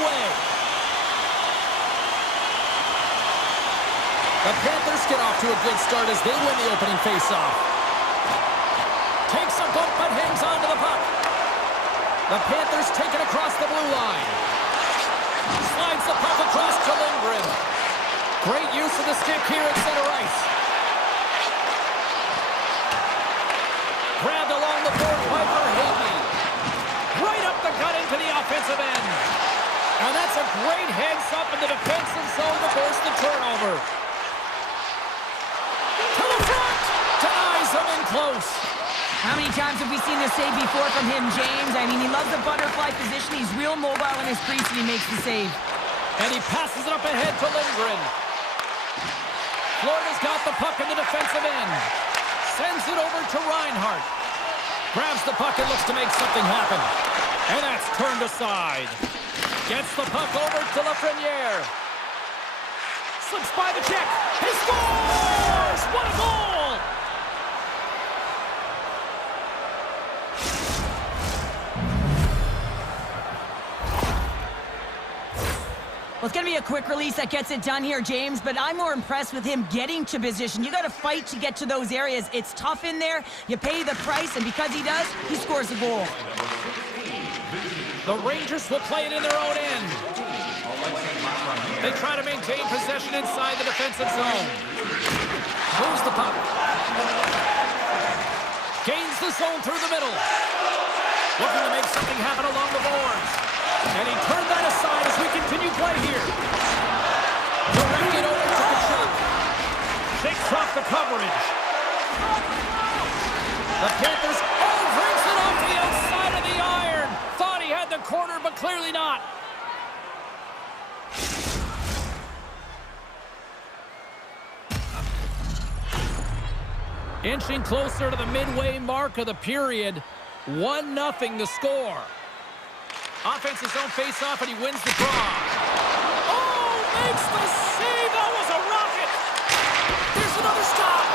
away. The Panthers get off to a good start as they win the opening faceoff. Takes a bump but hangs on to the puck. The Panthers take it across the blue line. Slides the puck across to Lindgren. Great use of the stick here at center ice. Grabbed along the board by Verhaeghe. Right up the gut into the offensive end. And that's a great heads up in the defensive zone to force the turnover. To the front! Denies him in close. How many times have we seen this save before from him, James? I mean, he loves the butterfly position. He's real mobile in his crease and he makes the save. And he passes it up ahead to Lindgren. Florida's got the puck in the defensive end. Sends it over to Reinhart. Grabs the puck and looks to make something happen. And that's turned aside. Gets the puck over to Lafreniere. Slips by the check. He scores! What a goal! Well, it's going to be a quick release that gets it done here, James, but I'm more impressed with him getting to position. You got to fight to get to those areas. It's tough in there. You pay the price, and because he does, he scores a goal. The Rangers will play it in their own end. They try to maintain possession inside the defensive zone. Moves the puck. Gains the zone through the middle. Looking to make something happen along the boards. And he turned that aside as we continue play here. Direct it over to Kachuk. Shakes off the coverage. The Panthers, brings it off the outside of the iron. Thought he had the corner, but clearly not. Inching closer to the midway mark of the period. 1-0 the score. Offensive zone face-off, and he wins the draw. Oh, makes the save! That was a rocket! There's another stop!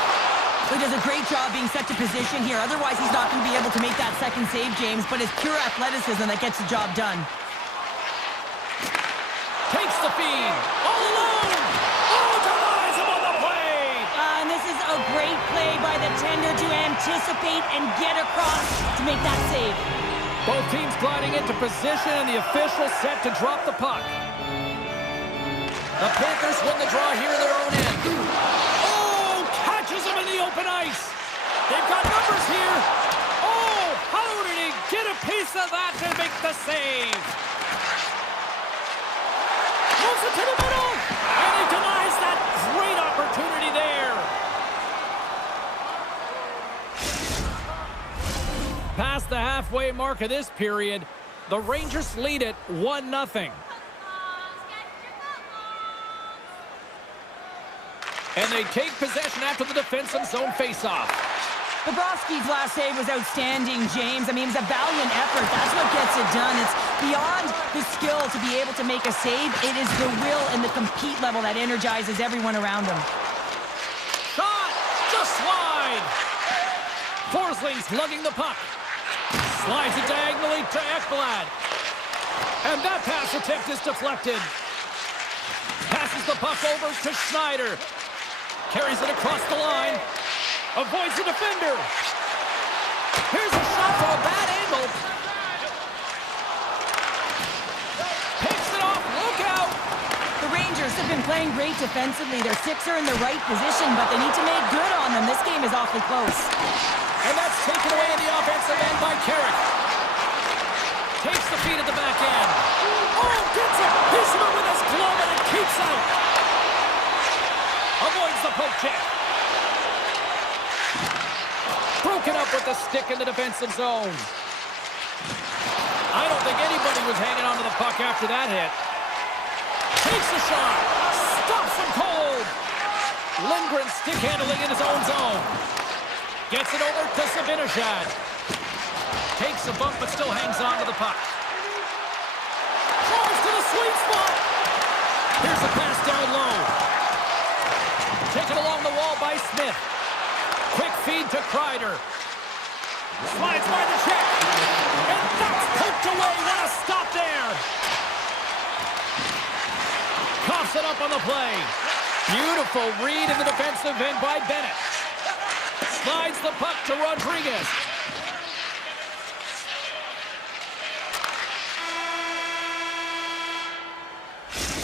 He does a great job being set to position here. Otherwise, he's not going to be able to make that second save, James, but it's pure athleticism that gets the job done. Takes the feed. All alone! Oh, denies him on the play! And this is a great play by the tender to anticipate and get across to make that save. Both teams gliding into position, and the official set to drop the puck. The Panthers win the draw here in their own end. Oh, catches him in the open ice. They've got numbers here. Oh, how did he get a piece of that to make the save? Moves it to the middle, and he denies that great opportunity there. Past the halfway mark of this period, the Rangers lead it 1-0. And they take possession after the defensive zone faceoff. Bobrovsky's last save was outstanding, James. I mean, it's a valiant effort. That's what gets it done. It's beyond the skill to be able to make a save. It is the will and the compete level that energizes everyone around him. Shot! Just wide! Forsling's lugging the puck. Slides it diagonally to Ekblad. And that pass attempt is deflected. Passes the puck over to Schneider. Carries it across the line. Avoids the defender. Here's a shot from a bad angle. Picks it off. Look out. The Rangers have been playing great defensively. Their six are in the right position, but they need to make good on them. This game is awfully close. And that's taken away in the offensive end by Carrick. Takes the feed at the back end. Oh, gets it! Hits him with his glove and it keeps out. Avoids the poke check. Broken up with the stick in the defensive zone. I don't think anybody was hanging onto the puck after that hit. Takes the shot. Stops him cold. Lindgren stick handling in his own zone. Gets it over to Zibanejad. Takes a bump, but still hangs on to the puck. Draws to the sweet spot. Here's a pass down low. Taken along the wall by Smith. Quick feed to Kreider. Slides by the check. And that's poked away. What a stop there. coughs it up on the play. Beautiful read in the defensive end by Bennett. Slides the puck to Rodriguez.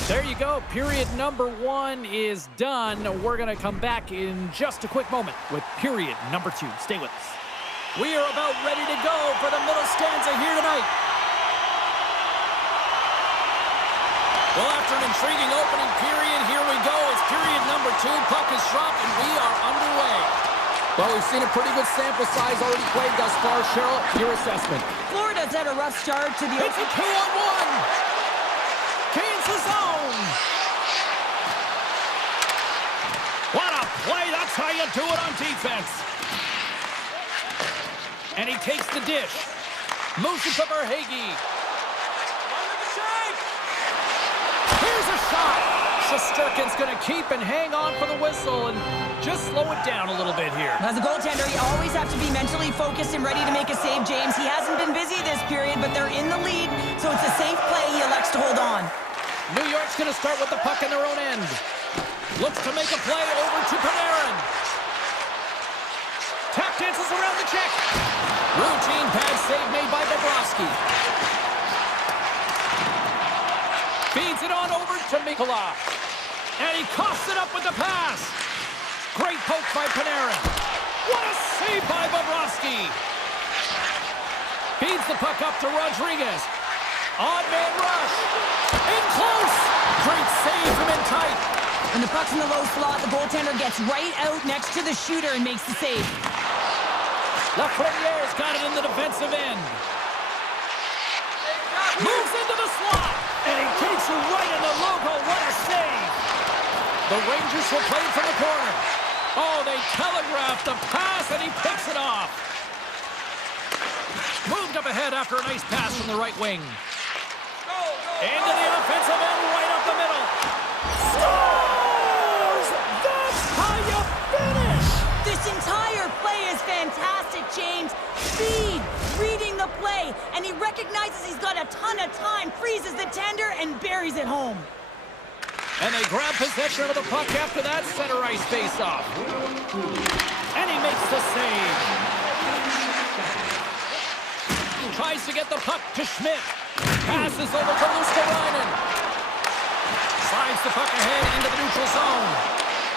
There you go. Period number 1 is done. We're going to come back in just a quick moment with period number 2. Stay with us. We are about ready to go for the middle stanza here tonight. Well, after an intriguing opening period, here we go. It's period number 2. Puck is dropped, and we are underway. Well, we've seen a pretty good sample size already played thus far. Cheryl, your assessment. Florida's had a rough start to the... It's a 2-on-1. Gains the zone. What a play. That's how you do it on defense. And he takes the dish. Moves it to Verhaeghe. Here's a shot. Shesterkin's going to keep and hang on for the whistle and just slow it down a little bit here. As a goaltender, you always have to be mentally focused and ready to make a save, James. He hasn't been busy this period, but they're in the lead, so it's a safe play. He elects to hold on. New York's going to start with the puck in their own end. Looks to make a play over to Panarin. Tap dances around the check. Routine pad save made by Bobrovsky. Feeds it on over to Mikula. And he coughs it up with the pass. Great poke by Panarin. What a save by Bobrovsky. Feeds the puck up to Rodriguez. Odd man rush. In close. Great save from in tight. When the puck's in the low slot, the goaltender gets right out next to the shooter and makes the save. Lafreniere's got it in the defensive end. Moves into the slot. And he takes it right in the logo. What a save. The Rangers will play from the corner. Oh, they telegraphed the pass, and he picks it off. Moved up ahead after a nice pass from the right wing. Into the offensive end, right up the middle. Scores! That's how you finish! This entire play is fantastic, James. Speed, reading the play, and he recognizes he's got a ton of time, freezes the tender, and buries it home. And they grab possession of the puck after that center ice face-off. And he makes the save. Tries to get the puck to Schmidt. Passes over to Luskarainen. Slides the puck ahead into the neutral zone.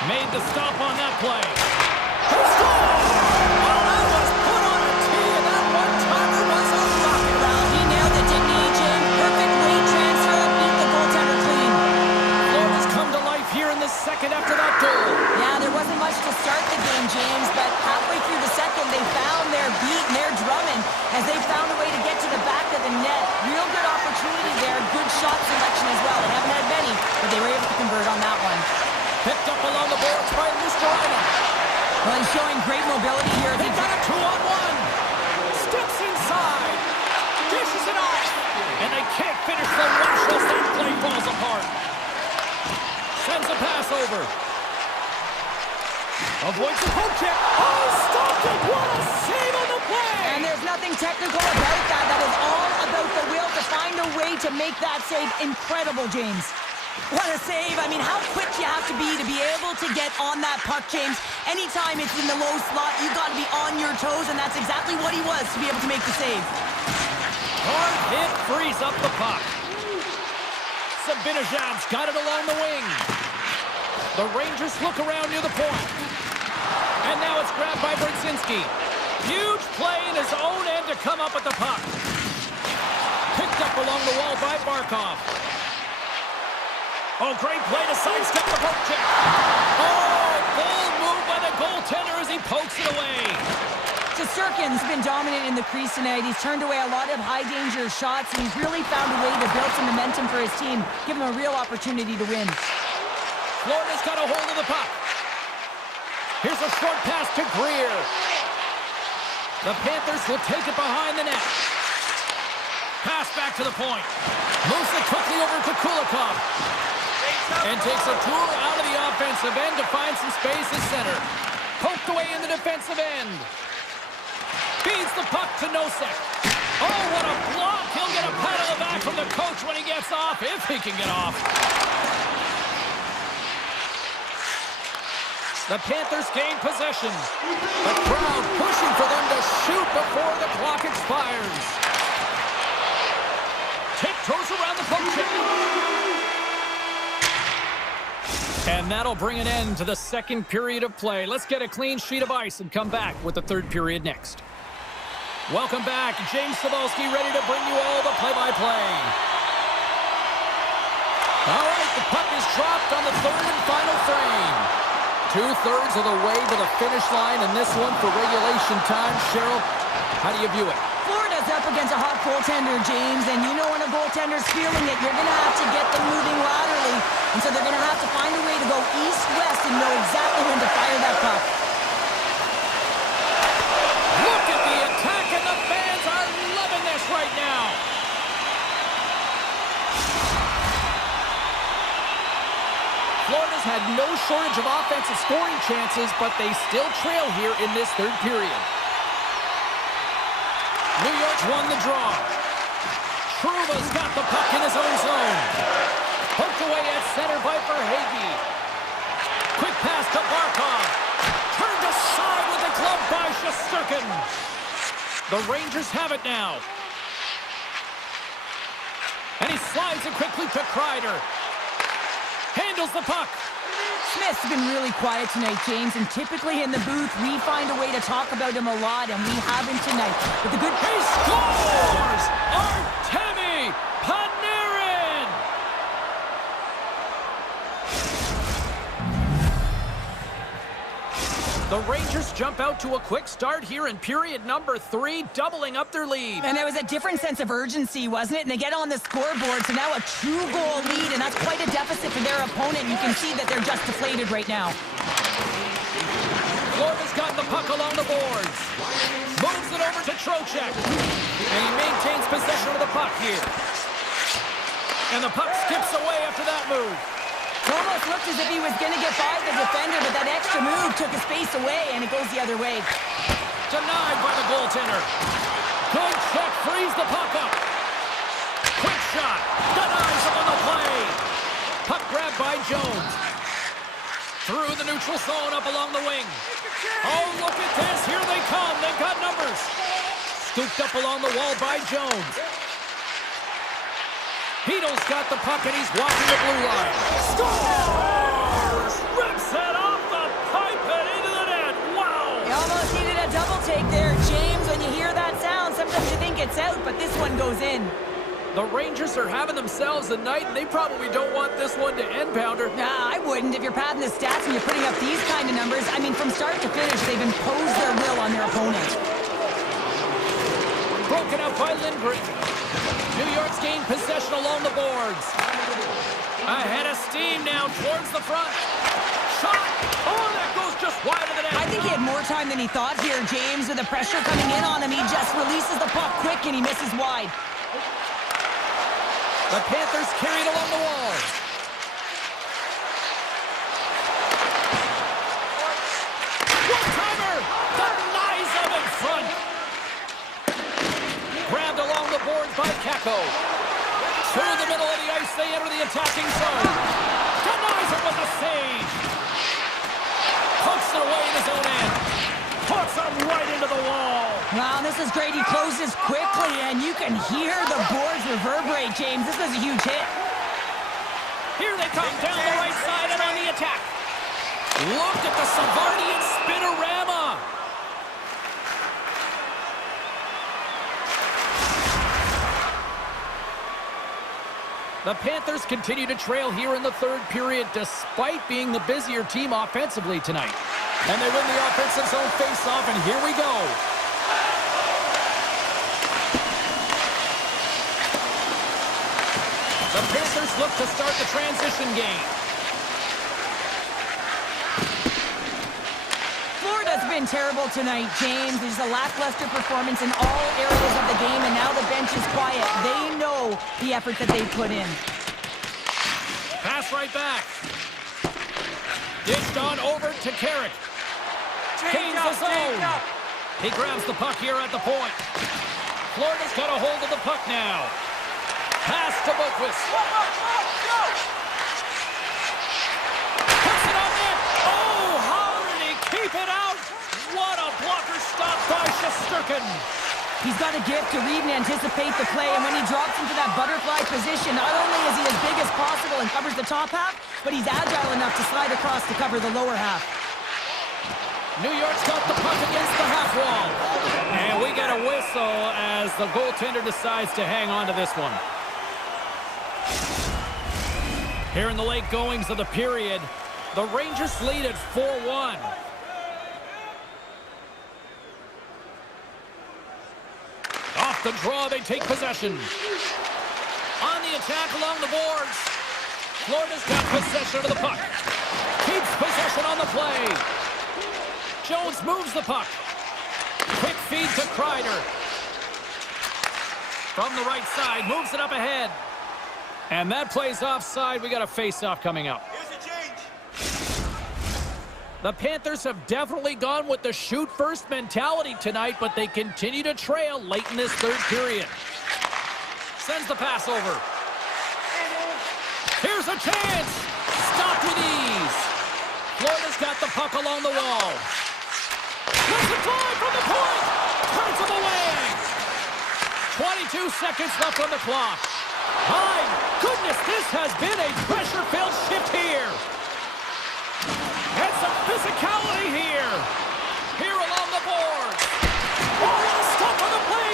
Made the stop on that play. He scores! Oh, that was put on a tee, and that one-timer was a rocket. Well, he nailed it, didn't he, Jim? Perfect late transfer, beat the goaltender clean. Florida's come to life here in the second after that goal. Yeah, there wasn't much to start the game, James, but halfway through the second, they found their beat and their drumming as they found a way to get to the back of the net. Real good opportunity there, good shot selection as well. They haven't had many, but they were able to convert on that one. Picked up along the boards by Luskarainen. Well, he's showing great mobility here. They got a 2-on-1. Steps inside. Dishes it off. And they can't finish the rush as that play falls apart. Sends a pass over. Avoids the poke check. Oh, stopped it. What a save on the play. And there's nothing technical about that. That is all about the will to find a way to make that save incredible, James. What a save. I mean, how quick you have to be able to get on that puck, James. Anytime it's in the low slot, you've got to be on your toes, and that's exactly what he was to be able to make the save. Hard hit frees up the puck. Sabinajad's got it along the wing. The Rangers look around near the point. And now it's grabbed by Brzezinski. Huge play in his own end to come up with the puck. Picked up along the wall by Barkov. Oh, great play to sidestep the poke check. Oh, bold move by the goaltender as he pokes it away. Shesterkin's been dominant in the crease tonight. He's turned away a lot of high-danger shots, and he's really found a way to build some momentum for his team, give him a real opportunity to win. Florida's got a hold of the puck. Here's a short pass to Greer. The Panthers will take it behind the net. Pass back to the point. Moves it quickly over to Kulikov. And takes a tour out of the offensive end to find some space at center. Poked away in the defensive end. Feeds the puck to Nosek. Oh, what a block. He'll get a pat on the back from the coach when he gets off, if he can get off. The Panthers gain possession. The crowd pushing for them to shoot before the clock expires. Tiptoes around the poke check. And that'll bring an end to the second period of play. Let's get a clean sheet of ice and come back with the third period next. Welcome back. James Cybulski ready to bring you all the play-by-play. All right, the puck is dropped on the third and final frame. 2/3 of the way to the finish line in this one for regulation time. Cheryl, how do you view it? Florida's up against a hot goaltender, James, and you know when a goaltender's feeling it, you're going to have to get them moving laterally, and so they're going to have to find a way to go east-west and know exactly when to fire that puck. Look at the attack, and the fans are loving this right now. Florida's had no shortage of offensive scoring chances, but they still trail here in this third period. New York's won the draw. Truba's got the puck in his own zone. Poked away at center by Verhaeghe. Quick pass to Barkov. Turned aside with the glove by Shesterkin. The Rangers have it now. And he slides it quickly to Kreider. Handles the puck. Smith's been really quiet tonight, James, and typically in the booth, we find a way to talk about him a lot, and we haven't tonight. But the good... He scores! Artemi Panarin! The Rangers jump out to a quick start here in period number 3, doubling up their lead. And there was a different sense of urgency, wasn't it? And they get on the scoreboard, so now a 2-goal lead, and that's quite a deficit for their opponent. You can see that they're just deflated right now. Florida's got the puck along the boards. Moves it over to Trocheck. And he maintains possession of the puck here. And the puck skips away after that move. It almost looked as if he was going to get by the defender, but that extra move took his space away, and it goes the other way. Denied by the goaltender. Good check, frees the puck up. Quick shot. Denies him on the play. Puck grabbed by Jones. Through the neutral zone up along the wing. Oh, look at this. Here they come. They've got numbers. Scooped up along the wall by Jones. Hedo's got the puck and he's walking the blue line. Scores! Rips it off the pipe and into the net. Wow! He almost needed a double take there, James. When you hear that sound, sometimes you think it's out, but this one goes in. The Rangers are having themselves a night, and they probably don't want this one to end, Pounder. Nah, I wouldn't. If you're padding the stats and you're putting up these kind of numbers, I mean, from start to finish, they've imposed their will on their opponent. Broken out by Lindgren. New York's gained possession along the boards. Ahead of steam now towards the front. Shot! Oh, that goes just wide of the net. I think he had more time than he thought here, James. With the pressure coming in on him, he just releases the puck quick and he misses wide. The Panthers carried along the wall. One-timer! Denies him in front. Grabbed along the boards by Kakko. Through the middle of the ice, they enter the attacking zone. Denies him with a save. Pokes it away in his own end. Puts him right into the wall. Wow, this is great. He closes quickly, and you can hear the boards reverberate, James. This was a huge hit. Here they come down the right side and on the attack. Look at the Savardian spinorama. The Panthers continue to trail here in the third period despite being the busier team offensively tonight. And they win the offensive zone face-off, and here we go. The Panthers look to start the transition game. Florida's been terrible tonight, James. There's a lackluster performance in all areas of the game, and now the bench is quiet. They know the effort that they've put in. Pass right back. Dished on over to Carrick. Gains the zone. He grabs the puck here at the point. Florida's got a hold of the puck now. Pass to Boquist. Puts it on net. Oh, how He's got a gift to read and anticipate the play, and when he drops into that butterfly position, not only is he as big as possible and covers the top half, but he's agile enough to slide across to cover the lower half. New York's got the puck against the half wall. And we get a whistle as the goaltender decides to hang on to this one. Here in the late goings of the period, the Rangers lead at 4-1. Off the draw, they take possession. On the attack along the boards. Florida's got possession of the puck. Keeps possession on the play. Jones moves the puck. Quick feed to Kreider. From the right side, moves it up ahead. And that play's offside. We got a face-off coming up. The Panthers have definitely gone with the shoot-first mentality tonight, but they continue to trail late in this third period. Sends the pass over. Here's a chance. Stopped with ease. Florida's got the puck along the wall. Let's it fly from the point. Turns him away. 22 seconds left on the clock. My goodness, this has been a pressure-filled shift here. And some physicality here. Here along the boards. Oh, stop on the play.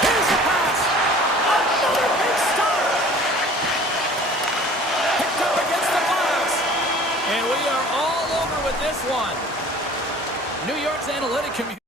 Here's the pass. Another big stop. Picked up against the glass. And we are all over with this one. New York's analytic community.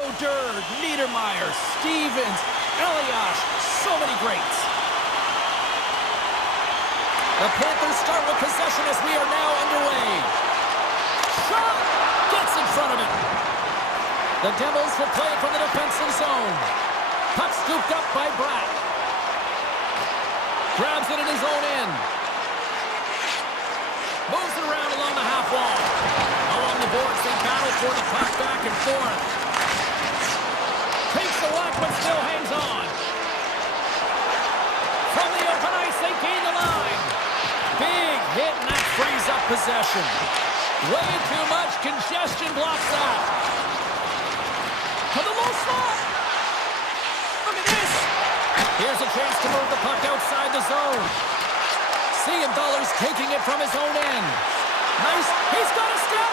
Durd, Niedermeyer, Stevens, Eliash, so many greats. The Panthers start with possession as we are now underway. Shot! Gets in front of it. The Devils will play it from the defensive zone. Puck scooped up by Bratt. Grabs it in his own end. Moves it around along the half wall. Along the boards, they battle for the puck back and forth. Takes the whack, but still hangs on. From the open ice, they gain the line. Big hit, and that frees up possession. Way too much congestion blocks that. To the low slot. Look at this. Here's a chance to move the puck outside the zone. Siegenthaler's taking it from his own end. Nice. He's got a step.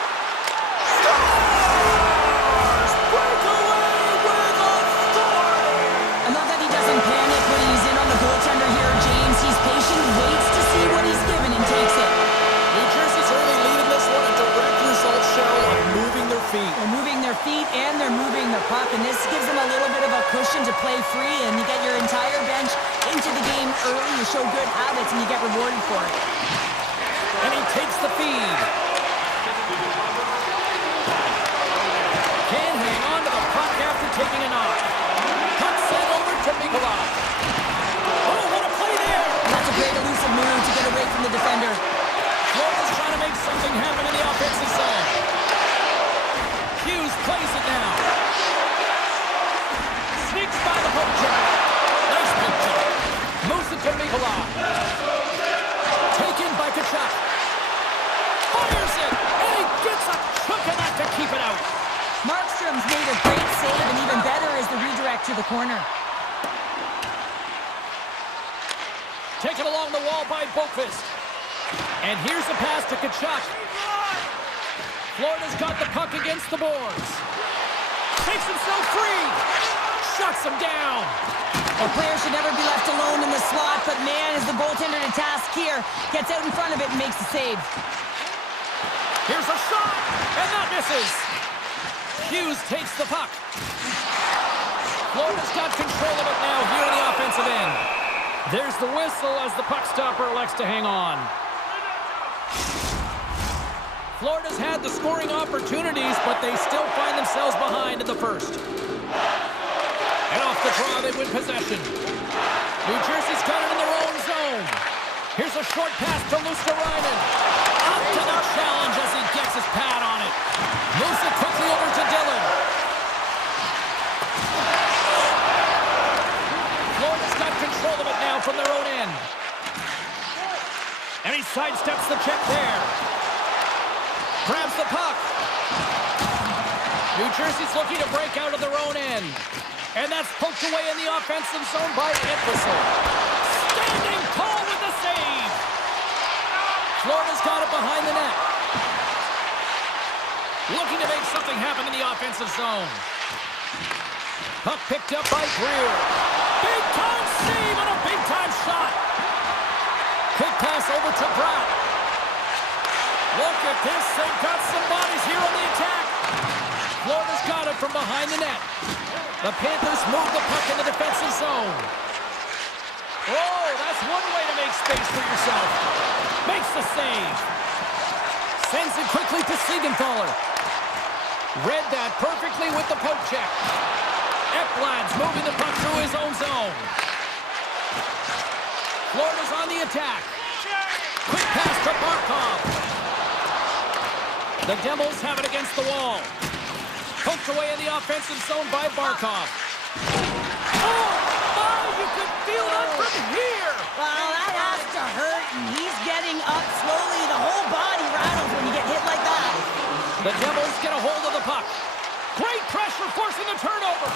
Scores! Breakaway with authority. I love that he doesn't panic when he's in on the goaltender here, James. He's patient, waits to see what he's given, and takes it. New Jersey's early lead in this one, a direct result, Cheryl, of moving their feet. They're moving their feet and they're moving the puck, and this gives them a little bit of a cushion to play free, and you get your entire bench into the game early. You show good habits, and you get rewarded for it. And he takes the feed. Can't hang on to the puck after taking a knock. Puck sent over to Nikolai. Oh, what a play there! And that's a great elusive move to get away from the defender. Florida's trying to make something happen in the offensive zone. Hughes plays it now. Sneaks by the poke check. Nice poke check. Moves it to Nikolai. Taken by Kachuk. Fires it, and he gets a chunk of that to keep it out. Markstrom's made a great save, and even better is the redirect to the corner. Taken along the wall by Boqvist. And here's the pass to Kachuk. Florida's got the puck against the boards. Takes himself free. Shuts him down. A player should never be left alone in the slot, but man, is the goaltender to task here. Gets out in front of it and makes the save. Here's a shot, and that misses. Hughes takes the puck. Florida's got control of it now here in the offensive end. There's the whistle as the puck stopper elects to hang on. Florida's had the scoring opportunities, but they still find themselves behind in the first. And off the draw, they win possession. New Jersey's got it in their own zone. Here's a short pass to Luosterainen. Up to the challenge as he gets his pad on it. Moves it quickly over to Dillon. Florida's got control of it now from their own end. And he sidesteps the check there. Grabs the puck. New Jersey's looking to break out of their own end. And that's poked away in the offensive zone by Edwardson. Standing tall with the save. Florida's got it behind the net. Looking to make something happen in the offensive zone. Puck picked up by Greer. Big time save and a big time shot. Quick pass over to Bratt. Look at this. They've got some bodies here on the attack. Florida's got it from behind the net. The Panthers move the puck in the defensive zone. Oh, that's one way to make space for yourself. Makes the save. Sends it quickly to Siegenthaler. Read that perfectly with the poke check. Ekblad's moving the puck through his own zone. Florida's on the attack. Quick pass to Barkov. The Devils have it against the wall. Poked away in the offensive zone by Barkov. Oh, you could feel that from here. Well, that has to hurt, and he's getting up slowly. The whole body rattles when you get hit like that. The Devils get a hold of the puck. Great pressure forcing the turnover.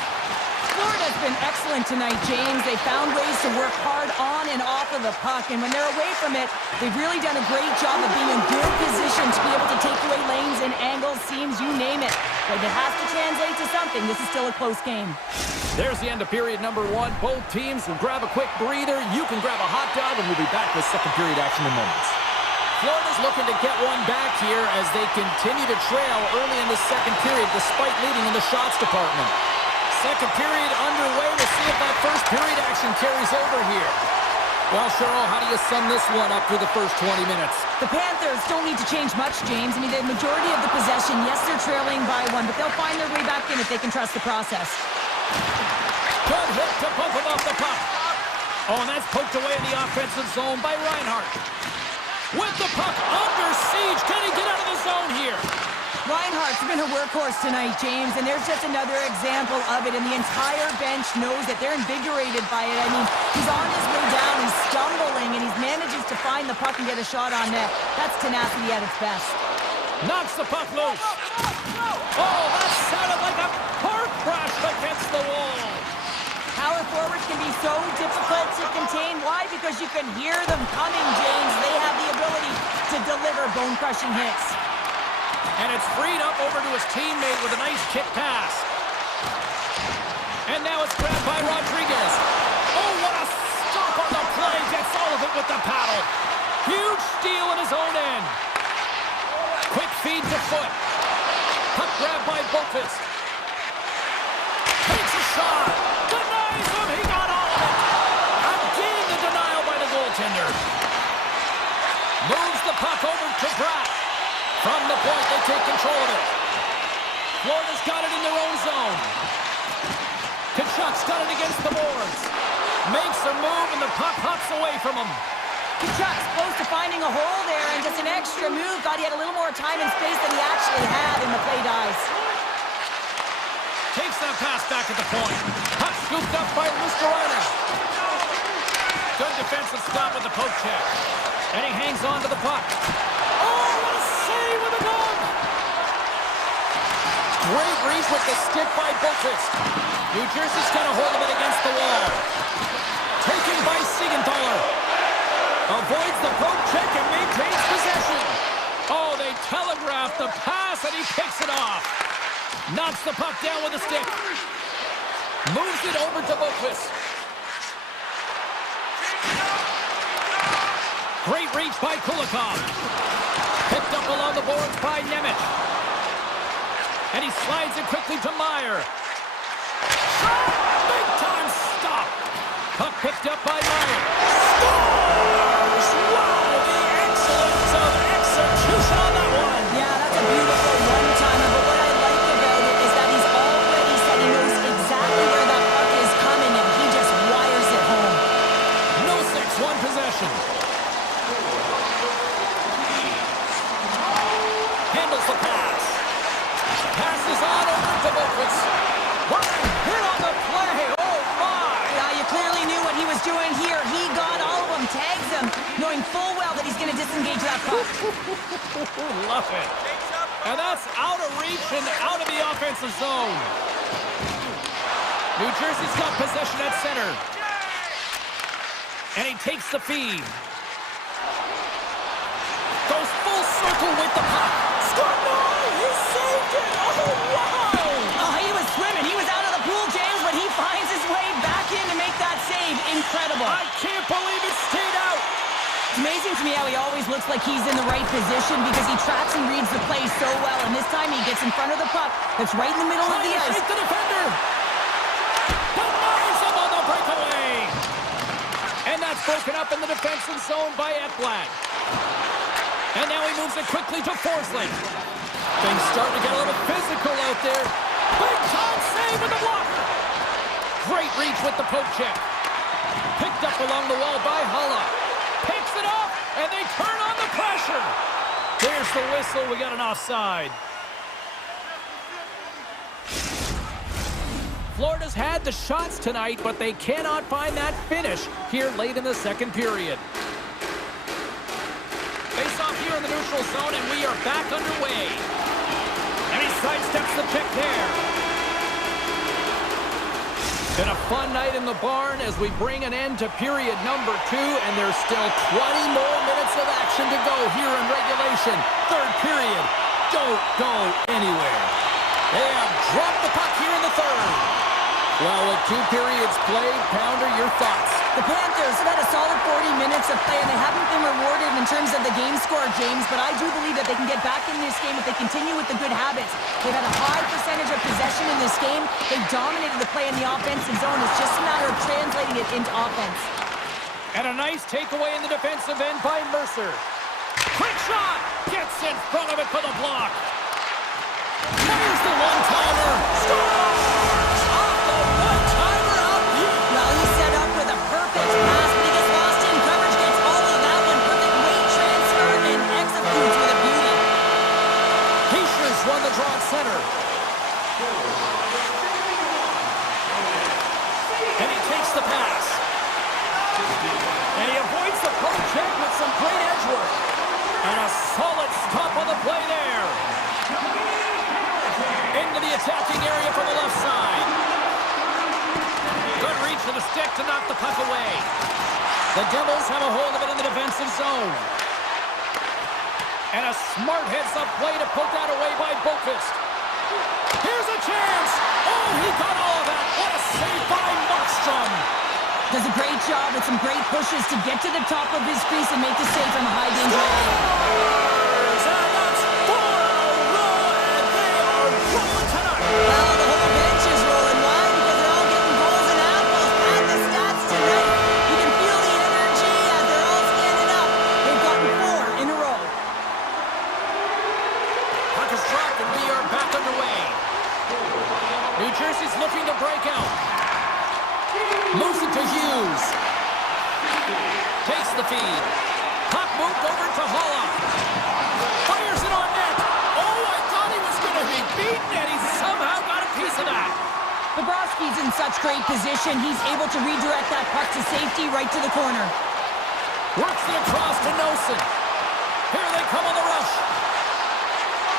Florida's been excellent tonight, James. They found ways to work hard on and off of the puck, and when they're away from it, they've really done a great job of being in good position to be able to take away lanes and angles, seams, you name it. But it has to translate to something. This is still a close game. There's the end of period number one. Both teams will grab a quick breather. You can grab a hot dog, and we'll be back with second period action in moments. Florida's looking to get one back here as they continue to trail early in the second period despite leading in the shots department. Second period underway. We'll see if that first period action carries over here. Well, Cheryl, how do you sum this one up through the first 20 minutes? The Panthers don't need to change much, James. I mean, the majority of the possession, yes, they're trailing by one, but they'll find their way back in if they can trust the process. Good hit to poke him off the puck. Oh, and that's poked away in the offensive zone by Reinhart. With the puck under siege, can he get out of the zone here? Reinhart's been a workhorse tonight, James, and there's just another example of it, and the entire bench knows that they're invigorated by it. I mean, he's on his way down, he's stumbling, and he manages to find the puck and get a shot on net. That's tenacity at its best. Knocks the puck loose. Oh, that sounded like a car crash against the wall. Power forwards can be so difficult to contain. Why? Because you can hear them coming, James. They have the ability to deliver bone-crushing hits. And it's freed up over to his teammate with a nice kick pass. And now it's grabbed by Rodriguez. Oh, what a stop on the play. Gets all of it with the paddle. Huge steal in his own end. Quick feed to Foot. Puck grabbed by Boqvist. Takes a shot. Denies him. He got all of it. Again, the denial by the goaltender. Moves the puck over to Bratt. From the point, they take control of it. Florida's got it in their own zone. Kachuk's got it against the boards. Makes a move, and the puck hops away from him. Kachuk's close to finding a hole there, and just an extra move. Thought he had a little more time and space than he actually had, and the play dies. Takes that pass back at the point. Puck scooped up by Lusterana. Good defensive stop with the poke check. And he hangs on to the puck. Oh, what a save with a glove! Great reach with the stick by Boqvist. New Jersey's got a hold of it against the wall. Taken by Siegenthaler. Avoids the poke check and maintains possession. Oh, they telegraphed the pass and he picks it off. Knocks the puck down with a stick. Moves it over to Boqvist. Great reach by Kulikov. Picked up along the boards by Nemec. And he slides it quickly to Meyer. Big time stop. Puck picked up by Meyer. Scores! Wow, the excellence of execution on that one. Yeah, that's a beautiful one-timer, but what I like about it is that he's already said he knows exactly where that puck is coming, and he just wires it home. No 6-1 possession. Handles the pass. Passes on over to Boqvist. Hit on the play. Oh, my. Yeah, you clearly knew what he was doing here. He got all of them, tags them, knowing full well that he's going to disengage that puck. Love it. And that's out of reach and out of the offensive zone. New Jersey's got possession at center. And he takes the feed. Goes full circle with the puck. Score! No! He saved it! Oh, wow! Oh, he was swimming. He was out of the pool, James, but he finds his way back in to make that save. Incredible. I can't believe it stayed out. It's amazing to me how he always looks like he's in the right position because he tracks and reads the play so well, and this time he gets in front of the puck that's right in the middle of the ice. Shake the defender. Denies him on the breakaway. And that's broken up in the defensive zone by Ekblad. And now he moves it quickly to Forsling. Things starting to get a little physical out there. Big time save with the blocker. Great reach with the poke check. Picked up along the wall by Hulla. Picks it up, and they turn on the pressure. There's the whistle. We got an offside. Florida's had the shots tonight, but they cannot find that finish here late in the second period. Face off here in the neutral zone, and we are back underway. And he sidesteps the pick there. Been a fun night in the barn as we bring an end to period number 2, and there's still 20 more minutes of action to go here in regulation. Third period. Don't go anywhere. They have dropped the puck here in the third. Well, with 2 periods played, Pounder, your thoughts? The Panthers have had a solid 40 minutes of play, and they haven't been rewarded in terms of the game score, James, but I do believe that they can get back in this game if they continue with the good habits. They've had a high percentage of possession in this game. They dominated the play in the offensive zone. It's just a matter of translating it into offense. And a nice takeaway in the defensive end by Mercer. Quick shot! Gets in front of it for the block. There's the one-timer. Scores! Off the one-timer out. Well, he's set up with a perfect pass, but he gets lost in coverage, gets all of that one. Perfect weight transfer and executes with a beauty. Heischer's won the draw at center. And he takes the pass. And he avoids the poke check with some great edge work. And a solid stop on the play there. Into the attacking area from the left side. Good reach for the stick to knock the puck away. The Devils have a hold of it in the defensive zone. And a smart heads-up play to poke that away by Boqvist. Here's a chance! Oh, he got all of that! What a save by Markstrom! Does a great job with some great pushes to get to the top of his crease and make the save from a high danger area. And that's 4-0, and they are rolling tonight! Well, the whole bench is rolling. Why? Because they're all getting goals and apples. Add the stats tonight. You can feel the energy as they're all standing up. They've gotten 4 in a row. Puck is dropped, and we are back underway. New Jersey's looking to break out. Moves it to Hughes. Takes the feed. Puck moved over to Holla. Fires it on net. Oh, I thought he was going to be beaten, and he somehow got a piece of that. Bobrovsky's in such great position. He's able to redirect that puck to safety right to the corner. Works it across to Nosen. Here they come on the rush.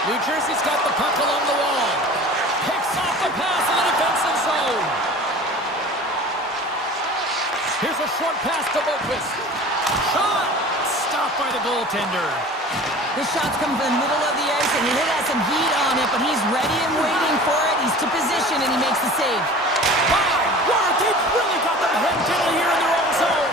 New Jersey's got the puck along the wall. Picks off the pass in the defensive zone. Here's a short pass to Boqvist. Shot! Stopped by the goaltender. This shot's come from the middle of the ice, and he has some heat on it, but he's ready and waiting for it. He's to position, and he makes the save. My word, they've really got them hemmed in here in their own zone.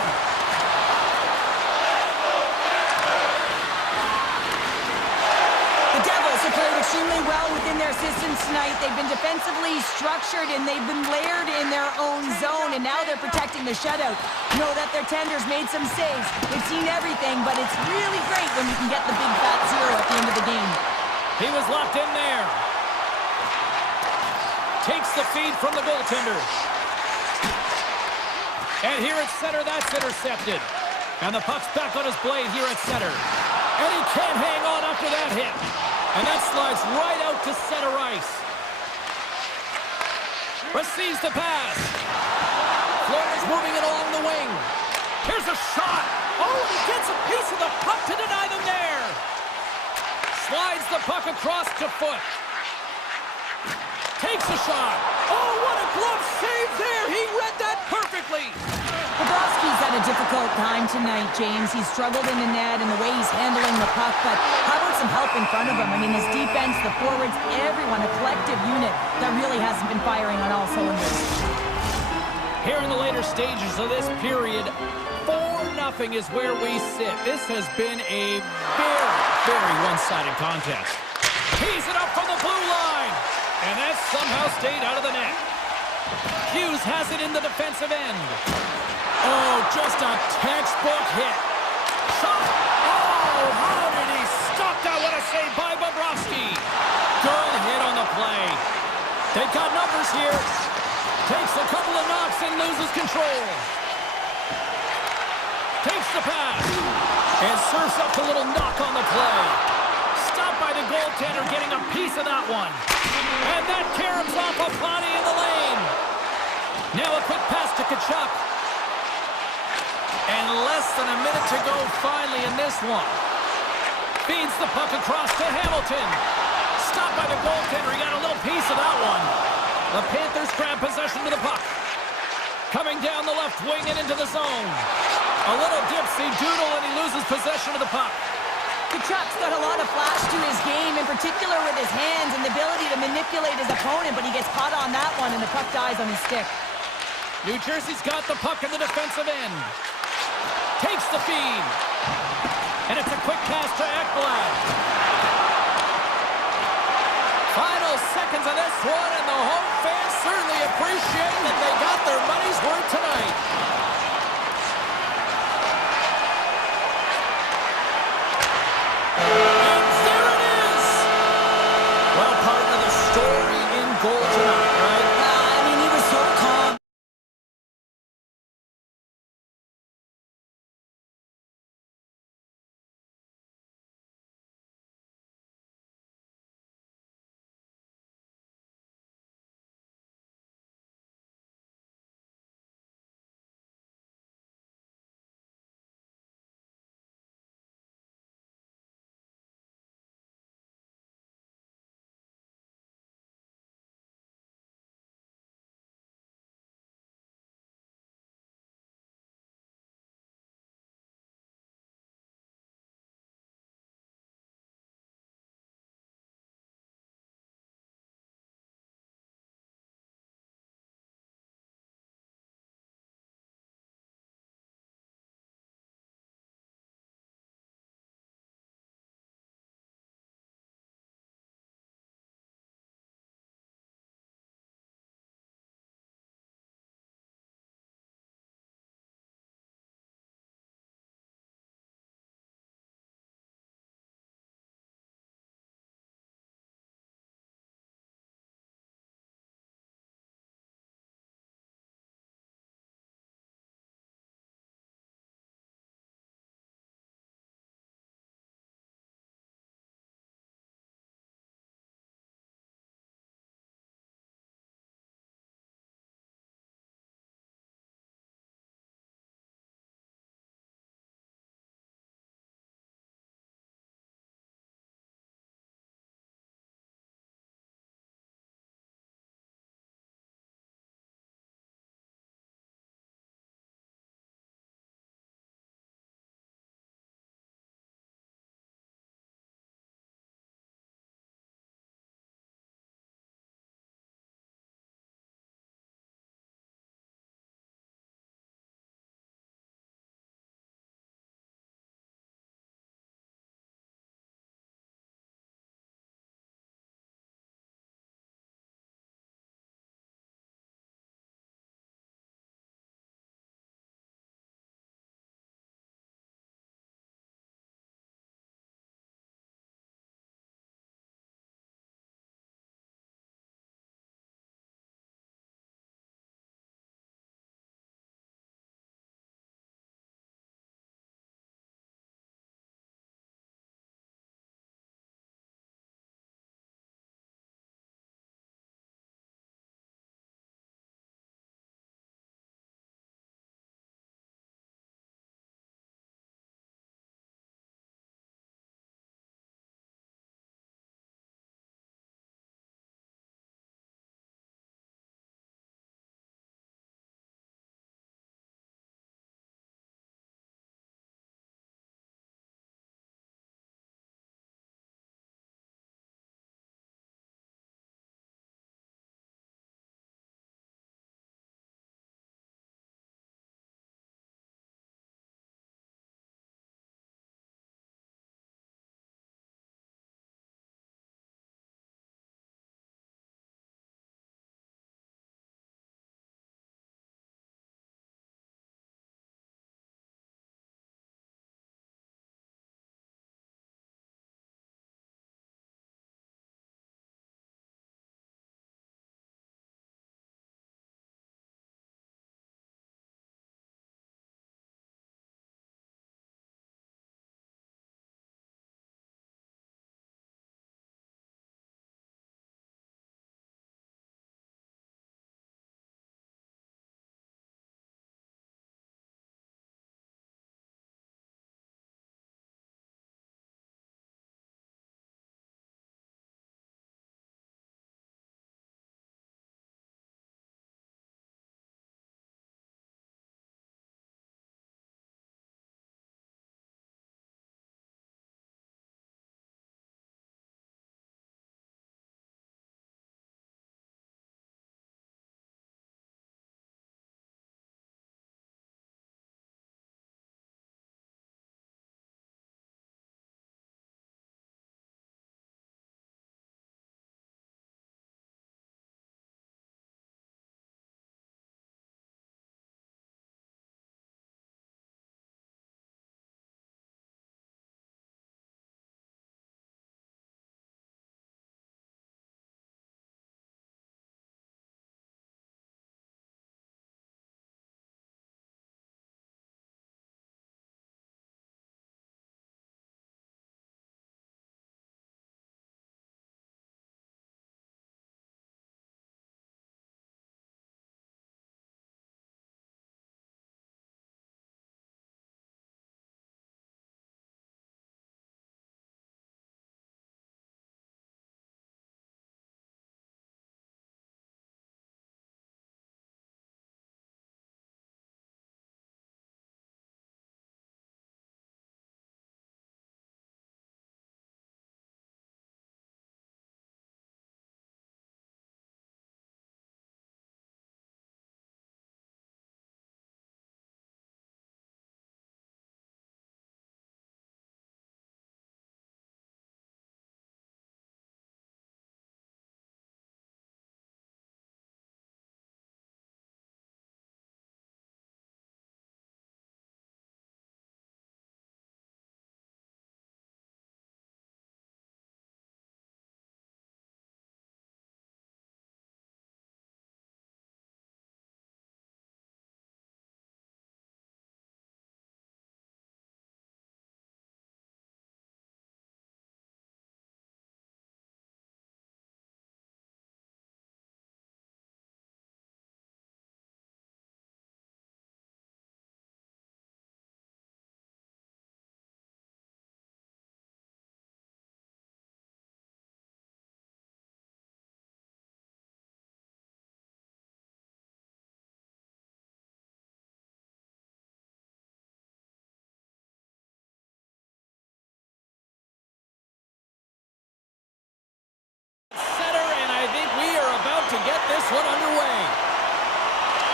The Devils have played extremely well within their systems tonight. They've been defensively structured, and they've been layered in their own zone, and now they're protecting the shutout. You know that their tenders made some saves. They've seen everything, but it's really great when you can get the big fat 0 at the end of the game. He was locked in there. Takes the feed from the goaltender. And here at center, that's intercepted. And the puck's back on his blade here at center. And he can't hang on after that hit. And that slides right out to center ice. Receives the pass. Florida's moving it along the wing. Here's a shot. Oh, and he gets a piece of the puck to deny them there. Slides the puck across to Foot. Takes a shot. Oh, what a glove save there. He read that perfectly. Bobrovsky's had a difficult time tonight, James. He's struggled in the net and the way he's handling the puck, but how about some help in front of him? I mean, his defense, the forwards, everyone, a collective unit that really hasn't been firing on all cylinders. Here in the later stages of this period, 4-0 is where we sit. This has been a very, very one-sided contest. Tees it up from the blue line, and that somehow stayed out of the net. Hughes has it in the defensive end. Oh, just a textbook hit. Shot. Oh, how did he stop that? What a save by Bobrovsky. Good hit on the play. They've got numbers here. Takes a couple of knocks and loses control. Takes the pass. And serves up a little knock on the play. Stopped by the goaltender, getting a piece of that one. And that caroms off a body in the lane. Now a quick pass to Tkachuk. And less than a minute to go finally in this one. Feeds the puck across to Hamilton. Stopped by the goaltender. He got a little piece of that one. The Panthers grab possession of the puck. Coming down the left wing and into the zone. A little dipsy doodle and he loses possession of the puck. Tkachuk's got a lot of flash to his game, in particular with his hands and the ability to manipulate his opponent, but he gets caught on that one and the puck dies on his stick. New Jersey's got the puck in the defensive end. Takes the feed. And it's a quick pass to Ekblad. Final seconds of this one, and the home fans certainly appreciate that they got their money's worth tonight.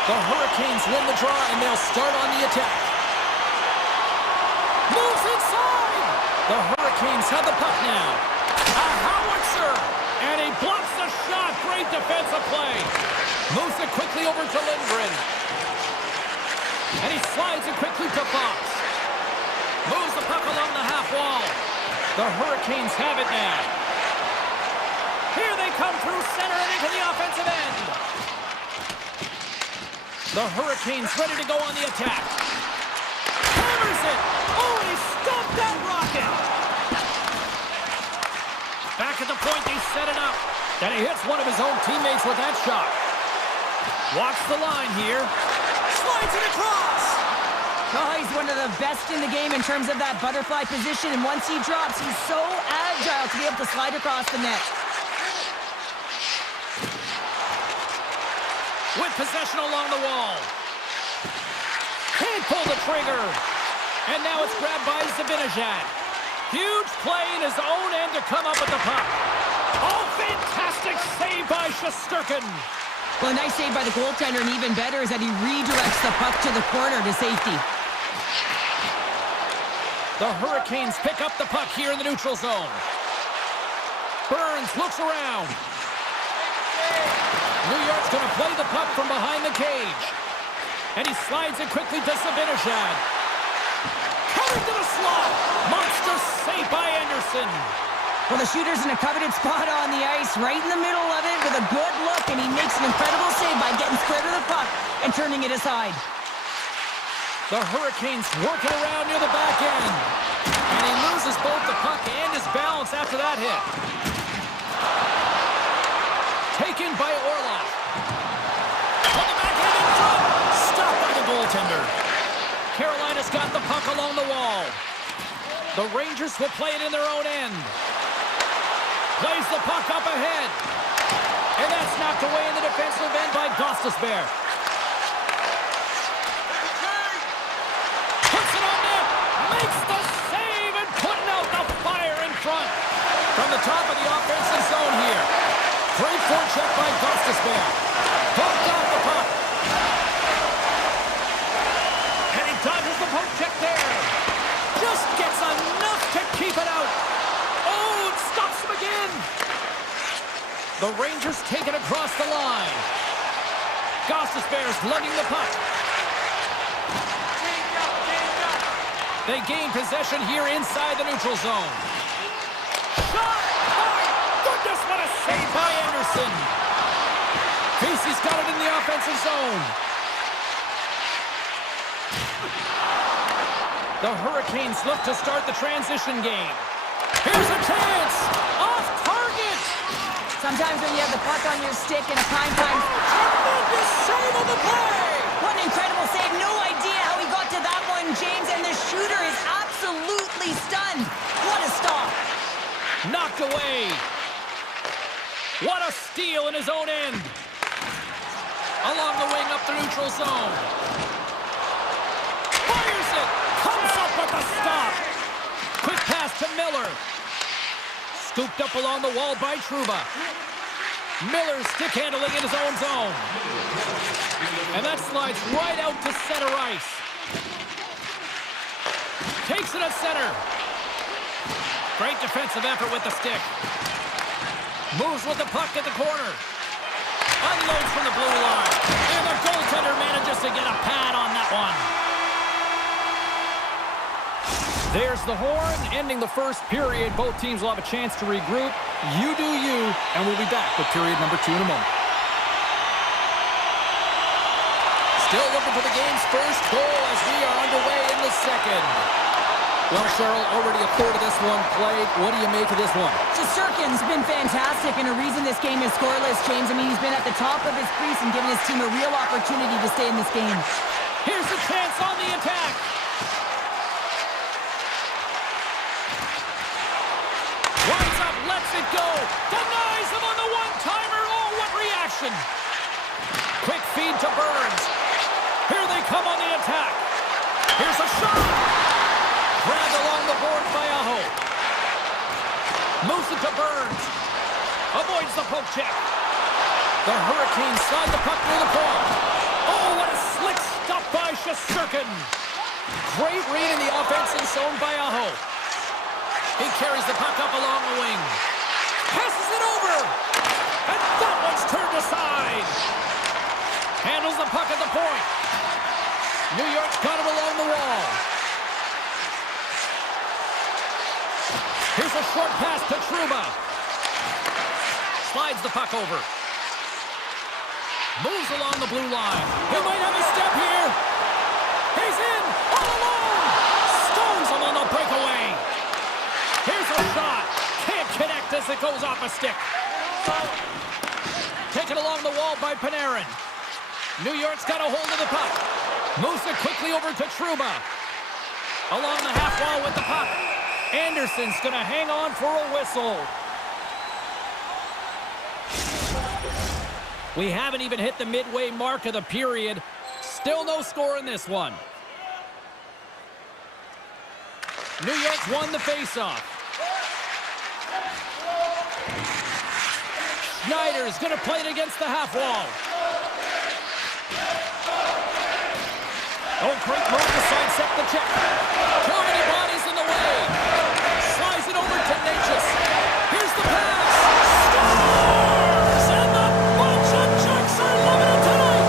The Hurricanes win the draw, and they'll start on the attack. Moves inside! The Hurricanes have the puck now. A howitzer! And he blocks the shot. Great defensive play. Moves it quickly over to Lindgren. And he slides it quickly to Fox. Moves the puck along the half wall. The Hurricanes have it now. Here they come through center and into the offensive end. The Hurricanes ready to go on the attack. Hammers it. Oh, he stopped that rocket. Back at the point, they set it up. And he hits one of his own teammates with that shot. Watch the line here. Slides it across. Oh, he's one of the best in the game in terms of that butterfly position. And once he drops, he's so agile to be able to slide across the net. With possession along the wall. Can't pull the trigger. And now it's grabbed by Zibanejad. Huge play in his own end to come up with the puck. Oh, fantastic save by Shesterkin. Well, a nice save by the goaltender, and even better is that he redirects the puck to the corner to safety. The Hurricanes pick up the puck here in the neutral zone. Burns looks around. New York's going to play the puck from behind the cage. And he slides it quickly to Zibanejad. Coming to the slot. Monster save by Anderson. Well, the shooter's in a coveted spot on the ice, right in the middle of it with a good look, and he makes an incredible save by getting square to the puck and turning it aside. The Hurricanes working around near the back end. And he loses both the puck and his balance after that hit. Taken by Orlov. On the back end in front. Stopped by the goaltender. Carolina's got the puck along the wall. The Rangers will play it in their own end. Plays the puck up ahead. And that's knocked away in the defensive end by Gostisbehere. Puts it on net. Makes the save and putting out the fire in front. From the top of the offensive zone here. Great forecheck by Gostisbehere. Hooked off the puck. And he dodges the poke check there. Just gets enough to keep it out. Oh, it stops him again. The Rangers take it across the line. Gostisbehere's lugging the puck. They gain possession here inside the neutral zone. Shot! My goodness, what a save by Anderson. Casey's got it in the offensive zone. The Hurricanes look to start the transition game. Here's a chance! Off target! Sometimes when you have the puck on your stick in a prime time... Tremendous save on the play! What an incredible save. No idea how he got to that one, James, and the shooter is absolutely stunned. What a stop. Knocked away. What a steal in his own end. Along the wing up the neutral zone. Fires it. Comes up with the stop. Quick pass to Miller. Scooped up along the wall by Trouba. Miller stick handling in his own zone. And that slides right out to center ice. Takes it at center. Great defensive effort with the stick. Moves with the puck at the corner. Unloads from the blue line. And the goaltender manages to get a pad on that one. There's the horn, ending the first period. Both teams will have a chance to regroup. You do you, and we'll be back with period number 2 in a moment. Still looking for the game's first goal as we are underway in the second. Well, Cheryl, already a third of this one played. What do you make of this one? Shesterkin's been fantastic, and a reason this game is scoreless, James. I mean, he's been at the top of his crease and giving his team a real opportunity to stay in this game. Here's the chance on the attack. Winds up, lets it go. Denies him on the one-timer. Oh, what reaction. Quick feed to Burns. Here they come on the attack. Here's a shot. Grabbed along the board by Aho. Moves it to Burns. Avoids the poke check. The Hurricanes slide the puck near the point. Oh, what a slick stop by Shesterkin. Great read in the offensive zone by Aho. He carries the puck up along the wing. Passes it over. And that one's turned aside. Handles the puck at the point. New York's got it along the wall. Here's a short pass to Trouba. Slides the puck over. Moves along the blue line. He might have a step here. He's in all alone. Stones him on the breakaway. Here's a shot. Can't connect as it goes off a stick. Taken along the wall by Panarin. New York's got a hold of the puck. Moves it quickly over to Trouba. Along the half wall with the puck. Anderson's going to hang on for a whistle. We haven't even hit the midway mark of the period. Still no score in this one. New York's won the faceoff. Schneider's going to play it against the half wall. Oh, great move to sidestep the check. Too many bodies in the way. Slides it over to Natchez. Here's the pass. Scores! And the bunch of Jacks are loving it tonight.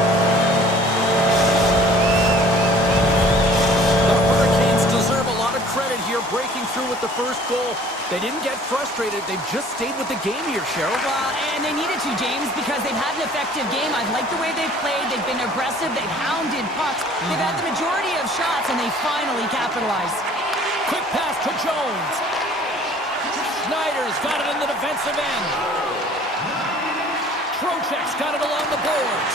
The Hurricanes deserve a lot of credit here, breaking through with the first goal. They didn't get frustrated. They've just stayed with the game here, Cheryl. Well, and they needed to, James, because they've had an effective game. I like the way they've played. They've been aggressive. They've hounded pucks. They've had the majority of shots, and they finally capitalized. Quick pass to Jones. Schneider's got it in the defensive end. Trocheck's got it along the boards.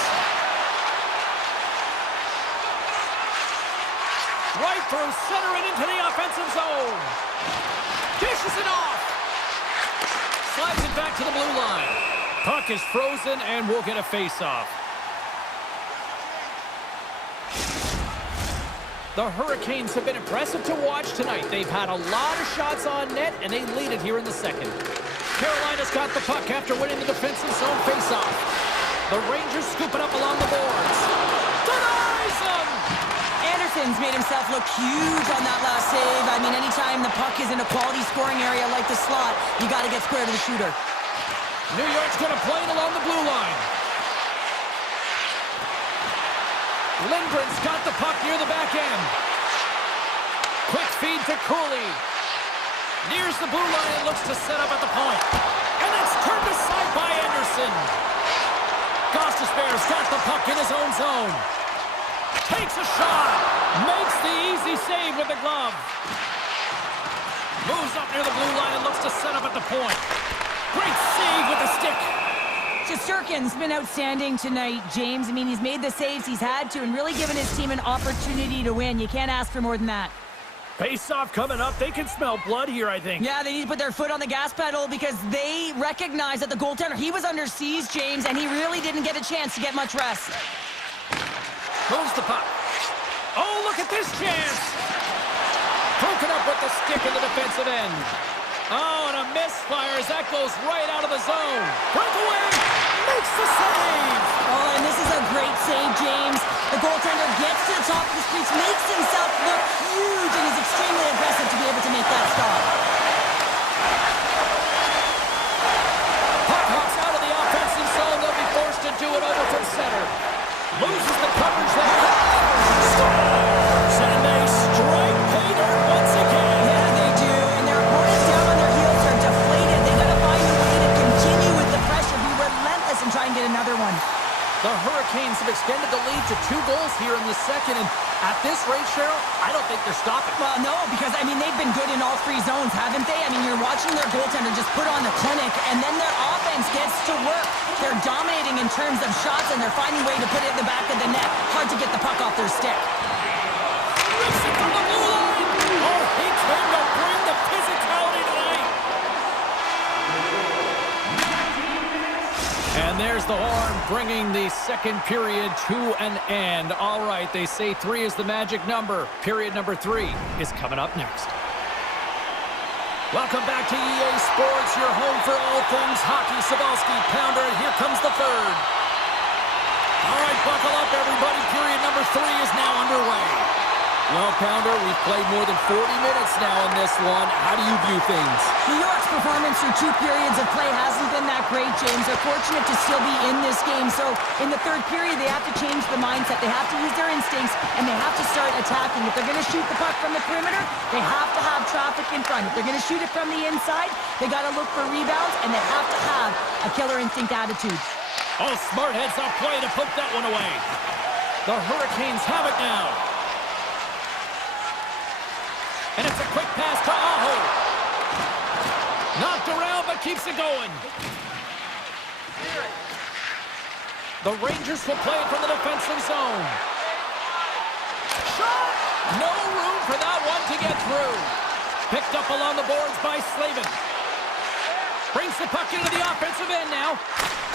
Right through center and into the offensive zone. Dishes it off. Slides it back to the blue line. Puck is frozen and we'll get a face-off. The Hurricanes have been impressive to watch tonight. They've had a lot of shots on net, and they lead it here in the second. Carolina's got the puck after winning the defensive zone face-off. The Rangers scoop it up along the boards. Denies them! Anderson's made himself look huge on that last save. I mean, anytime the puck is in a quality scoring area like the slot, you got to get square to the shooter. New York's going to play it along the blue line. Lindgren's got the puck near the back end. Quick feed to Cooley. Nears the blue line and looks to set up at the point. And that's turned aside by Anderson. Gostisbehere's got the puck in his own zone. Takes a shot. Makes the easy save with the glove. Moves up near the blue line and looks to set up at the point. Great save with the stick. Shesterkin's been outstanding tonight, James. I mean, he's made the saves he's had to and really given his team an opportunity to win. You can't ask for more than that. Face-off coming up. They can smell blood here, I think. Yeah, they need to put their foot on the gas pedal because they recognize that the goaltender, he was under siege, James, and he really didn't get a chance to get much rest. Moves the puck. Oh, look at this chance. Broken up with the stick in the defensive end. Oh, and a misfire as that goes right out of the zone. Breakaway. Makes the save. Oh, and this is a great save, James. The goaltender gets to the top of the crease, makes himself look huge, and is extremely aggressive to be able to make that stop. Puck hops out of the offensive zone. They'll be forced to do it over from center. Loses the coverage there. Scores! And they strike pay dirt once again. Yeah, they do. And their opponents down on their heels are deflated. They got to find a way to continue with the pressure, be relentless, and try and get another one. The Hurricanes have extended the lead to 2 goals here in the second, and at this rate, Cheryl, I don't think they're stopping. Well, no, because, I mean, they've been good in all 3 zones, haven't they? I mean, you're watching their goaltender just put on the clinic, and then their offense gets to work. They're dominating in terms of shots, and they're finding a way to put it in the back of the net. Hard to get the puck off their stick. Rips it from the blue line. Oh, he came to bring the physicality tonight. And there's the horn, bringing the second period to an end. All right, they say 3 is the magic number. Period number 3 is coming up next. Welcome back to EA Sports, your home for all things hockey. Cybulski, Pounder, and here comes the third. All right, buckle up, everybody. Period number 3 is now underway. Well, Pounder, we've played more than 40 minutes now in this one. How do you view things? New York's performance through 2 periods of play hasn't been that great, James. They're fortunate to still be in this game. So in the third period, they have to change the mindset. They have to use their instincts, and they have to start attacking. If they're going to shoot the puck from the perimeter, they have to have traffic in front. If they're going to shoot it from the inside, they got to look for rebounds, and they have to have a killer instinct attitude. Oh, smart heads up play to poke that one away. The Hurricanes have it now. And it's a quick pass to Aho. Knocked around, but keeps it going. The Rangers will play it from the defensive zone. Shot! No room for that one to get through. Picked up along the boards by Slavin. Brings the puck into the offensive end now.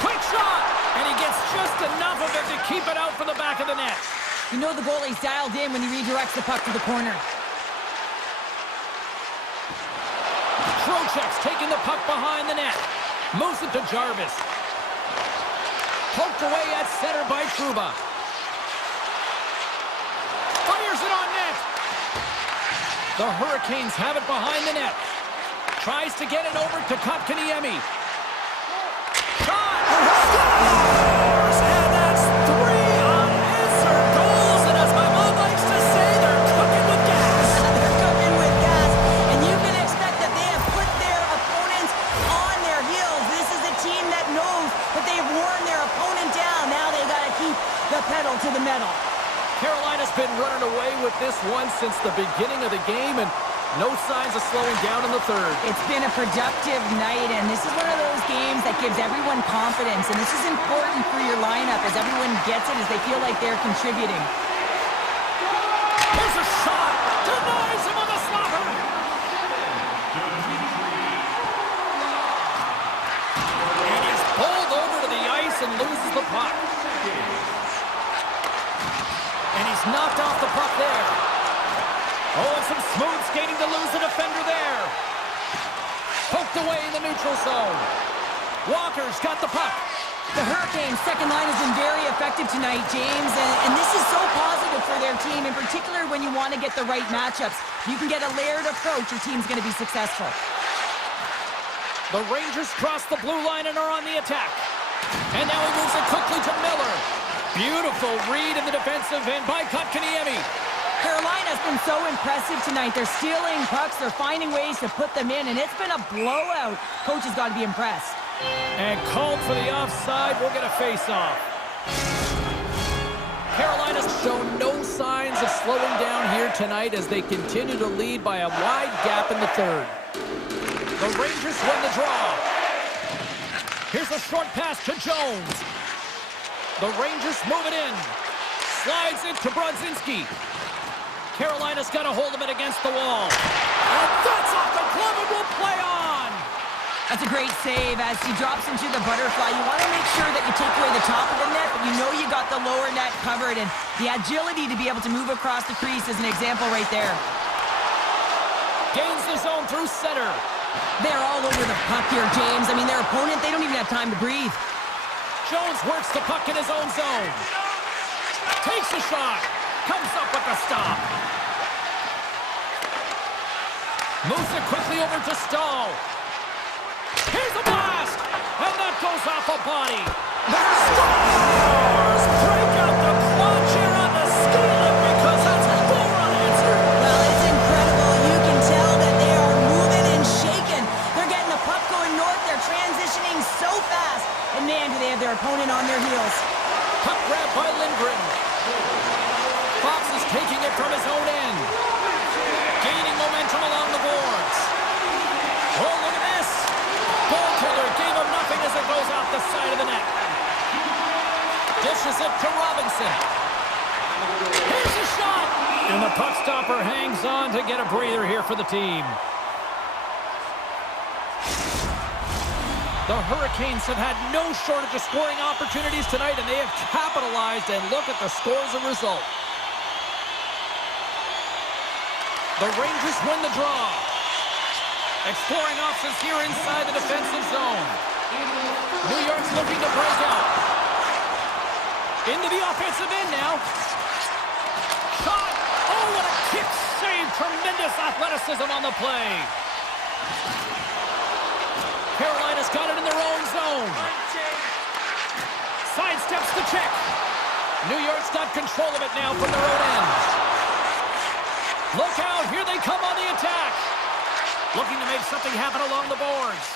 Quick shot! And he gets just enough of it to keep it out from the back of the net. You know the goalie's dialed in when he redirects the puck to the corner. Trocheck's taking the puck behind the net. Moves it to Jarvis. Poked away at center by Trouba. Fires it on net. The Hurricanes have it behind the net. Tries to get it over to Kotkaniemi. Shot! Scores! And that's 3 unanswered goals. And as my mom likes to say, they're cooking with gas. They're cooking with gas. And you can expect that they have put their opponents on their heels. This is a team that knows that they've worn their opponent down. Now they got to keep the pedal to the metal. Carolina's been running away with this one since the beginning of the game, and no signs of slowing down in the third. It's been a productive night, and this is one of those games that gives everyone confidence, and this is important for your lineup as everyone gets it, as they feel like they're contributing. Here's a shot! Denies him on the slapper! And he's pulled over to the ice and loses the puck. And he's knocked off the puck there. Oh, and some smooth skating to lose the defender there. Poked away in the neutral zone. Walker's got the puck. The Hurricanes' second line has been very effective tonight, James, and this is so positive for their team, in particular when you want to get the right matchups. You can get a layered approach, your team's going to be successful. The Rangers cross the blue line and are on the attack. And now he moves it quickly to Miller. Beautiful read in the defensive end by Kotkaniemi. Carolina's been so impressive tonight. They're stealing pucks, they're finding ways to put them in, and it's been a blowout. Coach has got to be impressed. And called for the offside. We'll get a face-off. Carolina's shown no signs of slowing down here tonight as they continue to lead by a wide gap in the third. The Rangers win the draw. Here's a short pass to Jones. The Rangers move it in. Slides it to Brodzinski. Carolina's got a hold of it against the wall. And that's off the glove and will play on. That's a great save as he drops into the butterfly. You want to make sure that you take away the top of the net, but you know you got the lower net covered, and the agility to be able to move across the crease is an example right there. Gains the zone through center. They're all over the puck here, James. I mean, their opponent, they don't even have time to breathe. Jones works the puck in his own zone. Takes a shot. Comes up with the stop. Moves it quickly over to Stahl. Here's a blast! And that goes off a body. Scores! Break out the clutch here on the ski lift because that's 4 unanswered. Well, it's incredible. You can tell that they are moving and shaking. They're getting the puck going north. They're transitioning so fast. And man, do they have their opponent on their heels. Puck grab by Lindgren. Fox is taking it from his own end. Gaining momentum along the boards. Oh, look at this. Goal killer gave him nothing as it goes off the side of the net. Dishes it to Robinson. Here's a shot. And the puck stopper hangs on to get a breather here for the team. The Hurricanes have had no shortage of scoring opportunities tonight, and they have capitalized, and look at the score as a result. The Rangers win the draw. Exploring options here inside the defensive zone. New York's looking to break out. Into the offensive end now. Shot! Oh, what a kick save! Tremendous athleticism on the play. Carolina's got it in their own zone. Sidesteps the check. New York's got control of it now from their own end. Look out, here they come on the attack. Looking to make something happen along the boards.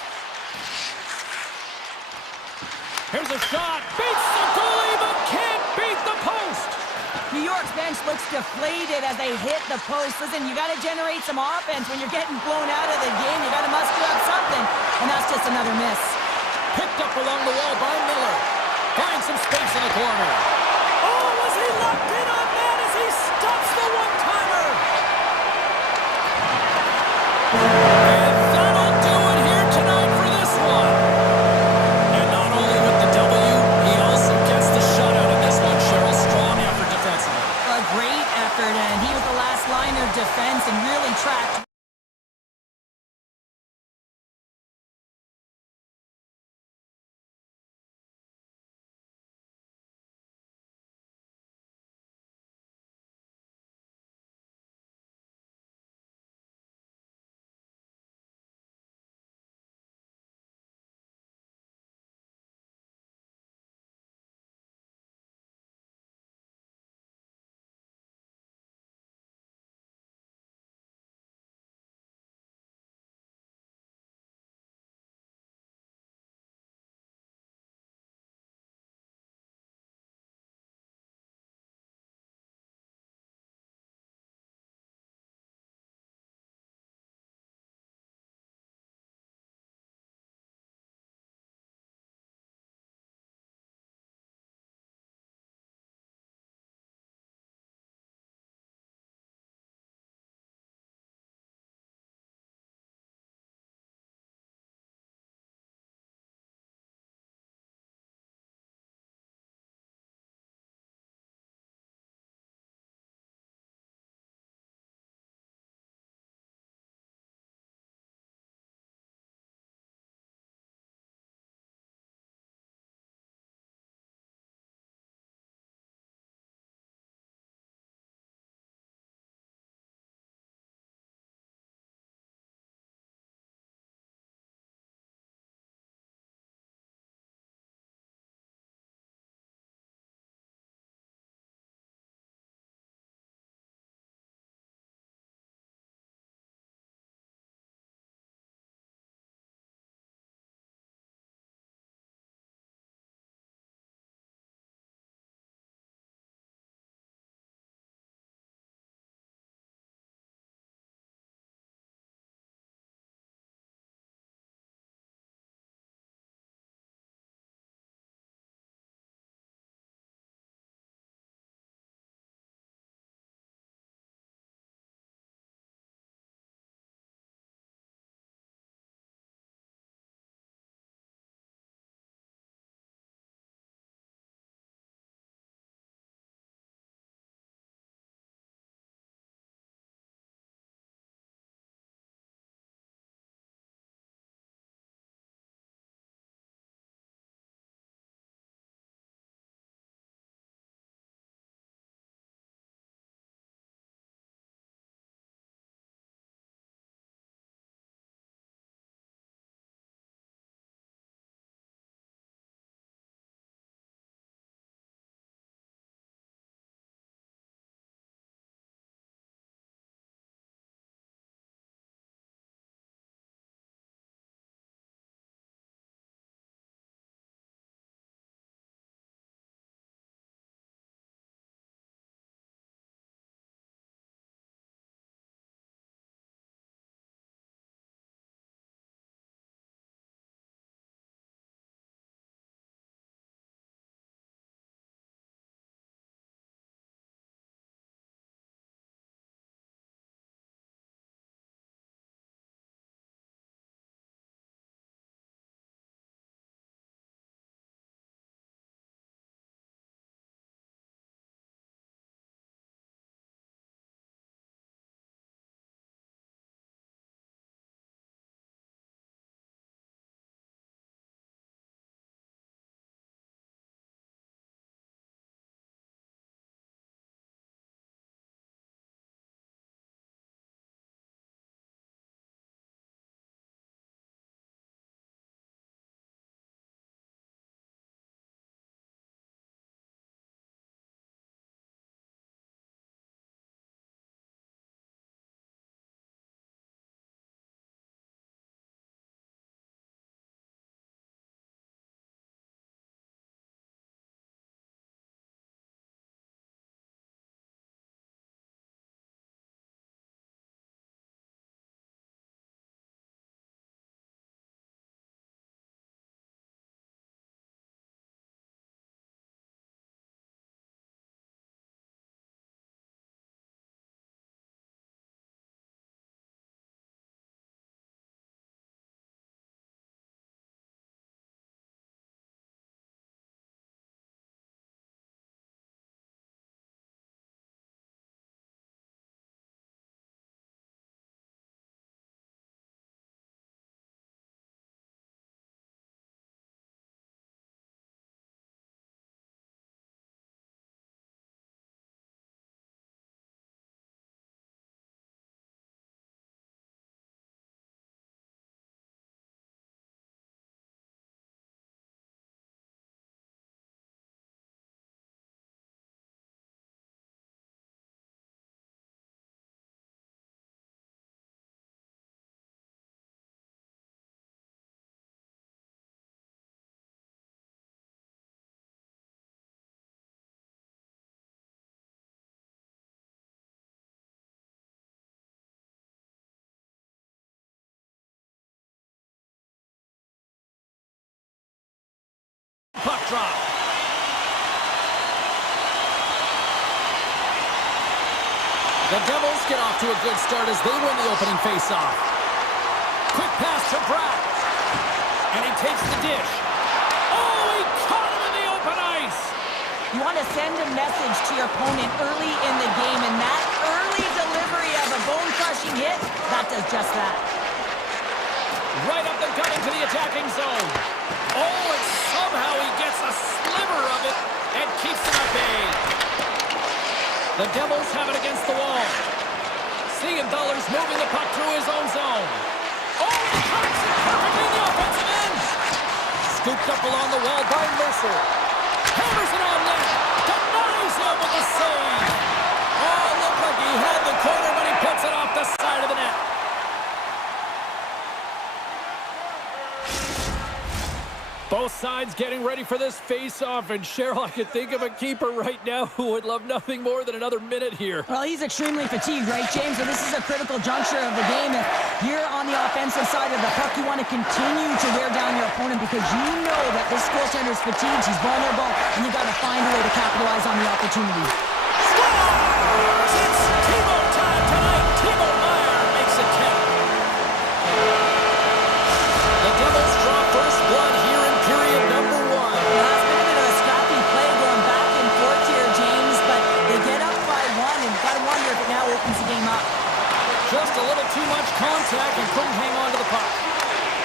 Here's a shot. Beats the goalie, but can't beat the post. New York's bench looks deflated as they hit the post. Listen, you got to generate some offense when you're getting blown out of the game. You got to muster up something, and that's just another miss. Picked up along the wall by Miller. Finds some space in the corner. Oh, was he locked in on that as he stops the one-timer? And that'll do it here tonight for this one. And not only with the W, he also gets the shutout in this one, Cheryl. Strong effort defensively. A great effort, and he was the last line of defense and really tracked drop. The Devils get off to a good start as they win the opening faceoff. Quick pass to Brown. And he takes the dish. Oh, he caught him in the open ice. You want to send a message to your opponent early in the game, and that early delivery of a bone-crushing hit, that does just that. Right up the gut into the attacking zone. Oh, and somehow he gets a sliver of it and keeps it at bay. The Devils have it against the wall. Siegenthaler's moving the puck through his own zone. Oh, he cuts it perfectly in the offensive end. Scooped up along the wall by Mercer. Hammers it on net. Denies him with the save. Oh, looked like he had the corner, but he puts it off the side of the net. Both sides getting ready for this face-off, and Cheryl, I could think of a keeper right now who would love nothing more than another minute here. Well, he's extremely fatigued, right, James? So this is a critical juncture of the game. If you're on the offensive side of the puck, you want to continue to wear down your opponent because you know that this goaltender is fatigued, he's vulnerable, and you got to find a way to capitalize on the opportunity. Scores! It's Timo time tonight. Timo Meier makes it count. The Devils draw first blood here in period number 1. Well, that's been a bit of a scrappy play going back and forth here, James, but they get up by 1, and got to wonder if it now opens the game up. Just a little too much contact and couldn't hang on to the puck.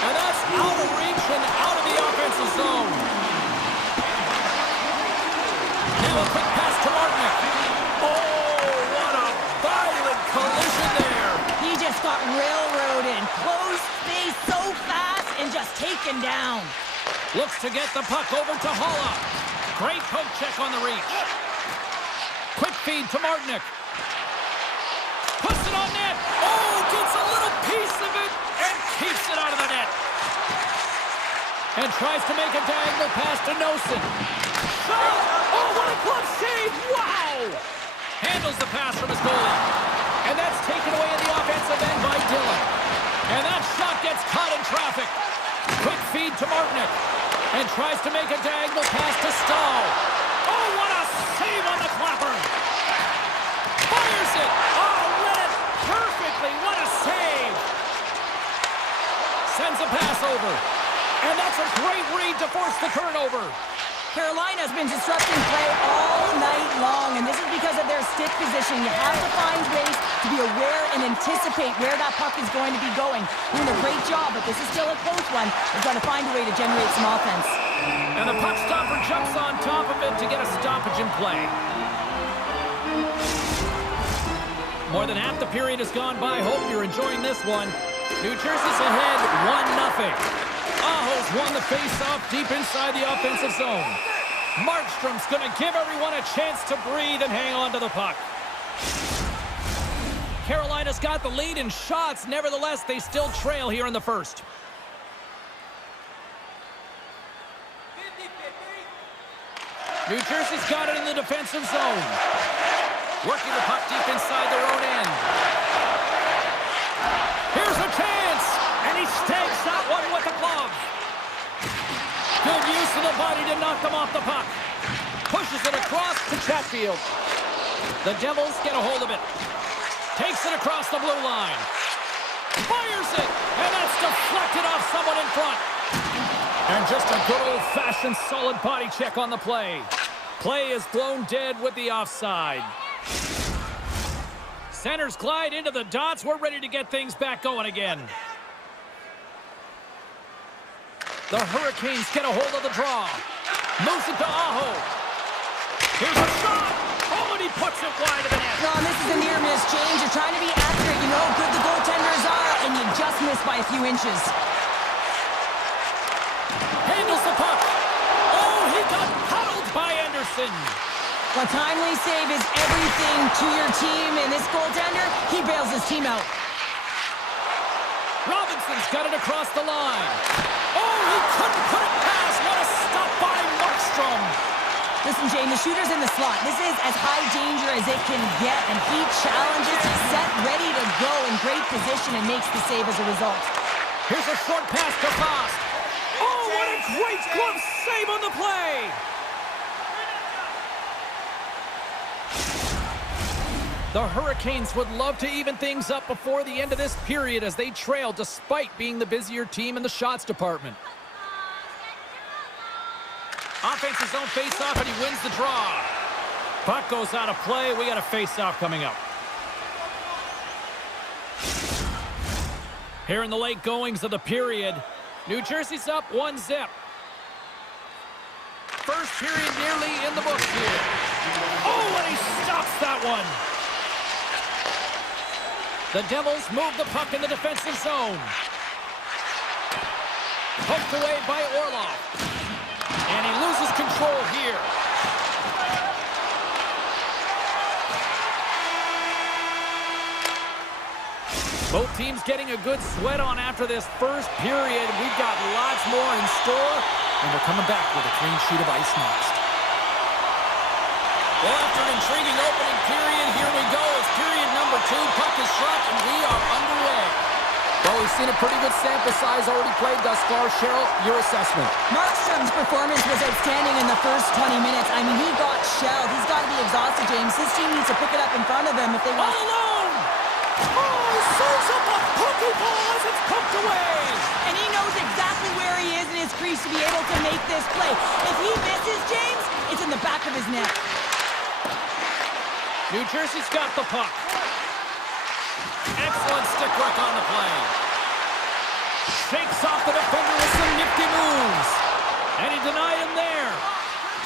And that's out of reach and out of the offensive zone. Now a quick pass to Martinick. Oh, what a violent collision there. He just got railroaded. Close space so fast and just taken down. Looks to get the puck over to Holla. Great poke check on the reach. Quick feed to Martinick. Puts it on net. Oh, gets a little piece of it and keeps it out of the net. And tries to make a diagonal pass to Nosen. Shot! Oh, what a glove save! Wow! Handles the pass from his goalie. And that's taken away in the offensive end by Dillon. And that shot gets caught in traffic. Quick feed to Martinick. And tries to make a diagonal pass to Stahl. Oh, what a save on the clapper! Fires it! Oh, read it perfectly! What a save! Sends a pass over. And that's a great read to force the turnover. Carolina's been disrupting play all night long, and this is because of their stick position. You have to find ways to be aware and anticipate where that puck is going to be going. Doing a great job, but this is still a close one. They've got to find a way to generate some offense. And the puck stopper jumps on top of it to get a stoppage in play. More than half the period has gone by. Hope you're enjoying this one. New Jersey's ahead 1-0. Aho's won the face-off deep inside the offensive zone. Markstrom's going to give everyone a chance to breathe and hang on to the puck. Carolina's got the lead in shots. Nevertheless, they still trail here in the first. New Jersey's got it in the defensive zone. Working the puck deep inside their own end. Here's a chance! And he stakes that one with the glove. Good use of the body to knock them off the puck. Pushes it across to Chatfield. The Devils get a hold of it. Takes it across the blue line. Fires it! And that's deflected off someone in front. And just a good old-fashioned solid body check on the play. Play is blown dead with the offside. Centers glide into the dots. We're ready to get things back going again. The Hurricanes get a hold of the draw. Moves it to Aho. Here's a shot. Oh, and he puts it wide of the net. Ron, this is a near miss, James. You're trying to be accurate. You know how good the goaltenders are, and you just miss by a few inches. Handles the puck. Oh, he got huddled by Anderson. A timely save is everything to your team, and this goaltender, he bails his team out. Robinson's got it across the line. Oh, he couldn't put it past. What a stop by Markstrom. Listen, Jane, the shooter's in the slot. This is as high danger as it can get, and he challenges. He's set, ready to go in great position, and makes the save as a result. Here's a short pass to Fast. Oh, what a Great glove save on the play. The Hurricanes would love to even things up before the end of this period as they trail despite being the busier team in the shots department. Offensive zone face-off, and he wins the draw. Puck goes out of play. We got a face-off coming up. Here in the late goings of the period, New Jersey's up 1-0. First period nearly in the books here. Oh, and he stops that one. The Devils move the puck in the defensive zone. Poked away by Orlov. And he loses control here. Both teams getting a good sweat on after this first period. We've got lots more in store, and we're coming back with a clean sheet of ice next. Well, after an intriguing opening period, here we go. It's period number 2. Puck is shot, and we are underway. Well, we've seen a pretty good sample size already played thus far. Cheryl, your assessment. Markstrom's performance was outstanding in the first 20 minutes. I mean, he got shelled. He's got to be exhausted, James. His team needs to pick it up in front of him if they want. All alone! Oh, he serves up a pokeball as it's poked away! And he knows exactly where he is in his crease to be able to make this play. If he misses, James, it's in the back of his net. New Jersey's got the puck. Excellent stick work on the play. Shakes off the defender with some nifty moves. And he denied him there.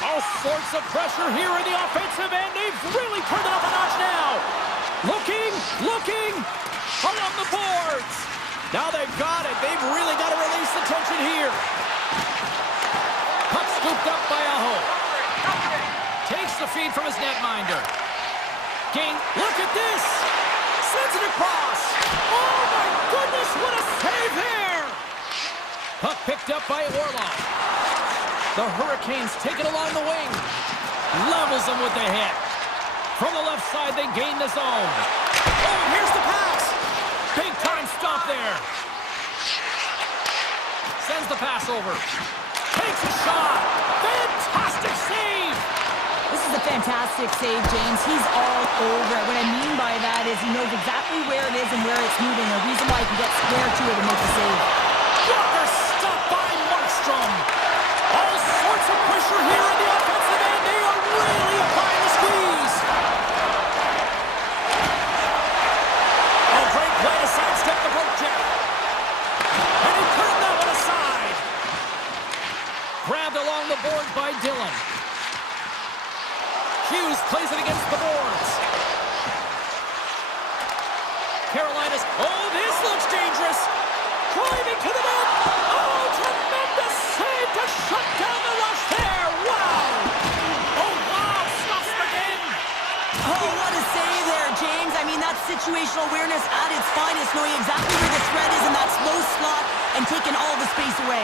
All sorts of pressure here in the offensive end. They've really turned it up a notch now. Looking, along the boards. Now they've got it. They've really got to release the tension here. Puck scooped up by Aho. Takes the feed from his netminder. King, look at this! Sends it across! Oh my goodness, what a save there! Puck picked up by Orlov. The Hurricanes take it along the wing. Levels them with the hit. From the left side, they gain the zone. Oh, here's the pass! Big time stop there. Sends the pass over. Takes a shot! Fantastic save! This is a fantastic save, James. He's all over it. What I mean by that is he knows exactly where it is and where it's moving. A reason why he can get square to it and make the save. Blocker stopped by Markstrom. All sorts of pressure here in the offensive end. They are really applying the squeeze. A great play to sidestep the poke check. And he turned that one aside. Grabbed along the board by Dillon. Hughes plays it against the boards. Carolina's, oh, this looks dangerous. Driving to the net. Oh, tremendous save to shut down the rush there. Wow. Oh, wow, stops again. Oh, what a save there, James. I mean, that's situational awareness at its finest, knowing exactly where the threat is in that slow slot and taking all the space away.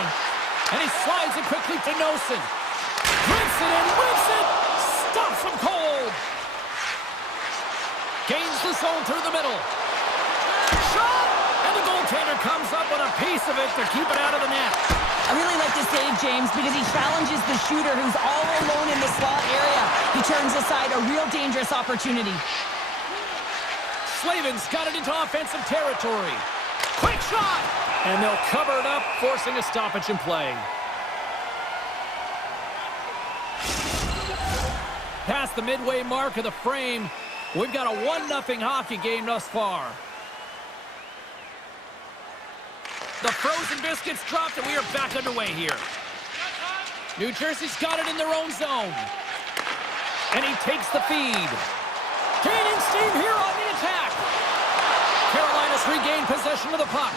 And he slides it quickly to Nosen. Rips it and whips it. Stops him cold. Gains the zone through the middle. Shot! And the goaltender comes up with a piece of it to keep it out of the net. I really like the save, James, because he challenges the shooter who's all alone in the slot area. He turns aside a real dangerous opportunity. Slavin's got it into offensive territory. Quick shot! And they'll cover it up, forcing a stoppage in play. Past the midway mark of the frame, we've got a 1-0 hockey game thus far. The frozen biscuits dropped, and we are back underway here. New Jersey's got it in their own zone. And he takes the feed. Gaining steam here on the attack. Carolina's regained possession of the puck.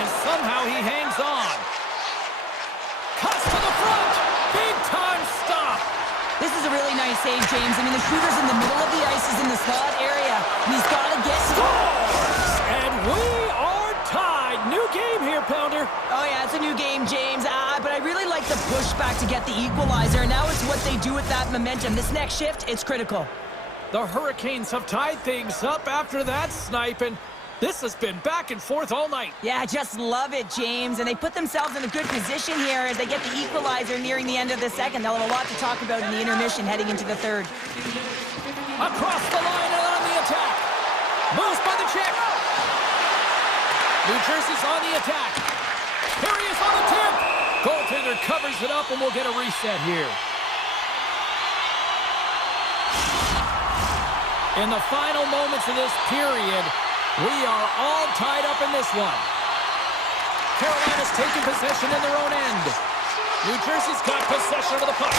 And somehow he hangs on. Cuts to the front. Big time stop. This is a really nice save, James. I mean, the shooter's in the middle of the ice, is in the slot area, and he's got to get scores! And we are tied. New game here, Pounder. Oh, yeah, it's a new game, James. But I really like the pushback to get the equalizer. Now it's what they do with that momentum. This next shift, it's critical. The Hurricanes have tied things up after that snipe, and This has been back and forth all night. Yeah, I just love it, James. And they put themselves in a good position here as they get the equalizer nearing the end of the second. They'll have a lot to talk about in the intermission heading into the third. Across the line and on the attack. Moves by the Czech. New Jersey's on the attack. Here he is on the tip. Goaltender covers it up and we'll get a reset here. In the final moments of this period, we are all tied up in this one. Carolina's taking possession in their own end. New Jersey's got possession of the puck.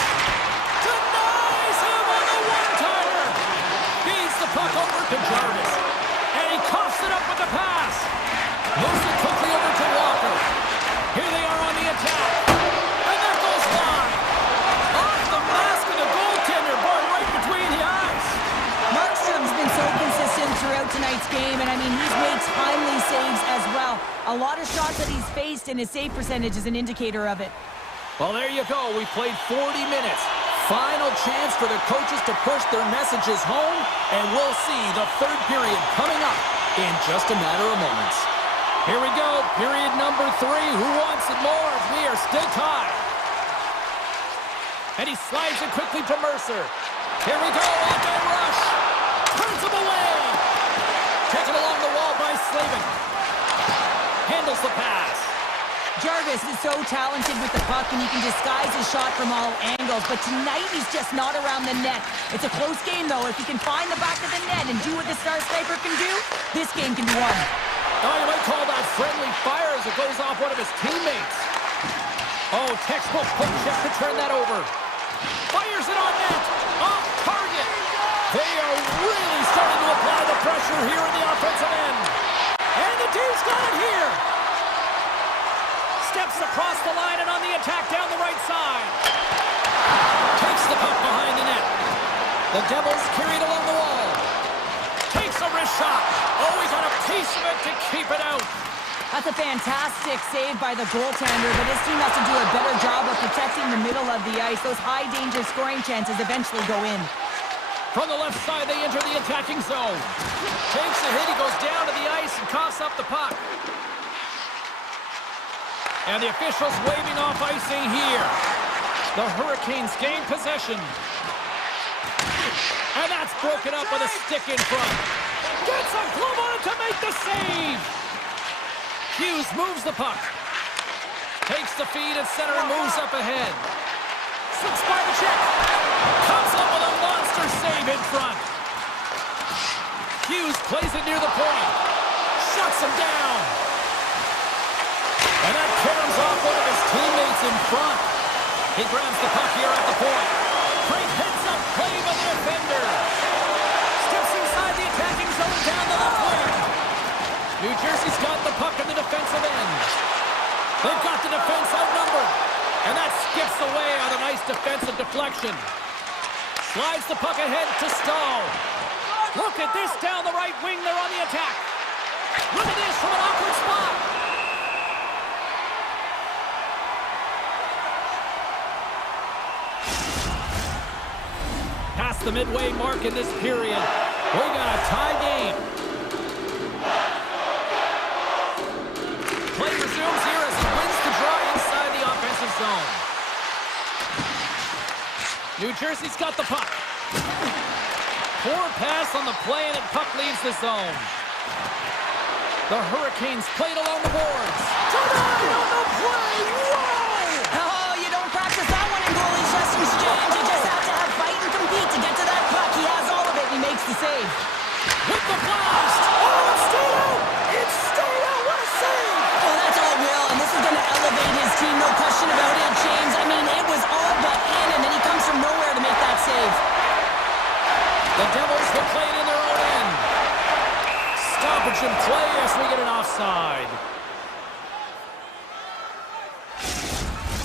Denies him on the one-timer. Feeds the puck over to Jarvis. And he coughs it up with the pass. Moves it quickly over to Walker. Here they are on the attack. And there goes wide. Off the mask of the goaltender, boy, right between the eyes. Markstrom's been so consistent throughout tonight's game, and I mean, he's made timely saves as well. A lot of shots that he's faced, and his save percentage is an indicator of it. Well, there you go. We played 40 minutes. Final chance for the coaches to push their messages home, and we'll see the third period coming up in just a matter of moments. Here we go, period number 3. Who wants it more as we are still tied? And he slides it quickly to Mercer. Here we go, one-man rush. Turns him away. Taken along the wall by Slavin. Handles the pass. Jarvis is so talented with the puck, and he can disguise his shot from all angles, but tonight he's just not around the net. It's a close game, though. If he can find the back of the net and do what the star sniper can do, this game can be won. Oh, you might call that friendly fire as it goes off one of his teammates. Oh, textbook poke check to turn that over. Fires it on net. Off target. They are really starting to apply the pressure here in the offensive end. And the D's got it here. Steps across the line and on the attack down the right side. Takes the puck behind the net. The Devils carry it along the wall. Takes a wrist shot. Oh, he got a piece of it to keep it out. That's a fantastic save by the goaltender, but his team has to do a better job of protecting the middle of the ice. Those high-danger scoring chances eventually go in. From the left side, they enter the attacking zone. Takes a hit, he goes down to the ice and coughs up the puck. And the officials waving off icing here. The Hurricanes gain possession. And that's broken up with a stick in front. Gets a glove on it to make the save. Hughes moves the puck. Takes the feed at center and moves up ahead. Slips by the check. Comes up with a monster save in front. Hughes plays it near the point. Shuts him down. And that caroms off one of his teammates in front. He grabs the puck here at the point. Great heads-up play by the defender. Steps inside the attacking zone down the left wing. New Jersey's got the puck in the defensive end. They've got the defense outnumbered. And that skips away on a nice defensive deflection. Slides the puck ahead to Stahl. Look at this down the right wing. They're on the attack. Look at this from an awkward spot. Past the midway mark in this period. We got a tie game. Play resumes here as he wins the draw inside the offensive zone. New Jersey's got the puck. Poor pass on the play and the puck leaves the zone. The Hurricanes played along the boards. Denied on the play. Whoa! Oh, you don't practice that one in goalie sessions, James. You just have to have fight and compete to get to that puck. He has all of it, and he makes the save. With the blast! Oh, it's stayed out! It's stayed out! What a save! Oh, that's all Will, and this is going to elevate his team, no question about it, James. I mean, it was all but in, and then he comes from nowhere to make that save. The Devils will play it in their own end. Stoppage in play as we get an offside.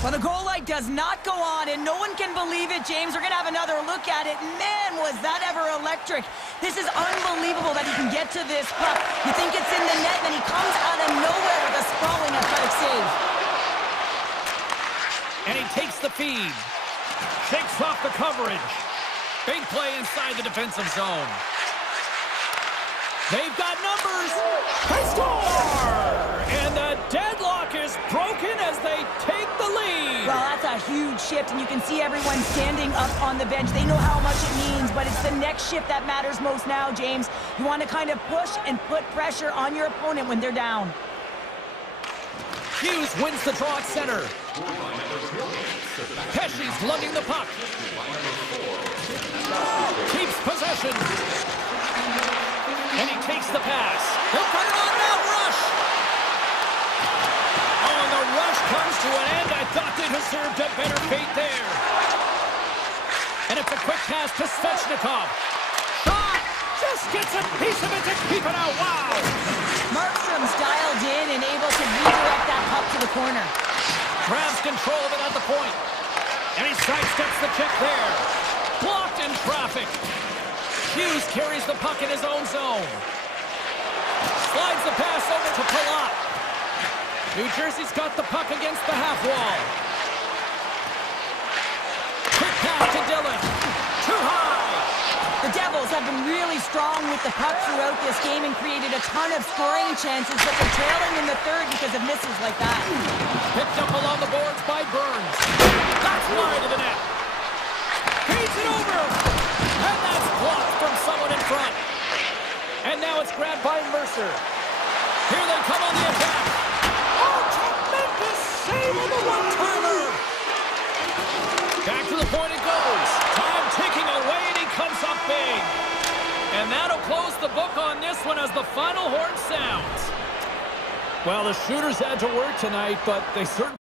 Well, the goal light does not go on, and no one can believe it, James. We're going to have another look at it. Man, was that ever electric. This is unbelievable that he can get to this puck. You think it's in the net, then he comes out of nowhere with a sprawling athletic save. And he takes the feed. Shakes off the coverage. Big play inside the defensive zone. They've got numbers. shift, and you can see everyone standing up on the bench. They know how much it means, but it's the next shift that matters most now, James. You want to kind of push and put pressure on your opponent when they're down. Hughes wins the draw at center. Pesci's lugging the puck. Keeps possession. And he takes the pass. He'll put it on now, rush! Oh, and the rush comes to an end. I thought they deserved a better fate there. And it's a quick pass to Svechnikov. Shot! Just gets a piece of it to keep it out. Wow! Markstrom's dialed in and able to redirect that puck to the corner. Grabs control of it at the point. And he sidesteps the check there. Blocked in traffic. Hughes carries the puck in his own zone. Slides the pass over to Palat. New Jersey's got the puck against the half wall. Quick pass to Dillon. Too high. The Devils have been really strong with the puck throughout this game and created a ton of scoring chances, but they're trailing in the third because of misses like that. Picked up along the boards by Burns. That's wide of the net. Feeds it over. And that's blocked from someone in front. And now it's grabbed by Mercer. Here they come on the attack. Oh, tremendous save on the one-timer. Back to the point it goes. Time ticking away, and he comes up big. And that'll close the book on this one as the final horn sounds. Well, the shooters had to work tonight, but they certainly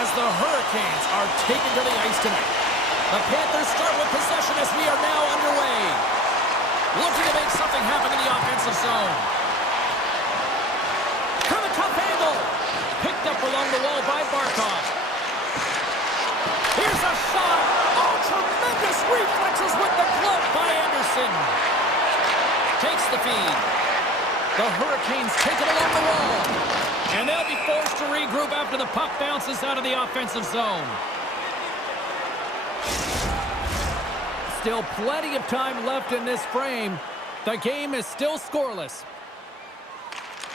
as the Hurricanes are taken to the ice tonight. The Panthers start with possession as we are now underway. Looking to make something happen in the offensive zone. From a tough angle. Picked up along the wall by Barkov. Here's a shot. Oh, tremendous reflexes with the glove by Anderson. Takes the feed. The Hurricanes take it along the wall. And they'll be forced to regroup after the puck bounces out of the offensive zone. Still plenty of time left in this frame. The game is still scoreless.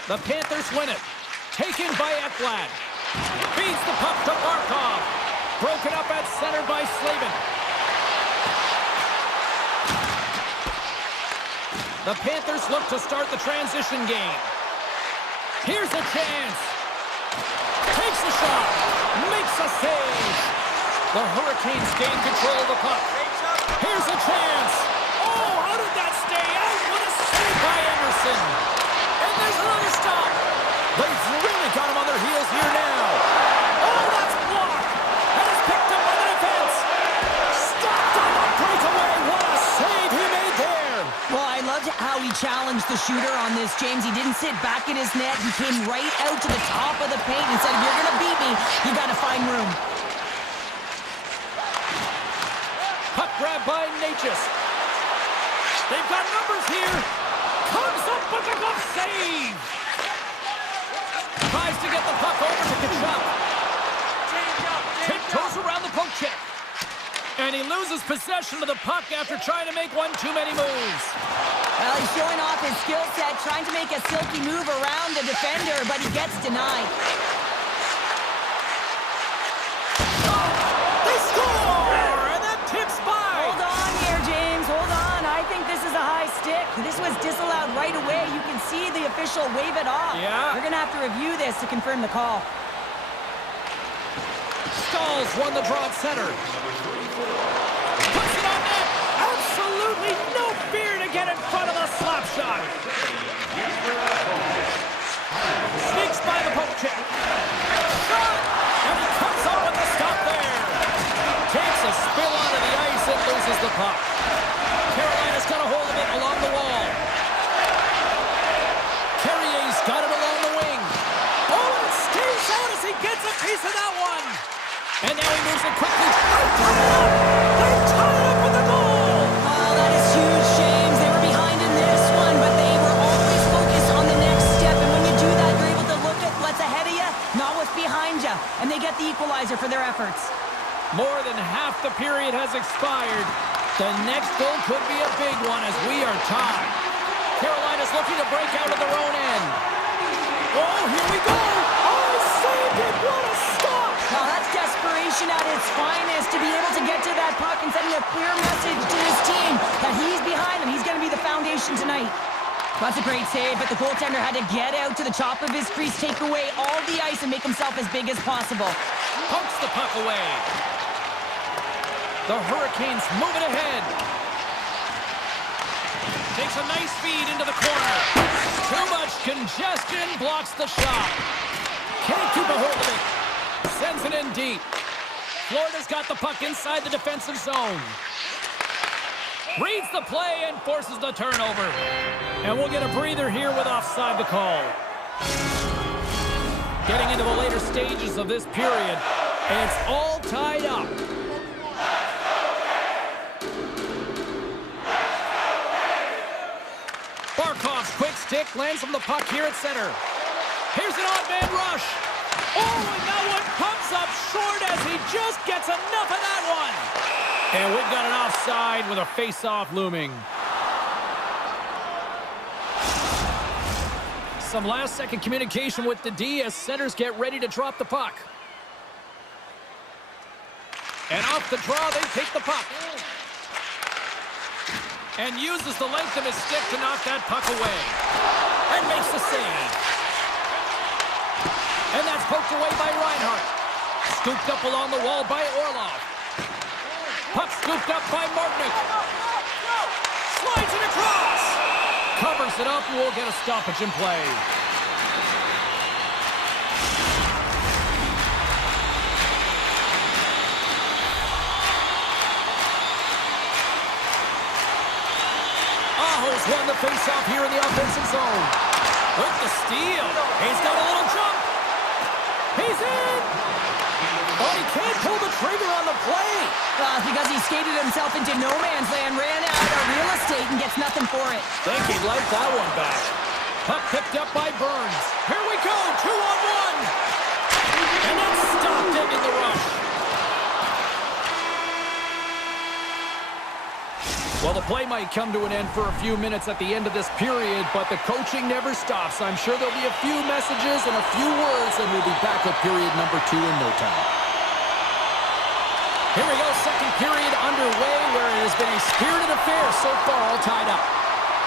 The Panthers win it. Taken by Ekblad. Feeds the puck to Barkov. Broken up at center by Slavin. The Panthers look to start the transition game. Here's a chance. Takes a shot. Makes a save. The Hurricanes gain control of the puck. Here's a chance. Oh, how did that stay out? What a save by Anderson. And there's another stop. They've really got him on their heels here now. Oh, that's blocked. And it's picked up by the defense. Stopped on the breakaway. What a save he made there. Well, I loved how he challenged the shooter on this, James. He didn't sit back in his net. He came right out to the top of the paint and said, if you're going to beat me, you got to find room. Puck grab by Natchez. They've got numbers here. Comes up with a glove save. Tries to get the puck over to Kachuk. Tiptoes around the poke check. And he loses possession of the puck after trying to make one too many moves. Well, he's showing off his skill set, trying to make a silky move around the defender, but he gets denied. They score! And that tips by. Hold on here, James. Hold on. I think this is a high stick. This was disallowed right away. You can see the official wave it off. Yeah. We're going to have to review this to confirm the call. Stalls won the draw at center. Puts it on net. Absolutely no fear to get in front of the slap shot. Sneaks by the poke check. Shot! And he comes up with the stop there. Takes a spill onto the ice and loses the puck. Carolina's got a hold of it along the wall. Carrier's got it along the wing. Oh, and it stays out as he gets a piece of that one. And now he moves it quickly. They tie it up with a goal! Oh, that is huge, James. They were behind in this one, but they were always focused on the next step. And when you do that, you're able to look at what's ahead of you, not what's behind you. And they get the equalizer for their efforts. More than half the period has expired. The next goal could be a big one as we are tied. Carolina's looking to break out of their own end. Oh, here we go! Oh, saved it! What a stop! Now that's desperation at its finest, to be able to get to that puck and sending a clear message to his team that he's behind them. He's going to be the foundation tonight. That's a great save, but the goaltender had to get out to the top of his crease, take away all the ice, and make himself as big as possible. Pokes the puck away. The Hurricanes moving ahead. Takes a nice feed into the corner. Too much congestion, blocks the shot. Can't keep a hold of it. Sends it in deep. Florida's got the puck inside the defensive zone. Reads the play and forces the turnover. And we'll get a breather here with offside the call. Getting into the later stages of this period, and it's all tied up. Barkov's quick stick lands on the puck here at center. Here's an odd man rush. Oh, and that one comes up short as he just gets enough of that one. And we've got an offside with a face-off looming. Some last-second communication with the D as centers get ready to drop the puck. And off the draw, they take the puck. And uses the length of his stick to knock that puck away. And makes the save. And that's poked away by Reinhart. Scooped up along the wall by Orlov. Puck scooped up by Martinick. Slides it across. Covers it up and we'll get a stoppage in play. Almost won the face-off here in the offensive zone. With the steal. He's got a little jump. He's in. But he can't pull the trigger on the play. Because he skated himself into no man's land, ran out of real estate, and gets nothing for it. Think he'd like that one back. Puck picked up by Burns. Here we go, 2-on-1. And then stopped him in the rush. Well, the play might come to an end for a few minutes at the end of this period, but the coaching never stops. I'm sure there'll be a few messages and a few words, and we'll be back with period number 2 in no time. Here we go, second period underway, where it has been a spirited affair so far, all tied up.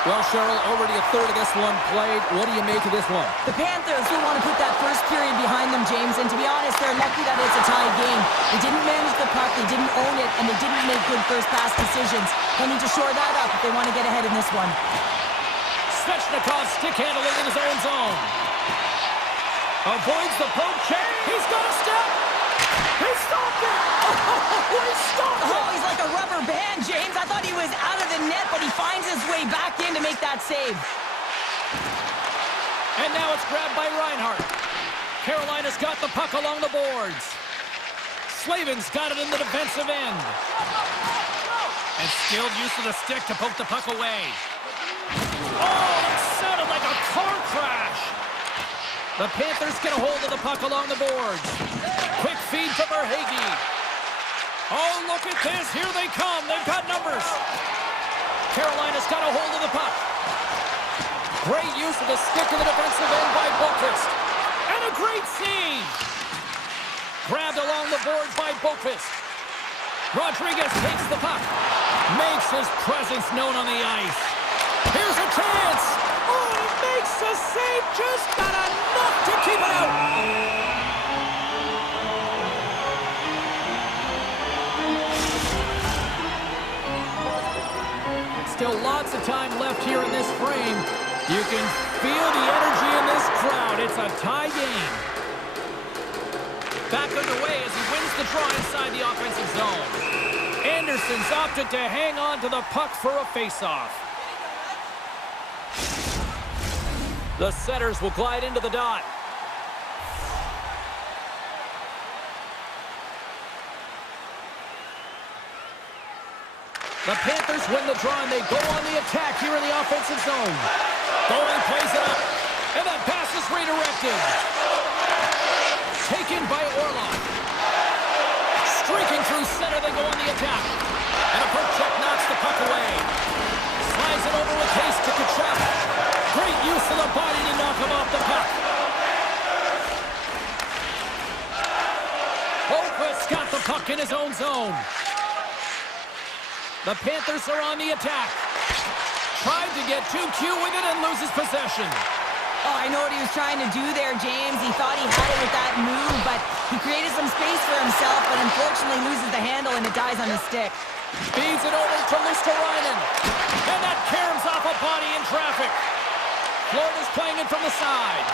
Well, Cheryl, already a third of this one played. What do you make of this one? The Panthers will want to put that first period behind them, James, and to be honest, they're lucky that it's a tie game. They didn't manage the puck, they didn't own it, and they didn't make good first pass decisions. They need to shore that up if they want to get ahead in this one. Svechnikov stick handling in his own zone. Avoids the poke check. He's got a step. He stopped it. Oh, he stopped it. Oh, he's like a rubber band, James. I thought he was out of the net, but he finds his way back in to make that save. And now it's grabbed by Reinhart. Carolina's got the puck along the boards. Slavin's got it in the defensive end. And skilled use of the stick to poke the puck away. Oh, that sounded like a car crash. The Panthers get a hold of the puck along the boards. Quick feed to Verhaeghe. Oh, look at this. Here they come. They've got numbers. Carolina's got a hold of the puck. Great use of the stick in the defensive end by Boqvist. And a great save. Grabbed along the boards by Boqvist. Rodriguez takes the puck. Makes his presence known on the ice. Here's a chance. Oh, he makes a save. Just not enough to keep it out. Still lots of time left here in this frame. You can feel the energy in this crowd. It's a tie game. Back underway as he wins the draw inside the offensive zone. Anderson's opted to hang on to the puck for a face-off. The setters will glide into the dot. The Panthers win the draw, and they go on the attack here in the offensive zone. Goalie plays it up, and that pass is redirected. Taken by Orlov. Streaking through center, they go on the attack. And a poke check knocks the puck away. Slides it over with haste to Kachuk. Great use of the body to knock him off the puck. Boqvist's got the puck in his own zone. The Panthers are on the attack. Tried to get too cute with it and loses possession. Oh, I know what he was trying to do there, James. He thought he had it with that move, but he created some space for himself, but unfortunately loses the handle and it dies on his stick. Feeds it over to Luosterainen. And that caroms off a body in traffic. Florida's playing it from the side.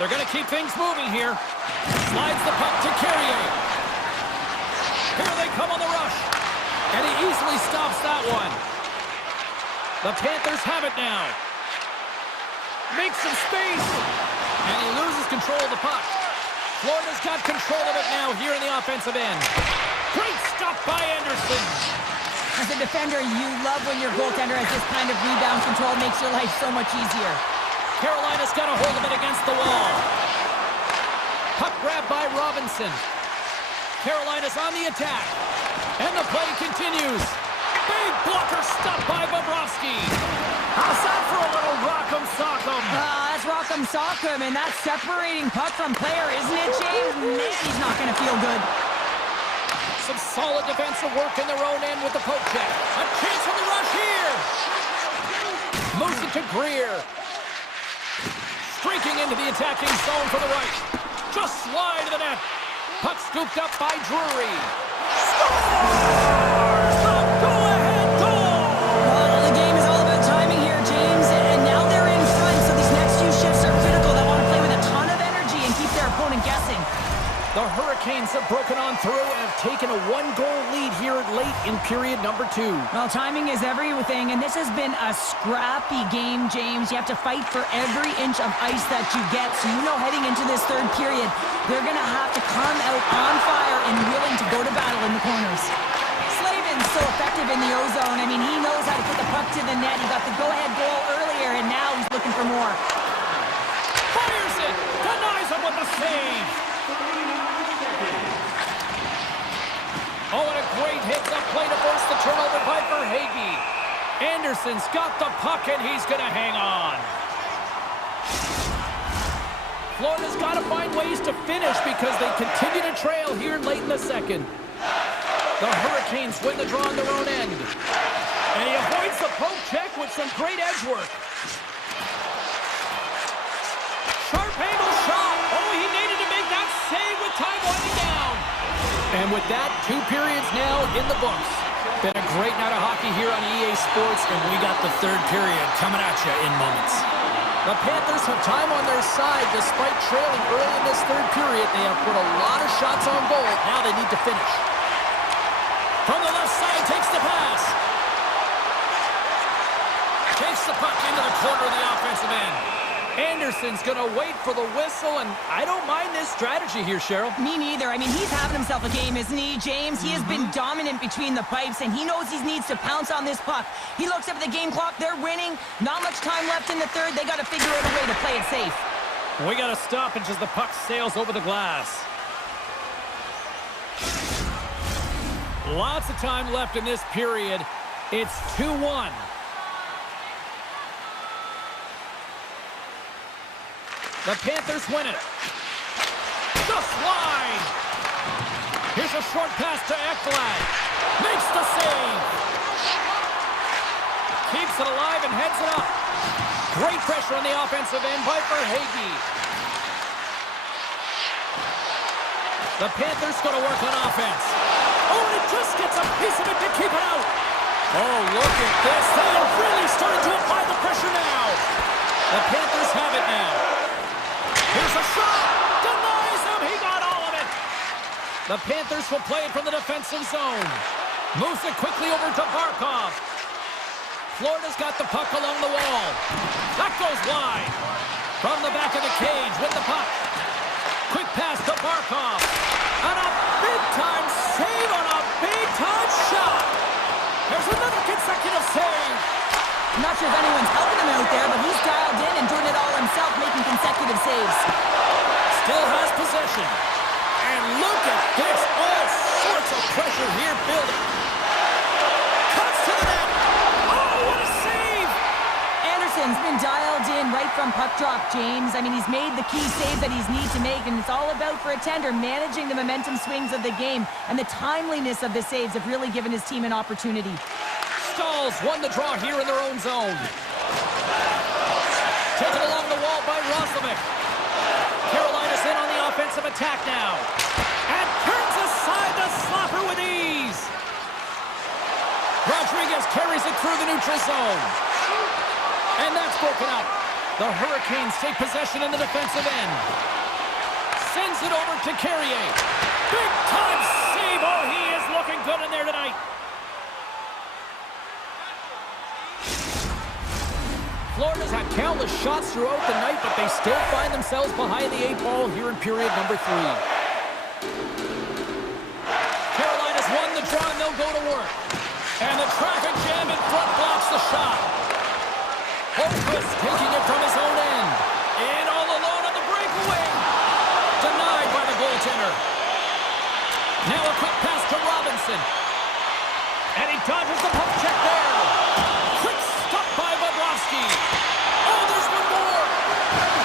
They're going to keep things moving here. Slides the puck to Carrier. Here they come on the rush. And he easily stops that one. The Panthers have it now. Makes some space. And he loses control of the puck. Florida's got control of it now here in the offensive end. Great stop by Anderson. As a defender, you love when your goaltender has this kind of rebound control. It makes your life so much easier. Carolina's got a hold of it against the wall. Puck grabbed by Robinson. Carolina's on the attack. And the play continues. Big blocker stop by Bobrovsky. How's that for a little rock'em sock'em? That's rock'em sock'em, and that's separating puck from player, isn't it, James? Man, he's not going to feel good. Some solid defensive work in their own end with the poke check. A chance on the rush here. Moves it to Greer. Streaking into the attacking zone for the right. Just slide to the net. Puck scooped up by Drury. Scores! The go-ahead goal! Well, the game is all about timing here, James, and now they're in front, so these next few shifts are critical. They want to play with a ton of energy and keep their opponent guessing. The Hurricanes have broken on through and have taken a one-goal lead here late in period number 2. Well, timing is everything, and this has been a scrappy game, James. You have to fight for every inch of ice that you get, so you know heading into this third period, they're going to have to come out on fire and willing to go to battle in the corners. Slavin's so effective in the O-zone. I mean, he knows how to put the puck to the net. He got the go-ahead goal earlier, and now he's looking for more. Fires it! Denies him with the save! Oh, and a great heads-up play to force the turnover by Verhaeghe. Anderson's got the puck, and he's going to hang on. Florida's got to find ways to finish because they continue to trail here late in the second. The Hurricanes win the draw on their own end. And he avoids the poke check with some great edge work. Sharp angle shot. Oh, he needed to make that save with time winding down. And with that, 2 periods now in the books. Been a great night of hockey here on EA Sports, and we got the third period coming at you in moments. The Panthers have time on their side despite trailing early in this third period. They have put a lot of shots on goal. Now they need to finish. From the left side, takes the pass. Takes the puck into the corner of the offensive end. Anderson's going to wait for the whistle, and I don't mind this strategy here, Cheryl. Me neither. I mean, he's having himself a game, isn't he, James? He has been dominant between the pipes, and he knows he needs to pounce on this puck. He looks up at the game clock. They're winning. Not much time left in the third. They got to figure out a way to play it safe. We got to stop it as the puck sails over the glass. Lots of time left in this period. It's 2-1. The Panthers win it. Just wide. Here's a short pass to Ekblad. Makes the save. Keeps it alive and heads it up. Great pressure on the offensive end by Verhaeghe. The Panthers going to work on offense. Oh, and it just gets a piece of it to keep it out. Oh, look at this. They are really starting to apply the pressure now. The Panthers have it now. Here's a shot. Denies him. He got all of it. The Panthers will play it from the defensive zone. Moves it quickly over to Barkov. Florida's got the puck along the wall. That goes wide. From the back of the cage with the puck. Quick pass to Barkov. And a big-time save on a big-time shot. There's another consecutive save. I'm not sure if anyone's helping him out there, but he's dialed in and doing it all himself, making consecutive saves. Still has possession. And look at this. All sorts of pressure here building. Cuts to the net. Oh, what a save. Anderson's been dialed in right from puck drop, James. I mean, he's made the key save that he's need to make, and it's all about, for a tender, managing the momentum swings of the game, and the timeliness of the saves have really given his team an opportunity. Stalls won the draw here in their own zone. Taken along the wall by Roslovic. Carolina's in on the offensive attack now. And turns aside the slapper with ease. Rodriguez carries it through the neutral zone. And that's broken up. The Hurricanes take possession in the defensive end. Sends it over to Carrier. Big time save. Oh, he is looking good in there tonight. Florida's had countless shots throughout the night, but they still find themselves behind the 8 ball here in period number 3. Carolina's won the draw, and they'll go to work. And the traffic jam in front blocks the shot. Holmquist taking it from his own end. In all alone on the breakaway. Denied by the goaltender. Now a quick pass to Robinson. And he dodges the puck check there. Quick stop by Bobrovsky. Oh, there's one more.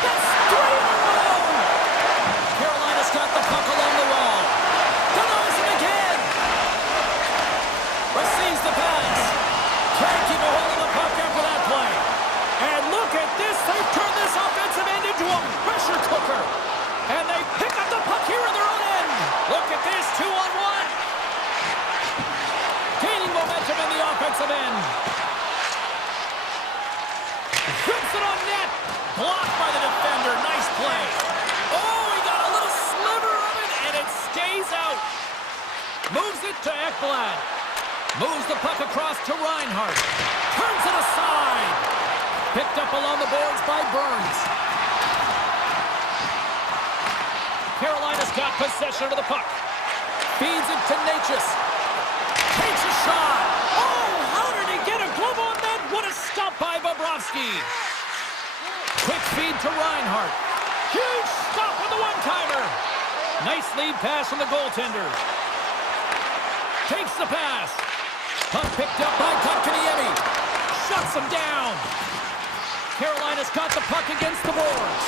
That's 3 in a row. Carolina's got the puck along the wall. Denies him again. Receives the pass. Can't keep a hold of the puck after that play. And look at this. They've turned this offensive end into a pressure cooker. And they pick up the puck here in their own end. Look at this. 2-on-1. Gaining momentum in the offensive end. Whips it on net. Blocked by the defender. Nice play. Oh, he got a little sliver of it, and it stays out. Moves it to Ekblad. Moves the puck across to Reinhardt. Turns it aside. Picked up along the boards by Burns. Carolina's got possession of the puck. Feeds it to Natchez. Takes a shot. Oh, how did he get a glove on that? What a stop by Bobrovsky. Quick feed to Reinhardt. Huge stop with the one-timer. Nice lead pass from the goaltender. Takes the pass. Puck picked up by Kotkaniemi. Shuts him down. Carolina's got the puck against the boards.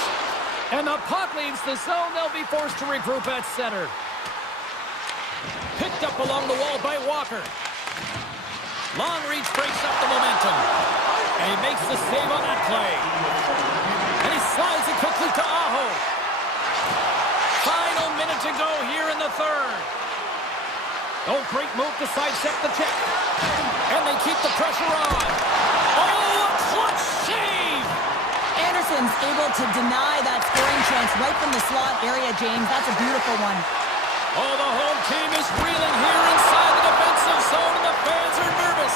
And the puck leaves the zone. They'll be forced to regroup at center. Picked up along the wall by Walker. Long reach breaks up the momentum. And he makes the save on that play. And he slides it quickly to Aho. Final minute to go here in the third. Oh, great move to sidestep the check. And they keep the pressure on. Oh, a clutch save! Anderson's able to deny that scoring chance right from the slot area, James. That's a beautiful one. Oh, the home team is reeling here inside the defensive zone, and the fans are nervous.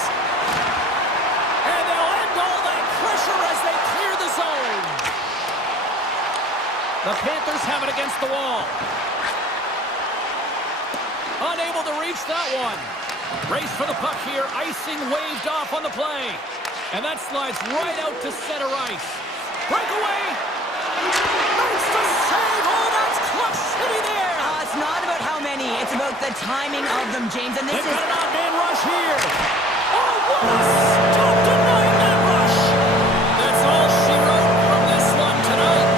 And they'll end all that pressure as they clear the zone. The Panthers have it against the wall. Unable to reach that one. Race for the puck here. Icing waved off on the play. And that slides right out to center ice. Breakaway. Makes the save. Oh, that's clutch city there. It's not about how many. It's about the timing of them, James. And this They've is... got an odd man rush here. Oh, what a stop denying that rush. That's all she wrote from this one tonight.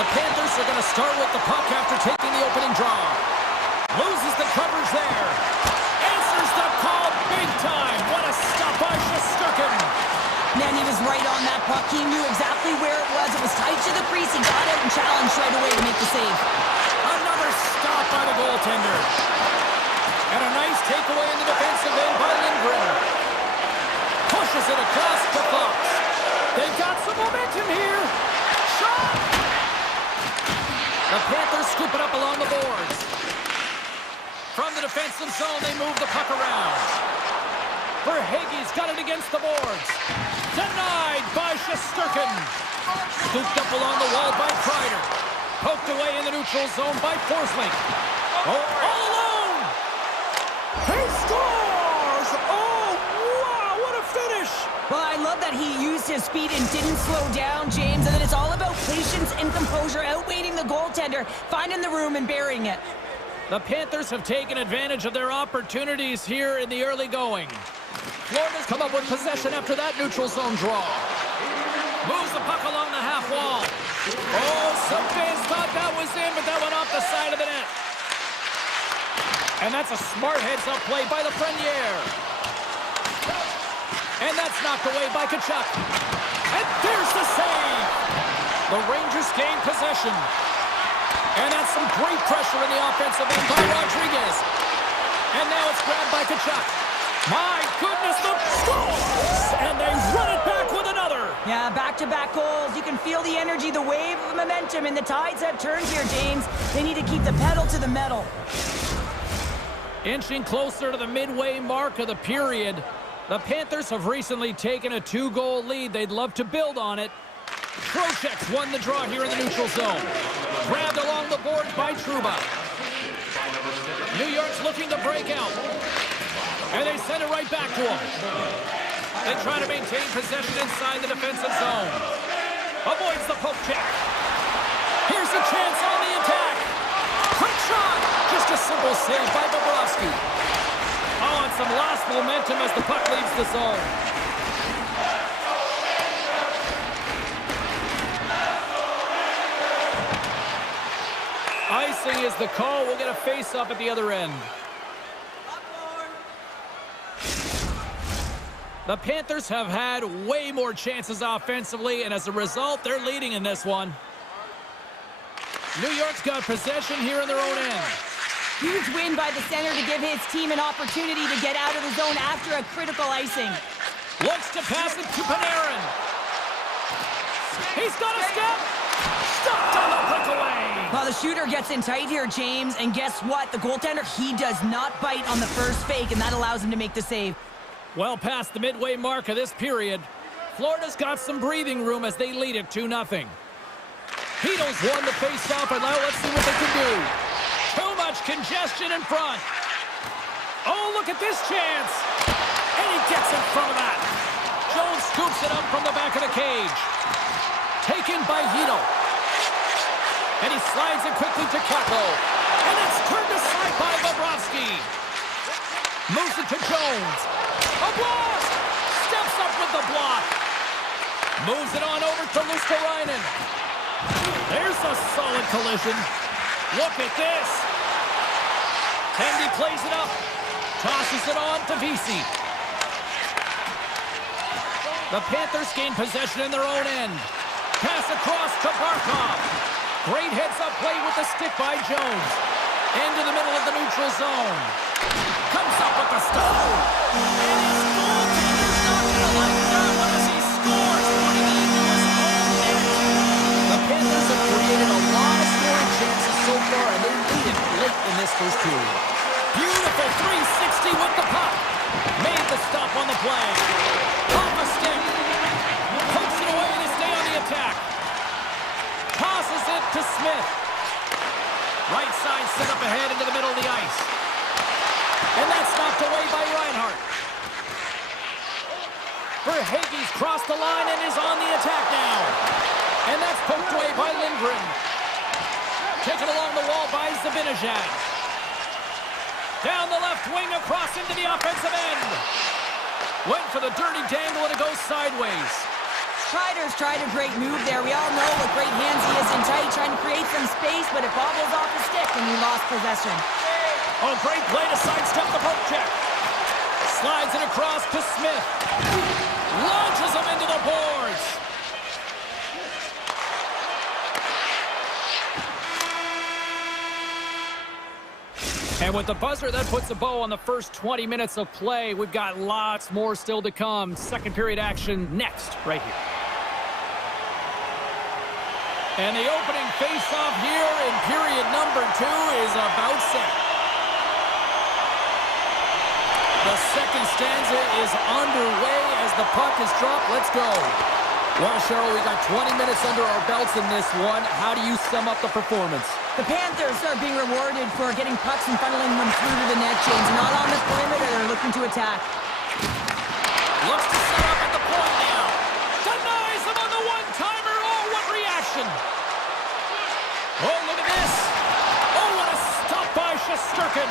The Panthers are going to start with the puck after taking the opening draw. Loses the coverage there. Answers the call big time. What a stop by Shesterkin. Man, he was right on that puck. He knew exactly where it was. It was tight to the crease. He got out and challenged right away to make the save. Another stop by the goaltender. And a nice takeaway in the defensive end by Lindgren. Pushes it across the Fox. They've got some momentum here. Shot! The Panthers scoop it up along the boards. From the defensive zone, they move the puck around. Verhaeghe's got it against the boards. Denied by Shesterkin. Scooped up along the wall by Kreider. Poked away in the neutral zone by Forsling. Oh, all alone! He scores! Oh, wow, what a finish! Well, I love that he used his speed and didn't slow down, James. And then it's all about patience and composure, outweighing the goaltender, finding the room and burying it. The Panthers have taken advantage of their opportunities here in the early going. Florida's come up with possession after that neutral zone draw. Moves the puck along the half wall. Oh, some fans thought that was in, but that went off the side of the net. And that's a smart heads-up play by the Frenier. And that's knocked away by Tkachuk. And there's the save. The Rangers gain possession. And that's some great pressure in the offensive end by Rodriguez. And now it's grabbed by Tkachuk. My goodness, the scores! And they run it back with another. Yeah, back-to-back goals. You can feel the energy, the wave of momentum, and the tides have turned here, James. They need to keep the pedal to the metal. Inching closer to the midway mark of the period, the Panthers have recently taken a 2-goal lead. They'd love to build on it. Trocheck's won the draw here in the neutral zone. Grabbed along the boards by Trouba. New York's looking to break out. And they send it right back to him. They try to maintain possession inside the defensive zone. Avoids the poke check. Here's a chance on the attack. Quick shot. Just a simple save by Bobrovsky. Oh, and some last momentum as the puck leaves the zone. Icing is the call. We'll get a face-up at the other end. The Panthers have had way more chances offensively, and as a result, they're leading in this one. New York's got possession here in their own end. Huge win by the center to give his team an opportunity to get out of the zone after a critical icing. Looks to pass it to Panarin. He's got a step. Stopped on the breakaway. Well, the shooter gets in tight here, James, and guess what? The goaltender, he does not bite on the first fake, and that allows him to make the save. Well past the midway mark of this period, Florida's got some breathing room as they lead it 2-0. Heedle's won the face-off, and now let's see what they can do. Too much congestion in front. Oh, look at this chance. And he gets in front of that. Jones scoops it up from the back of the cage. Taken by Heedle. And he slides it quickly to Capo. And it's turned aside by Bobrovsky. Moves it to Jones. A block! Steps up with the block. Moves it on over to Luosterainen. There's a solid collision. Look at this. Tandy plays it up. Tosses it on to Vesey. The Panthers gain possession in their own end. Pass across to Barkov. Great heads-up play with the stick by Jones. Into the middle of the neutral zone. Comes up with the stop. And his goaltender's not going to like that one as he scores, putting it into his own net. The Panthers have created a lot of scoring chances so far, and they lead it late in this first period. Beautiful 360 with the puck. Made the stop on the play. Off a stick. Pokes it away and they stay on the attack. Tosses it to Smith. Right side set up ahead into the middle of the ice. And that's knocked away by Reinhart. Verhaeghe's crossed the line and is on the attack now. And that's poked away by Lindgren. Taken along the wall by Zibanejad. Down the left wing across into the offensive end. Went for the dirty dangle and it goes sideways. Kreider's tried a great move there. We all know what great hands he is in tight, trying to create some space, but it bobbles off the stick and he lost possession. Oh, great play to sidestep the poke check. Slides it across to Smith. Launches him into the boards. And with the buzzer, that puts a bow on the first 20 minutes of play. We've got lots more still to come. Second period action next, right here. And the opening face-off here in period number 2 is about set. The second stanza is underway as the puck is dropped. Let's go. Well, Cheryl, we got 20 minutes under our belts in this one. How do you sum up the performance? The Panthers are being rewarded for getting pucks and funneling them through to the net, James. Not on the perimeter, they're looking to attack. Looks to set up at the point now. Denies him on the one-timer. Oh, what reaction. Oh, look at this. Oh, what a stop by Shesterkin.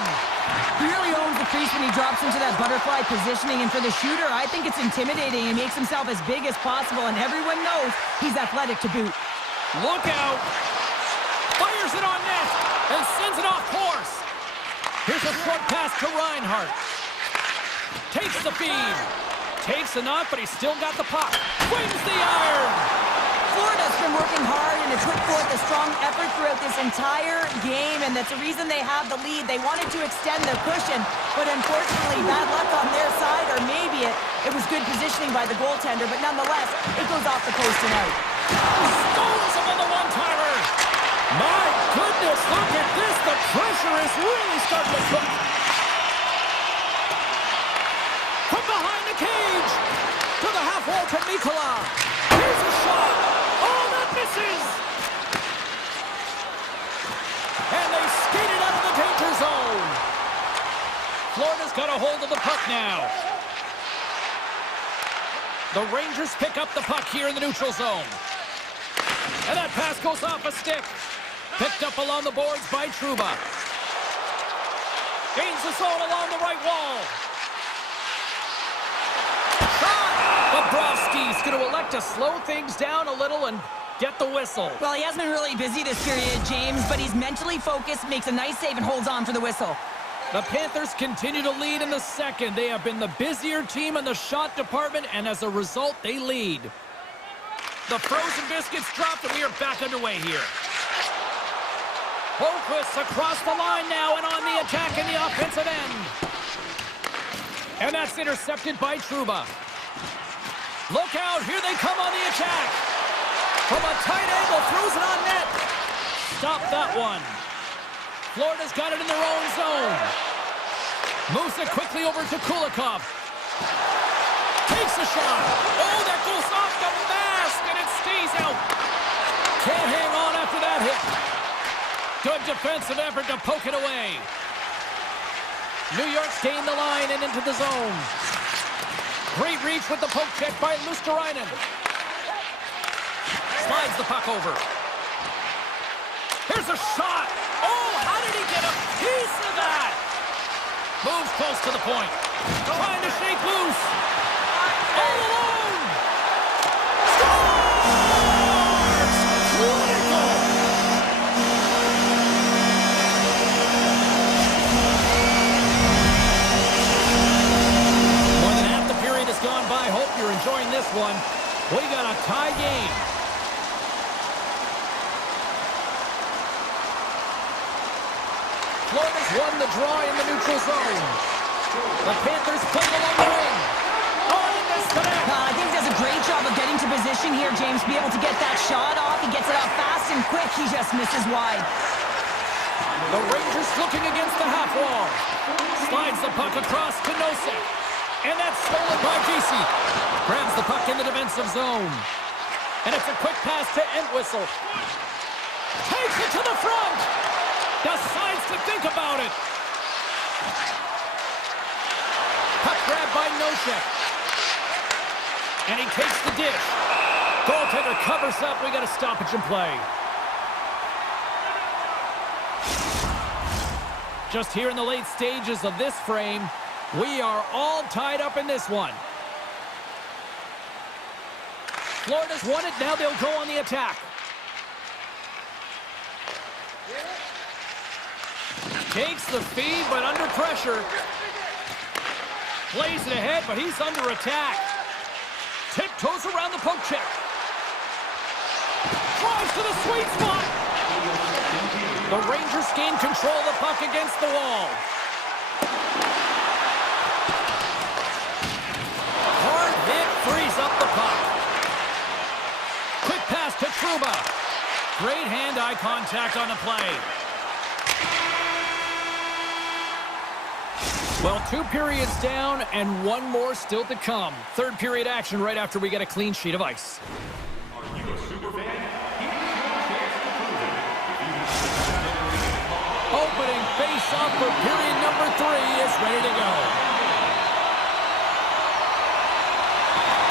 He really owns the crease when he drops into that butterfly positioning, and for the shooter, I think it's intimidating. He makes himself as big as possible, and everyone knows he's athletic to boot. Look out. Fires it on net and sends it off course. Here's a short pass to Reinhardt. Takes the feed. Takes a knock, but he's still got the puck. Wins the iron. Florida's been working hard and has put forth a strong effort throughout this entire game, and that's the reason they have the lead. They wanted to extend their cushion, but unfortunately, bad luck on their side, or maybe it was good positioning by the goaltender, but nonetheless, it goes off the post and out. Stones him on the one-timer. My goodness, look at this. The pressure is really starting to cook. From behind the cage to the half wall to Nikola. Here's a shot. Oh, that misses. And they skate it out of the danger zone. Florida's got a hold of the puck now. The Rangers pick up the puck here in the neutral zone. And that pass goes off a stick. Picked up along the boards by Trouba. Gains the zone along the right wall. Shot! Bobrovsky's going to elect to slow things down a little and get the whistle. Well, he hasn't been really busy this period, James, but he's mentally focused, makes a nice save, and holds on for the whistle. The Panthers continue to lead in the second. They have been the busier team in the shot department, and as a result, they lead. The frozen biscuits dropped, and we are back underway here. Holmquist across the line now and on the attack in the offensive end. And that's intercepted by Trouba. Look out, here they come on the attack. From a tight angle, throws it on net. Stop that one. Florida's got it in their own zone. Moves it quickly over to Kulikov. Takes a shot. Oh, that goes off the mask, and it stays out. Can't hang on after that hit. Good defensive effort to poke it away. New York's gained the line and into the zone. Great reach with the poke check by Luosterainen. Slides the puck over. Here's a shot. Oh, how did he get a piece of that? Moves close to the point. Trying to shake loose. All alone. Scores! Critical. More than half the period has gone by. Hope you're enjoying this one. We got a tie game. Florida's won the draw in the neutral zone. The Panthers play along the wing. Oh, and this connect. I think he does a great job of getting to position here, James. Be able to get that shot off. He gets it off fast and quick. He just misses wide. The Rangers looking against the half wall. Slides the puck across to Nosek. And that's stolen by JC. Grabs the puck in the defensive zone. And it's a quick pass to Entwistle. Takes it to the front. Decides to think about it. Puck grabbed by Nosek. And he takes the dish. Goaltender covers up. We got a stoppage in play. Just here in the late stages of this frame, we are all tied up in this one. Florida's won it. Now they'll go on the attack. Takes the feed, but under pressure. Plays it ahead, but he's under attack. Tiptoes around the poke check. Drives to the sweet spot. The Rangers gain control of the puck against the wall. Hard hit frees up the puck. Quick pass to Trouba. Great hand-eye contact on the play. Well, 2 periods down and 1 more still to come. Third period action right after we get a clean sheet of ice. Are you a super fan? Here's your chance to prove it. Opening face-off for period number 3 is ready to go.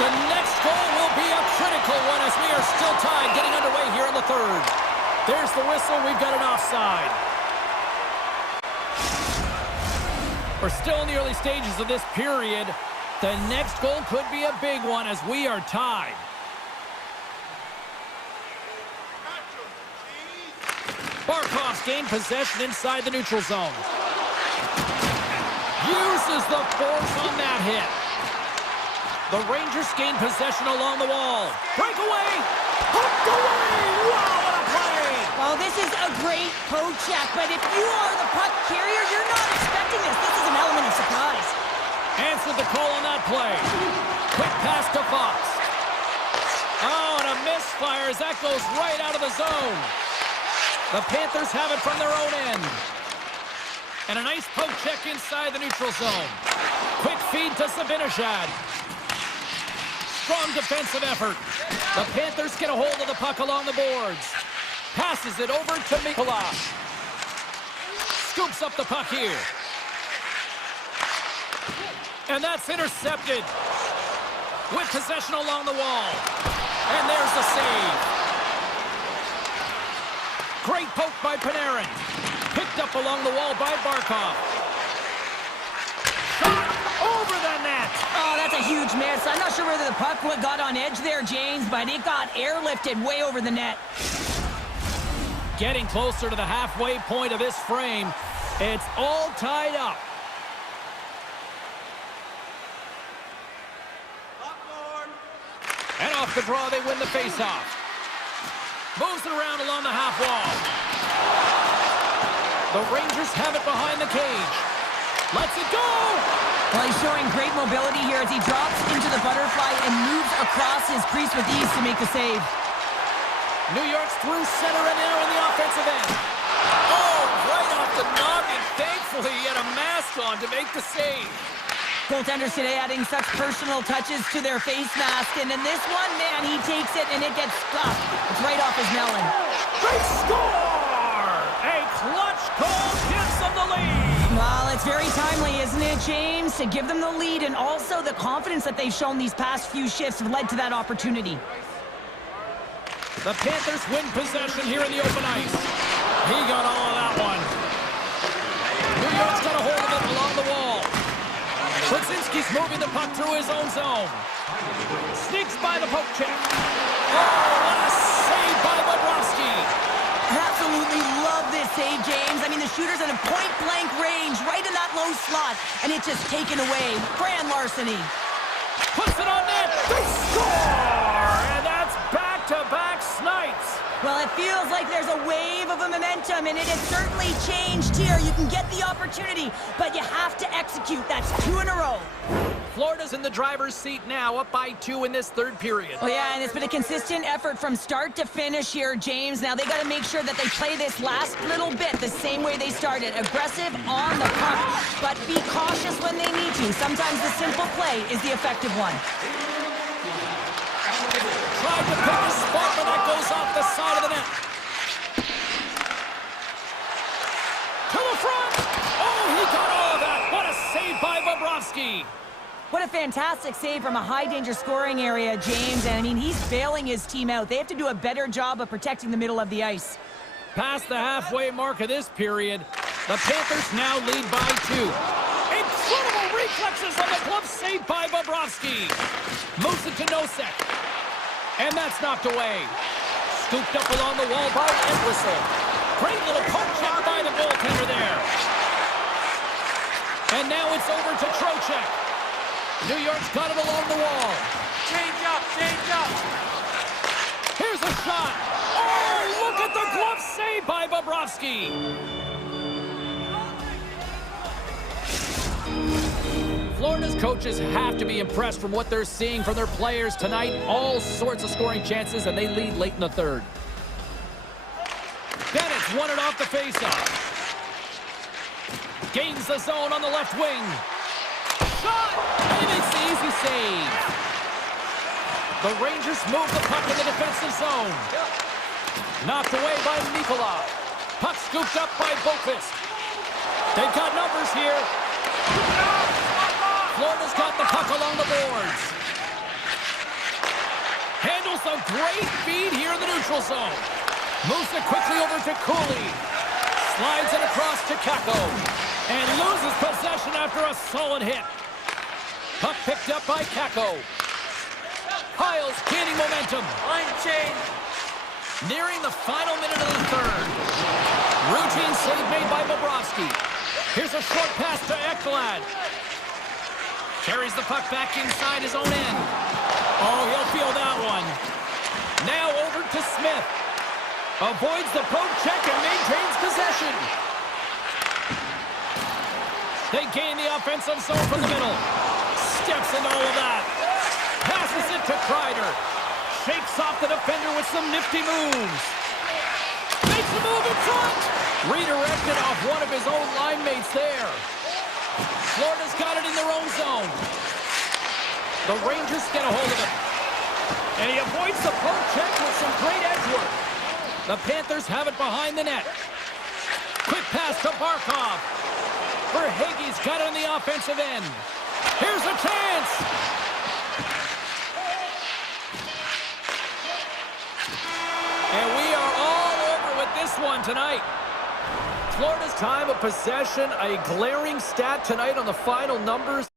The next goal will be a critical one as we are still tied, getting underway here in the third. There's the whistle. We've got an offside. We're still in the early stages of this period. The next goal could be a big one as we are tied. Barkov's gained possession inside the neutral zone. Uses the force on that hit. The Rangers gain possession along the wall. Breakaway! Hooked away! Wow, what a play! Well, this is a great poke check, but if you are the puck carrier, you're not expecting this. This is an element of surprise. Answered the call on that play. Quick pass to Fox. Oh, and a misfire as that goes right out of the zone. The Panthers have it from their own end. And a nice poke check inside the neutral zone. Quick feed to Zibanejad. Strong defensive effort. The Panthers get a hold of the puck along the boards. Passes it over to Mikula. Scoops up the puck here. And that's intercepted. With possession along the wall. And there's the save. Great poke by Panarin. Picked up along the wall by Barkov. Shot over the net. Oh, that's a huge miss. I'm not sure whether the puck got on edge there, James, but it got airlifted way over the net. Getting closer to the halfway point of this frame. It's all tied up. And off the draw, they win the faceoff. Moves it around along the half wall. The Rangers have it behind the cage. Lets it go! Well, he's showing great mobility here as he drops into the butterfly and moves across his crease with ease to make the save. New York's through center and now in the offensive end. Oh, right off the noggin. Thankfully, he had a mask on to make the save. Goaltenders today adding such personal touches to their face mask, and in this one, man, he takes it and it gets stuck. It's right off his melon. They score! A clutch goal gives them the lead. Well, it's very timely, isn't it, James? To give them the lead, and also the confidence that they've shown these past few shifts have led to that opportunity. The Panthers win possession here in the open ice. He got all of that one. New York's got a hold of it along the wall. Brzezinski's moving the puck through his own zone. Sneaks by the poke check. Oh, what a save by Bobrovsky. Absolutely love this save, James. I mean, the shooter's at a point-blank range, right in that low slot, and it's just taken away. Grand larceny. Puts it on net. They score! And that's back-to-back snipes. Well, it feels like there's a wave of a momentum, and it has certainly changed here. You can get the opportunity, but you have to execute. That's 2 in a row. Florida's in the driver's seat now, up by 2 in this third period. Oh, yeah, and it's been a consistent effort from start to finish here, James. Now they got to make sure that they play this last little bit the same way they started. Aggressive on the puck, but be cautious when they need to. Sometimes the simple play is the effective one. Tried to pick a spot, but that goes off the side of the net. To the front! Oh, he got all of that! What a save by Bobrovsky! What a fantastic save from a high-danger scoring area, James. And, I mean, he's bailing his team out. They have to do a better job of protecting the middle of the ice. Past the halfway mark of this period, the Panthers now lead by 2. Incredible reflexes on the glove save by Bobrovsky. Moves it to Nosek. And that's knocked away. Scooped up along the wall by Entwistle. Great little poke check by the goaltender there. And now it's over to Trocheck. New York's got it along the wall. Change up, change up. Here's a shot. Oh, look at the glove save by Bobrovsky. Florida's coaches have to be impressed from what they're seeing from their players tonight. All sorts of scoring chances, and they lead late in the third. Bennett's won it off the faceoff. Gains the zone on the left wing. Shot! And he makes the easy save. The Rangers move the puck in the defensive zone. Knocked away by Nikolai. Puck scooped up by Boqvist. They've got numbers here. Florida's got the puck along the boards. Handles a great feed here in the neutral zone. Moves it quickly over to Cooley. Slides it across to Kako. And loses possession after a solid hit. Puck picked up by Kako. Piles gaining momentum. Line change. Nearing the final minute of the third. Routine save made by Bobrovsky. Here's a short pass to Ekblad. Carries the puck back inside his own end. Oh, he'll feel that one. Now over to Smith. Avoids the poke check and maintains possession. They gain the offensive zone from the middle. Steps into all of that. Passes it to Kreider. Shakes off the defender with some nifty moves. Makes a move in front. Redirected off one of his own line mates there. Florida's got it in their own zone. The Rangers get a hold of it. And he avoids the poke check with some great edge work. The Panthers have it behind the net. Quick pass to Barkov. Verhaeghe's got it on the offensive end. Here's a chance. And we are all over with this one tonight. Florida's time of possession, a glaring stat tonight on the final numbers.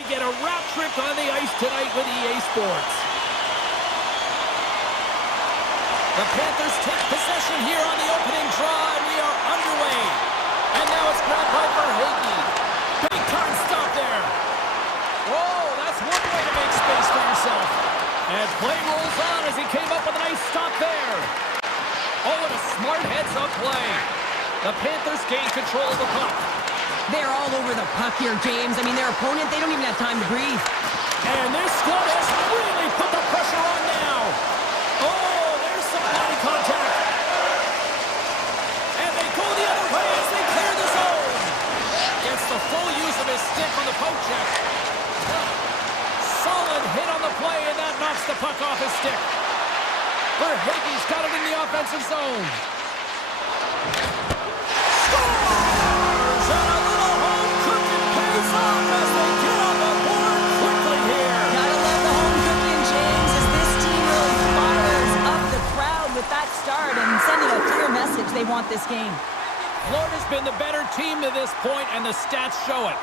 We get a rap trick on the ice tonight with EA Sports. The Panthers take possession here on the opening draw, and we are underway. And now it's grabbed by Verhaeghe. Big time stop there. Whoa, that's one way to make space for yourself. And play rolls on as he came up with a nice stop there. Oh, and a smart heads-up play. The Panthers gain control of the puck. They're all over the puck here, James. I mean, their opponent, they don't even have time to breathe. And this squad has really put the pressure on now. Oh, there's some body contact. And they go the other way as they clear the zone. Gets the full use of his stick on the poke check. Solid hit on the play, and that knocks the puck off his stick. Verhaeghe's got it in the offensive zone. Scores! And a little home cooking pays off as they get on the board quickly here. Gotta love the home cooking, James, as this team really fires up the crowd with that start and sending a clear message they want this game. Florida's been the better team to this point, and the stats show it.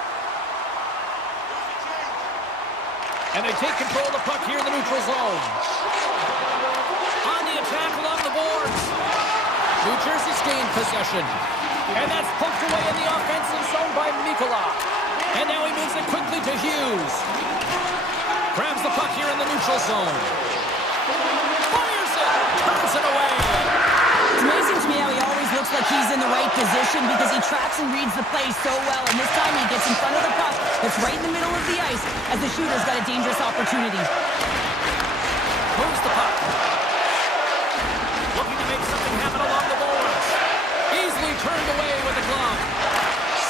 And they take control of the puck here in the neutral zone. On the attack along the boards. New Jersey's gained possession. And that's poked away in the offensive zone by Mikkola. And now he moves it quickly to Hughes. Grabs the puck here in the neutral zone. Fires it! Turns it away! It's amazing to me how he always looks like he's in the right position because he tracks and reads the play so well. And this time he gets in front of the puck that's right in the middle of the ice as the shooter's got a dangerous opportunity. Moves the puck. Looking to make something happen along the boards. Easily turned away with the glove.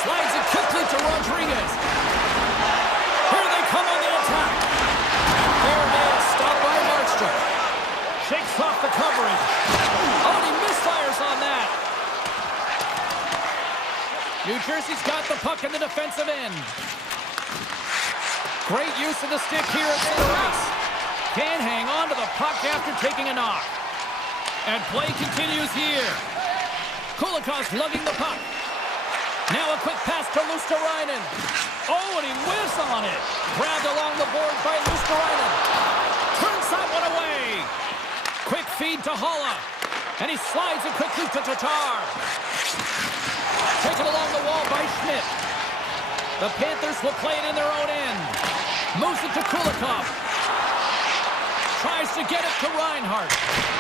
Slides it quickly to Rodriguez. Here they come on the attack. There it is, stopped by Markstrom. Shakes off the coverage. Oh, and he misfires on that. New Jersey's got the puck in the defensive end. Great use of the stick here at center ice. Can't hang on to the puck after taking a knock. And play continues here. Kulikov's lugging the puck. Now a quick pass to Luosterainen. Oh, and he whiffs on it. Grabbed along the board by Luosterainen. Turns that one away. Quick feed to Haula. And he slides it quickly to Tatar. Taken along the wall by Schmidt. The Panthers will play it in their own end. Moves it to Kulikov. Tries to get it to Reinhart.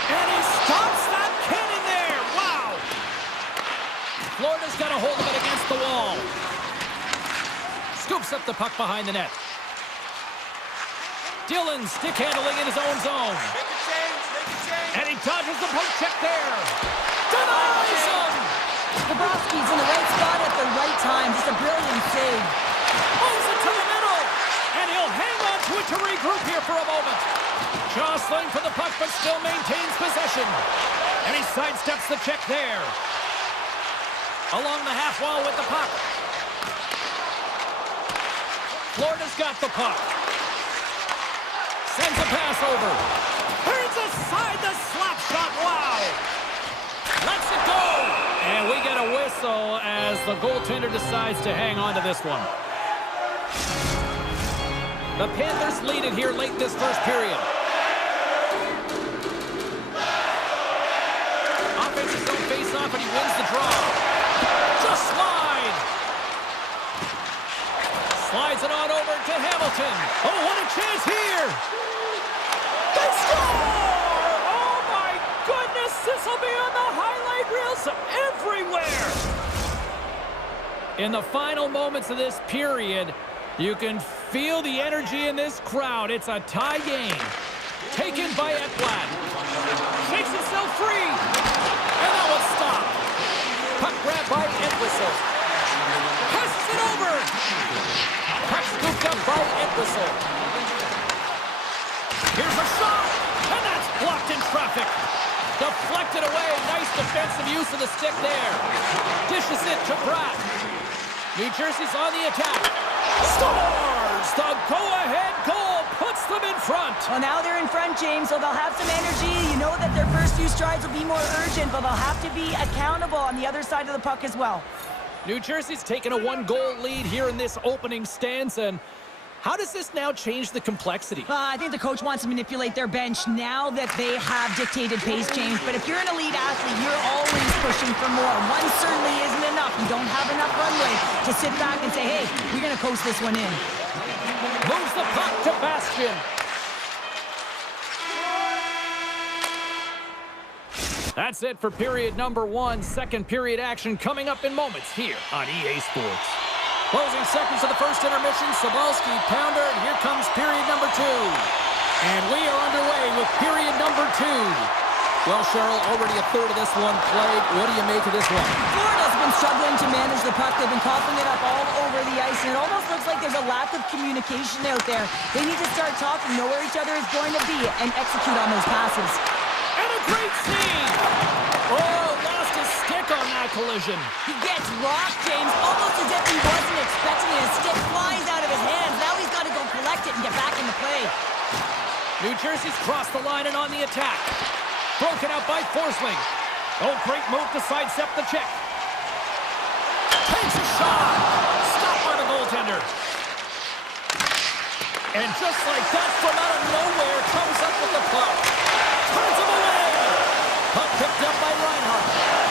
And he stops that cannon there. Wow. Florida's got a hold of it against the wall. Scoops up the puck behind the net. Dillon stick handling in his own zone. And he dodges the poke check there. Denies him. Bobrovsky's in the right spot at the right time. Just a brilliant save. Moves it to the middle. And he'll hang on to it to regroup here for a moment. Jostling for the puck, but still maintains possession. And he sidesteps the check there. Along the half wall with the puck. Florida's got the puck. Sends a pass over. Turns aside the slap shot. Wow. Lets it go. And we get a whistle as the goaltender decides to hang on to this one. The Panthers lead it here late this first period. Offensive zone face-off, and he wins the draw. Just slide. Slides it on over to Hamilton. Oh, what a chance here. They score! Oh, my goodness. This will be on the highlight reels everywhere. In the final moments of this period, you can feel the energy in this crowd. It's a tie game. Taken by Ekblad. Shakes himself free. And that was stopped. Puck grabbed by Entwistle. Passes it over. Puck scooped up by Entwistle. Here's a shot. And that's blocked in traffic. Deflected away. Nice defensive use of the stick there. Dishes it to Pratt. New Jersey's on the attack. Scores! The go-ahead goal puts them in front. Well, now they're in front, James, so they'll have some energy. You know that their first few strides will be more urgent, but they'll have to be accountable on the other side of the puck as well. New Jersey's taken a one-goal lead here in this opening stance, and How does this now change the complexity? I think the coach wants to manipulate their bench now that they have dictated pace change. But if you're an elite athlete, you're always pushing for more. One certainly isn't enough. You don't have enough runway to sit back and say, hey, we're going to coast this one in. Moves the puck to Bastion. That's it for period number 1. Second period action coming up in moments here on EA Sports. Closing seconds of the first intermission, Sobolski, pounder, and here comes period number 2. And we are underway with period number 2. Well, Cheryl, already a third of this one played. What do you make of this one? Florida's been struggling to manage the puck. They've been coughing it up all over the ice, and it almost looks like there's a lack of communication out there. They need to start talking, know where each other is going to be, and execute on those passes. And a great scene! Oh, lost his stick on that collision. He gets rocked, James, almost as if he wasn't expecting it. His stick flies out of his hands. Now he's got to go collect it and get back into play. New Jersey's crossed the line and on the attack. Broken out by Forsling. Oh, great move to sidestep the check. Takes a shot. Stopped by the goaltender. And just like that, from out of nowhere, comes up with the puck. Turns him away. Puck picked up by Reinhardt.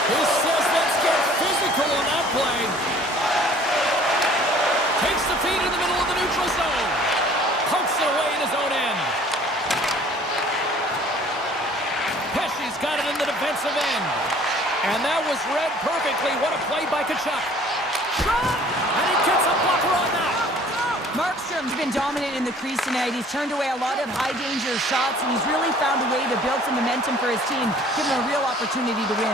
He says, let's get physical on that play. Takes the feed in the middle of the neutral zone. Pokes it away in his own end. Pesci's got it in the defensive end. And that was read perfectly. What a play by Tkachuk. Shot! And he gets a blocker on that. Markstrom's been dominant in the crease tonight. He's turned away a lot of high-danger shots, and he's really found a way to build some momentum for his team, give him a real opportunity to win.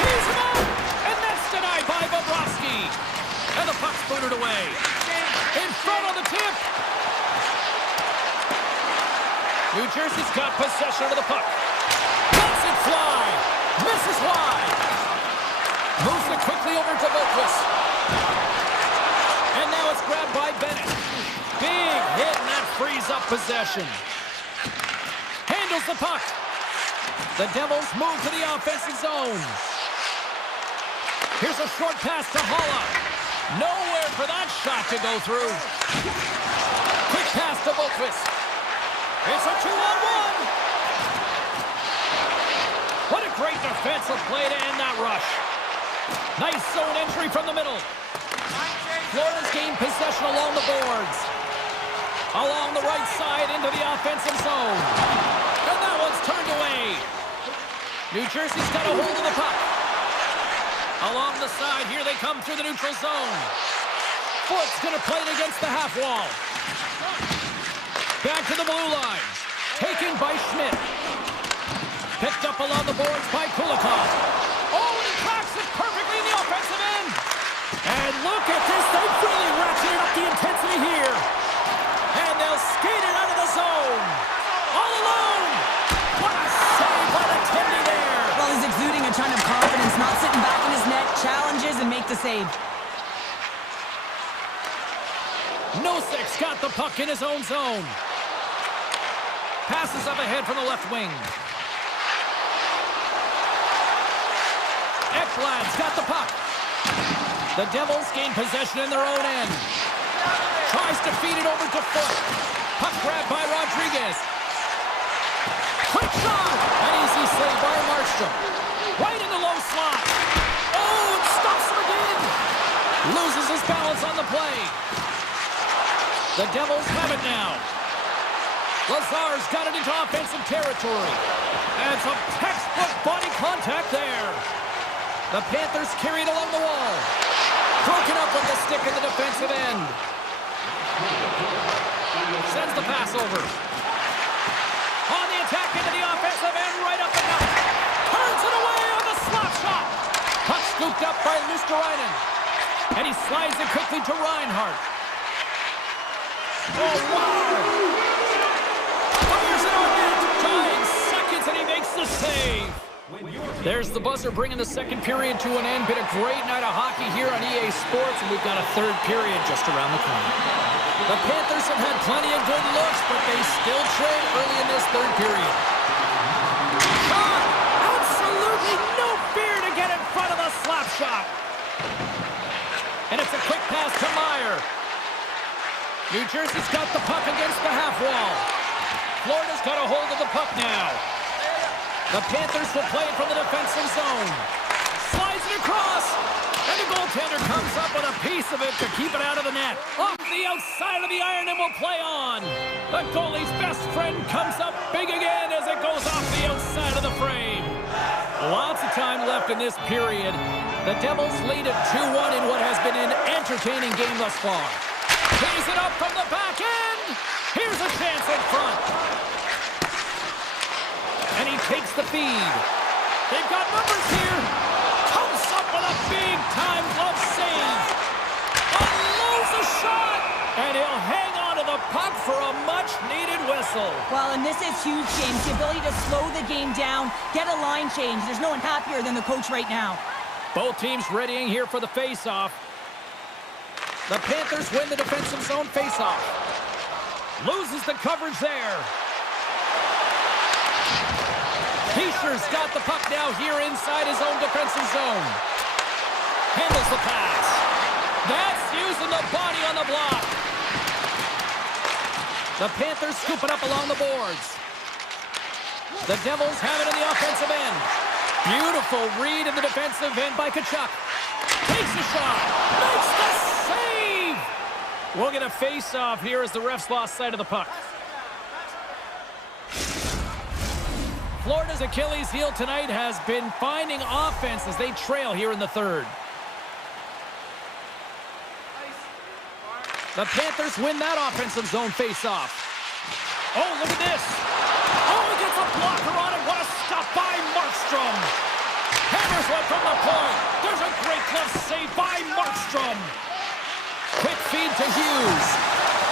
He's him out! And that's denied by Bobrovsky. And the puck's booted away. In front on the tip. New Jersey's got possession of the puck. Lets it fly. Misses wide. Moves it quickly over to Boquist. And now it's grabbed by Bennett. Big hit, and that frees up possession. Handles the puck. The Devils move to the offensive zone. Here's a short pass to Holla. Nowhere for that shot to go through. Quick pass to Boquist. It's a 2-on-1. What a great defensive play to end that rush. Nice zone entry from the middle. Florida's gained possession along the boards. Along the right side into the offensive zone. And that one's turned away. New Jersey's got a hold of the puck. Along the side, here they come through the neutral zone. Foot's going to play it against the half wall. Back to the blue line. Taken by Schmidt. Picked up along the boards by Kulikov. Oh, and he cracks it perfectly in the offensive end. And look at this. They've really ratcheted up the intensity here. And they'll skate it out of the zone. All alone. What a save by the Tendy there. Well, he's exuding a ton of confidence, not sitting back in his net, challenges and make the save. Nosek's got the puck in his own zone. Passes up ahead from the left wing. Ekblad's got the puck. The Devils gain possession in their own end. Tries to feed it over to Foot. Puck grabbed by Rodriguez. Quick shot! An easy save by Markstrom. Right in the low slot. Oh, it stops him again. Loses his balance on the play. The Devils have it now. Lazar's got it into offensive territory. And some textbook body contact there. The Panthers carry it along the wall. Broken up with the stick in the defensive end. Sends the pass over. On the attack into the offensive end, right up the gut. Turns it away on the slap shot. Puck scooped up by Lusterainen. And he slides it quickly to Reinhardt. Oh, wow! Fires it on net. 9 seconds and he makes the save. There's the buzzer bringing the second period to an end. Been a great night of hockey here on EA Sports, and we've got a third period just around the corner. The Panthers have had plenty of good looks, but they still trail early in this third period. Shot! Absolutely no fear to get in front of the slap shot. And it's a quick pass to Meyer. New Jersey's got the puck against the half wall. Florida's got a hold of the puck now. The Panthers will play it from the defensive zone. Slides it across. And the goaltender comes up with a piece of it to keep it out of the net. Off the outside of the iron and will play on. The goalie's best friend comes up big again as it goes off the outside of the frame. Lots of time left in this period. The Devils lead at 2-1 in what has been an entertaining game thus far. Pays it up from the back end. Here's a chance in front. And he takes the feed. They've got numbers here. Comes up with a big-time glove save. Unloads a shot. And he'll hang on to the puck for a much-needed whistle. Well, and this is huge, James. The ability to slow the game down, get a line change. There's no one happier than the coach right now. Both teams readying here for the face-off. The Panthers win the defensive zone face-off. Loses the coverage there. Heischer's got the puck now here inside his own defensive zone. Handles the pass. That's using the body on the block. The Panthers scoop it up along the boards. The Devils have it in the offensive end. Beautiful read in the defensive end by Tkachuk. Takes a shot. Makes the save. We'll get a face-off here as the refs lost sight of the puck. Florida's Achilles heel tonight has been finding offense as they trail here in the third. The Panthers win that offensive zone face-off. Oh, look at this. Oh, he gets a blocker on it. What a stop by Markstrom. Hammers one from the point. There's a great glove save by Markstrom. Quick feed to Hughes.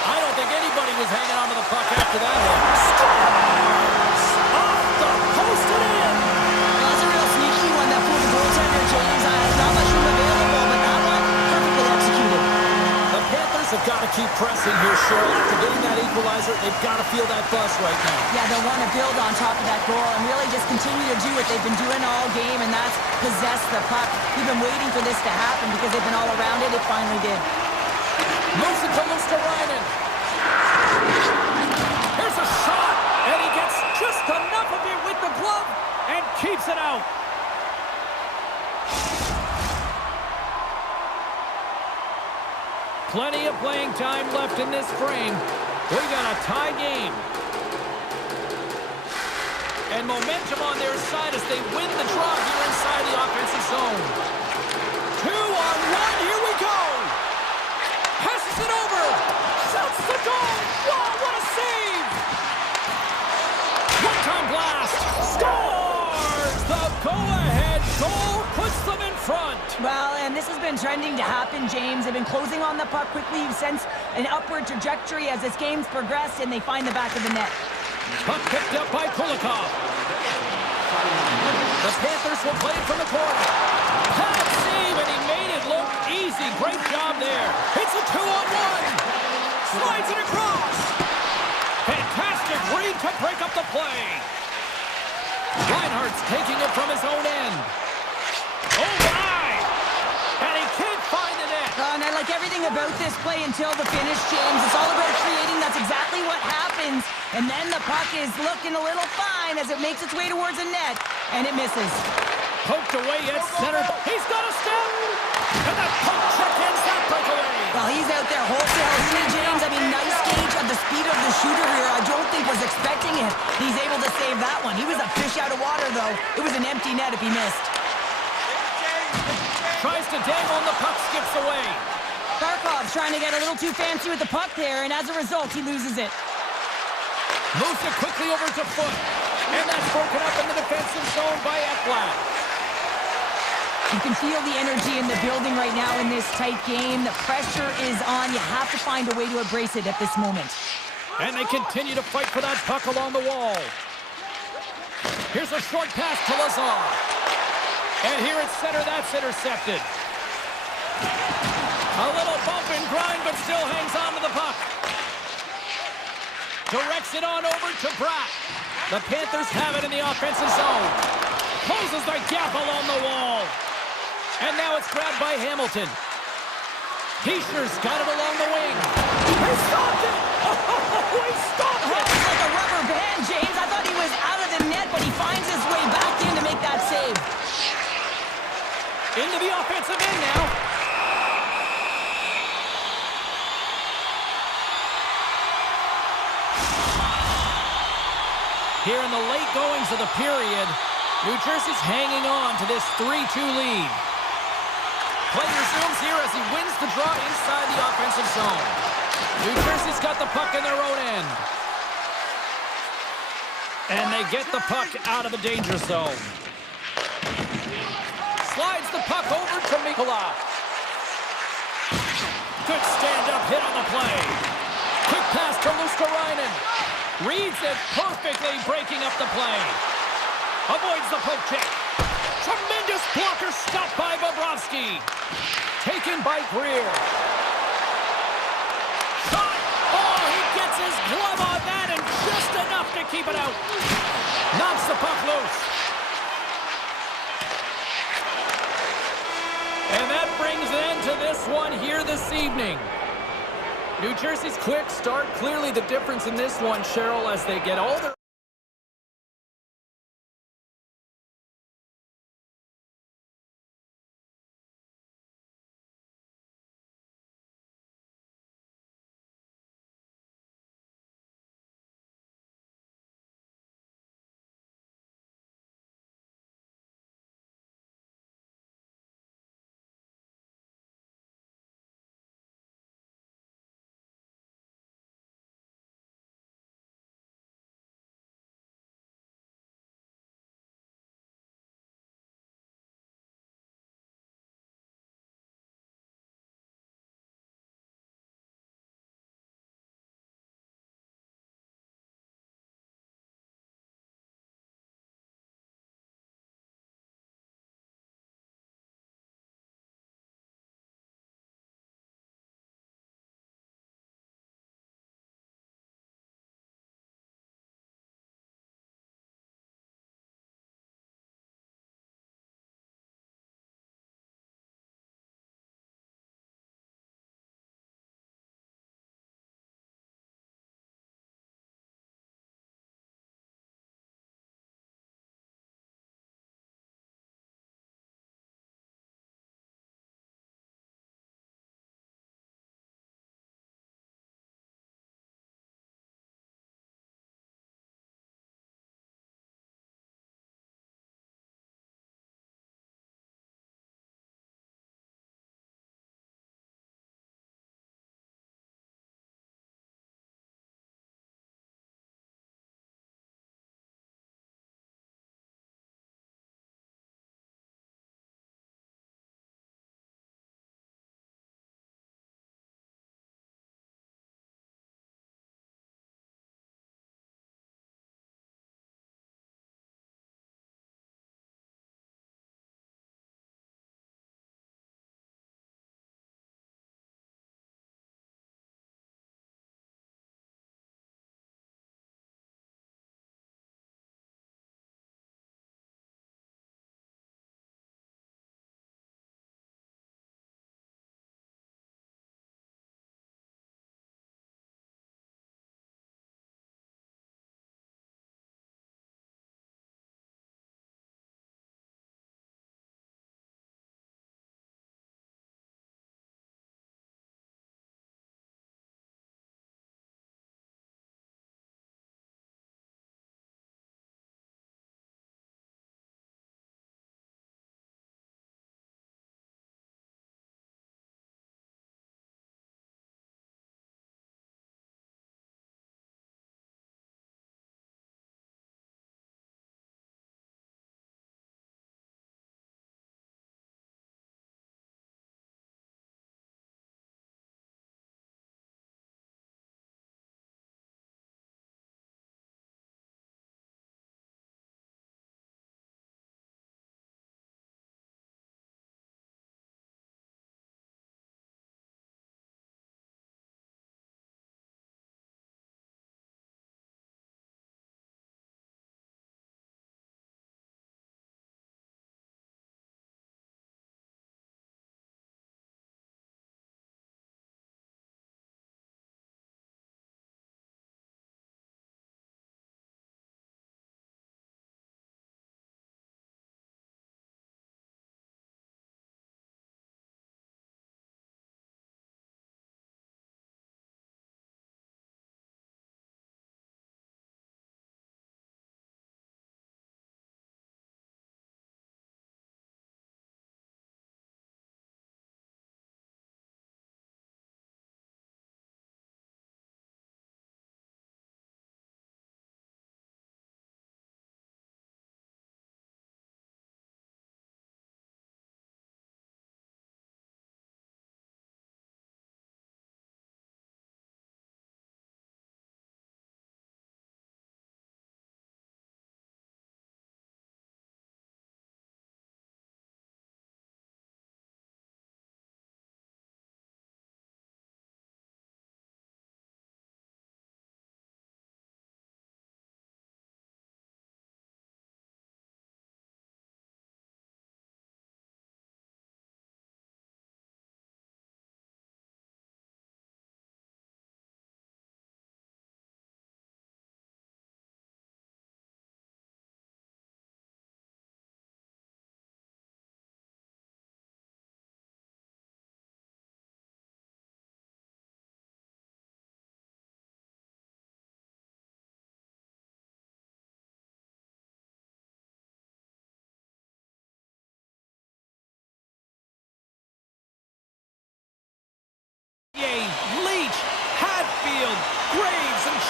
I don't think anybody was hanging on to the puck after that hit. Scores! Off the post and in. Well, that's a real sneaky one that pulled the goaltender, James. Not much room available, but that one perfectly executed. The Panthers have got to keep pressing here, Cheryl. After getting that equalizer, they've got to feel that buzz right now. Yeah, they'll want to build on top of that goal and really just continue to do what they've been doing all game, and that's possess the puck. We've been waiting for this to happen because they've been all around it. It finally did. Moves it to Luosterainen. Here's a shot, and he gets just enough of it with the glove and keeps it out. Plenty of playing time left in this frame. We got a tie game. And momentum on their side as they win the draw here inside the offensive zone. 2-on-1, here we go. Passes it over. Shoots the goal. Wow, what a save. One-time blast. Scores! The go-ahead goal puts them in front. Well, and this has been trending to happen, James. They've been closing on the puck quickly. You've sensed an upward trajectory as this game's progressed, and they find the back of the net. Puck picked up by Kulikov. The Panthers will play it from the corner. Hot save, and he made it look easy. Great job there. It's a 2-on-1. Slides it across. Fantastic read to break up the play. Reinhardt's taking it from his own end. Oh, my! And he can't find the net. And I like everything about this play until the finish, James. It's all about creating. That's exactly what happens. And then the puck is looking a little fine as it makes its way towards the net, and it misses. Poked away at center. He's got a step. And that puck check ends that breakaway. Well, he's out there wholesale, isn't he, James? I mean, nice gauge of the speed of the shooter here. I don't think was expecting it. He's able to save that one. He was a fish out of water, though. It was an empty net if he missed. Tries to dangle and the puck skips away. Barkov's trying to get a little too fancy with the puck there, and as a result, he loses it. Moves it quickly over to Foot. And that's broken up in the defensive zone by Ekblad. You can feel the energy in the building right now in this tight game. The pressure is on. You have to find a way to embrace it at this moment. And they continue to fight for that puck along the wall. Here's a short pass to Lazar. And here at center, that's intercepted. A little bump and grind, but still hangs on to the puck. Directs it on over to Bratt. The Panthers have it in the offensive zone. Closes the gap along the wall. And now it's grabbed by Hamilton. He sure's got it along the wing. He stopped it! Oh, he stopped it! It's like a rubber band, James. I thought he was out of the net, but he finds his way back in to make that save. Into the offensive end now. Here in the late goings of the period, New Jersey's hanging on to this 3-2 lead. Play resumes here as he wins the draw inside the offensive zone. New Jersey's got the puck in their own end. And they get the puck out of the danger zone. Slides the puck over to Mikula. Good stand-up hit on the play. Quick pass to Luskarainen. Reads it perfectly, breaking up the play. Avoids the poke check. Tremendous blocker stopped by Bobrovsky. Taken by Greer. Shot! Oh, he gets his glove on that and just enough to keep it out. Knocks the puck loose. And that brings an end to this one here this evening. New Jersey's quick start, clearly the difference in this one, Cheryl, as they get older.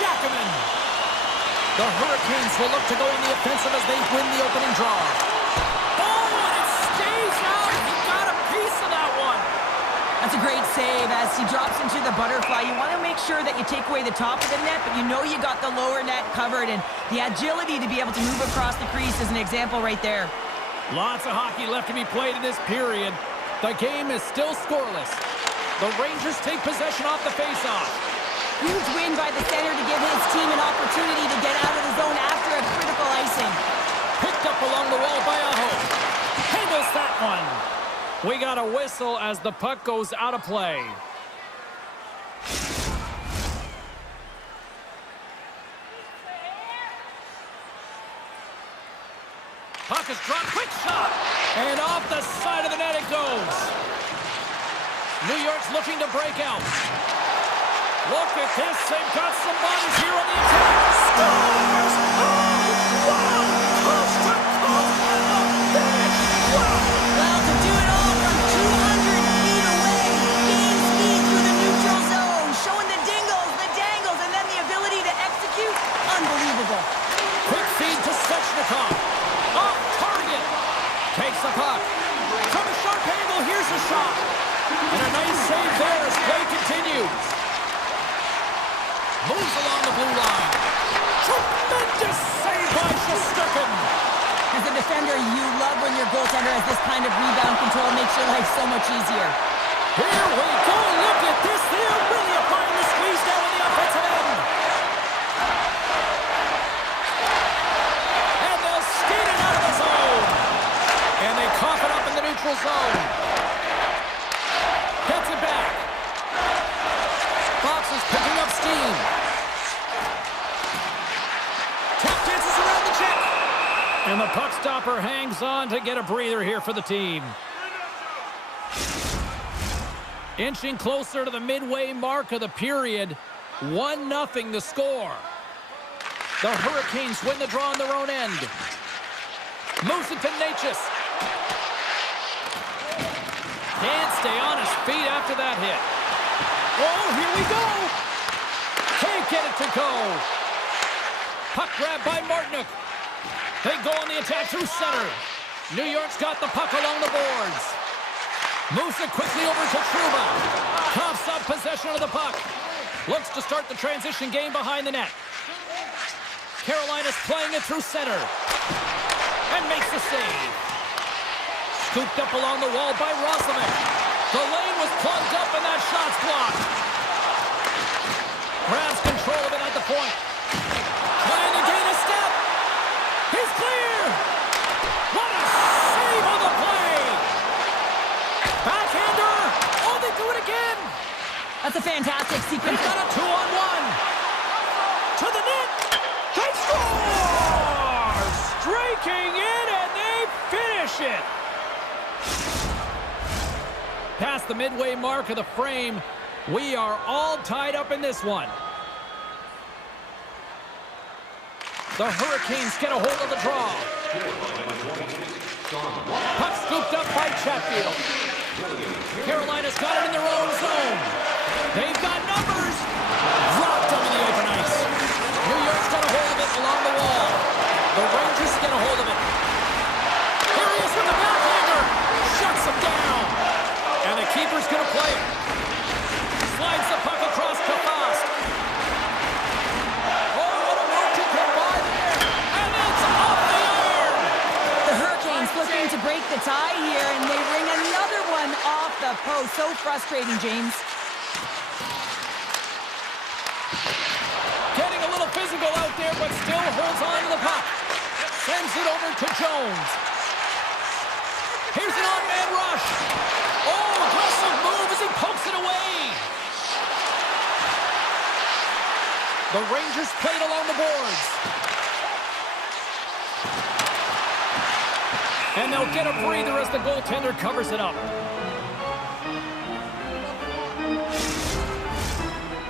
Ackerman. The Hurricanes will look to go in the offensive as they win the opening draw. Oh, and it stays out. He got a piece of that one. That's a great save as he drops into the butterfly. You want to make sure that you take away the top of the net, but you know you got the lower net covered, and the agility to be able to move across the crease is an example right there. Lots of hockey left to be played in this period. The game is still scoreless. The Rangers take possession off the faceoff. Huge win by the center to give his team an opportunity to get out of the zone after a critical icing. Picked up along the wall by Aho. Handles that one. We got a whistle as the puck goes out of play. Puck is dropped. Quick shot. And off the side of the net it goes. New York's looking to break out. Look at this. They've got some bodies here on the attack. Scores! Oh, wow! Coast to coast and the finish! Wow! Well, to do it all from 200 feet away, gain speed through the neutral zone, showing the dingles, the dangles, and then the ability to execute. Unbelievable. Quick feed to Svechnikov. Off target. Takes the puck. From a sharp angle, here's a shot. And a nice save there as play continues. Moves along the blue line. Tremendous save by Shesterkin. As a defender, you love when your goaltender has this kind of rebound control. Makes your life so much easier. Here we go. Look at this. They are really applying the squeeze down on the offensive end. And they'll skate it out of the zone. And they cough it up in the neutral zone. Gets it back. Fox is picking up steam. Tap dances around the check. And the puck stopper hangs on to get a breather here for the team. Inching closer to the midway mark of the period. 1-0 the score. The Hurricanes win the draw on their own end. Moves it to Natchez. Can't stay on his feet after that hit. Oh, here we go. Can't get it to go. Puck grab by Martinook. They go on the attack through center. New York's got the puck along the boards. Moves it quickly over to Trouba. Coughs up possession of the puck. Looks to start the transition game behind the net. Carolina's playing it through center. And makes the save. Scooped up along the wall by Roslovic. The lane was plugged up and that shot's blocked. Grabs control of it at the point. Trying to gain a step. He's clear. What a save on the play. Backhander. Oh, they do it again. That's a fantastic sequence. He's got a 2-on-1. To the net. They score! Striking in and they finish it. Past the midway mark of the frame, we are all tied up in this one. The Hurricanes get a hold of the draw. Puck scooped up by Chatfield. Carolina's got it in their own zone. They've got numbers. Dropped over the open ice. New York's got a hold of it along the wall. The Rangers get a hold of it. Here he is with the backhander. Shuts him down. And the keeper's going to play it. Slides the puck across to Fast. Oh, what a move to get by there. And it's off the iron. The Hurricanes looking to break the tie here, and they ring another one off the post. So frustrating, James. Getting a little physical out there, but still holds on to the puck. Sends it over to Jones. Here's an on-man rush. Oh, aggressive move as he pokes it away. The Rangers played along the boards. And they'll get a breather as the goaltender covers it up.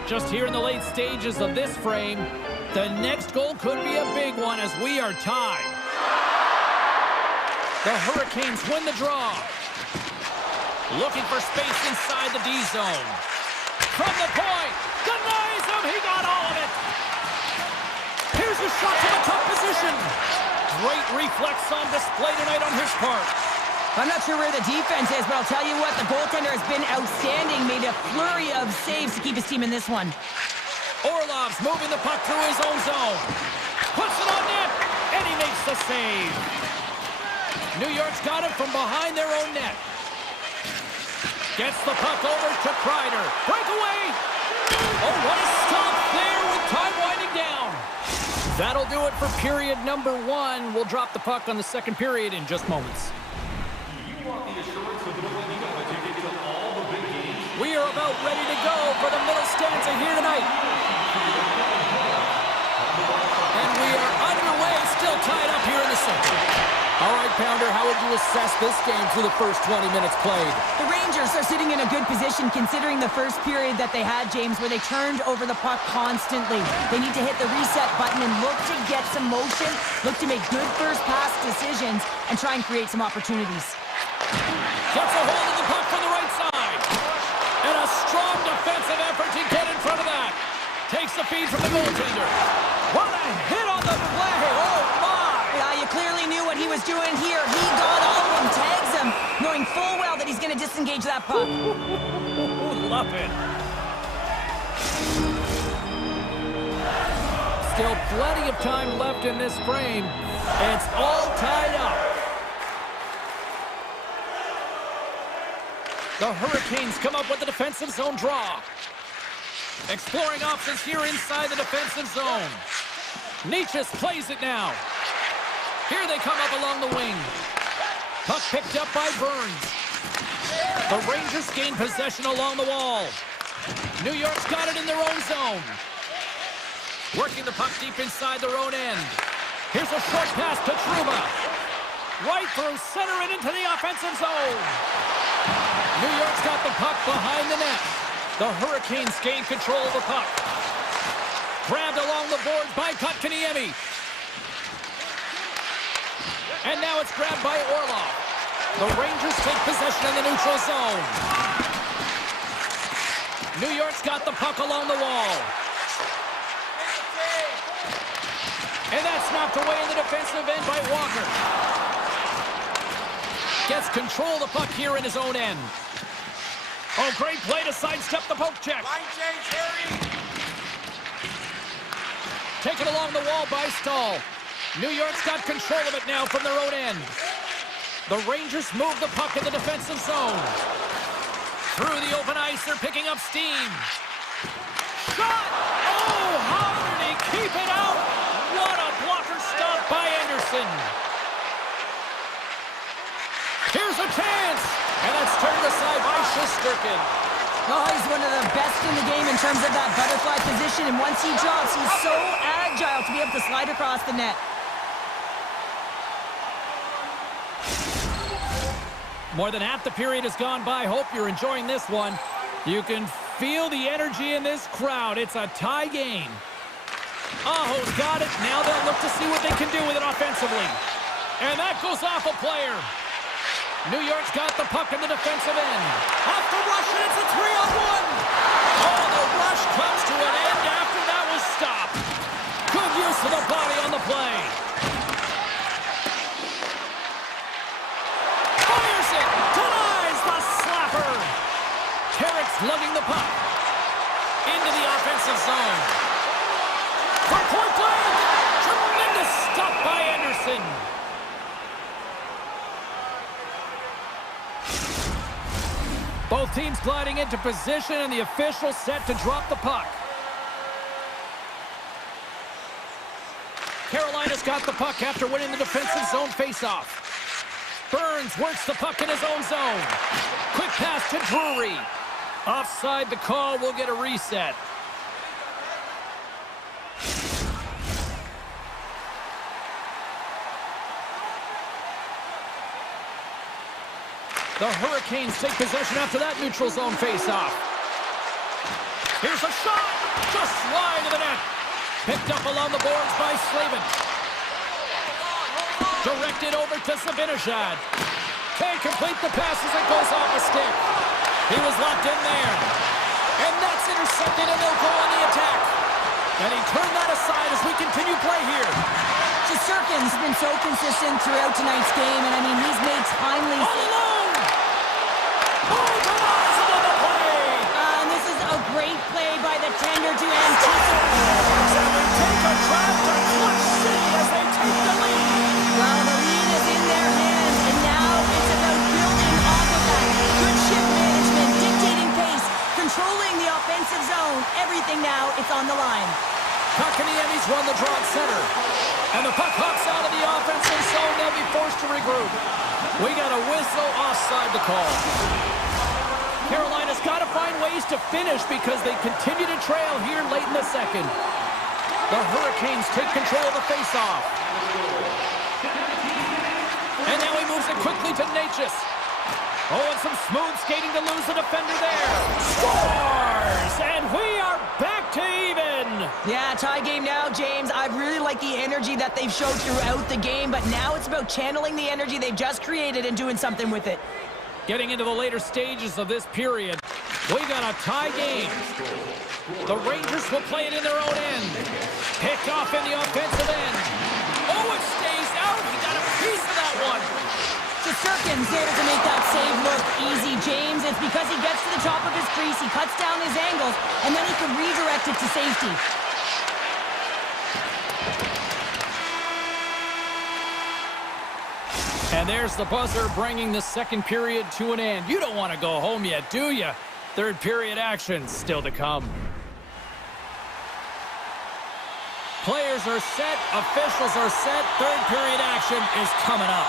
Just here in the late stages of this frame, the next goal could be a big one as we are tied. The Hurricanes win the draw. Looking for space inside the D zone. From the point, denies him, he got all of it. shot from a tough position. Great reflex on display tonight on his part. I'm not sure where the defense is, but I'll tell you what, the goaltender has been outstanding. Made a flurry of saves to keep his team in this one. Orlov's moving the puck through his own zone. Puts it on net, and he makes the save. New York's got it from behind their own net. Gets the puck over to Kreider. Breakaway! Oh, what a stop there with time winding down. That'll do it for period number 1. We'll drop the puck on the second period in just moments. You want the assurance of knowing you got a ticket to all the big games? We are about ready to go for the middle stanza here tonight. And we are underway, still tied up here in the second. All right, Pounder, how would you assess this game through the first 20 minutes played? The Rangers are sitting in a good position considering the first period that they had, James, where they turned over the puck constantly. They need to hit the reset button and look to get some motion, look to make good first pass decisions, and try and create some opportunities. Gets a hold of the puck from the right side. And a strong defensive effort to get in front of that. Takes the feed from the goaltender. What a hit on the play! Oh, my! Yeah, you clearly knew what he was doing here. He got all of them, tags him, knowing full well that he's going to disengage that puck. Love it. Still plenty of time left in this frame. It's all tied up. The Hurricanes come up with the defensive zone draw. Exploring options here inside the defensive zone. Nietzsche plays it now. Here they come up along the wing. Puck picked up by Burns. The Rangers gain possession along the wall. New York's got it in their own zone. Working the puck deep inside their own end. Here's a short pass to Trouba. Right through center and into the offensive zone. New York's got the puck behind the net. The Hurricanes gain control of the puck. Grabbed along the boards by Kotkaniemi. And now it's grabbed by Orlov. The Rangers take possession in the neutral zone. New York's got the puck along the wall. And that's knocked away in the defensive end by Walker. Gets control of the puck here in his own end. Oh, great play to sidestep the poke check. Line change, Harry. Taken along the wall by Stahl. New York's got control of it now from their own end. The Rangers move the puck in the defensive zone. Through the open ice, they're picking up steam. Shot! Oh, how did he keep it out? What a blocker stop by Anderson. Here's a chance! And that's turned aside by Shesterkin. Oh, he's one of the best in the game in terms of that butterfly position, and once he drops, he's so agile to be able to slide across the net. More than half the period has gone by. Hope you're enjoying this one. You can feel the energy in this crowd. It's a tie game. Aho's got it. Now they'll look to see what they can do with it offensively. And that goes off a player. New York's got the puck in the defensive end. Off the rush, and it's a 3-on-1. Oh, the rush comes to an end after that was stopped. Good use of the body on the play. Fires it. Denies the slapper. Carrick's lugging the puck into the offensive zone. For point blank. Tremendous stop by Anderson. Both teams gliding into position, and the official set to drop the puck. Carolina's got the puck after winning the defensive zone faceoff. Burns works the puck in his own zone. Quick pass to Drury. Offside the call, will get a reset. The Hurricanes take possession after that neutral zone face-off. Here's a shot! Just wide of the net. Picked up along the boards by Slavin. Directed over to Zibanejad. Can't complete the pass as it goes off a stick. He was locked in there. And that's intercepted, and they'll go on the attack. And he turned that aside as we continue play here. Shesterkin's been so consistent throughout tonight's game, and I mean, he's made timely... All alone! Oh, Tomas on the play! And this is a great play by the tender to anticipate. And we take a drive to Clutch City as they take the lead. Well, the lead is in their hands, and now it's about building off of that. Good shift management, dictating pace, controlling the offensive zone. Everything now, it's on the line. Kakaniemi's run the draw at center. And the puck hops out of the offensive zone. They'll be forced to regroup. We got a whistle offside to call. Carolina's got to find ways to finish because they continue to trail here late in the second. The Hurricanes take control of the faceoff. And now he moves it quickly to Natchez. Oh, and some smooth skating to lose the defender there. Scores! And we are back to even. Yeah, tie game now, James. I really like the energy that they've showed throughout the game, but now it's about channeling the energy they've just created and doing something with it. Getting into the later stages of this period, we got a tie game. The Rangers will play it in their own end. Picked off in the offensive end. Oh, it stays out. He got a piece of that one. Shesterkin's able to make that save look easy, James. It's because he gets to the top of his crease, he cuts down his angles, and then he can redirect it to safety. And there's the buzzer bringing the second period to an end. You don't want to go home yet, do you? Third period action still to come. Players are set, officials are set, third period action is coming up.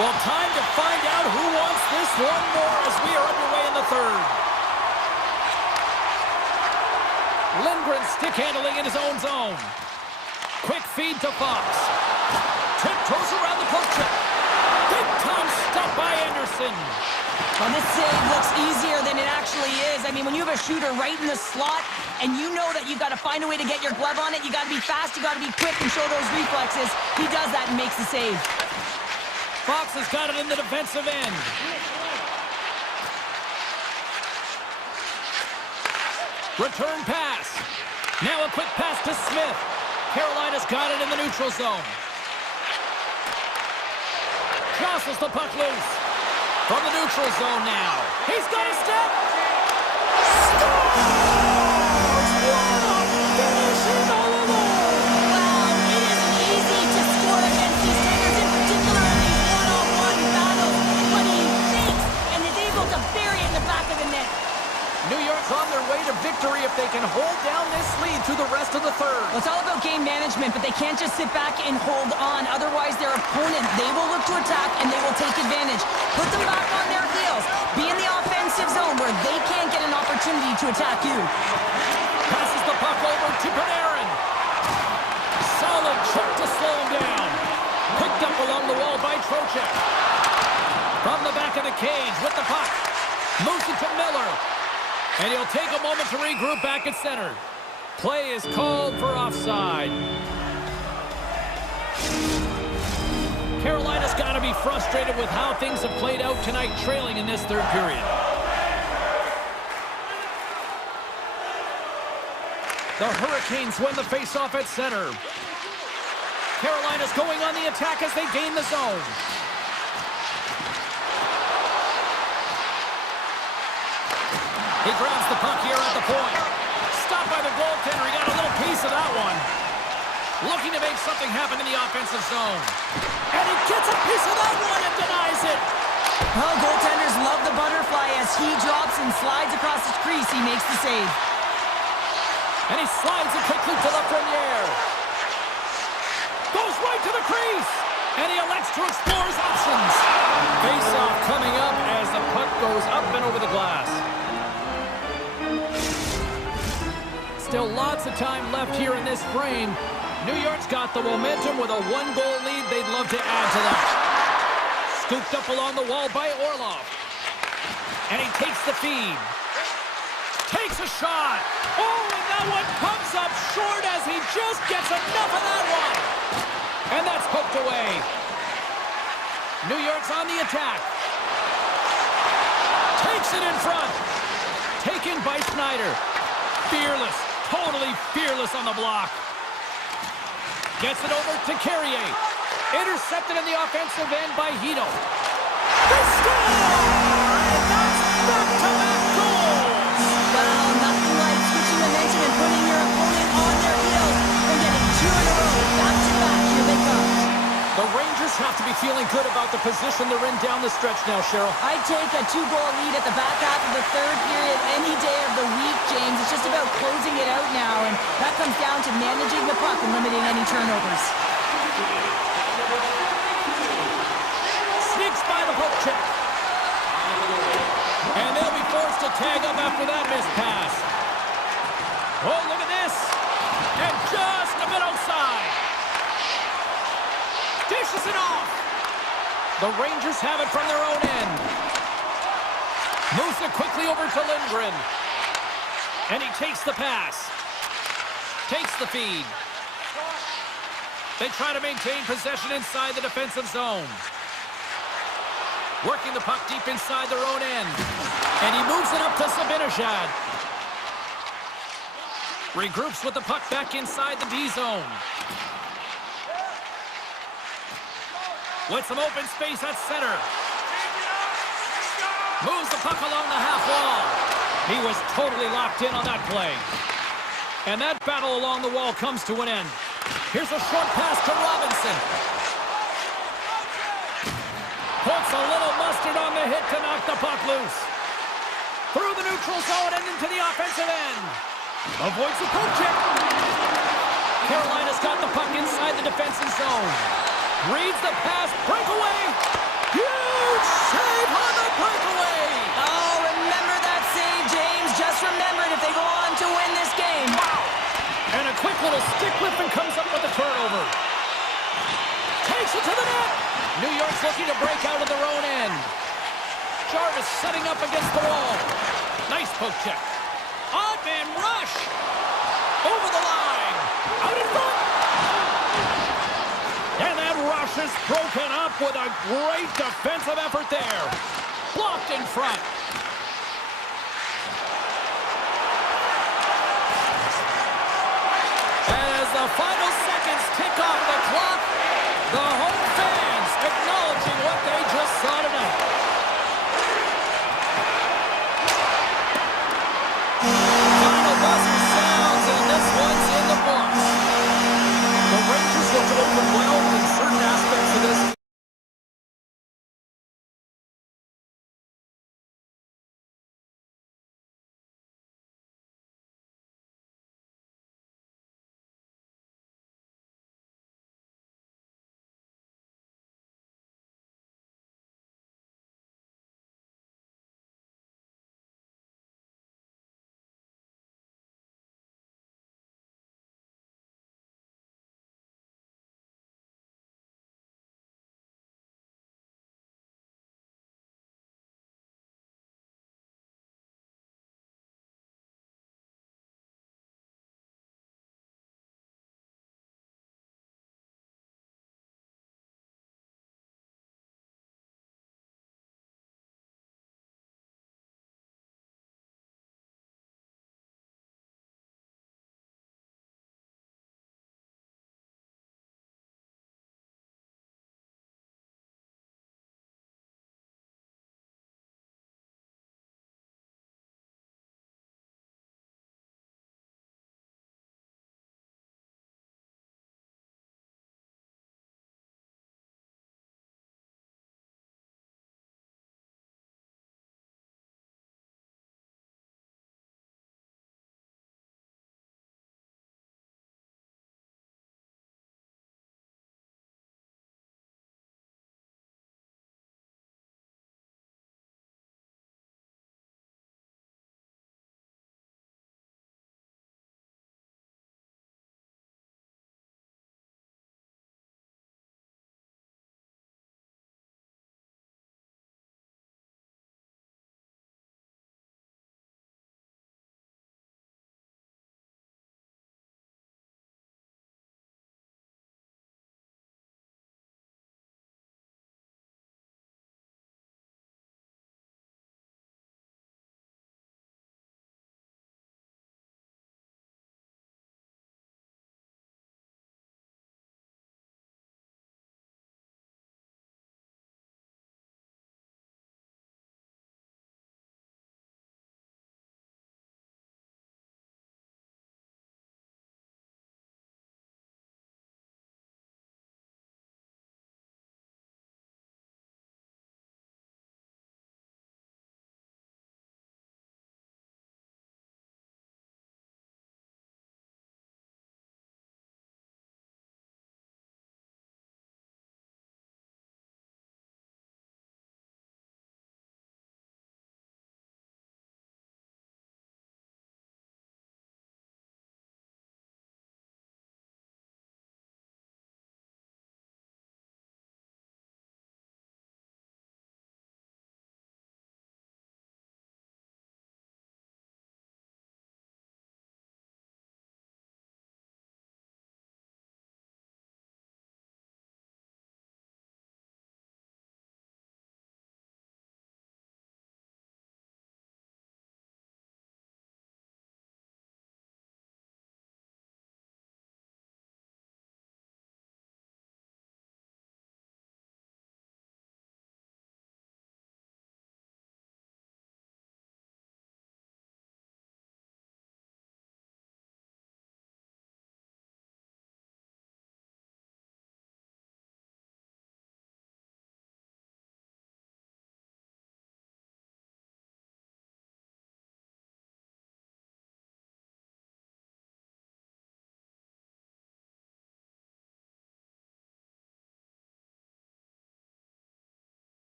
Well, time to find out who wants this one more as we are underway in the third. Lindgren stick handling in his own zone. Quick feed to Fox. Tiptoes around the poke check. Big time stop by Anderson. Well, this save looks easier than it actually is. I mean, when you have a shooter right in the slot and you know that you've got to find a way to get your glove on it, you got to be fast, you got to be quick and show those reflexes. He does that and makes the save. Fox has got it in the defensive end. Return pass. Now a quick pass to Smith. Carolina's got it in the neutral zone. Jostles the puck loose. From the neutral zone now. He's got a step. Scores! What a finishing all alone! Wow, it isn't easy to score against these Tigers, in particular in these one-on-one battles. But he fakes and is able to bury it in the back of the net. New York's on their way to victory if they can hold down this lead through the rest of the third. Well, it's all about game management, but they can't just sit back and hold on. Otherwise, their opponent, they will look to attack and they will take advantage. Put them back on their heels. Be in the offensive zone where they can't get an opportunity to attack you. Passes the puck over to Panarin. Solid check to slow him down. Picked up along the wall by Trocheck. From the back of the cage with the puck. Moves it to Miller. And he'll take a moment to regroup back at center. Play is called for offside. Carolina's got to be frustrated with how things have played out tonight, trailing in this third period. The Hurricanes win the faceoff at center. Carolina's going on the attack as they gain the zone. He grabs the puck here at the point. Stopped by the goaltender. He got a little piece of that one. Looking to make something happen in the offensive zone. And he gets a piece of that one and denies it. Well, goaltenders love the butterfly as he drops and slides across his crease. He makes the save. And he slides it quickly to Lafreniere. Goes right to the crease. And he elects to explore his options. Face-off coming up as the puck goes up and over the glass. Still lots of time left here in this frame. New York's got the momentum with a one-goal lead. They'd love to add to that. Scooped up along the wall by Orlov. And he takes the feed. Takes a shot. Oh, and that one comes up short as he just gets enough of that one. And that's poked away. New York's on the attack. Takes it in front. Taken by Snyder. fearless, totally fearless on the block. Gets it over to Carrier. Intercepted in the offensive end by Hito. They score! And that's back-to-back goals! Well, nothing like switching momentum and putting your opponent on their heels and getting two in a row. Back-to-back, here they come. The Rangers have to be feeling good about the position they're in down the stretch now, Cheryl. I'd take a two-goal lead at the back half of the third period any day of the week, James. It's just about closing it out now, and that comes down to managing the puck and limiting any turnovers. Sneaks by the poke check. And they'll be forced to tag up after that missed pass. Oh, look at this. And just a bit outside. Dishes it off. The Rangers have it from their own end. Moves it quickly over to Lindgren. And he takes the pass. Takes the feed. They try to maintain possession inside the defensive zone. Working the puck deep inside their own end. And he moves it up to Zibanejad. Regroups with the puck back inside the D zone. With some open space at center. Moves the puck along the half wall. He was totally locked in on that play. And that battle along the wall comes to an end. Here's a short pass to Robinson. Puts a little mustard on the hit to knock the puck loose. Through the neutral zone and into the offensive end. Avoids the poke check. Carolina's got the puck inside the defensive zone. Reads the pass, breakaway! Huge save on the breakaway! Oh, remember that save, James. Just remember it if they go on to win this game. Wow! And a quick little stick lift and comes up with a turnover. Takes it to the net! New York's looking to break out of their own end. Jarvis setting up against the wall. Nice poke check. Odd man rush! Over the line! Out in front! And that rush is broken up with a great defensive effort there. Blocked in front. As the final seconds tick off the clock, the home fans acknowledging what they just saw tonight. Final buzzer sounds, and this one's in the books. The Rangers look to open well in certain aspects of this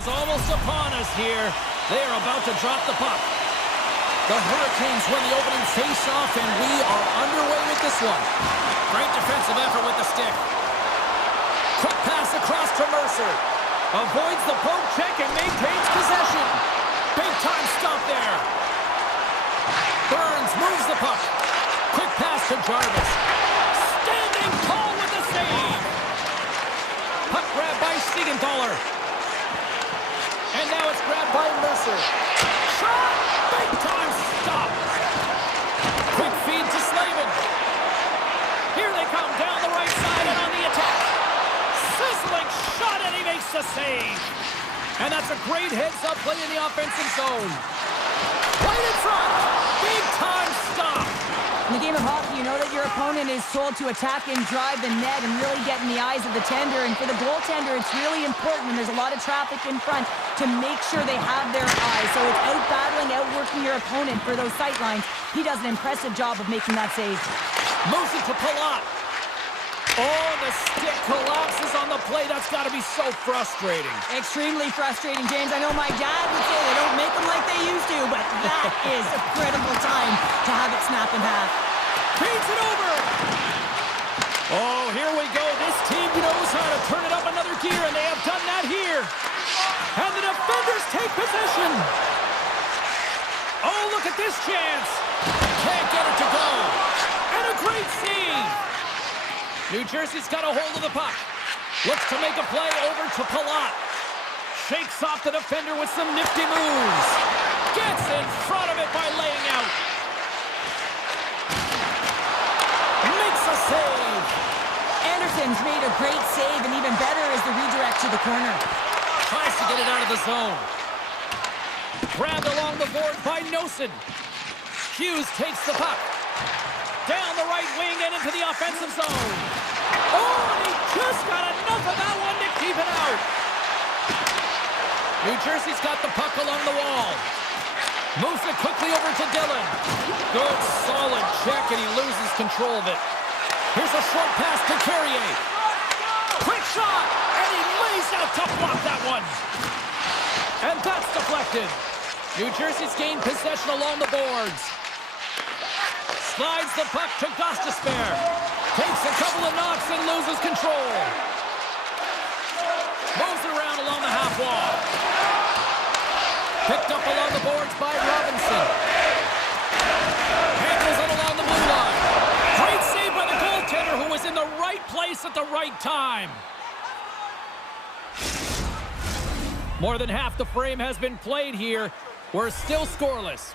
Is almost upon us here. They are about to drop the puck. The Hurricanes win the opening face-off, and we are underway with this one. Great defensive effort with the stick. Quick pass across to Mercer. Avoids the poke check and maintains possession. Big time stop there. Burns moves the puck. Quick pass to Jarvis. Standing tall with the save. Puck grab by Siegenthaler. And now it's grabbed by Mercer. Shot! Big time stop! Quick feed to Slavin. Here they come down the right side and on the attack. Sizzling shot and he makes the save. And that's a great heads-up play in the offensive zone. Right in front! Big time stop! In the game of hockey, you know that your opponent is told to attack and drive the net and really get in the eyes of the tender. And for the goaltender, it's really important when there's a lot of traffic in front to make sure they have their eyes. So it's out-battling, outworking your opponent for those sight lines. He does an impressive job of making that save. Moves it to Palat. Oh, the stick collapses on the play. That's got to be so frustrating. Extremely frustrating, James. I know my dad would say they don't make them like they used to, but that is a critical time to have it snap in half. Feeds it over. Oh, here we go. This team knows how to turn it up another gear, and they have done that here. And the defenders take possession. Oh, look at this chance. Can't get it to go. And a great save. New Jersey's got a hold of the puck. Looks to make a play over to Palat. Shakes off the defender with some nifty moves. Gets in front of it by laying out. Makes a save. Anderson's made a great save, and even better is the redirect to the corner. Tries to get it out of the zone. Grabbed along the board by Nosen. Hughes takes the puck. Down the right wing and into the offensive zone. Oh, and he just got enough of that one to keep it out. New Jersey's got the puck along the wall. Moves it quickly over to Dillon. Good, solid check, and he loses control of it. Here's a short pass to Carrier. Quick shot, and he lays out to block that one. And that's deflected. New Jersey's gained possession along the boards. Slides the puck to Gostisbehere. Takes a couple of knocks and loses control. Moves it around along the half wall. Picked up along the boards by Robinson. Handles it along the blue line. Great save by the goaltender, who was in the right place at the right time. More than half the frame has been played here. We're still scoreless.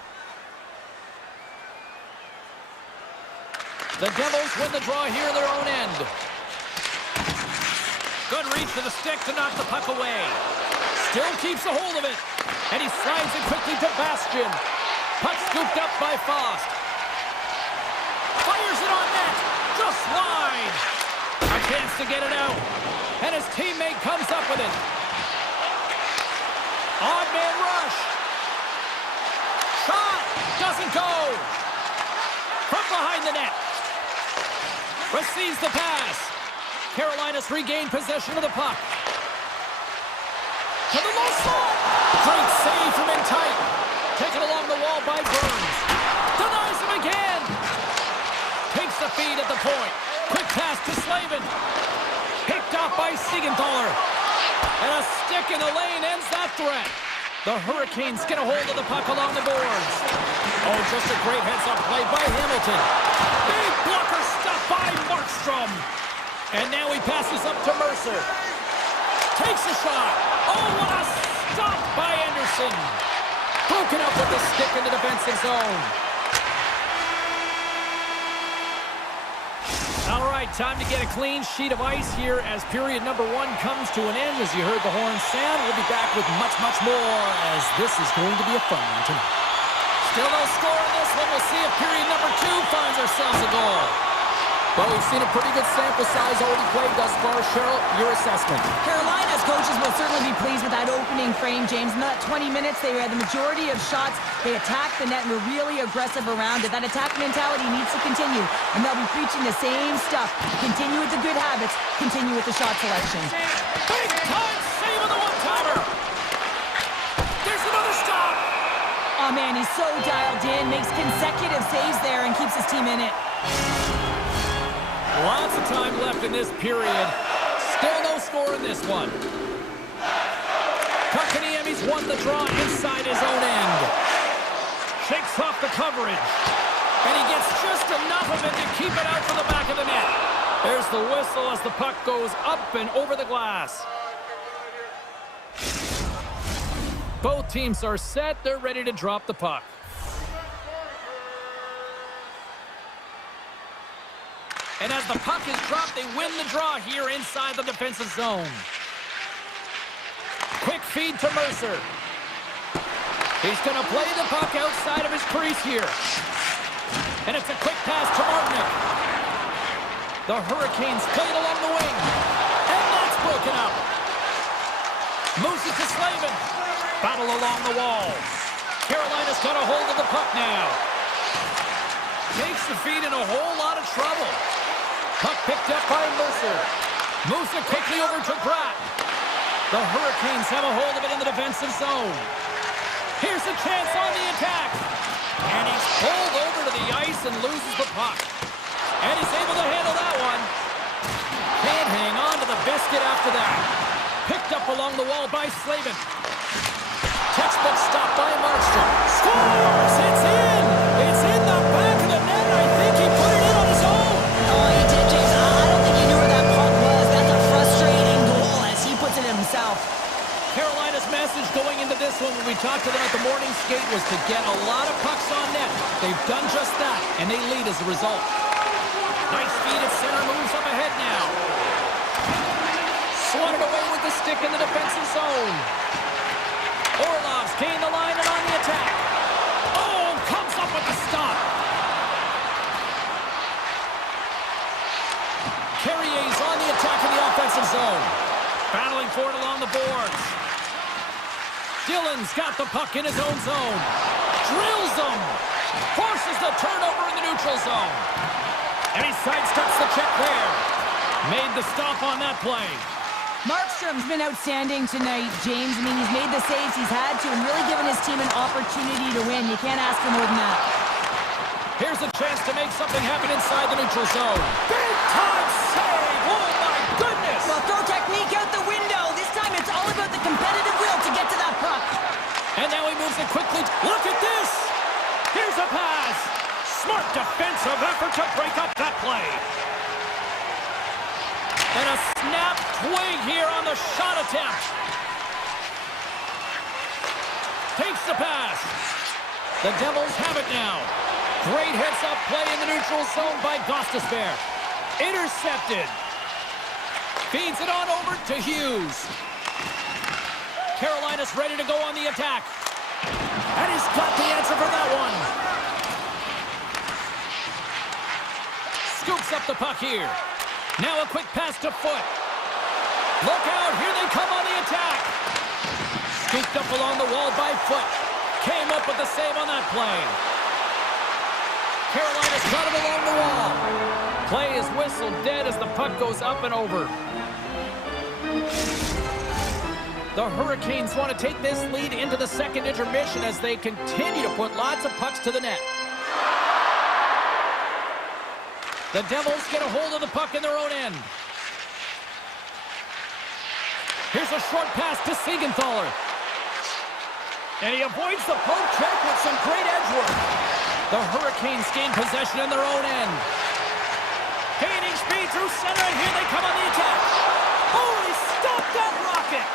The Devils win the draw here in their own end. Good reach to the stick to knock the puck away. Still keeps a hold of it. And he slides it quickly to Bastian. Puck scooped up by Faust. Fires it on net. Just wide. A chance to get it out. And his teammate comes up with it. Odd man rush. Shot. Doesn't go. From behind the net. Receives the pass. Carolina's regained possession of the puck. To the low slot. Great save from in tight. Taken along the wall by Burns. Denies him again. Takes the feed at the point. Quick pass to Slavin. Picked off by Siegenthaler. And a stick in the lane ends that threat. The Hurricanes get a hold of the puck along the boards. Oh, just a great heads-up play by Hamilton. Big blocker stop by Markstrom. And now he passes up to Mercer. Takes a shot. Oh, what a stop by Anderson. Broken up with the stick in the defensive zone. All right, time to get a clean sheet of ice here as period number 1 comes to an end. As you heard the horn sound, we'll be back with much, much more as this is going to be a fun one tonight. Still no score in this one. We'll see if period number 2 finds ourselves a goal. Well, we've seen a pretty good sample size already played thus far. Cheryl, your assessment. Carolina's coaches will certainly be pleased with that opening frame, James. In that 20 minutes, they had the majority of shots. They attacked the net and were really aggressive around it. That attack mentality needs to continue, and they'll be preaching the same stuff. Continue with the good habits. Continue with the shot selection. Big time save of the one-timer. man, he's so dialed in, makes consecutive saves there and keeps his team in it. Lots of time left in this period. Still no score in this one. Kotkaniemi's won the draw inside his own end. Shakes off the coverage. And he gets just enough of it to keep it out from the back of the net. There's the whistle as the puck goes up and over the glass. Both teams are set. They're ready to drop the puck. And as the puck is dropped, they win the draw here inside the defensive zone. Quick feed to Mercer. He's going to play the puck outside of his crease here. And it's a quick pass to Martinick. The Hurricanes play it along the wing. And that's broken up. Moves it to Slavin. Battle along the wall. Carolina's got a hold of the puck now. Takes the feed in a whole lot of trouble. Puck picked up by Mercer. Moves it quickly over to Pratt. The Hurricanes have a hold of it in the defensive zone. Here's a chance on the attack. And he's pulled over to the ice and loses the puck. And he's able to handle that one. Can't hang on to the biscuit after that. Picked up along the wall by Slavin. Textbook stop by Markstrom. Scores! It's in! It's in the back of the net. I think he put it in on his own. Oh, he did, James. I don't think he knew where that puck was. That's a frustrating goal as he puts it in himself. Carolina's message going into this one when we talked to them at the morning skate was to get a lot of pucks on net. They've done just that, and they lead as a result. Nice feed at center, moves up ahead now. Swatted away with the stick in the defensive zone. Orlov's gained the line and on the attack. Oh, comes up with the stop. Carrier's on the attack in the offensive zone. Battling for it along the boards. Dillon's got the puck in his own zone. Drills him. Forces the turnover in the neutral zone. And he sidesteps the check there. Made the stop on that play. Markstrom's been outstanding tonight, James. I mean, he's made the saves he's had to and really given his team an opportunity to win. You can't ask for more than that. Here's a chance to make something happen inside the neutral zone. Big time save! Oh my goodness! Well, throw technique out the window. This time it's all about the competitive will to get to that puck. And now he moves it quickly. Look at this! Here's a pass! Smart defensive effort to break up that play. And a snap twig here on the shot attempt. Takes the pass. The Devils have it now. Great heads-up play in the neutral zone by Gostisbehere. Intercepted. Feeds it on over to Hughes. Carolina's ready to go on the attack. And he's got the answer for that one. Scoops up the puck here. Now a quick pass to Foot. Look out, here they come on the attack. Scooped up along the wall by Foot. Came up with the save on that play. Carolina's got him along the wall. Play is whistled dead as the puck goes up and over. The Hurricanes want to take this lead into the second intermission as they continue to put lots of pucks to the net. The Devils get a hold of the puck in their own end. Here's a short pass to Siegenthaler. And he avoids the poke check with some great edge work. The Hurricanes gain possession in their own end. Gaining speed through center, and here they come on the attack. Oh, he stopped that rocket.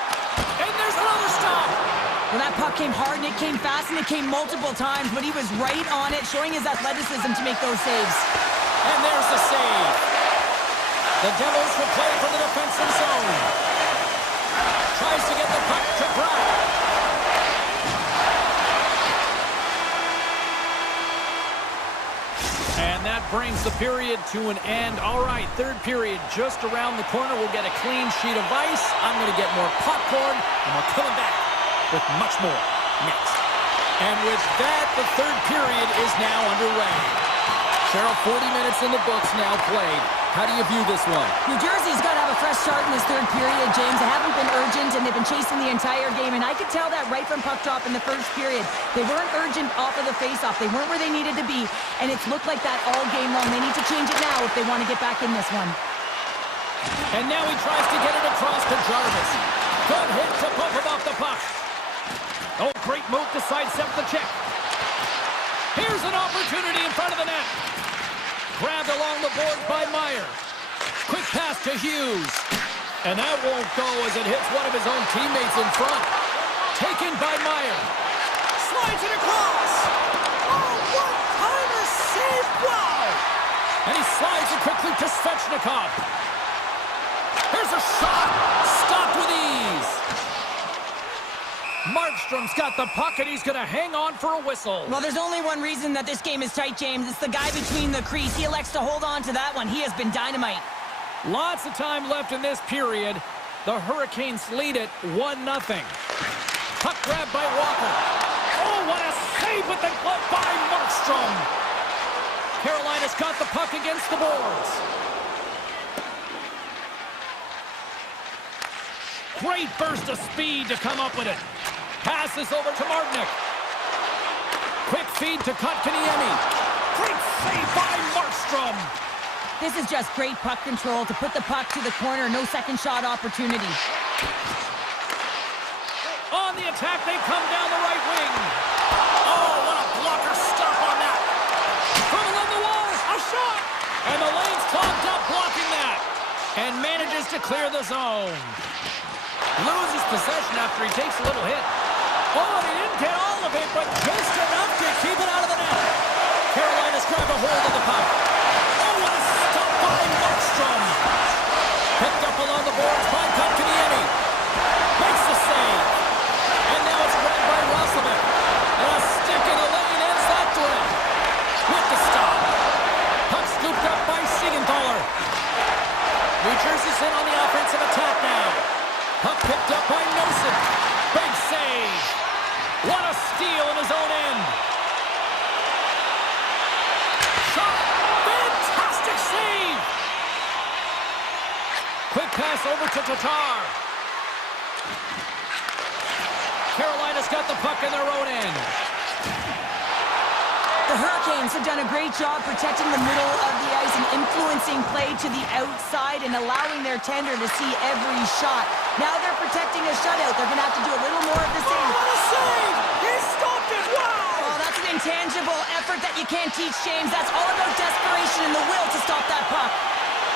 And there's another stop. Well, that puck came hard, and it came fast, and it came multiple times, but he was right on it, showing his athleticism to make those saves. And there's the save. The Devils will play from the defensive zone. Tries to get the puck to Pratt. And that brings the period to an end. All right, third period just around the corner. We'll get a clean sheet of ice. I'm going to get more popcorn, and we're coming back with much more next. And with that, the third period is now underway. Cheryl, 40 minutes in the books now played. How do you view this one? New Jersey's got to have a fresh start in this third period, James. They haven't been urgent, and they've been chasing the entire game, and I could tell that right from puck drop in the first period. They weren't urgent off of the face-off. They weren't where they needed to be, and it's looked like that all game long. They need to change it now if they want to get back in this one. And now he tries to get it across to Jarvis. Good hit to bump him off the puck. Oh, great move to sidestep the check. Here's an opportunity in front of the net. Grabbed along the boards by Meyer. Quick pass to Hughes. And that won't go as it hits one of his own teammates in front. Taken by Meyer. Slides it across. Oh, one-timer save. Wow. And he slides it quickly to Svechnikov. Here's a shot. Stopped with ease. Markstrom's got the puck, and he's going to hang on for a whistle. Well, there's only one reason that this game is tight, James. It's the guy between the crease. He elects to hold on to that one. He has been dynamite. Lots of time left in this period. The Hurricanes lead it 1-0. Puck grab by Walker. Oh, what a save with the glove by Markstrom. Carolina's got the puck against the boards. Great burst of speed to come up with it. Passes over to Martinick. Quick feed to Kotkaniemi. Great save by Markstrom. This is just great puck control to put the puck to the corner. No second shot opportunity. On the attack, they come down the right wing. Oh, what a blocker stop on that. From along the wall, a shot. And the lane's clogged up blocking that. And manages to clear the zone. Loses possession after he takes a little hit. Oh, and he didn't get all of it, but just enough to keep it out of the net. Carolina's grabbed a hold of the puck. Oh, what a stop by Markstrom. Picked up along the boards by Kotkaniemi. Makes the save. And now it's grabbed by Roslovic. And a stick in the lane ends that threat. With the stop. Puck scooped up by Siegenthaler. New Jersey's in on the offensive attack now. Puck picked up by Nosen. Big save. What a steal in his own end. Shot. Fantastic save. Quick pass over to Tatar. Carolina's got the puck in their own end. The Hurricanes have done a great job protecting the middle of the ice and influencing play to the outside and allowing their tender to see every shot. Now they're protecting a shutout. They're going to have to do a little more of the same. Oh, what a save! He stopped it! Wow! Oh, that's an intangible effort that you can't teach, James. That's all about desperation and the will to stop that puck.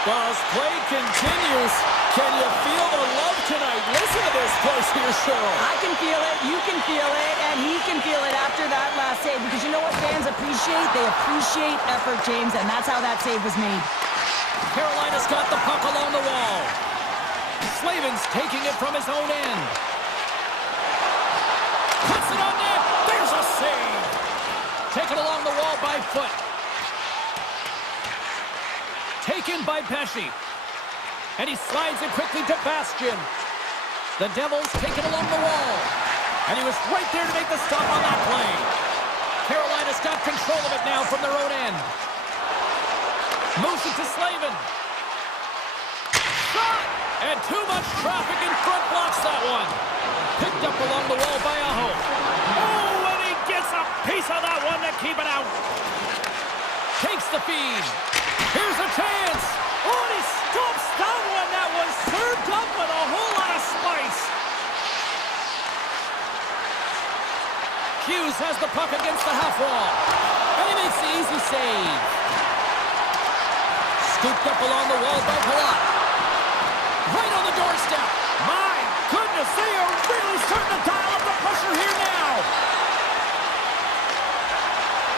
Well, as play continues, can you feel the love tonight? Listen to this place here, Cheryl. I can feel it, you can feel it, and he can feel it after that last save. Because you know what fans appreciate? They appreciate effort, James, and that's how that save was made. Carolina's got the puck along the wall. Slavin's taking it from his own end. Puts it on net. There's a save. Taken along the wall by Foot. Taken by Pesci. And he slides it quickly to Bastian. The Devils take it along the wall. And he was right there to make the stop on that play. Carolina's got control of it now from their own end. Moves it to Slavin. Shot! And too much traffic in front blocks that one. Picked up along the wall by Aho. Oh, and he gets a piece of that one to keep it out. Takes the feed. Here's a chance. Oh, and he stops that one. That was served up with a whole lot of spice. Hughes has the puck against the half wall. And he makes the easy save. Scooped up along the wall by Palat. Right on the doorstep. My goodness, they are really starting to dial up the pressure here now.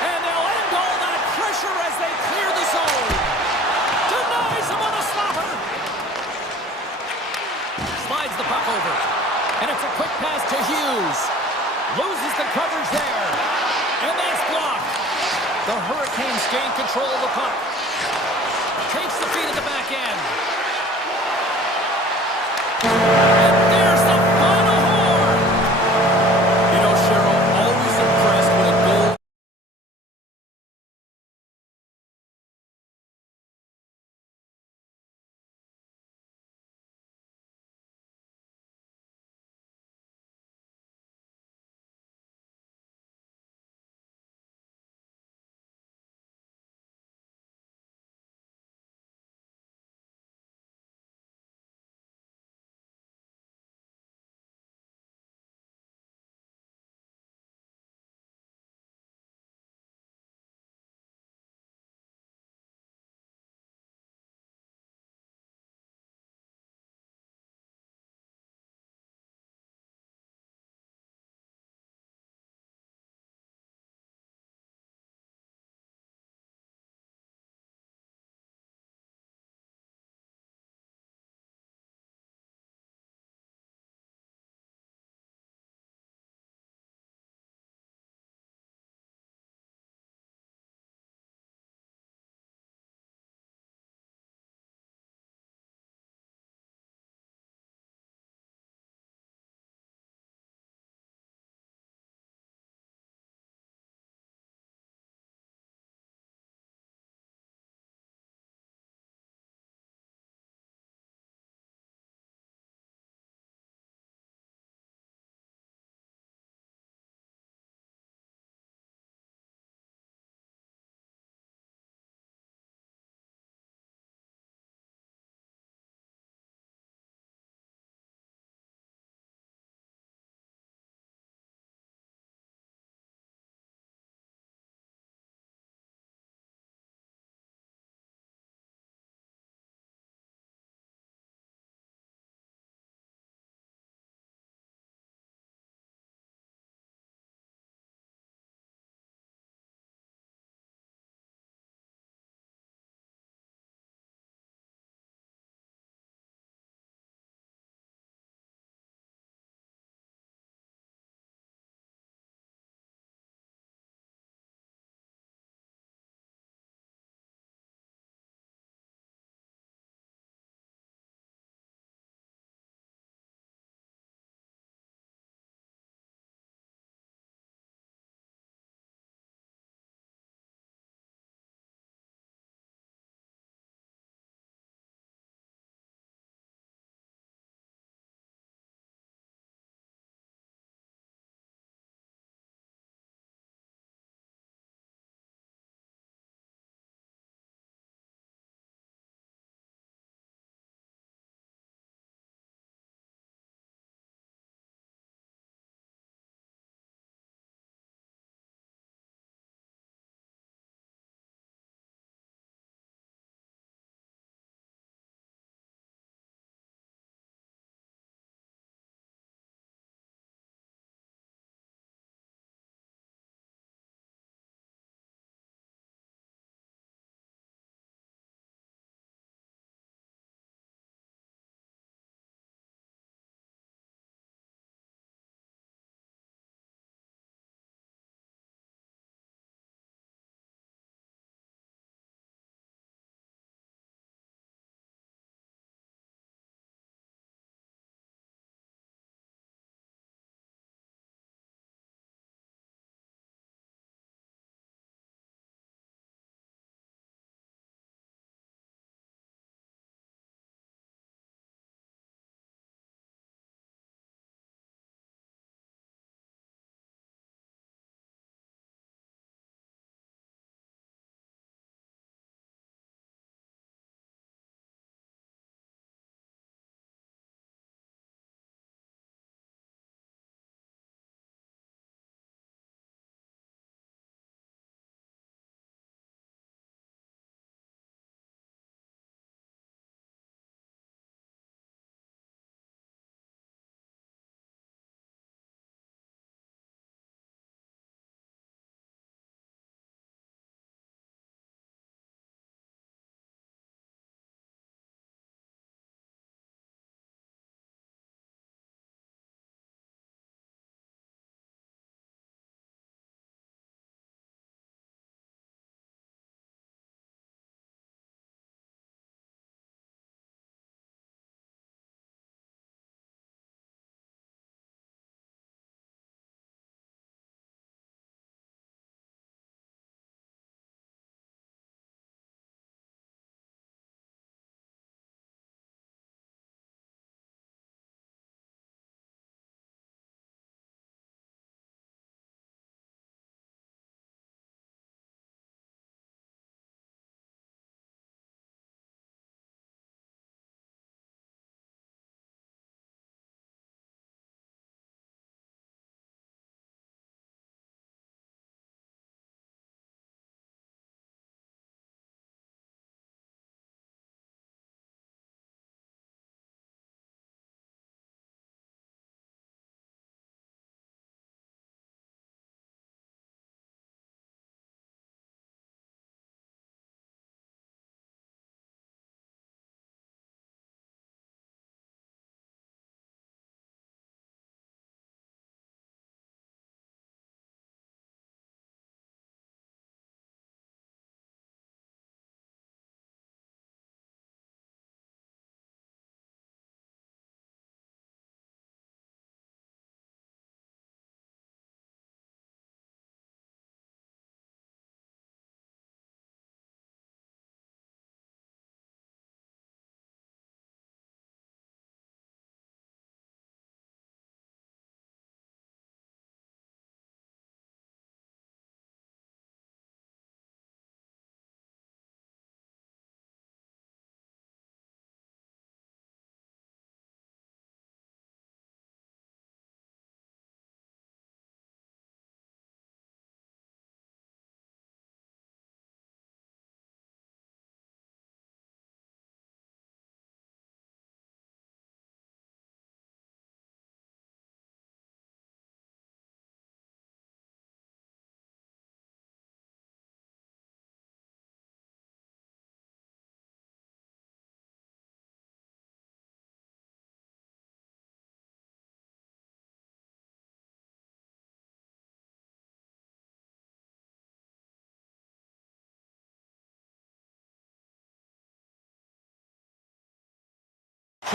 And they'll end all that pressure as they clear the zone. Denies him on a slapper. Slides the puck over. And it's a quick pass to Hughes. Loses the coverage there. And that's blocked. The Hurricanes gain control of the puck. Takes the feed at the back end.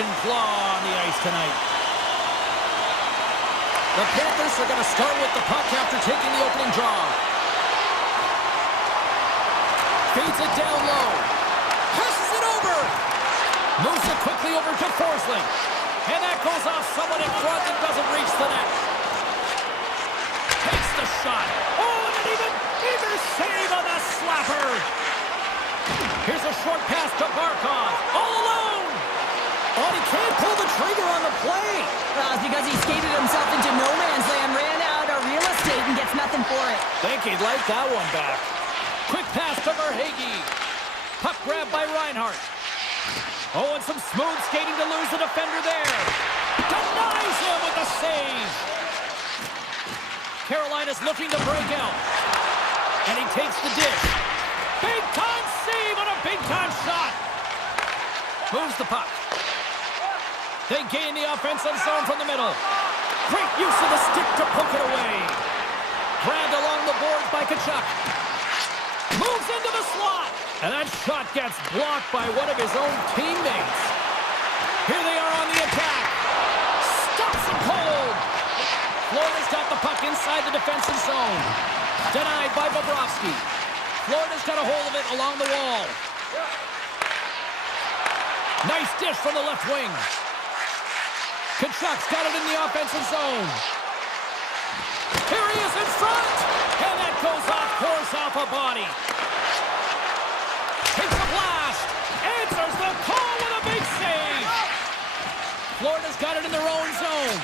claw on the ice tonight. The Panthers are going to start with the puck after taking the opening draw. Feeds it down low. Passes it over. Moves it quickly over to Forsling. And that goes off someone in front and doesn't reach the net. Takes the shot. Oh, and an even save on the slapper. Here's a short pass to Barkov. All alone. Oh, he can't pull the trigger on the play. Well, it's because he skated himself into no man's land, ran out of real estate, and gets nothing for it. Think he'd like that one back. Quick pass to Verhaeghe. Puck grab by Reinhart. Oh, and some smooth skating to lose the defender there. Denies him with the save. Carolina's looking to break out. And he takes the dish. Big-time save on a big-time shot. Moves the puck. They gain the offensive zone from the middle. Great use of the stick to poke it away. Grabbed along the boards by Tkachuk. Moves into the slot. And that shot gets blocked by one of his own teammates. Here they are on the attack. Stops him cold. Florida's got the puck inside the defensive zone. Denied by Bobrovsky. Florida's got a hold of it along the wall. Nice dish from the left wing. Tkachuk's got it in the offensive zone. Here he is in front. And that goes off course off a body. Takes a blast. Answers the call with a big save. Florida's got it in their own zone.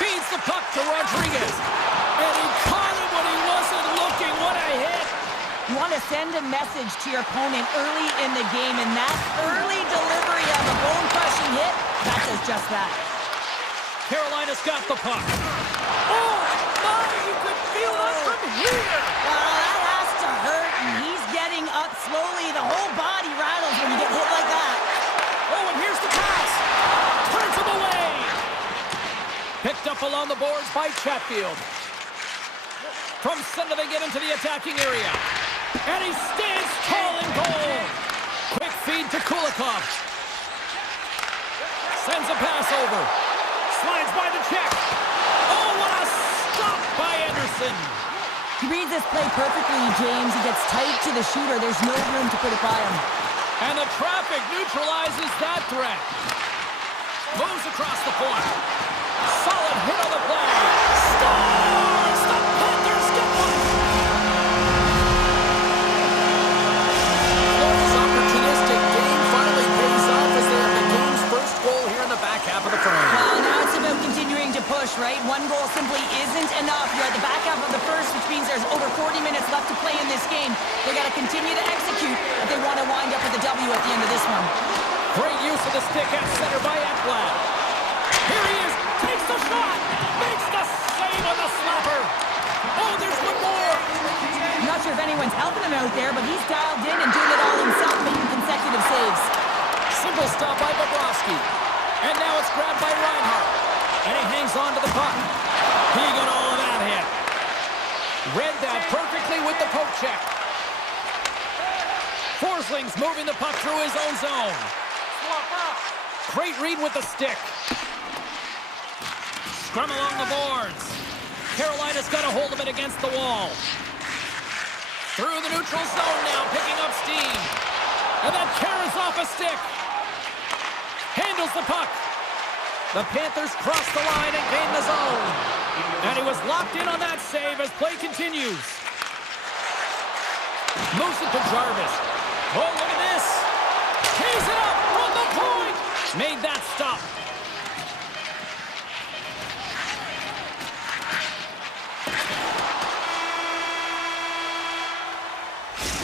Feeds the puck to Rodriguez. And he caught him when he wasn't looking. What a hit. You want to send a message to your opponent early in the game, and that early delivery of a bone-crushing hit, that does just that. Carolina's got the puck. Oh, my! You could feel that from here. Well, that has to hurt, and he's getting up slowly. The whole body rattles when you get hit like that. Oh, and here's the pass. Turns him away. Picked up along the boards by Chatfield. From center they get into the attacking area. And he stands tall in goal. Quick feed to Kulikov. Sends a pass over. Slides by the check. Oh, what a stop by Anderson. He reads this play perfectly, James. He gets tight to the shooter. There's no room to put it by him. And the traffic neutralizes that threat. Moves across the point. Solid hit on the play. Scores! The Panthers get one. Florida's opportunistic game finally pays off as they have the game's first goal here in the back half of the frame. Well, now it's about continuing to push, right? One goal simply isn't enough. You're at the back half of the first, which means there's over 40 minutes left to play in this game. They got to continue to execute if they want to wind up with a W at the end of this one. Great use of the stick at center by Ekblad. Here he is, takes the shot, makes the save on the slapper. Oh, there's one more. I'm not sure if anyone's helping him out there, but he's dialed in and doing it all himself, making consecutive saves. Simple stop by Bobrovsky. And now it's grabbed by Reinhart. And he hangs on to the puck. He got all of that hit. Read that perfectly with the poke check. Forsling's moving the puck through his own zone. Great read with the stick. Scrum along the boards. Carolina's got a hold of it against the wall. Through the neutral zone now, picking up steam. And that carries off a stick. Handles the puck. The Panthers cross the line and gain the zone. And he was locked in on that save as play continues. Moves it to Jarvis. Oh, look at this. Tees it up from the point. Made that stop.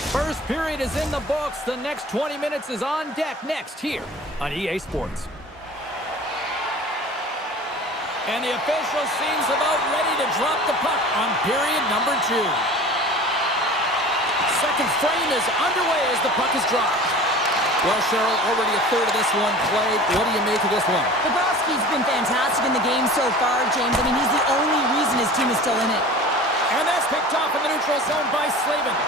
First period is in the books. The next 20 minutes is on deck next here on EA Sports. And the official seems about ready to drop the puck on period number 2. Second frame is underway as the puck is dropped. Well, Cheryl, already a third of this one played. What do you make of this one? Bobrovsky's been fantastic in the game so far, James. I mean, he's the only reason his team is still in it. And that's picked off in the neutral zone by Slavin.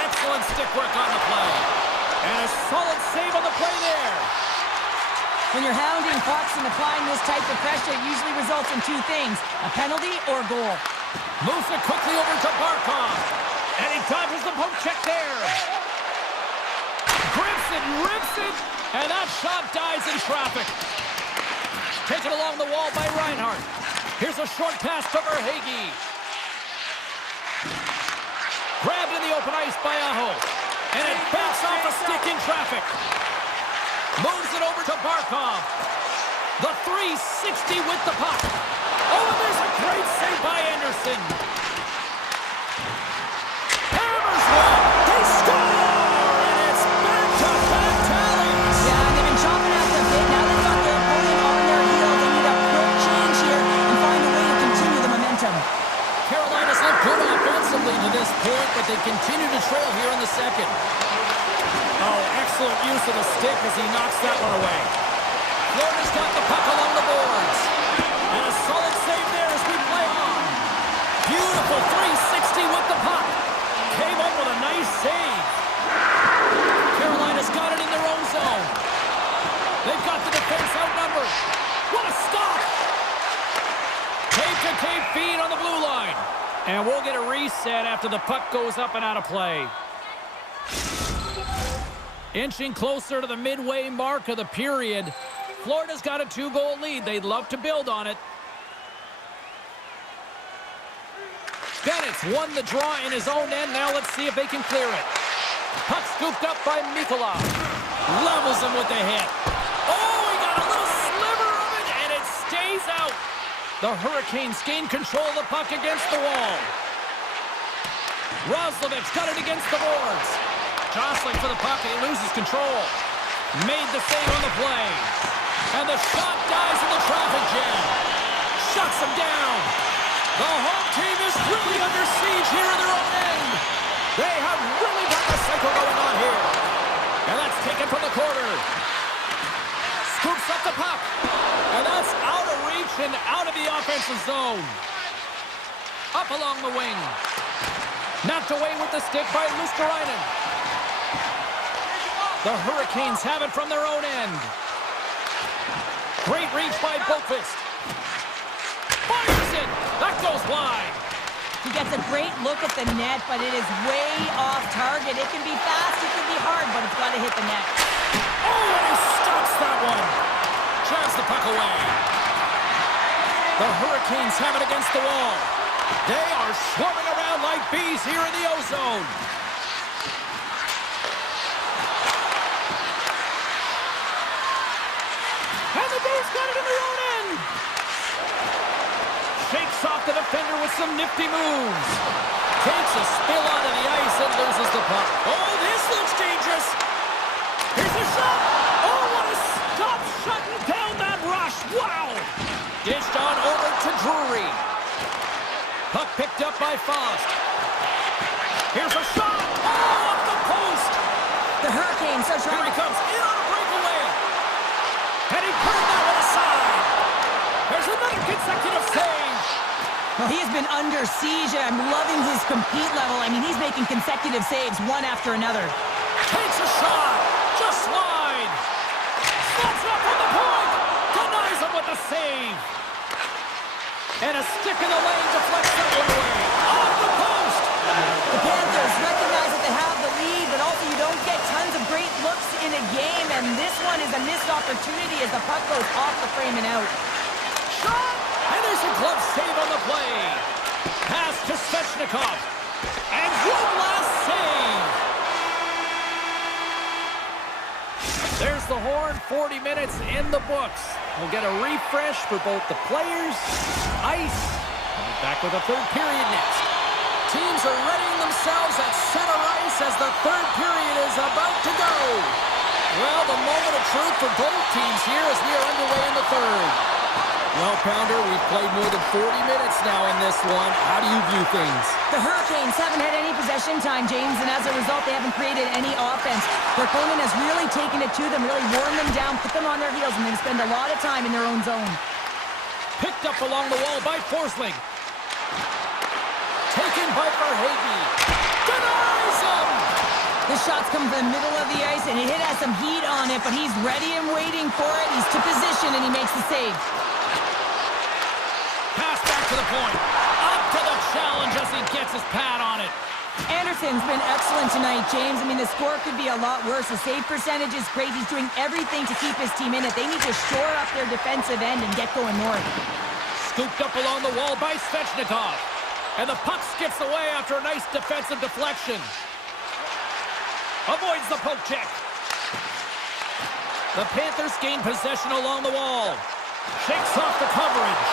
Excellent stick work on the play. And a solid save on the play there. When you're hounding pucks and applying this type of pressure, it usually results in two things, a penalty or a goal. Moves it quickly over to Barkov. And he dodges the poke check there. Grips it, rips it, and that shot dies in traffic. Taken along the wall by Reinhardt. Here's a short pass to Verhaeghe. Grabbed in the open ice by Aho. And it bounced off a stick in traffic. Moves it over to Barkov. The 360 with the puck. Oh, and there's a great save by Anderson. Hammers one. They score! And it's back-to-back tallies. Yeah, and they've been chopping out the bit. Now they've got their opponent on their heels. They need a quick change here and find a way to continue the momentum. Carolina's looked good offensively to this point, but they continue to trail here in the second. Oh, excellent use of the stick as he knocks that one away. Florida's got the puck along the boards. And a solid save there as we play on. Beautiful 360 with the puck. Came up with a nice save. Carolina's got it in their own zone. They've got the defense outnumbered. What a stop! Tape-to-tape feed on the blue line. And we'll get a reset after the puck goes up and out of play. Inching closer to the midway mark of the period. Florida's got a 2-goal lead. They'd love to build on it. Bennett's won the draw in his own end. Now let's see if they can clear it. Puck scooped up by Mikula. Levels him with the hit. Oh, he got a little sliver of it, and it stays out. The Hurricanes gain control of the puck against the wall. Roslovic got it against the boards. Jostling for the puck, and he loses control. Made the save on the play. And the shot dies in the traffic jam. Shuts him down. The home team is really under siege here in their own end. They have really got the cycle going on here. And that's taken from the corner. Scoops up the puck. And that's out of reach and out of the offensive zone. Up along the wing. Knocked away with the stick by Luskarainen. The Hurricanes have it from their own end. Great reach by Boqvist. Fires it. That goes wide. He gets a great look at the net, but it is way off target. It can be fast, it can be hard, but it's got to hit the net. Oh, and he stops that one. Drives the puck away. The Hurricanes have it against the wall. They are swarming around like bees here in the O-zone. And the Bees got it in their own end. Shakes off the defender with some nifty moves. Takes a spill onto the ice and loses the puck. Oh, this looks dangerous. Here's a shot. Oh, what a stop shutting down that rush. Wow. Dished on over to Drury. Puck picked up by Faust. Here's a shot. Oh, off the post. The Hurricanes are trying Here he to... comes in on a breakaway. And he putting that one aside. There's another consecutive save. Well, he has been under siege. I'm loving his compete level. I mean, he's making consecutive saves one after another. Takes a shot. Just wide. Slots up on the point. Denies him with the save. And a stick in the lane deflects that one away. Off the post. The Panthers recognize that they have the lead, but also you don't get tons of great looks in a game, and this one is a missed opportunity as the puck goes off the frame and out. Shot. And there's a glove save on the play. Pass to Svechnikov. And one last save. There's the horn. 40 minutes in the books. We'll get a refresh for both the players, ice. We'll be back with a third period next. Teams are readying themselves at center ice as the third period is about to go. Well, the moment of truth for both teams here as we are underway in the third. Well, Pounder, we've played more than 40 minutes now in this one. How do you view things? The Hurricanes haven't had any possession time, James, and as a result, they haven't created any offense. Their opponent has really taken it to them, really worn them down, put them on their heels, and they spend a lot of time in their own zone. Picked up along the wall by Forsling. Taken by Verhaeghe. Denies him! The shots come from the middle of the ice, and it has some heat on it. it, but he's ready and waiting for it. He's to position, and he makes the save. Pass back to the point. Up to the challenge as he gets his pad on it. Anderson's been excellent tonight, James. I mean, the score could be a lot worse. The save percentage is great. He's doing everything to keep his team in it. They need to shore up their defensive end and get going north. Scooped up along the wall by Svechnikov. And the puck skips away after a nice defensive deflection. Avoids the poke check. The Panthers gain possession along the wall. Shakes off the coverage.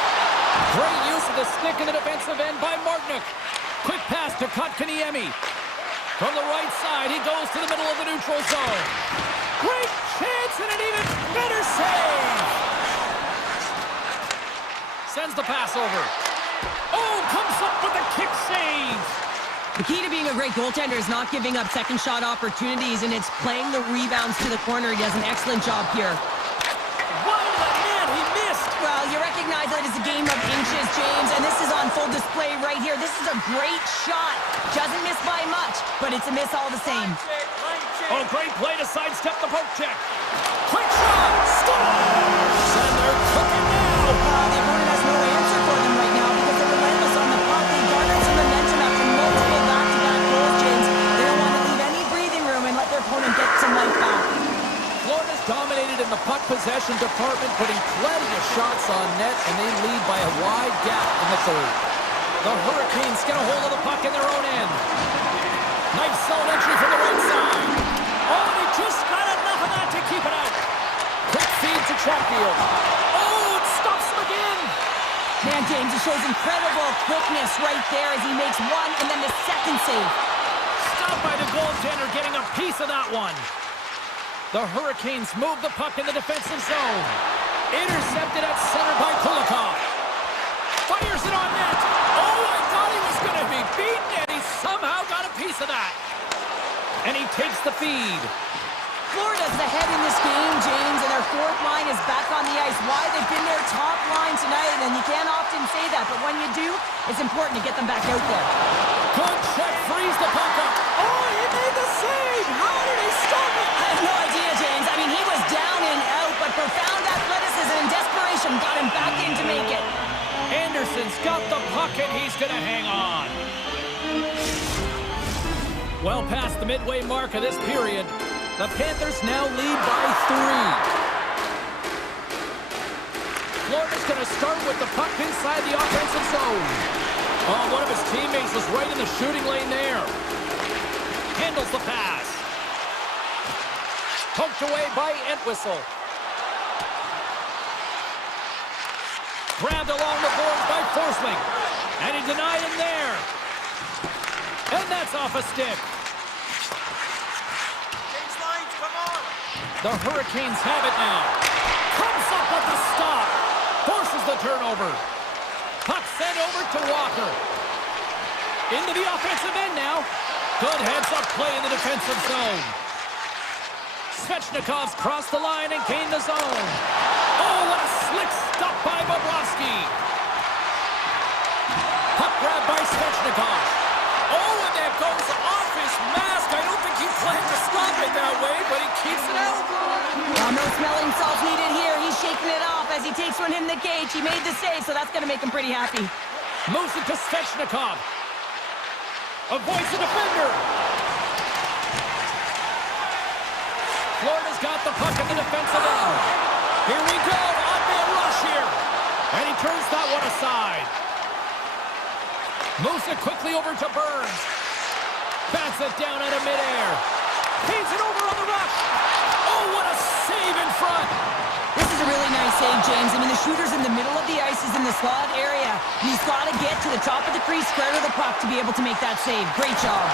Great use of the stick in the defensive end by Martinook. Quick pass to Kotkaniemi. From the right side, he goes to the middle of the neutral zone. Great chance and an even better save. Sends the pass over. Oh, comes up with a kick save. The key to being a great goaltender is not giving up second shot opportunities, and it's playing the rebounds to the corner. He does an excellent job here. Wide of the net, he missed. Well, you recognize that it's a game of inches, James, and this is on full display right here. This is a great shot. Doesn't miss by much, but it's a miss all the same. Oh, great play to sidestep the poke check. Quick shot, scores! And they're cooking now. The opponent has no answer for them right now because they're relentless on the puck. They garnered some momentum after multiple back-to-back goals, James. They don't want to leave any breathing room and let their opponent get some life back. Florida's dominated in the puck possession department, putting plenty of shots on net, and they lead by a wide gap in the third. The Hurricanes get a hold of the puck in their own end. Nice zone entry from the right side. Oh, and he just got enough of that to keep it out. Quick feed to Chatfield. Oh, it stops him again. Man, James, it shows incredible quickness right there as he makes one and then the second save. Stopped by the goaltender, getting a piece of that one. The Hurricanes move the puck in the defensive zone. Intercepted at center by Kulikov. Fires it on net. Oh, I thought he was going to be beaten, and he somehow got a piece of that. And he takes the feed. Florida's ahead in this game, James, and their fourth line is back on the ice. Why? They've been their top line tonight, and you can't often say that, but when you do, it's important to get them back out there. Good check, frees the puck up. Oh, he made the save. How did he stop it? I have no idea, James. I mean, he was down and out, but profound athleticism and desperation got him back in to make it. Anderson's got the puck, and he's going to hang on. Well past the midway mark of this period, the Panthers now lead by 3. Florida's going to start with the puck inside the offensive zone. Oh, one of his teammates was right in the shooting lane there. Handles the pass. Poked away by Entwistle. Grabbed along the boards by Forsling. And he denied him there. And that's off a stick. The Hurricanes have it now. Comes up with the stop. Forces the turnover. Puck sent over to Walker. Into the offensive end now. Good heads-up play in the defensive zone. Svechnikov's crossed the line and gained the zone. Oh, what a slick stop by Bobrovsky. Puck grabbed by Svechnikov. Oh, and that goes off his mask. I don't think he planned to stop it that way, but he keeps it out. No smelling salts needed here. He's shaking it off as he takes one in the cage. He made the save, so that's going to make him pretty happy. Moves it to Svechnikov. Avoids the defender. Florida's got the puck in the defensive end. Here we go. On-man rush here. And he turns that one aside. Moves it quickly over to Burns. Bats it down out of midair. Feeds it over on the rush. Oh, what a save in front. This is a really nice save, James. I mean, the shooter's in the middle of the ice. He's in the slot area. And he's got to get to the top of the crease, square to the puck to be able to make that save. Great job.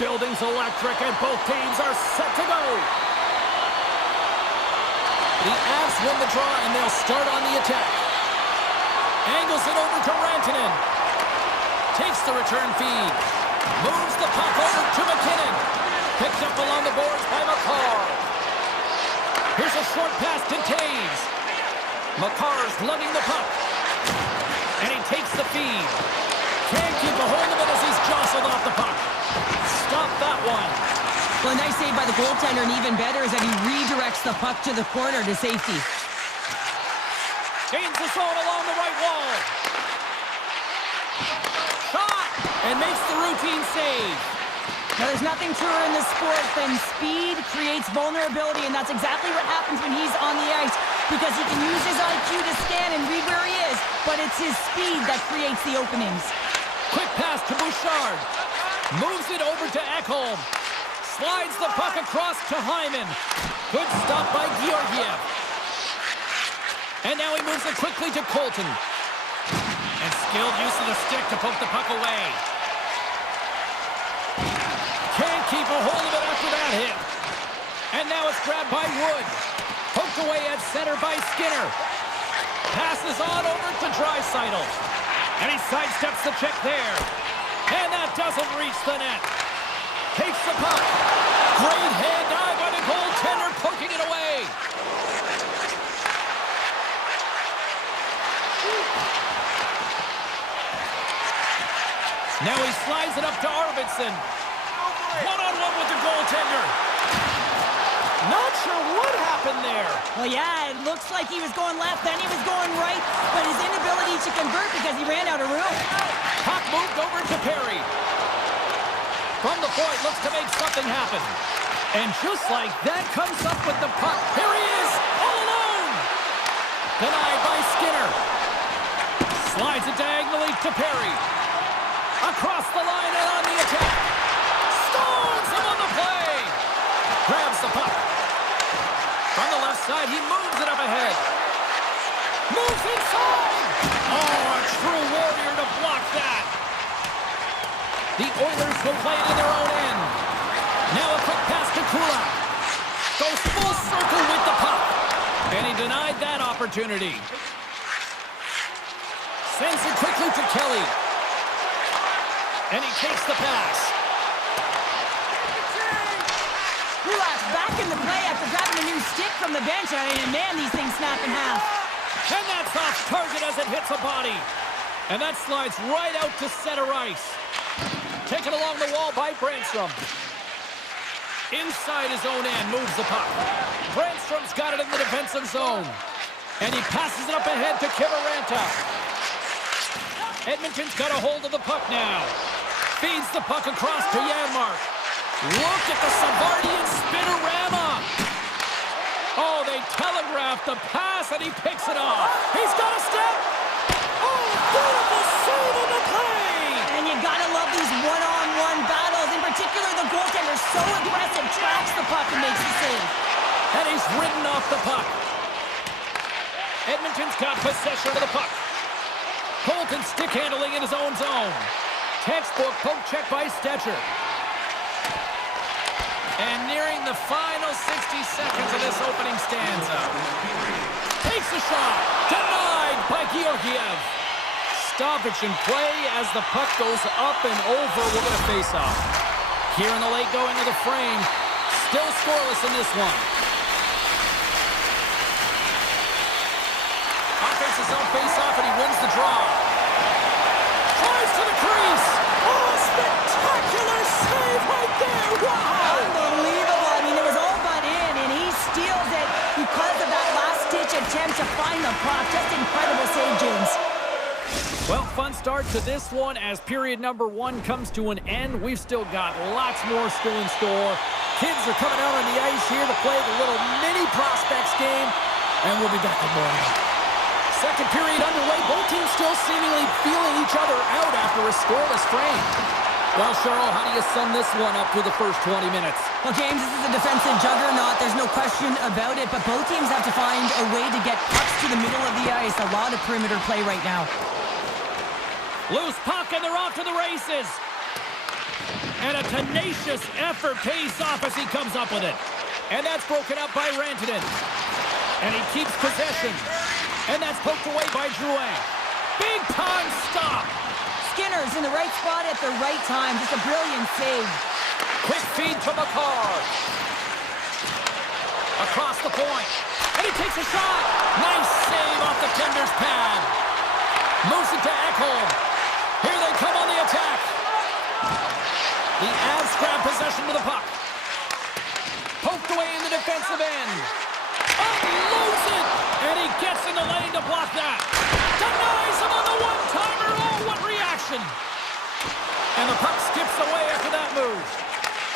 building's electric and both teams are set to go. The Avs win the draw and they'll start on the attack. Angles it over to Rantanen. Takes the return feed. Moves the puck over to McKinnon. Picked up along the boards by McCarr. Here's a short pass to Taves. McCarr's lugging the puck. And he takes the feed. Can't keep a hold of it as he's jostled off the puck. Stop that one. Well, a nice save by the goaltender, and even better is that he redirects the puck to the corner to safety. Gains the zone along the right wall. Shot! And makes the routine save. Now, there's nothing truer in this sport than speed creates vulnerability, and that's exactly what happens when he's on the ice, because he can use his IQ to scan and read where he is, but it's his speed that creates the openings. Quick pass to Bouchard. Moves it over to Ekholm. Slides the puck across to Hyman. Good stop by Georgiev. And now he moves it quickly to Colton. And skilled use of the stick to poke the puck away. Can't keep a hold of it after that hit. And now it's grabbed by Wood. Poked away at center by Skinner. Passes on over to Draisaitl. And he sidesteps the check there. And that doesn't reach the net. Takes the puck. Great hand dive by the goaltender, poking it away. Now he slides it up to Arvidsson. One-on-one with the goaltender. Not sure what happened there. Well, yeah, it looks like he was going left, then he was going right, but his inability to convert because he ran out of room. Puck moved over to Perry. From the point, looks to make something happen. And just like that, comes up with the puck. Here he is, all alone. Denied by Skinner. Slides it diagonally to Perry. Across the line and on the attack. Stones him on the play. Grabs the puck. From the left side, he moves it up ahead. Moves inside. Oh, a true warrior to block that. The Oilers will play it in their own end. Now a quick pass to Kulak. Goes full circle with the puck. And he denied that opportunity. Sends it quickly to Kelly. And he takes the pass. Kulak's back in the play after grabbing a new stick from the bench. And man, these things snap in half. And that's off target as it hits a body. And that slides right out to center ice. Taken along the wall by Brandstrom. Inside his own end, moves the puck. Brandstrom's got it in the defensive zone. And he passes it up ahead to Kiviranta. Edmonton's got a hold of the puck now. Feeds the puck across to Janmark. Look at the Savardian spinorama. Oh, they telegraphed the pass and he picks it off. He's got a step. Oh, beautiful save on the play. And you gotta love these one-on-one battles. In particular, the goaltender so aggressive, tracks the puck and makes the save. And he's ridden off the puck. Edmonton's got possession of the puck. Colton stick handling in his own zone. Textbook poke check by Stetcher. And nearing the final 60 seconds of this opening stanza. Takes a shot. Denied by Georgiev. Stoppage in play as the puck goes up and over. We'll get a face-off. Here in the late going of the frame. Still scoreless in this one. Offense is on face-off and he wins the draw. Tries to the crease. Oh, spectacular save right there. Wow. Unbelievable. I mean, it was all but in, and he steals it because of that last-ditch attempt to find the puck. Just incredible save, James. Well, fun start to this one as period number one comes to an end. We've still got lots more still in store. Kids are coming out on the ice here to play the little mini prospects game, and we'll be back in morning. Second period underway. Both teams still seemingly feeling each other out after a scoreless frame. Well, Cheryl, how do you sum this one up through the first 20 minutes? Well, James, this is a defensive juggernaut. There's no question about it, but both teams have to find a way to get pucks to the middle of the ice. A lot of perimeter play right now. Loose puck, and they're off to the races. And a tenacious effort pays off as he comes up with it. And that's broken up by Rantanen. And he keeps possession. And that's poked away by Drouin. Big time stop. Skinner's in the right spot at the right time. Just a brilliant save. Quick feed to McCarr. Across the point. And he takes a shot. Nice save off the tender's pad. Moves it to Ekholm. Here they come on the attack. The Avs grab possession to the puck. Poked away in the defensive end. Unloads it. And he gets in the lane to block that. Denies him on the one-timer. Oh, what reaction. And the puck skips away after that move.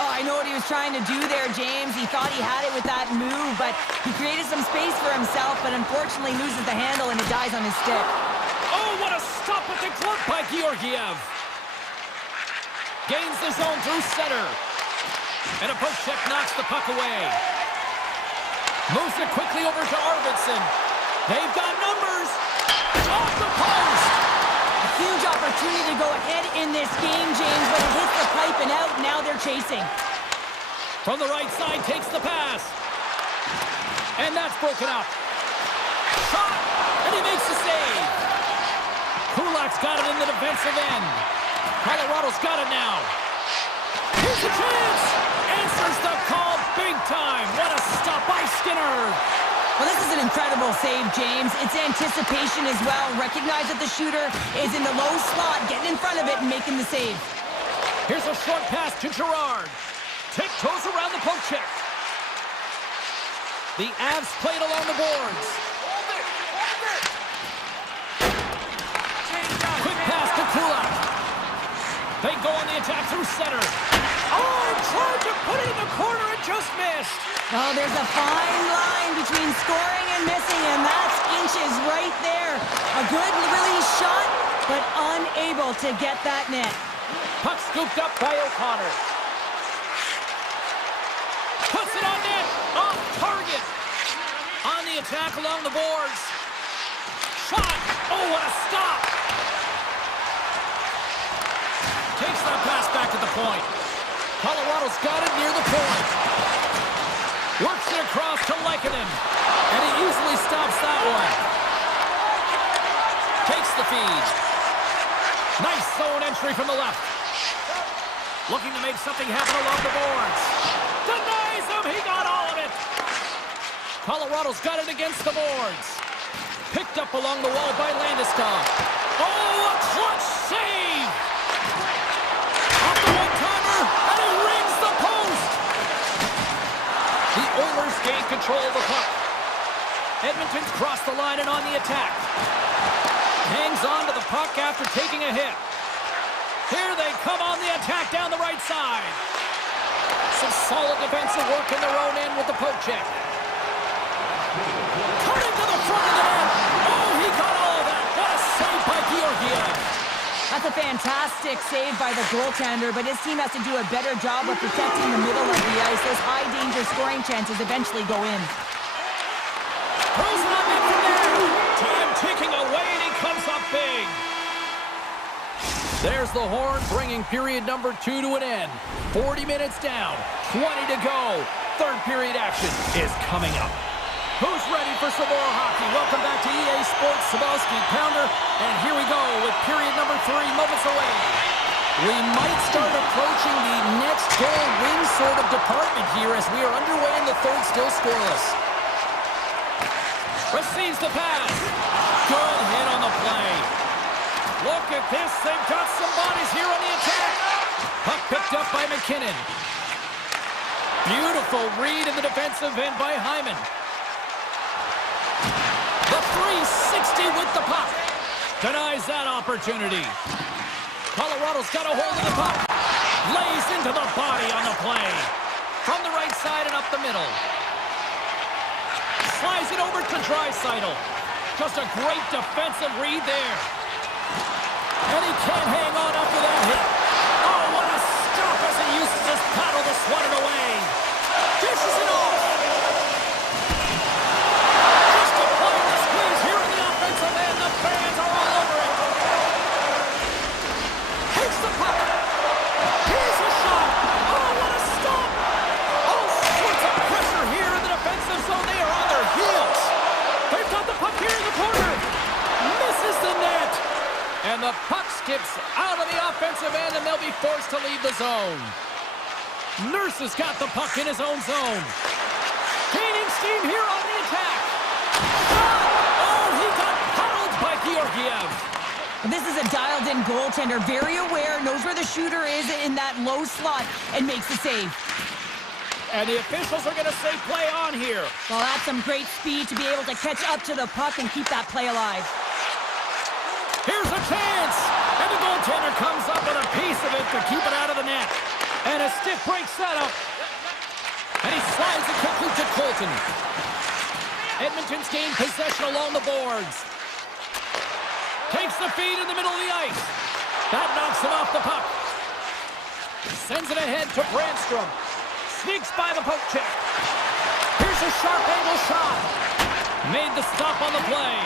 Oh, I know what he was trying to do there, James. He thought he had it with that move, but he created some space for himself, but unfortunately loses the handle and it dies on his stick. Oh, what a stop with the glove by Georgiev. Gains the zone through center. And a poke check knocks the puck away. Moves it quickly over to Arvidsson. They've got numbers. Off the post. A huge opportunity to go ahead in this game, James, but it hits the pipe and out. Now they're chasing. From the right side, takes the pass. And that's broken up. Shot, and he makes the save. Kulak's got it in the defensive end. Colorado's got it now. Here's a chance. Answers the call big time. What a stop by Skinner. Well, this is an incredible save, James. It's anticipation as well. Recognize that the shooter is in the low slot, getting in front of it and making the save. Here's a short pass to Gerard. Tiptoes around the poke check. The Avs played along the boards. Quick pass to Kulak. They go on the attack through center. Oh, tried to put it in the corner and just missed. Oh, there's a fine line between scoring and missing, and that's inches right there. A good release shot, but unable to get that net. Puck scooped up by O'Connor. Puts it on net. Off target. On the attack along the boards. Shot. Oh, what a stop. Takes that pass back at the point. Colorado's got it near the point. Works it across to Lehkonen. And he easily stops that one. Takes the feed. Nice zone entry from the left. Looking to make something happen along the boards. Denies him. He got all of it. Colorado's got it against the boards. Picked up along the wall by Landeskog. Oh, a clutch save. Off the one-timer, and he rings the post. The Oilers gain control of the puck. Edmonton's crossed the line and on the attack. Hangs on to the puck after taking a hit. Here they come on the attack down the right side. Some solid defensive work in their own end with the poke check. Turning to the front of the net. Oh, he got all of that. What a save by Georgiev. That's a fantastic save by the goaltender, but his team has to do a better job of protecting the middle of the ice. Those high-danger scoring chances eventually go in. Throws it on net from there. Time ticking away, and he comes up big. There's the horn, bringing period number 2 to an end. 40 minutes down, 20 to go. Third period action is coming up. Who's ready for some more hockey? Welcome back to EA Sports Sabowski Pounder. And here we go with period number 3 moments away. We might start approaching the next goal win sort of department here as we are underway in the third, still scoreless. Receives the pass. Good hit on the play. Look at this. They've got some bodies here on the attack. Puck picked up by McKinnon. Beautiful read in the defensive end by Hyman. The 360 with the puck. Denies that opportunity. Colorado's got a hold of the puck. Lays into the body on the play. From the right side and up the middle. Slides it over to Draisaitl. Just a great defensive read there. And he can't hang on after that hit. Oh, what a stop as he uses his paddle to swat it away. Dishes it off. Just applying the squeeze here in the offensive end. The fans are all over it. Takes the puck. Here's a shot. the puck skips out of the offensive end, and they'll be forced to leave the zone. Nurse has got the puck in his own zone. Gaining steam here on the attack. Oh, he got puddled by Georgiev. This is a dialed-in goaltender, very aware, knows where the shooter is in that low slot, and makes the save. And the officials are going to say play on here. Well, that's some great speed to be able to catch up to the puck and keep that play alive. Here's a chance! And the goaltender comes up with a piece of it to keep it out of the net. And a stiff break setup. And he slides it quickly to Colton. Edmonton's gained possession along the boards. Takes the feed in the middle of the ice. That knocks him off the puck. Sends it ahead to Brandstrom. Sneaks by the poke check. Here's a sharp angle shot. Made the stop on the play.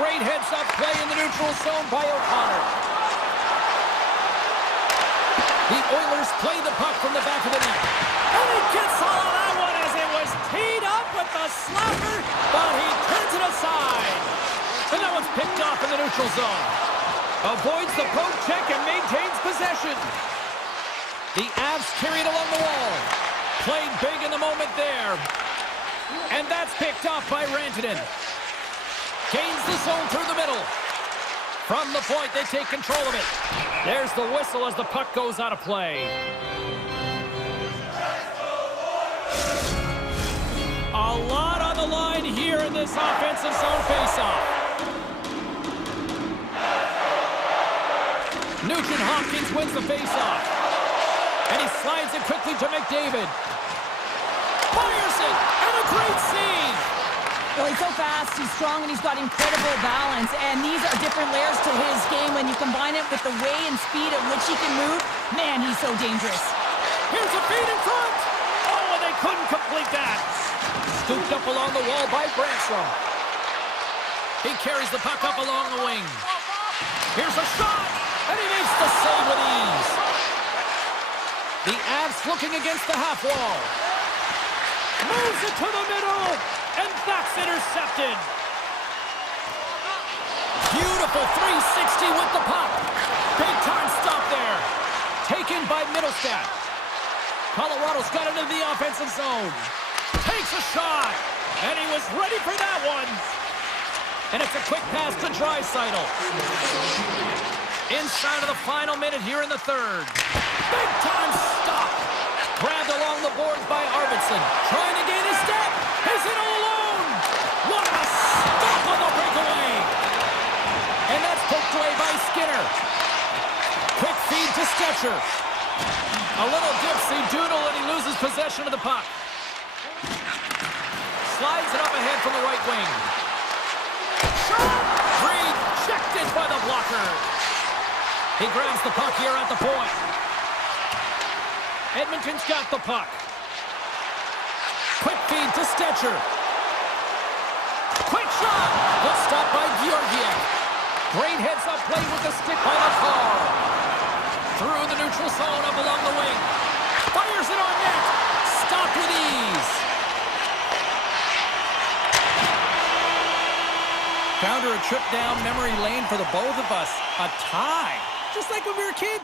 Great heads-up play in the neutral zone by O'Connor. The Oilers play the puck from the back of the net. And he gets all of that one as it was teed up with the slapper, but he turns it aside. And that one's picked off in the neutral zone. Avoids the poke check and maintains possession. The Avs carried along the wall. Played big in the moment there. And that's picked off by Rantanen. Gains the zone through the middle. From the point, they take control of it. There's the whistle as the puck goes out of play. A lot on the line here in this offensive zone faceoff. Nugent-Hopkins wins the faceoff. And he slides it quickly to McDavid. Fires it, and a great save. Well, he's so fast, he's strong, and he's got incredible balance. And these are different layers to his game. When you combine it with the way and speed at which he can move, man, he's so dangerous. Here's a feed in front. Oh, and they couldn't complete that. Scooped up along the wall by Brandstrom. He carries the puck up along the wing. Here's a shot, and he makes the save with ease. The Avs looking against the half wall. Moves it to the middle, and that's intercepted. Beautiful 360 with the puck. Big time stop there. Taken by Middlestat. Colorado's got it into the offensive zone. Takes a shot, and he was ready for that one. And it's a quick pass to Draisaitl. Inside of the final minute here in the third. Big time stop. Grabbed along the boards by Arvidsson. Trying to gain a step. He's in all alone. What a stop on the breakaway. And that's poked away by Skinner. Quick feed to Stetcher. A little dipsy doodle and he loses possession of the puck. Slides it up ahead from the right wing. Shot! Rejected by the blocker. He grabs the puck here at the point. Edmonton's got the puck. Quick feed to Stetcher. Quick shot! Good stop by Georgiev. Great heads-up play with the stick by the car. Through the neutral zone up along the wing. Fires it on net. Stopped with ease. Found her a trip down memory lane for the both of us. A tie. Just like when we were kids.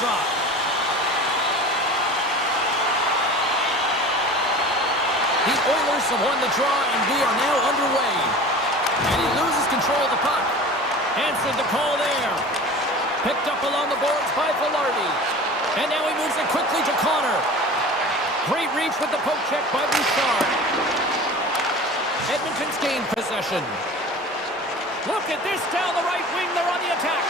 drop. The Oilers have won the draw, and we are now underway. And he loses control of the puck. Answered the call there. Picked up along the boards by Velarde. And now he moves it quickly to Connor. Great reach with the poke check by Bouchard. Edmonton's gained possession. Look at this down the right wing. They're on the attack.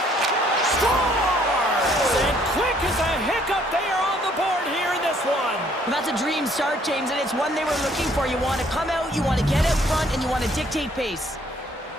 Scores! And quick as a hiccup, they are on the board here in this one. Well, that's a dream start, James, and it's one they were looking for. You want to come out, you want to get out front, and you want to dictate pace.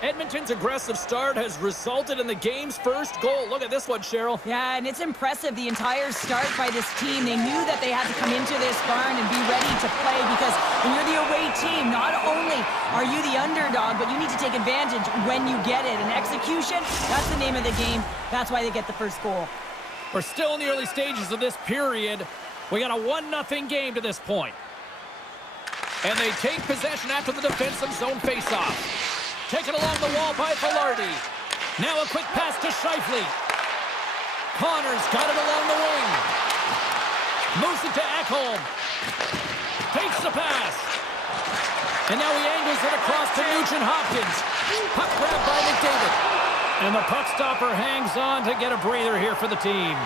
Edmonton's aggressive start has resulted in the game's first goal. Look at this one, Cheryl. Yeah, and it's impressive, the entire start by this team. They knew that they had to come into this barn and be ready to play because when you're the away team, not only are you the underdog, but you need to take advantage when you get it. And execution, that's the name of the game. That's why they get the first goal. We're still in the early stages of this period. We got a 1-0 game to this point. And they take possession after the defensive zone faceoff. Taken along the wall by Velarde. Now a quick pass to Scheifele. Connor's got it along the wing. Moves it to Ekholm. Takes the pass. And now he angles it across to Nugent-Hopkins. Puck grabbed by McDavid. And the puck stopper hangs on to get a breather here for the team.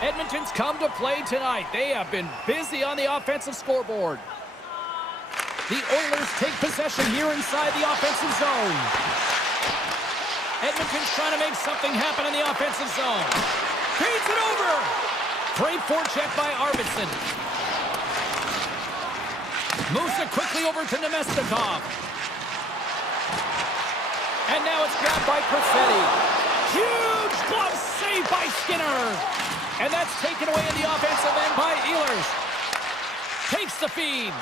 Edmonton's come to play tonight. They have been busy on the offensive scoreboard. The Oilers take possession here inside the offensive zone. Edmonton's trying to make something happen in the offensive zone. Feeds it over. Great forecheck by Arvidsson. Moves it quickly over to Nemestikov. And now it's grabbed by Perfetti. Huge glove save by Skinner. And that's taken away in the offensive end by Ehlers. Takes the feed.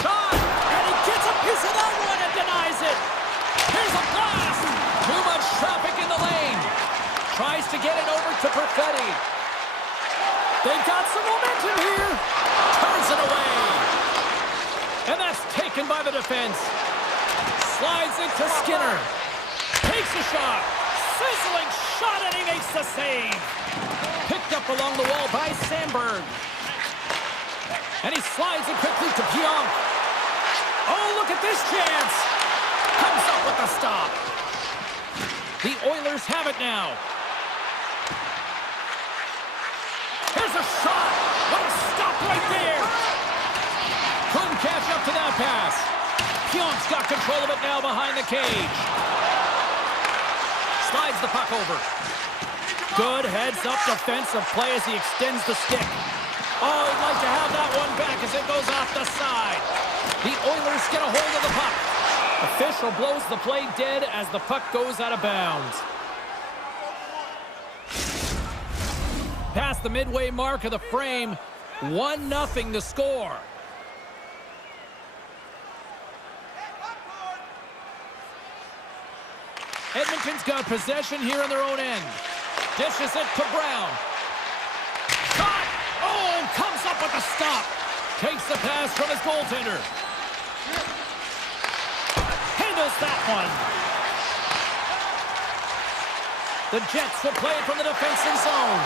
Shot, and he gets a piece of that one and denies it. Here's a blast. Too much traffic in the lane. Tries to get it over to Perfetti. They've got some momentum here. Turns it away. And that's taken by the defense. Slides it to Skinner. Takes a shot. Sizzling shot, and he makes the save. Picked up along the wall by Sandberg. And he slides it quickly to Pionk. Oh, look at this chance. Comes up with the stop. The Oilers have it now. Here's a shot. What a stop right there. Couldn't catch up to that pass. Pionk's got control of it now behind the cage. Slides the puck over. Good heads-up defensive play as he extends the stick. Oh, he'd like to have that one back as it goes off the side. The Oilers get a hold of the puck. Official blows the play dead as the puck goes out of bounds. Past the midway mark of the frame, 1-0 the score. Edmonton's got possession here on their own end. Dishes it to Brown. Shot! Oh, comes up with a stop. Takes the pass from his goaltender. Handles that one. The Jets will play it from the defensive zone.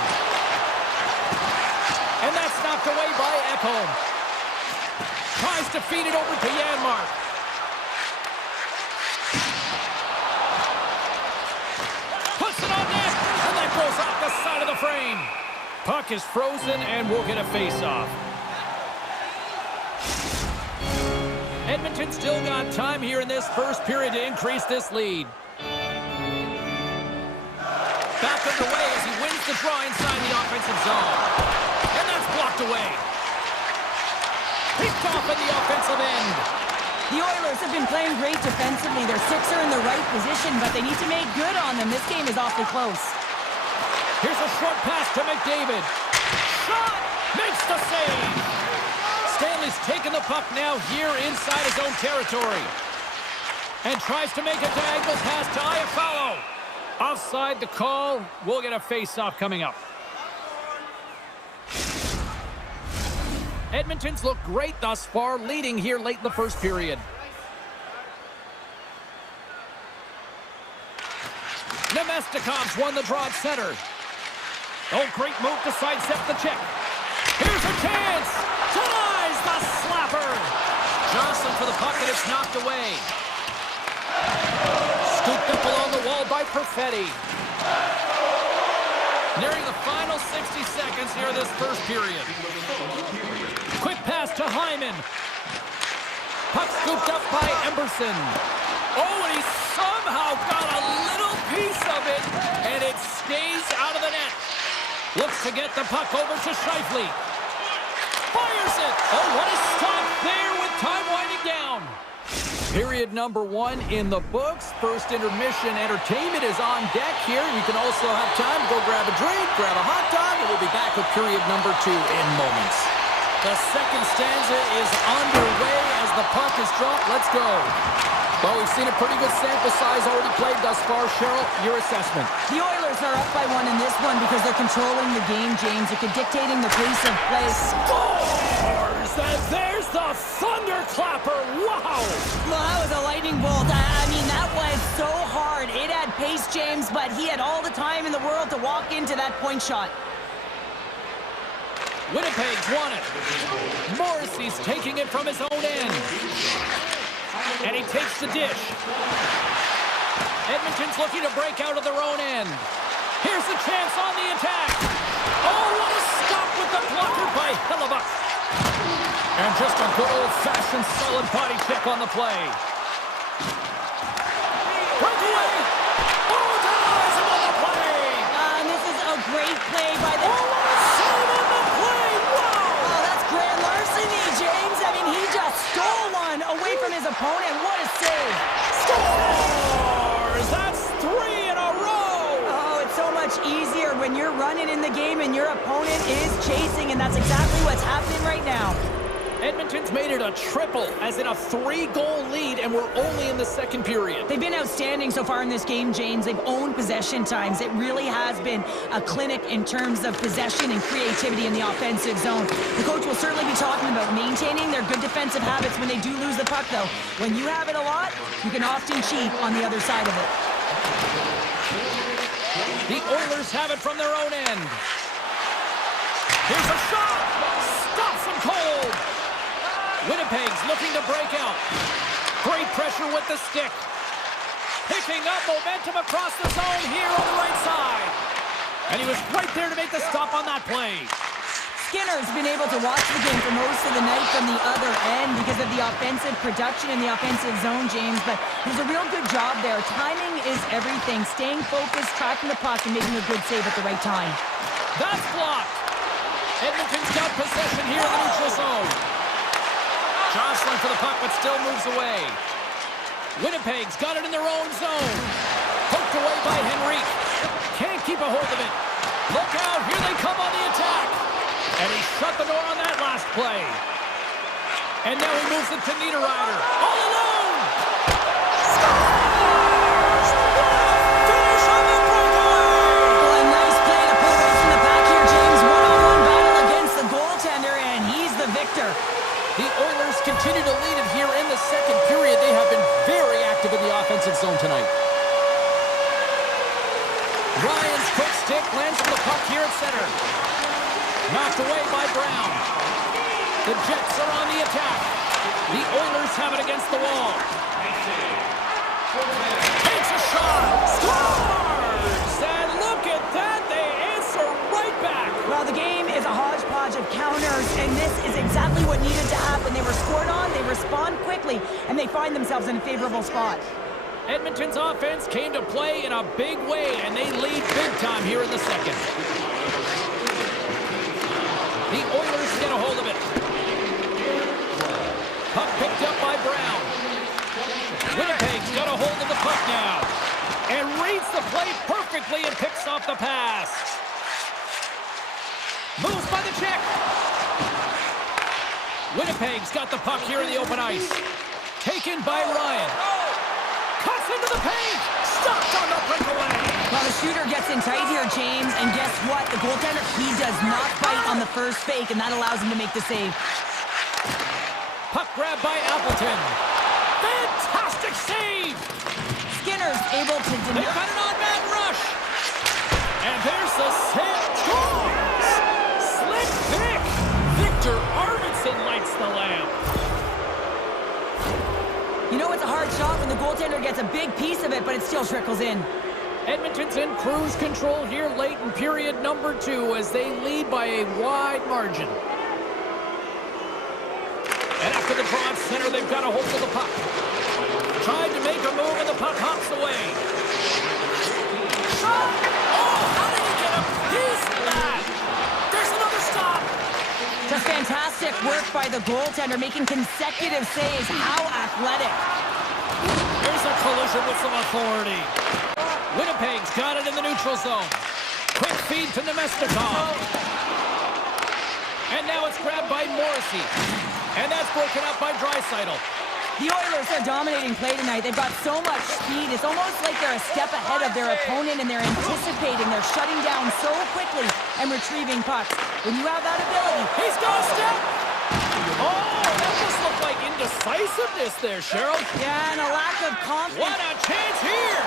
And that's knocked away by Ekholm. Tries to feed it over to Janmark. Puts it on net, and that goes off the side of the frame. Puck is frozen, and we'll get a face-off. Edmonton still got time here in this first period to increase this lead. Back underway as he wins the draw inside the offensive zone. And that's blocked away. Picked off in the offensive end. The Oilers have been playing great defensively. Their six are in the right position, but they need to make good on them. This game is awfully close. Here's a short pass to McDavid. Shot! Makes the save! Stanley's taking the puck now here inside his own territory. And tries to make a diagonal pass to Iafallo. Offside the call. We'll get a face-off coming up. Edmonton's looked great thus far, leading here late in the first period. Namestnikov's won the draw at center. Oh, great move to sidestep the check. Here's a chance. Denies the slapper. Jostling for the puck, and it's knocked away. Scooped up along the wall by Perfetti. Nearing the final 60 seconds here this first period. Quick pass to Hyman. Puck scooped up by Emberson. Oh, and he somehow got a little piece of it, and it stays out of the net. Looks to get the puck over to Scheifele. Fires it. Oh, what a stop there with time winding down. Period number 1 in the books. First intermission entertainment is on deck here. You can also have time to go grab a drink, grab a hot dog, and we'll be back with period number 2 in moments. The second stanza is underway as the puck is dropped. Let's go. Well, we've seen a pretty good sample size already played thus far. Cheryl, your assessment. The Oilers are up by 1 in this one because they're controlling the game, James. They're dictating the pace of play. Scores! And there's the thunderclapper. Wow! Well, that was a lightning bolt. I mean, that was so hard. It had pace, James, but he had all the time in the world to walk into that point shot. Winnipeg's won it. Morrissey's taking it from his own end. And he takes the dish. Edmonton's looking to break out of their own end. Here's the chance on the attack. Oh, what a stop with the blocker by Hellebuck. And just a good old-fashioned solid body check on the play. Breakaway. Oh, denies him on the play. And this is a great play by the... Oh, what a save on the play. Wow. Oh, that's grand larceny, James. I mean, he just stole one away from his opponent. What a save. Scores! That's 3 in a row. Oh, it's so much easier when you're running in the game and your opponent is chasing, and that's exactly what's happening right now. Edmonton's made it a triple, as in a 3-goal lead, and we're only in the second period. They've been outstanding so far in this game, James. They've owned possession times. It really has been a clinic in terms of possession and creativity in the offensive zone. The coach will certainly be talking about maintaining their good defensive habits when they do lose the puck, though. When you have it a lot, you can often cheat on the other side of it. The Oilers have it from their own end. Here's a shot! Stops him cold! Winnipeg's looking to break out. Great pressure with the stick. Picking up momentum across the zone here on the right side. And he was right there to make the stop on that play. Skinner's been able to watch the game for most of the night from the other end because of the offensive production in the offensive zone, James, but there's a real good job there. Timing is everything. Staying focused, tracking the puck, and making a good save at the right time. That's blocked. Edmonton's got possession here in the neutral zone. Jostling for the puck, but still moves away. Winnipeg's got it in their own zone. Poked away by Henrique. Can't keep a hold of it. Look out, here they come on the attack. And he shut the door on that last play. And now he moves it to Niederreiter. All alone! Scores! Finish on the breakaway! Well, a nice play to pull away from the back here, James. One-on-one battle against the goaltender, and he's the victor. The Oilers continue to lead it here in the second period. They have been very active in the offensive zone tonight. Ryan's quick stick lands on the puck here at center. Knocked away by Brown. The Jets are on the attack. The Oilers have it against the wall. Takes a shot. Scores! And look at that. They answer right back. Well, the game is a hodgepodge of counters, and this is exactly what needed to happen. They were scored on, they respond quickly, and they find themselves in a favorable spot. Edmonton's offense came to play in a big way, and they lead big time here in the second. The Oilers get a hold of it. Puck picked up by Brown. Winnipeg's got a hold of the puck now. And reads the play perfectly and picks off the pass. Moves by the check. Winnipeg's got the puck here in the open ice. Taken by Ryan. Cuts into the paint. Stopped on the breakaway. Well, the shooter gets in tight here, James, and guess what? The goaltender, he does not bite on the first fake, and that allows him to make the save. Puck grab by Appleton. Fantastic save. Skinner's able to They've got an on-man rush. And there's the save. Scores! Slick Vic! Victor Arvidsson lights the lamp. You know it's a hard shot when the goaltender gets a big piece of it, but it still trickles in. Edmonton's in cruise control here late in period number 2 as they lead by a wide margin. And after the draw at center, they've got a hold of the puck. Tried to make a move and the puck hops away. Shot! Oh, how did he get a piece of that? There's another stop. Just fantastic work by the goaltender, making consecutive saves. How athletic. Here's a collision with some authority. Winnipeg's got it in the neutral zone. Quick feed to Nemestikov. And now it's grabbed by Morrissey. And that's broken up by Draisaitl. The Oilers are dominating play tonight. They've got so much speed. It's almost like they're a step ahead of their opponent, and they're anticipating. They're shutting down so quickly and retrieving pucks. When you have that ability... He's got a step! Oh, that just looked like indecisiveness there, Cheryl. Yeah, and a lack of confidence. What a chance here!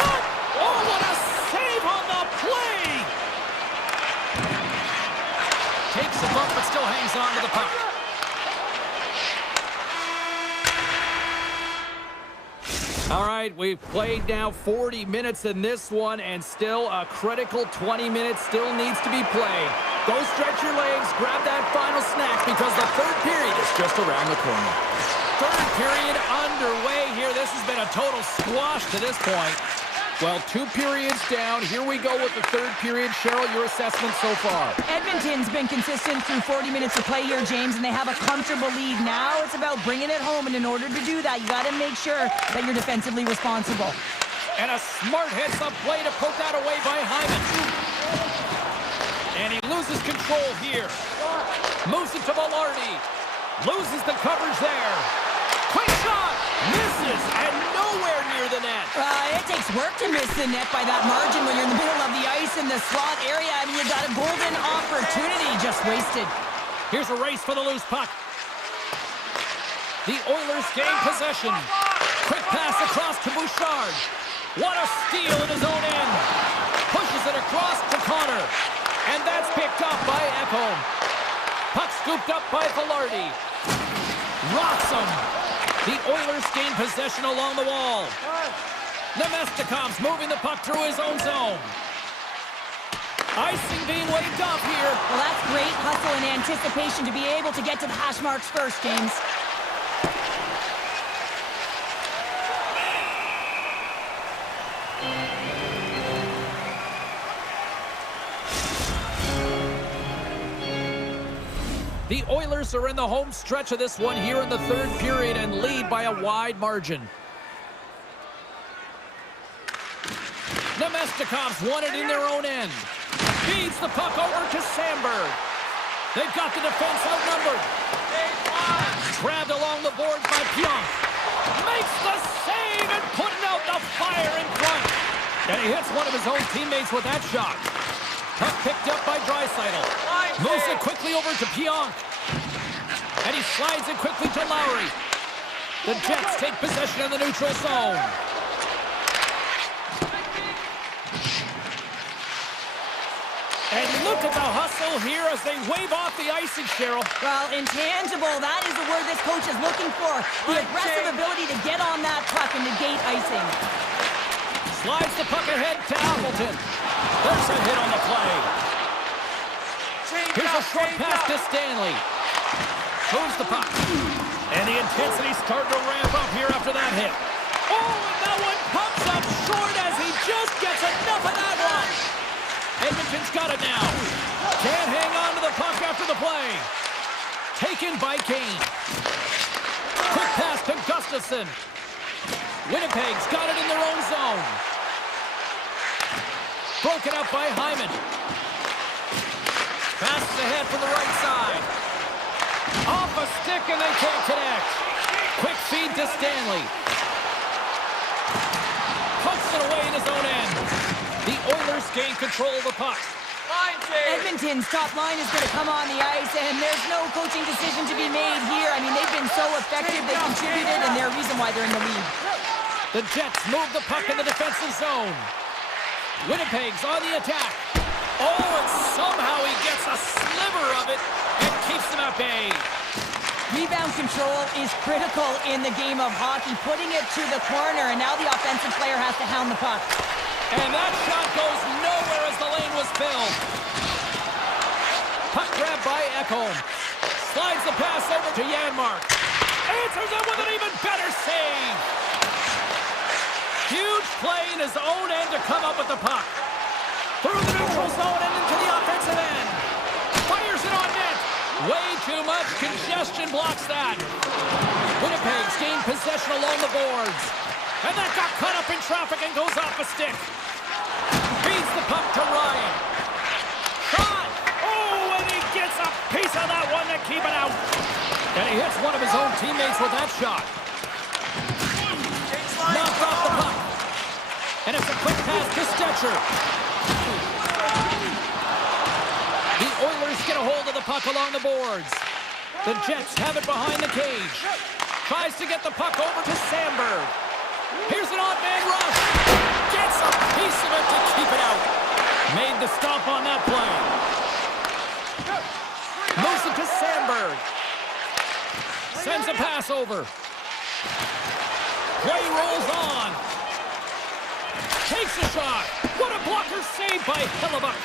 Shot! Oh, what a save on the play! Takes a bump, but still hangs on to the puck. All right, we've played now 40 minutes in this one, and still a critical 20 minutes still needs to be played. Go stretch your legs, grab that final snack, because the third period is just around the corner. Third period underway here. This has been a total squash to this point. Well, 2 periods down. Here we go with the third period. Cheryl, your assessment so far? Edmonton's been consistent through 40 minutes of play here, James, and they have a comfortable lead. Now it's about bringing it home, and in order to do that, you got to make sure that you're defensively responsible. And a smart heads-up play to poke that away by Hyman. And he loses control here. Moves it to Velarde. Loses the coverage there. Quick shot! Misses, and nowhere near the net. It takes work to miss the net by that margin when you're in the middle of the ice in the slot area. I mean, you got a golden opportunity just wasted. Here's a race for the loose puck. The Oilers gain possession. Quick pass across to Bouchard. What a steal in his own end. Pushes it across to Connor. And that's picked up by Ekholm. Puck scooped up by Velarde. Rocks him. The Oilers gain possession along the wall. Nemestikov's moving the puck through his own zone. Icing being waved off here. Well, that's great hustle and anticipation to be able to get to the hash marks first, James. The Oilers are in the home stretch of this one here in the third period and lead by a wide margin. Nemestikov's won it in their own end. Feeds the puck over to Sandberg. They've got the defense outnumbered. Grabbed along the boards by Pionk. Makes the save and putting out the fire in front. And he hits one of his own teammates with that shot. Puck picked up by Draisaitl. Moves it quickly over to Pionk. And he slides it quickly to Lowry. The Jets take possession in the neutral zone. And look at the hustle here as they wave off the icing, Cheryl. Well, intangible, that is the word this coach is looking for. The aggressive ability to get on that puck and negate icing. Slides the puck ahead to Appleton. There's a hit on the play. Here's a short pass to Stanley. Moves the puck. And the intensity's starting to ramp up here after that hit. Oh, and that one pops up short as he just gets enough of that one. Edmonton's got it now. Can't hang on to the puck after the play. Taken by Kane. Quick pass to Gustafsson. Winnipeg's got it in their own zone. Broken up by Hyman. Passes ahead from the right side. Off a stick and they can't connect. Quick feed to Stanley. Pokes it away in his own end. The Oilers gain control of the puck. Edmonton's top line is going to come on the ice, and there's no coaching decision to be made here. I mean, they've been so effective, they contributed, and they're a reason why they're in the lead. The Jets move the puck in the defensive zone. Winnipeg's on the attack. Oh, and somehow he gets a sliver of it and keeps them at bay. Rebound control is critical in the game of hockey, putting it to the corner, and now the offensive player has to hound the puck. And that shot goes nowhere as the lane was filled. Puck grabbed by Ekholm. Slides the pass over to Janmark. Answers it with an even better save. Huge play in his own end to come up with the puck. Through the neutral zone and into the offensive end. Fires it on net. Way too much congestion blocks that. Winnipeg's gained possession along the boards. And that got caught up in traffic and goes off a stick. Feeds the puck to Ryan. Shot! Oh, and he gets a piece of that one to keep it out. And he hits one of his own teammates with that shot. Knocked off the puck. And it's a quick pass to Stetcher. The Oilers get a hold of the puck along the boards. The Jets have it behind the cage. Tries to get the puck over to Sandberg. Here's an odd-man rush. Gets a piece of it to keep it out. Made the stop on that play. Moves it to Sandberg. Sends a pass over. Play rolls on. Takes a shot. What a blocker save by Hellebuyck.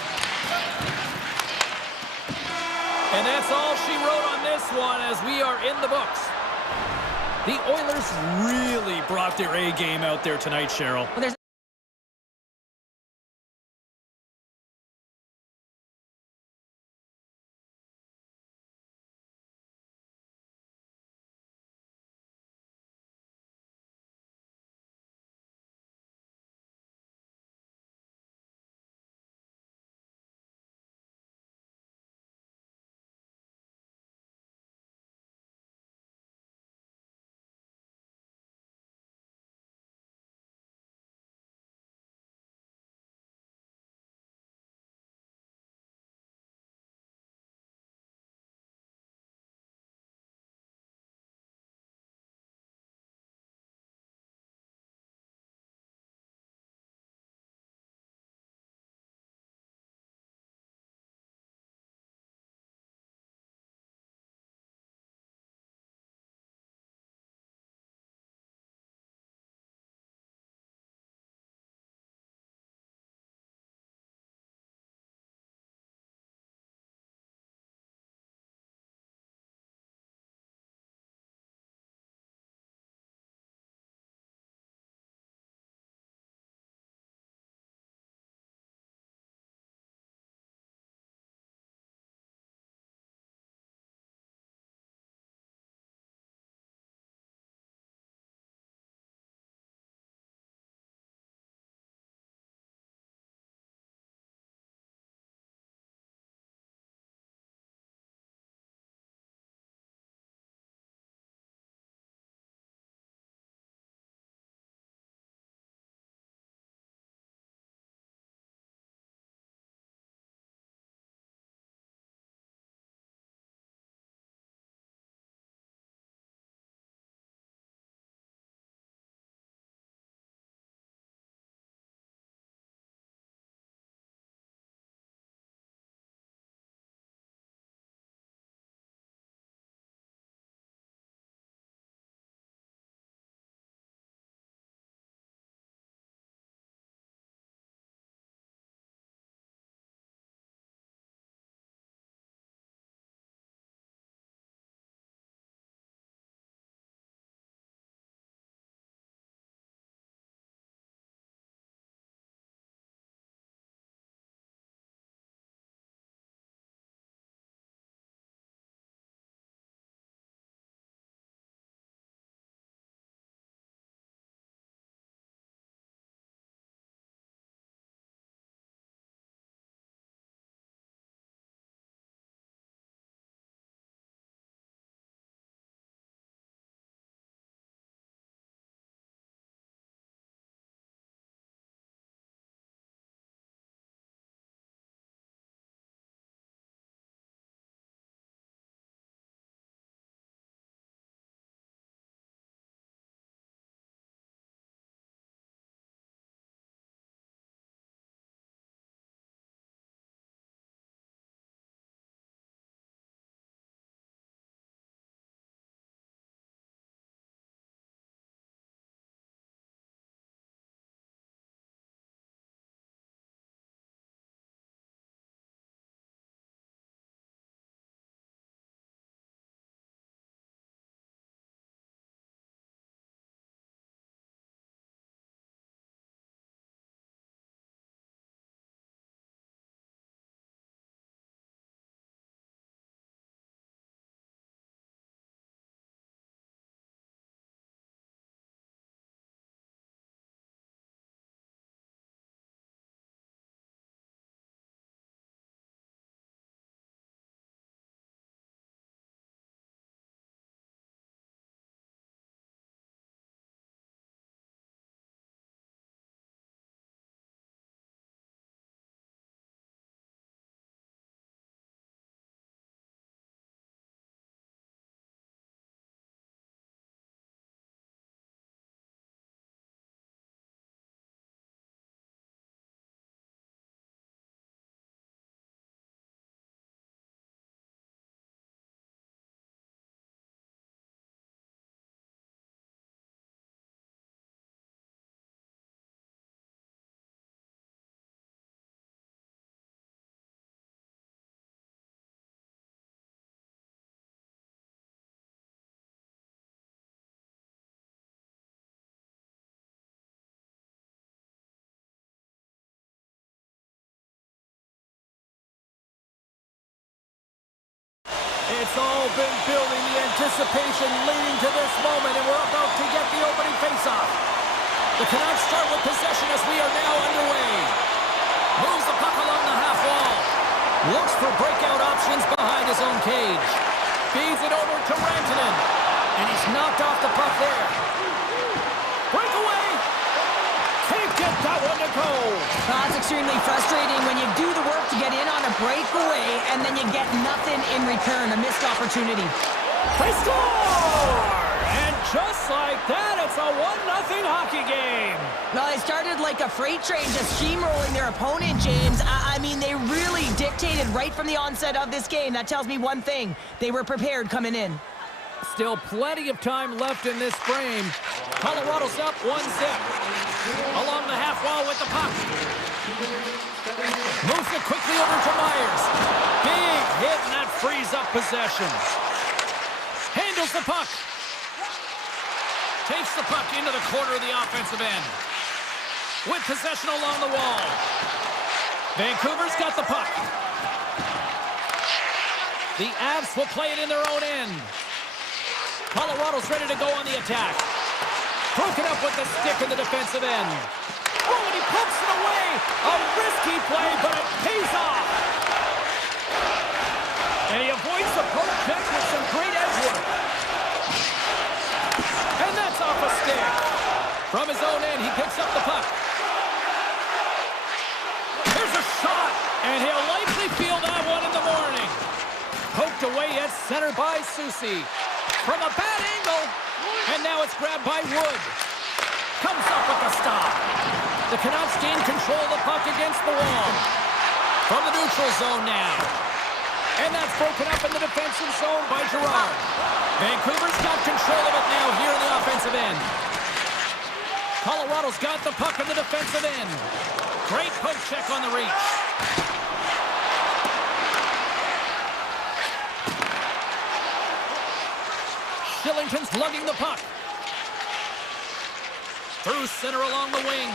And that's all she wrote on this one as we are in the books. The Oilers really brought their A game out there tonight, Cheryl. Well, there's It's all been building, the anticipation leading to this moment, and we're about to get the opening faceoff. The Canucks start with possession as we are now underway. Moves the puck along the half wall. Looks for breakout options behind his own cage. Feeds it over to Rantanen. And he's knocked off the puck there. Breakaway! Can't get that one to go. That's extremely frustrating when you do the work to get in on a breakaway and then you get nothing in return, a missed opportunity. They score! And just like that, it's a 1-0 hockey game. Well, they started like a freight train just steamrolling their opponent, James. I mean, they really dictated right from the onset of this game. That tells me one thing. They were prepared coming in. Still plenty of time left in this frame. Colorado's up 1-0. Along the half wall with the puck. Moves it quickly over to Myers. Big hit, and that frees up possession. Handles the puck. Takes the puck into the corner of the offensive end. With possession along the wall. Vancouver's got the puck. The Avs will play it in their own end. Colorado's ready to go on the attack. Broken up with the stick in the defensive end. Oh, and he pumps it away. A risky play, but it pays off. And he avoids the poke check with some great edge work. And that's off a stick. From his own end, he picks up the puck. Here's a shot, and he'll likely feel that one in the morning. Poked away at center by Susie. From a bad angle, and now it's grabbed by Wood. Comes up with the stop. The Canucks gain control of the puck against the wall. From the neutral zone now. And that's broken up in the defensive zone by Girard. Vancouver's got control of it now here in the offensive end. Colorado's got the puck in the defensive end. Great poke check on the reach. Shillington's lugging the puck. Through center along the wing.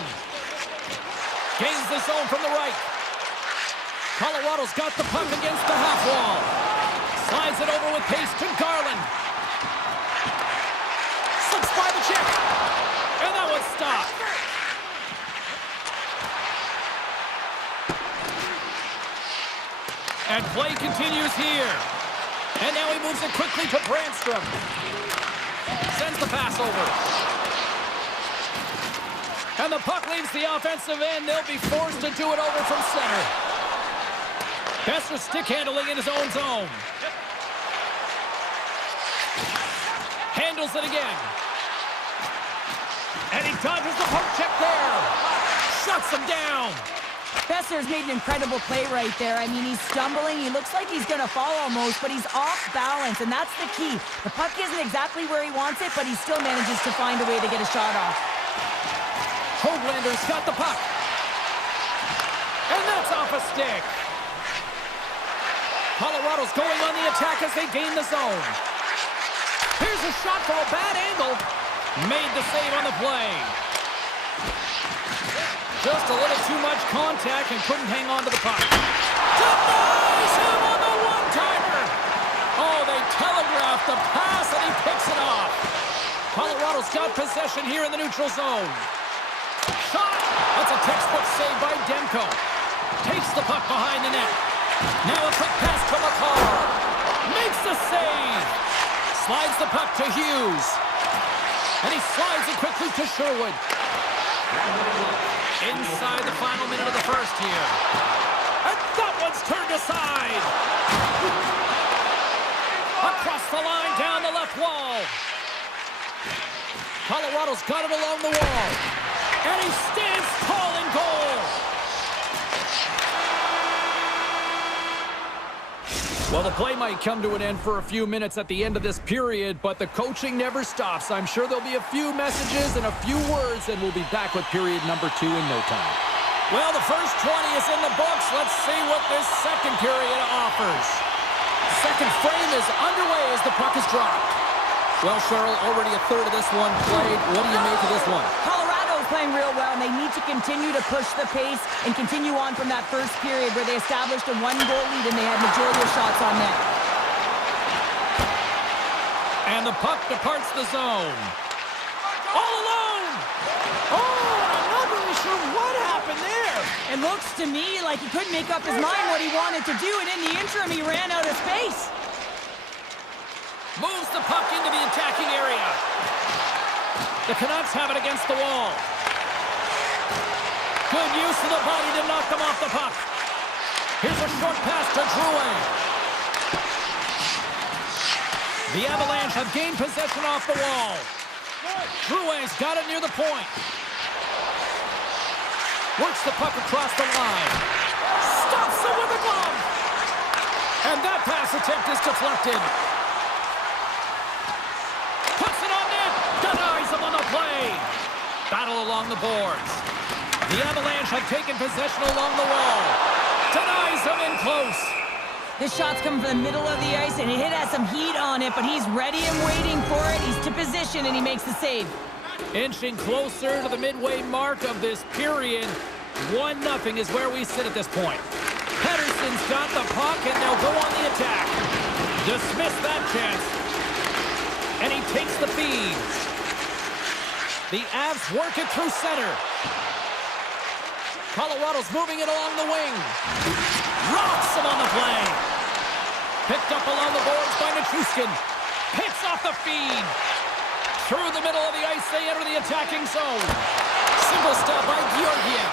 Gains the zone from the right. Colorado's got the puck against the half wall. Slides it over with pace to Garland. Slips by the check. And that was stopped. And play continues here. And now he moves it quickly to Brandstrom. Sends the pass over. And the puck leaves the offensive end. They'll be forced to do it over from center. Besser stick handling in his own zone. Handles it again. And he dodges the poke check there. Shuts him down. Besser's made an incredible play right there. I mean, he's stumbling. He looks like he's going to fall almost, but he's off balance, and that's the key. The puck isn't exactly where he wants it, but he still manages to find a way to get a shot off. Hoaglander's got the puck. And that's off a stick. Colorado's going on the attack as they gain the zone. Here's a shot from a bad angle. Made the save on the play. Just a little too much contact and couldn't hang on to the puck. Denies him on the one-timer. Oh, they telegraphed the pass and he picks it off. Colorado's got possession here in the neutral zone. Shot. That's a textbook save by Demko. Takes the puck behind the net. Now a quick pass to McCall. Makes the save. Slides the puck to Hughes. And he slides it quickly to Sherwood. Inside the final minute of the first here. And that one's turned aside. Across the line, down the left wall. Colorado's got it along the wall. And he stands tall in goal. Well, the play might come to an end for a few minutes at the end of this period, but the coaching never stops. I'm sure there'll be a few messages and a few words, and we'll be back with period number 2 in no time. Well, the first 20 is in the books. Let's see what this second period offers. Second frame is underway as the puck is dropped. Well, Cheryl, already a third of this one played. What do you make of this one? Colorado's playing real well, and they need to continue to push the pace and continue on from that first period where they established a 1-goal lead and they had majority of shots on net. And the puck departs the zone. All alone! Oh, I'm not really sure what happened there. It looks to me like he couldn't make up his mind what he wanted to do, and in the interim, he ran out of space. Moves the puck into the attacking area. The Canucks have it against the wall. Good use of the body to knock them off the puck. Here's a short pass to Drouin. The Avalanche have gained possession off the wall. Drouin's got it near the point. Works the puck across the line. Stops it with a glove. And that pass attempt is deflected. Puts it on net. Denies him on the play. Battle along the boards. The Avalanche have taken possession along the wall. Denies him in close. This shot's coming from the middle of the ice, and it has some heat on it, but he's ready and waiting for it. He's to position, and he makes the save. Inching closer to the midway mark of this period. 1-0 is where we sit at this point. Pettersson's got the puck, and they'll go on the attack. Dismiss that chance. And he takes the feed. The Avs work it through center. Colorado's moving it along the wing. Rocks him on the play. Picked up along the boards by Nichushkin. Hits off the feed. Through the middle of the ice, they enter the attacking zone. Single stop by Georgiev.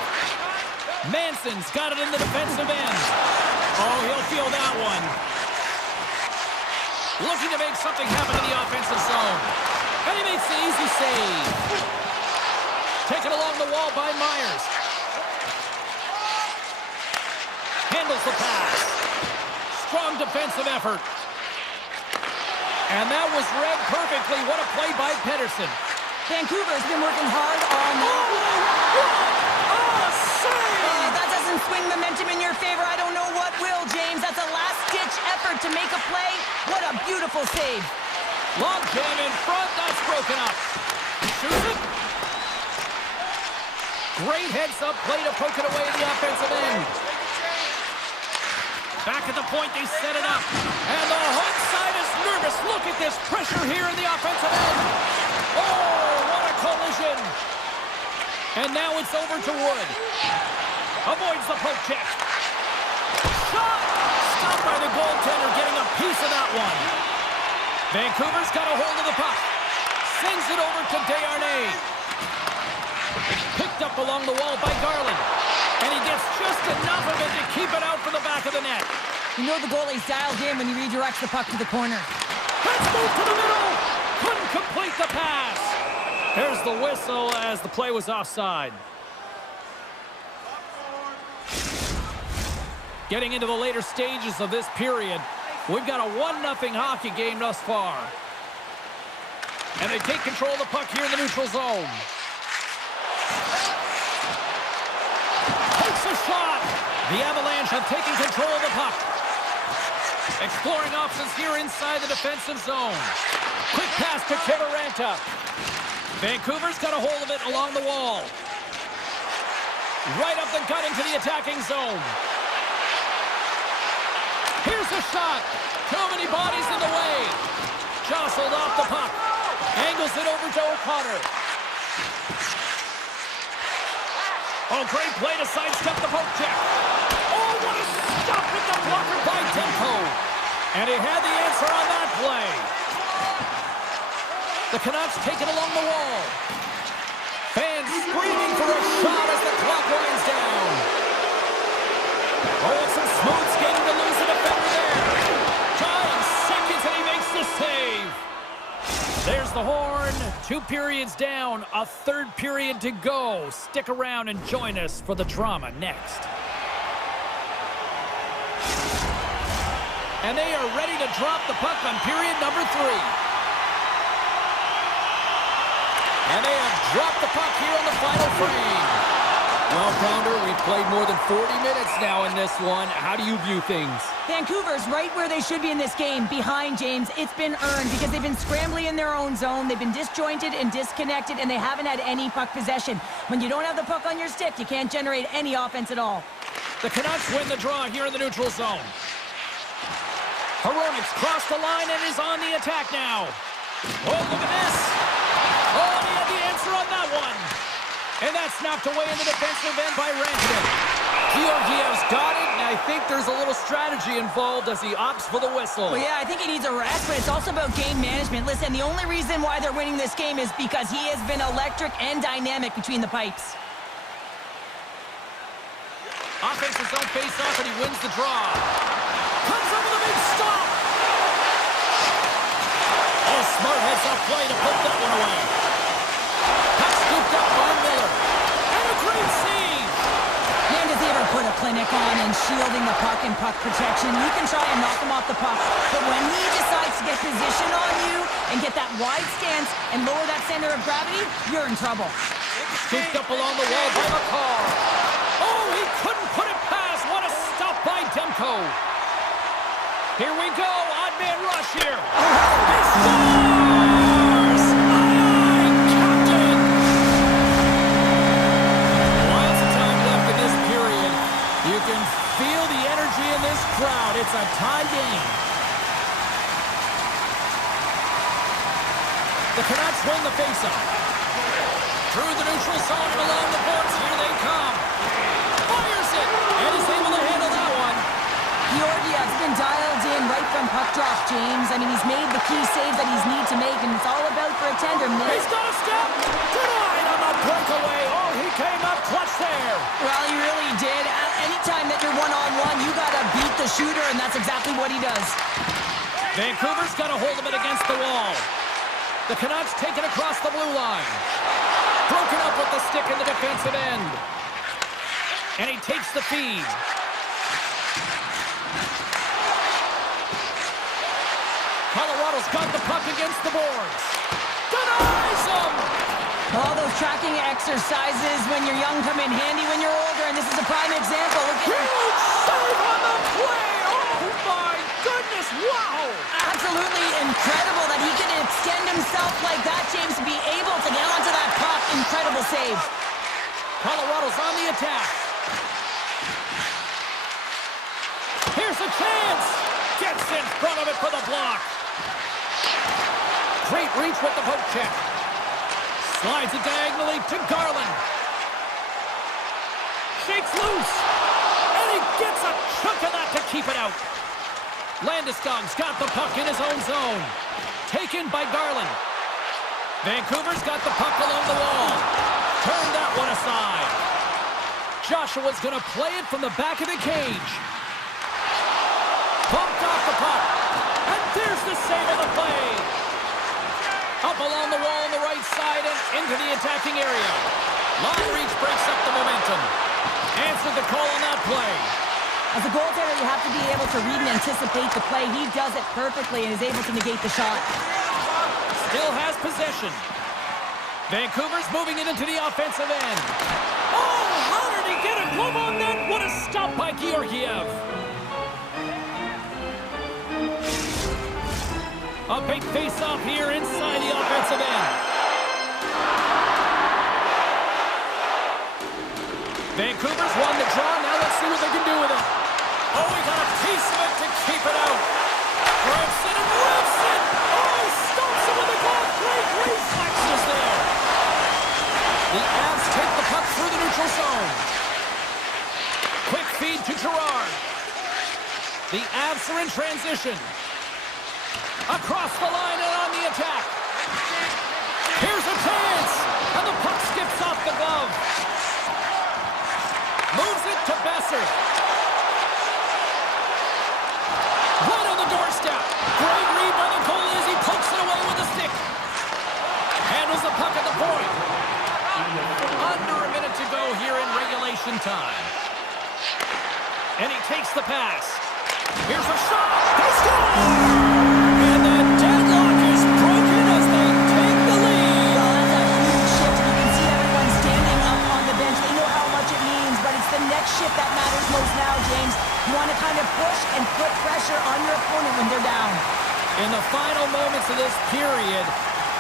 Manson's got it in the defensive end. Oh, he'll feel that one. Looking to make something happen in the offensive zone. And he makes the easy save. Taken along the wall by Myers. Handles the pass. Strong defensive effort. And that was read perfectly. What a play by Pettersson. Vancouver's been working hard all night. That doesn't swing momentum in your favor. I don't know what will, James. That's a last-ditch effort to make a play. What a beautiful save. Long jam in front. That's broken up. Shoots it. Great heads-up play to poke it away at the offensive end. Back at the point, they set it up. And the home side is nervous. Look at this pressure here in the offensive end. Oh, what a collision. And now it's over to Wood. Avoids the poke check. Shot! Stopped by the goaltender, getting a piece of that one. Vancouver's got a hold of the puck. Sends it over to Desharnais. Picked up along the wall by Garland. And he gets just enough of it to keep it out for the back of the net. You know the goalie's dialed in when he redirects the puck to the corner. Let's move to the middle. Couldn't complete the pass. There's the whistle as the play was offside. Getting into the later stages of this period, we've got a 1-0 hockey game thus far. And they take control of the puck here in the neutral zone. Takes a shot. The Avalanche have taken control of the puck. Exploring options here inside the defensive zone. Quick pass to Kiviranta. Vancouver's got a hold of it along the wall. Right up the gut into the attacking zone. Here's a shot. Too many bodies in the way. Jostled off the puck. Angles it over to O'Connor. Oh, great play to sidestep the poke check. Oh, what a stop with the blocker by Demko. And he had the answer on that play. The Canucks take it along the wall. Fans screaming for a shot as the clock winds down. Oh, it's some smooth skating to lose the defender there. 5 seconds and he makes the save. There's the horn. 2 periods down. A 3rd period to go. Stick around and join us for the drama next. And they are ready to drop the puck on period number 3. And they have dropped the puck here on the final frame. Well, Pounder, we've played more than 40 minutes now in this one. How do you view things? Vancouver's right where they should be in this game, behind James. It's been earned because they've been scrambling in their own zone. They've been disjointed and disconnected, and they haven't had any puck possession. When you don't have the puck on your stick, you can't generate any offense at all. The Canucks win the draw here in the neutral zone. Hronik's crossed the line and is on the attack now. Oh, look at this. Oh, he had the answer on that one. And that's knocked away in the defensive end by Rankin. Georgiev's got it, and I think there's a little strategy involved as he opts for the whistle. Well, yeah, I think he needs a rest, but it's also about game management. Listen, the only reason why they're winning this game is because he has been electric and dynamic between the pipes. Offensive zone face-off, and he wins the draw. Comes up with a big stop. Oh, smart heads-up play to put that one away. Puck scooped up by Miller. And a great save. Man, does he ever put a clinic on and shielding the puck and puck protection. You can try and knock him off the puck, but when he decides to get position on you and get that wide stance and lower that center of gravity, you're in trouble. Scooped up along the wall by McCall. Oh, he couldn't put it past. What a stop by Demko. Here we go. Odd man rush here. He scores! Aye, Captain! Lots of time left in this period. You can feel the energy in this crowd. It's a tie game. The Canucks win the faceoff. Through the neutral zone and along the boards. Here they come. Fires it, and is able to handle that one. Georgiev's been dialed in right from puck drop, James. I mean, he's made the key saves that he's need to make, and it's all about for a tender miss. He's got a step. Denied on the breakaway. Oh, he came up clutch there. Well, he really did. Anytime that you're one-on-one, you got to beat the shooter, and that's exactly what he does. Vancouver's got a hold of it against the wall. The Canucks take it across the blue line. Broken up with the stick in the defensive end. And he takes the feed. Colorado's got the puck against the boards. Denies him! All those tracking exercises when you're young come in handy when you're older, and this is a prime example. Look at Huge save on the play! Oh my goodness, wow! Absolutely incredible that he can extend himself like that, James, to be able to get onto that puck. Incredible save. Colorado's on the attack. Here's a chance. Gets in front of it for the block. Great reach with the poke check. Slides it diagonally to Garland. Shakes loose. And he gets a chunk of that to keep it out. Landeskog's got the puck in his own zone. Taken by Garland. Vancouver's got the puck along the wall. Turn that one aside. Joshua's going to play it from the back of the cage. Bumped off the puck. And there's the save of the play. Up along the wall on the right side and into the attacking area. Long reach breaks up the momentum. Answered the call on that play. As a goaltender, you have to be able to read and anticipate the play. He does it perfectly and is able to negate the shot. Still has possession. Vancouver's moving it into the offensive end. Oh, how did he get a glove on that? What a stop by Georgiev. A big face-off here inside the offensive end. Vancouver's won the draw. Now let's see what they can do with it. Oh, he got a piece of it to keep it out. Grips it and rips it. Oh, he stomps it with a glove. Great reflexes there. The Avs take the puck through the neutral zone. Quick feed to Girard. The Avs are in transition. Across the line and on the attack. Here's a chance. And the puck skips off the glove. Moves it to Besser. Right on the doorstep. Great read by the goalie as he pokes it away with a stick. Handles the puck at the point. Under a minute to go here in regulation time. And he takes the pass. Here's a shot. They score! And the deadlock is broken as they take the lead. Well, that's a huge shift. You can see everyone standing up on the bench. They know how much it means, but it's the next shift that matters most now, James. You want to kind of push and put pressure on your opponent when they're down. In the final moments of this period,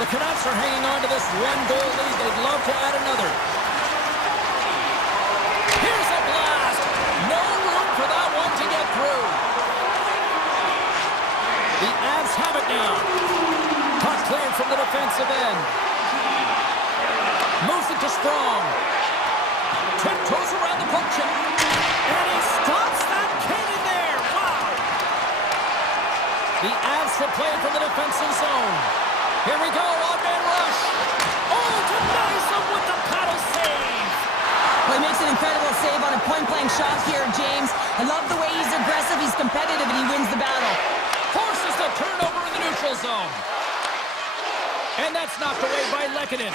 the Canucks are hanging on to this one-goal lead. They'd love to add another. Here's a blast. No room for that one to get through. The Avs have it now. Puck cleared from the defensive end. Moves it to Strong. Tiptoes around the poke check. And he stops that cannon there. Wow. The Avs will play it from the defensive zone. Here we go, on-man rush. Oh, denies him with the paddle save. Well, he makes an incredible save on a point-blank shot here, James. I love the way he's aggressive, he's competitive, and he wins the battle. Forces the turnover in the neutral zone. And that's knocked away by Lehkonen.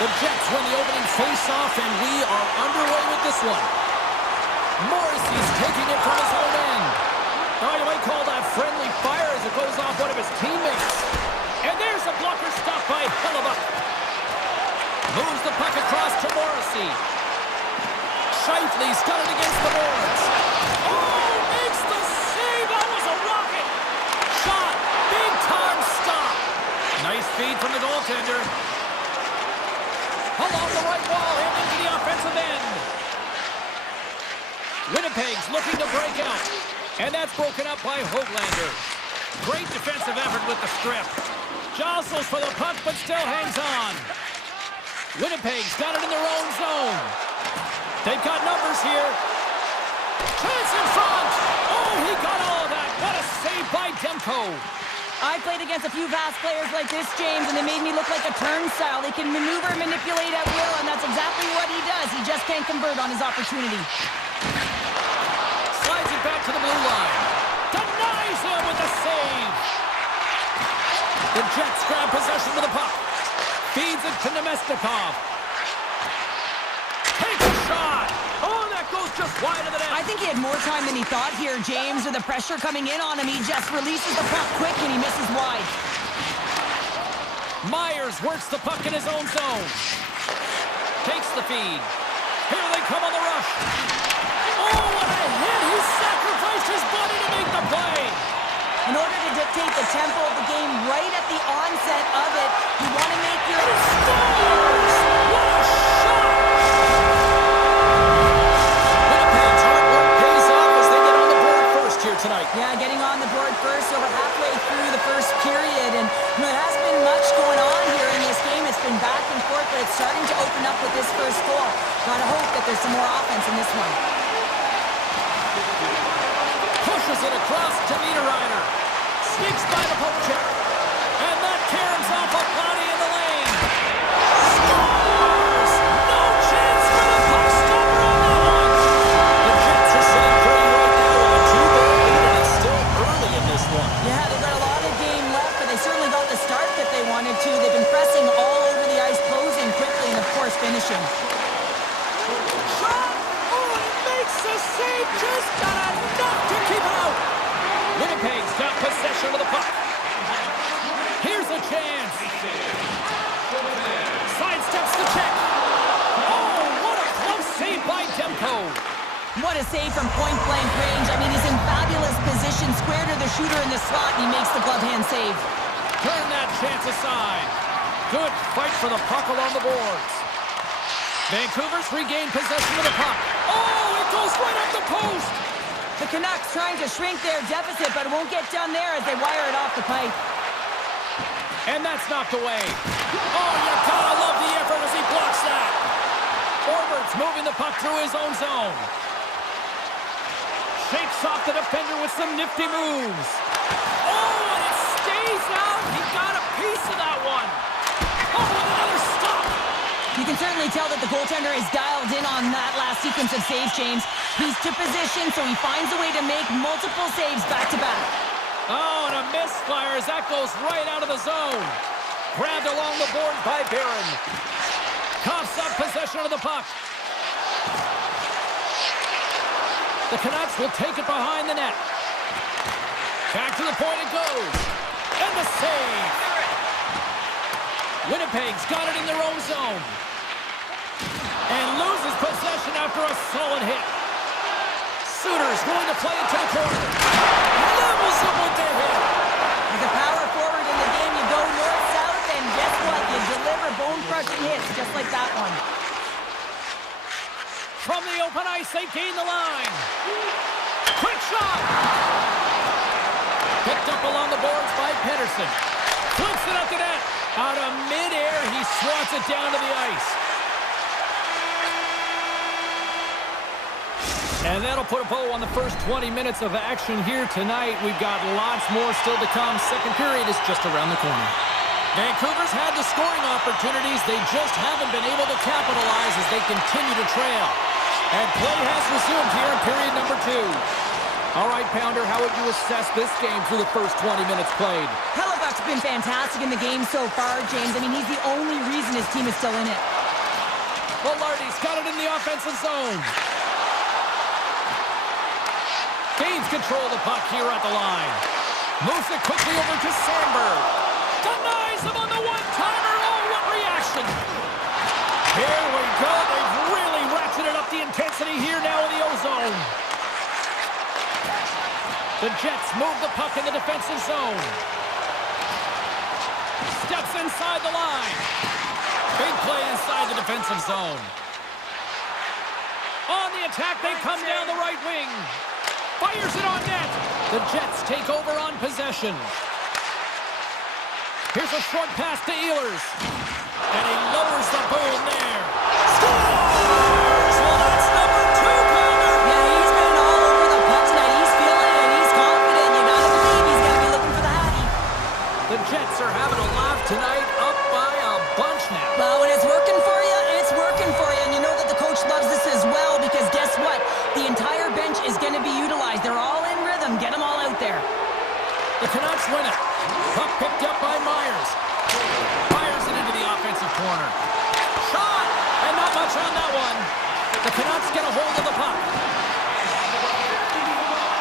The Jets win the opening face-off, and we are underway with this one. Morrissey's taking it from his own end. Oh, you might call that friendly fire as it goes off one of his teammates. And there's a blocker stop by Hellebuck. Moves the puck across to Morrissey. Scheifele's got it against the boards. Oh, makes the save. That was a rocket. Shot. Big time stop. Nice feed from the goaltender. Along the right wall and into the offensive end. Winnipeg's looking to break out. And that's broken up by Höglander. Great defensive effort with the strip. Jostles for the puck, but still hangs on. Winnipeg's got it in their own zone. They've got numbers here. Chance in front. Oh, he got all of that. What a save by Demko. I played against a few fast players like this, James, and they made me look like a turnstile. They can maneuver and manipulate at will, and that's exactly what he does. He just can't convert on his opportunity. Slides it back to the blue line. Denies him with a save. The Jets grab possession with the puck. Feeds it to Nemestikov. Takes a shot. Oh, that goes just wide of the net. I think he had more time than he thought here, James. With the pressure coming in on him, he just releases the puck quick and he misses wide. Myers works the puck in his own zone. Takes the feed. Here they come on the rush. Oh, what a hit. He sacrificed his body to make the play. In order to dictate the tempo of the game right at the onset of it, you want to make your... He scores! What a shot! Winnipeg's hard work pays off as they get on the board first here tonight. Yeah, getting on the board first over halfway through the first period. And there has been much going on here in this game. It's been back and forth, but it's starting to open up with this first goal. Gotta hope that there's some more offense in this one. Pushes it across to Niederreiter. Sneaks by the poke check. And that caroms off a body in the lane. Scores! No chance for the puck stopper on that one. The Jets are sitting pretty right now with a 2-goal lead, and it's still early in this one. Yeah, they've got a lot of game left, but they certainly got the start that they wanted to. They've been pressing all over the ice, closing quickly, and of course finishing. Shot! Oh, it makes the save. Just got enough to keep it out. Winnipeg's got possession of the puck. Here's a chance. Sidesteps the check. Oh, what a close save by Demko. What a save from point-blank range. I mean, he's in fabulous position, square to the shooter in the slot, and he makes the glove hand save. Turn that chance aside. Good fight for the puck along the boards. Vancouver's regained possession of the puck. Oh, it goes right up the post. The Canucks trying to shrink their deficit, but it won't get done there as they wire it off the pipe. And that's knocked away. Oh, you gotta love the effort as he blocks that. Orbert's moving the puck through his own zone. Shakes off the defender with some nifty moves. Oh, and it stays out. He got a piece of that one. Oh, and another stop. You can certainly tell that the goaltender is dialed in on that last sequence of saves, James. He's to position, so he finds a way to make multiple saves back-to-back. Oh, and a misfire as that goes right out of the zone. Grabbed along the board by Barron. Coughs up possession of the puck. The Canucks will take it behind the net. Back to the point it goes. And the save. Winnipeg's got it in their own zone. And loses possession after a solid hit. Suter's going to play it to the corner. Levels him with the hit. With a power forward in the game, you go north-south, and guess what? You deliver bone-crushing hits just like that one. From the open ice, they gain the line. Quick shot. Picked up along the boards by Pettersson. Flips it up the net. Out of midair, he swats it down to the ice. And that'll put a bow on the first 20 minutes of action here tonight. We've got lots more still to come. Second period is just around the corner. Vancouver's had the scoring opportunities. They just haven't been able to capitalize as they continue to trail. And play has resumed here in period number 2. All right, Pounder, how would you assess this game through the first 20 minutes played? Hellebuck's been fantastic in the game so far, James. I mean, he's the only reason his team is still in it. Velarde's got it in the offensive zone. Gains control of the puck here at the line. Moves it quickly over to Sandberg. Denies him on the one-timer. Oh, what reaction. Here we go. They've really ratcheted up the intensity here now in the O-zone. The Jets move the puck in the defensive zone. Steps inside the line. Big play inside the defensive zone. On the attack, they come down the right wing. Fires it on net. The Jets take over on possession. Here's a short pass to Ehlers. And he lowers the boom there. Scores! Well, that's number 2, Calder. Yeah, he's been all over the puck tonight. He's feeling it, and he's confident. You gotta believe he's gonna be looking for the hattie. The Jets are having a laugh tonight, up by a bunch now. Well, when it's working for you, it's working for you. And you know that the coach loves this as well, because guess what? The entire bench is going to be utilized. They're all in rhythm. Get them all out there. The Canucks win it. Puck picked up by Myers. Fires it into the offensive corner. Shot! And not much on that one. The Canucks get a hold of the puck.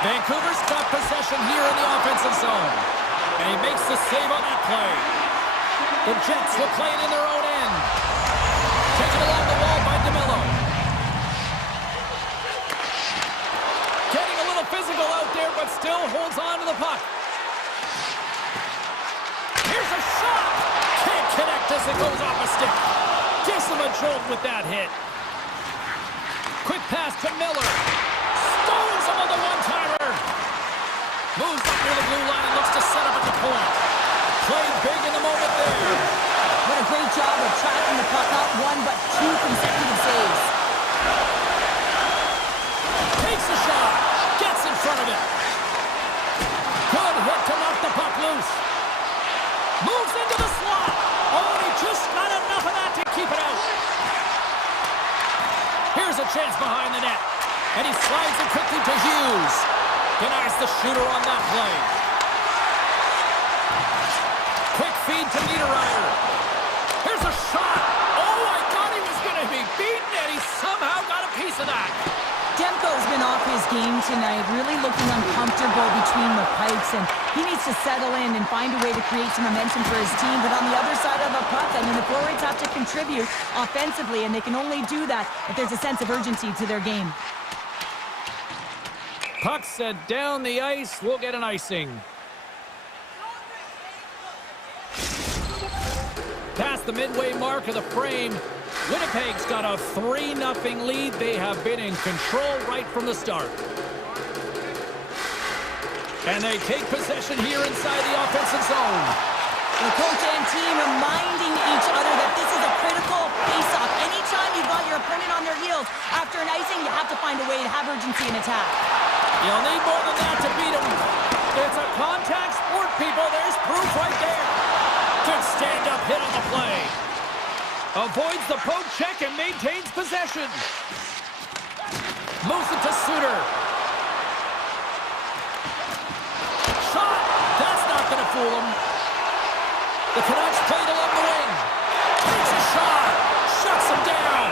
Vancouver's got possession here in the offensive zone. And he makes the save on that play. The Jets will play it in their own end. Taken along the wall by DeMello. Getting a little physical out there, but still holds on to the puck. Here's a shot! Can't connect as it goes off a stick. Gives him a jolt with that hit. Quick pass to Miller. Stones him on the one-timer. Moves up near the blue line and looks to set up at the point. Played big in the moment there. What a great job of tracking the puck. Not one, but 2 consecutive saves. Takes a shot. Gets in front of it. Good hit to knock the puck loose. Moves into the slot. Oh, he just not enough of that to keep it out. Here's a chance behind the net. And he slides it quickly to Hughes. Denies the shooter on that play. Quick feed to Niederreiter. Here's a shot. Oh, I thought he was going to be beaten, and he somehow got a piece of that. Demko's been off his game tonight, really looking uncomfortable between the pipes, and he needs to settle in and find a way to create some momentum for his team. But on the other side of the puck, I mean, the forwards have to contribute offensively, and they can only do that if there's a sense of urgency to their game. Puck set down the ice. We'll get an icing. Past the midway mark of the frame, Winnipeg's got a 3-0 lead. They have been in control right from the start. And they take possession here inside the offensive zone. The coach and team reminding each other that this is a critical face-off. Anytime you've got your opponent on their heels after an icing, you have to find a way to have urgency and attack. You'll need more than that to beat them. It's a contact sport, people. There's proof right there. Good stand-up hit on the play. Avoids the poke check and maintains possession. Moves it to Suter. Shot! That's not going to fool him. The Canucks played along the wing. Takes a shot. Shuts him down.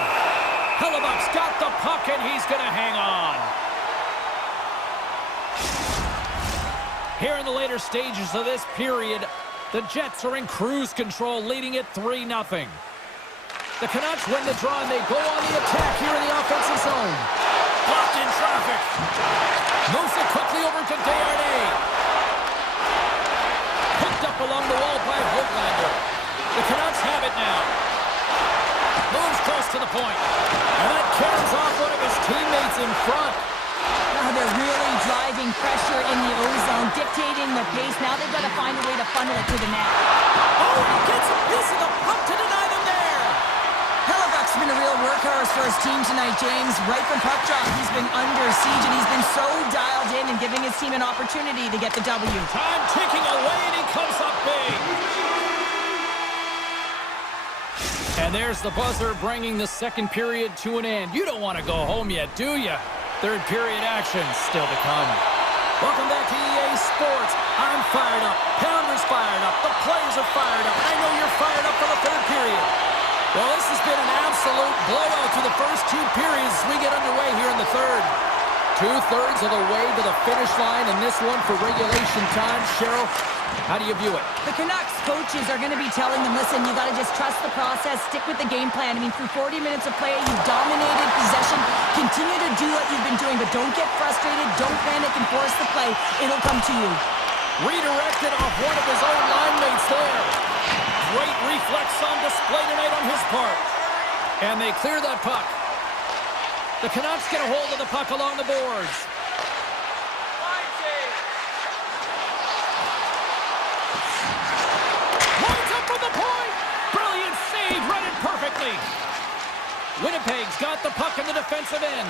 Hellebuck's got the puck and he's going to hang on. Here in the later stages of this period, the Jets are in cruise control, leading it 3-0. The Canucks win the draw and they go on the attack here in the offensive zone. Blocked in traffic. Moves it quickly over to Desharnais. Picked up along the wall by Hoaglander. The Canucks have it now. Moves close to the point. And that carries off one of his teammates in front. Now they're really driving pressure in the O-zone, dictating the pace. Now they've got to find a way to funnel it to the net. Oh, he gets a piece of the puck to deny them there. Hellebuck's been a real workhorse for his team tonight, James. Right from puck drop, he's been under siege, and he's been so dialed in and giving his team an opportunity to get the W. Time ticking away, and he comes up big. And there's the buzzer, bringing the second period to an end. You don't want to go home yet, do you? Third period action still to come. Welcome back to EA Sports. I'm fired up. Pounder's fired up. The players are fired up. I know you're fired up for the third period. absolute blowout to the first two periods as we get underway here in the third. Two-thirds of the way to the finish line in this one for regulation time. Cheryl, how do you view it? The Canucks coaches are going to be telling them, listen, you got to just trust the process, stick with the game plan. I mean, through 40 minutes of play, you've dominated possession. Continue to do what you've been doing, but don't get frustrated. Don't panic and force the play. It'll come to you. Redirected off one of his own line mates there. Great reflex on display tonight on his part. And they clear that puck. The Canucks get a hold of the puck along the boards. Lines up from the point. Brilliant save, read it perfectly. Winnipeg's got the puck in the defensive end.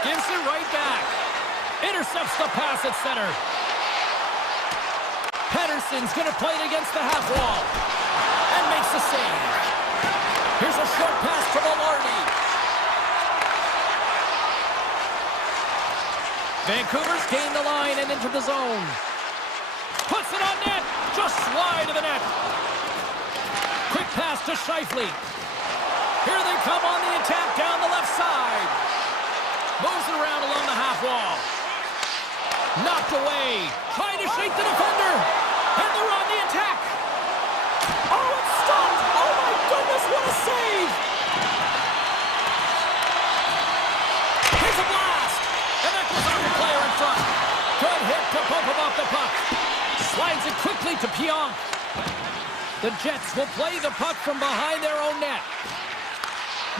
Gives it right back. Intercepts the pass at center. Pettersson's going to play it against the half wall. And makes the save. Here's a short pass to Velarde. Vancouver's gained the line and into the zone. Puts it on net. Just wide of the net. Quick pass to Scheifele. Here they come on the attack down the left side. Moves it around along the half wall. Knocked away. Trying to shake the defender. And they're on the attack. Oh, it's stopped. Oh, my goodness, what a save. Here's a blast. And that goes off the player in front. Good hit to bump him off the puck. Slides it quickly to Pionk. The Jets will play the puck from behind their own net.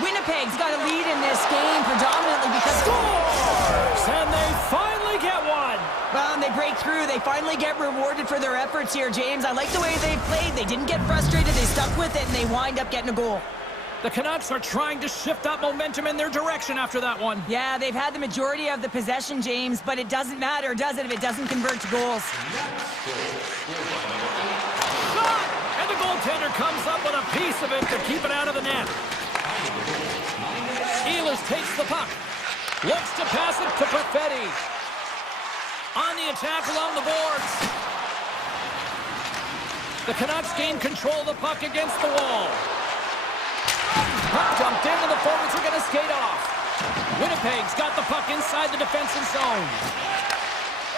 Winnipeg's got a lead in this game predominantly because... Scores! And they finally get one. Well, and they break through. They finally get rewarded for their efforts here, James. I like the way they played. They didn't get frustrated. They stuck with it, and they wind up getting a goal. The Canucks are trying to shift that momentum in their direction after that one. Yeah, they've had the majority of the possession, James, but it doesn't matter, does it, if it doesn't convert to goals? Shot! And the goaltender comes up with a piece of it to keep it out of the net. Ehlers takes the puck. Looks to pass it to Perfetti. On the attack along the boards. The Canucks gain control of the puck against the wall. Puck dumped in and the forwards are going to skate off. Winnipeg's got the puck inside the defensive zone.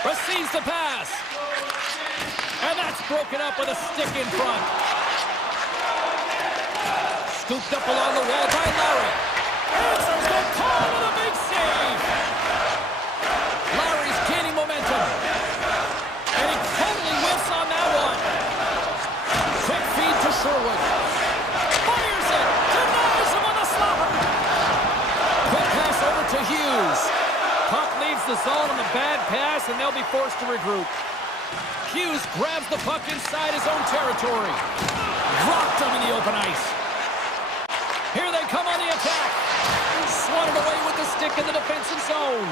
Receives the pass. And that's broken up with a stick in front. Scooped up along the wall by Lowry. Answers the call with a big save. Lowry's gaining momentum. And he totally whiffs on that one. Quick feed to Sherwood. Fires it. Denies him on the slapper. Quick pass over to Hughes. Puck leaves the zone on a bad pass, and they'll be forced to regroup. Hughes grabs the puck inside his own territory. Dropped him in the open ice. Here they come on the attack. Swatted away with the stick in the defensive zone.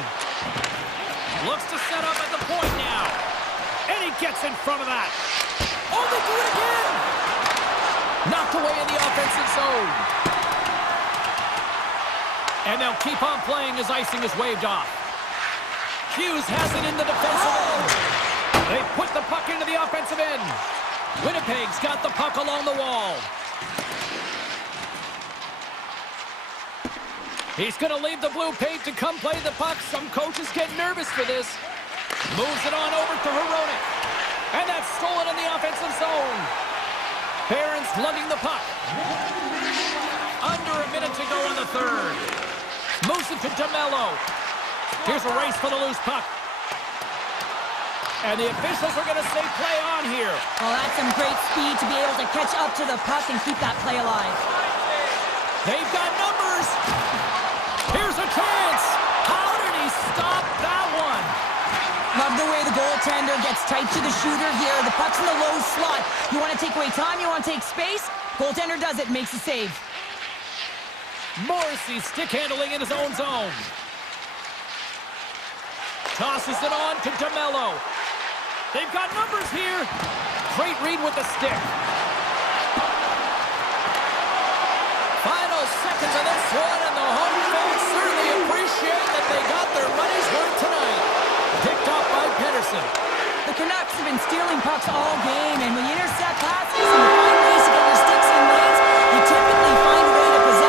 Looks to set up at the point now. And he gets in front of that. Oh, they do it again. Knocked away in the offensive zone. And they'll keep on playing as icing is waved off. Hughes has it in the defensive end. They put the puck into the offensive end. Winnipeg's got the puck along the wall. He's going to leave the blue paint to come play the puck. Some coaches get nervous for this. Moves it on over to Hronek. And that's stolen in the offensive zone. Barron's lugging the puck. Under a minute to go in the third. Moves it to DeMello. Here's a race for the loose puck. And the officials are going to say play on here. Well, that's some great speed to be able to catch up to the puck and keep that play alive. They've got numbers. Here's a chance. How did he stop that one? Love the way the goaltender gets tight to the shooter here. The puck's in the low slot. You want to take away time, you want to take space. Goaltender does it, makes the save. Morrissey stick handling in his own zone. Tosses it on to DeMello. They've got numbers here. Great read with the stick. Final seconds of this one, and the home fans certainly appreciate that they got their money's worth tonight. Picked off by Pettersson. The Canucks have been stealing pucks all game, and when you intercept passes and you find ways to get your sticks in lanes, you typically find a way to possess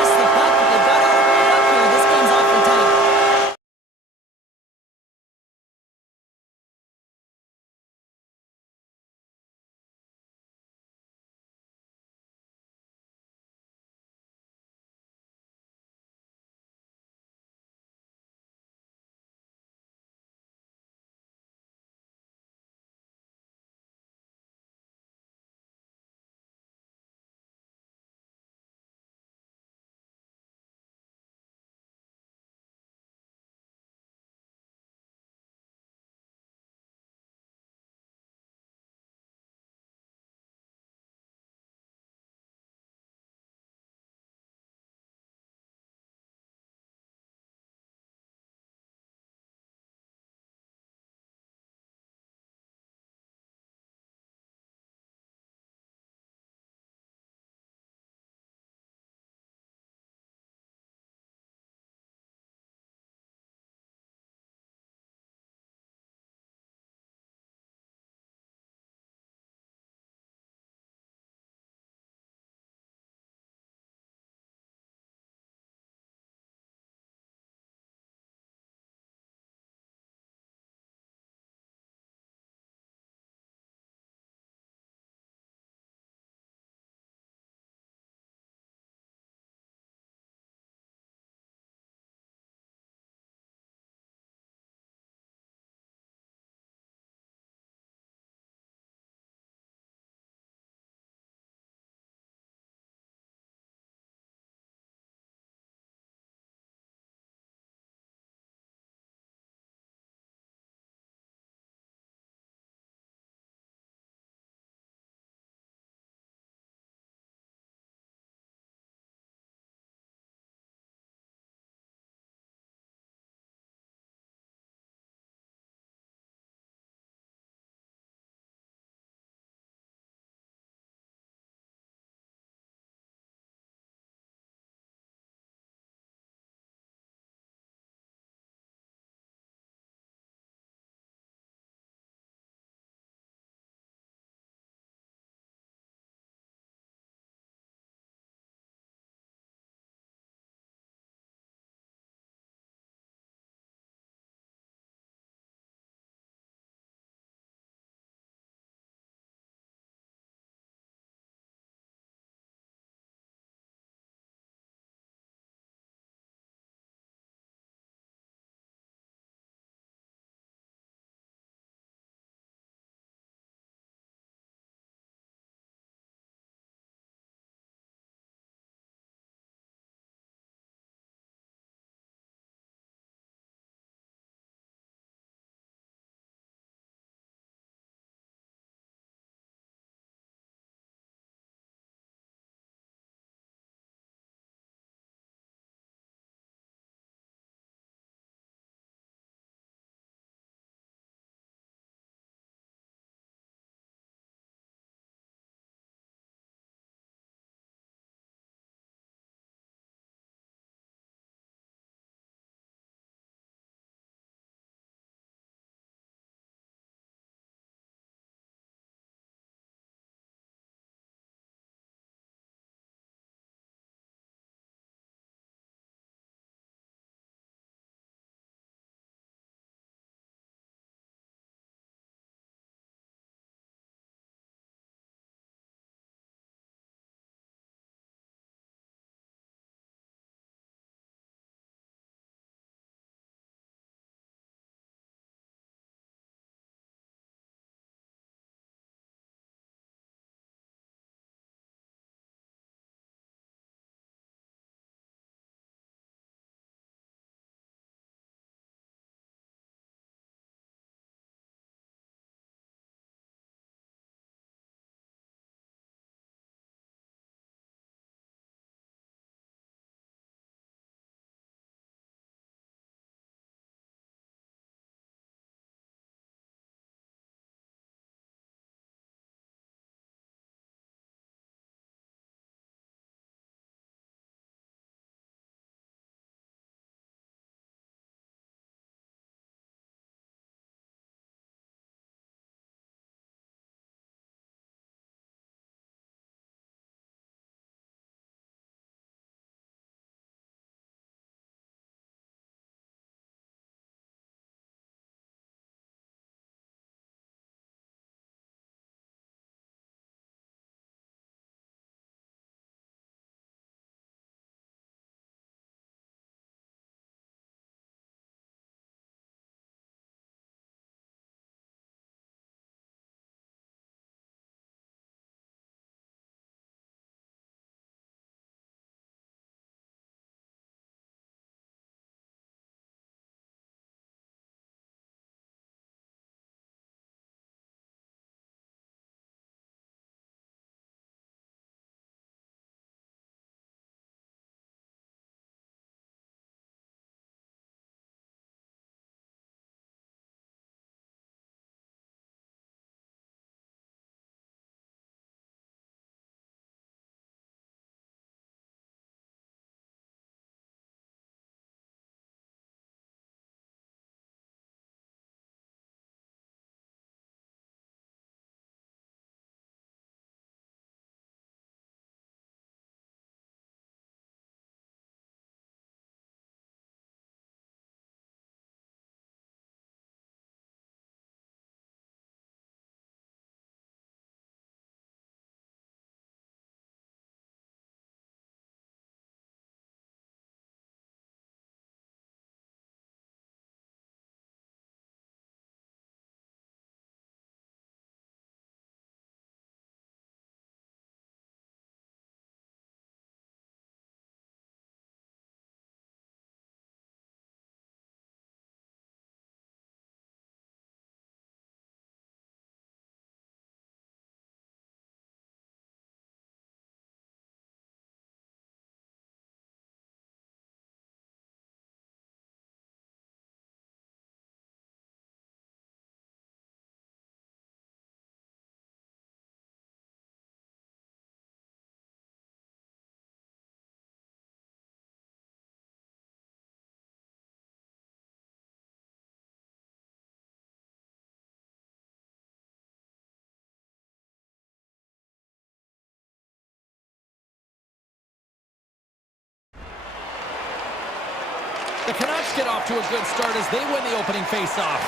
The Canucks get off to a good start as they win the opening faceoff.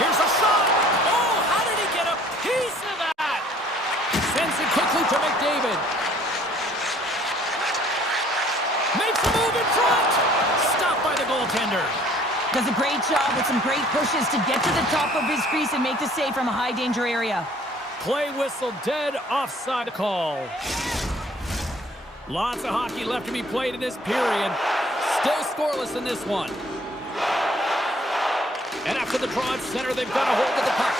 Here's a shot. Oh, how did he get a piece of that? Sends it quickly to McDavid. Makes a move in front. Stopped by the goaltender. Does a great job with some great pushes to get to the top of his crease and make the save from a high-danger area. Play whistle dead, offside call. Lots of hockey left to be played in this period. Still scoreless in this one. And after the draw at center, they've got a hold of the puck.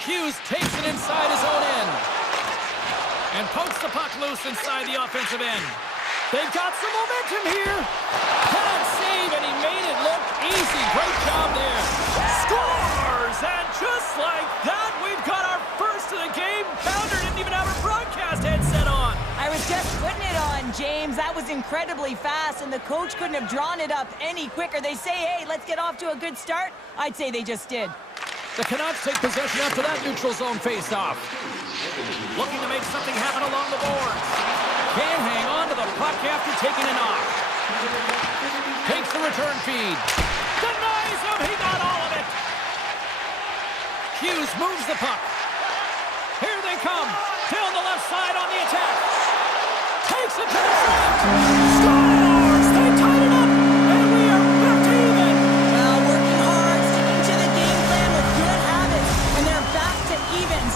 Hughes takes it inside his own end. And pokes the puck loose inside the offensive end. They've got some momentum here. Can't save, and he made it look easy. Great job there. Scores! And just like that, we've got our first of the game. Pounder didn't even have her broadcast headset on. I was just putting it on, James. That was incredibly fast, and the coach couldn't have drawn it up any quicker. They say, hey, let's get off to a good start. I'd say they just did. The Canucks take possession after that neutral zone face-off. Looking to make something happen along the boards. Can't hang on to the puck after taking a knock. Takes the return feed. Denies him. He got all of it. Hughes moves the puck. Here they come. Down the left side on the attack. Takes it to the front. Scores! They tied it up. And we are back to even. Well, working hard, sticking to the game plan with good habits, and they're back to evens.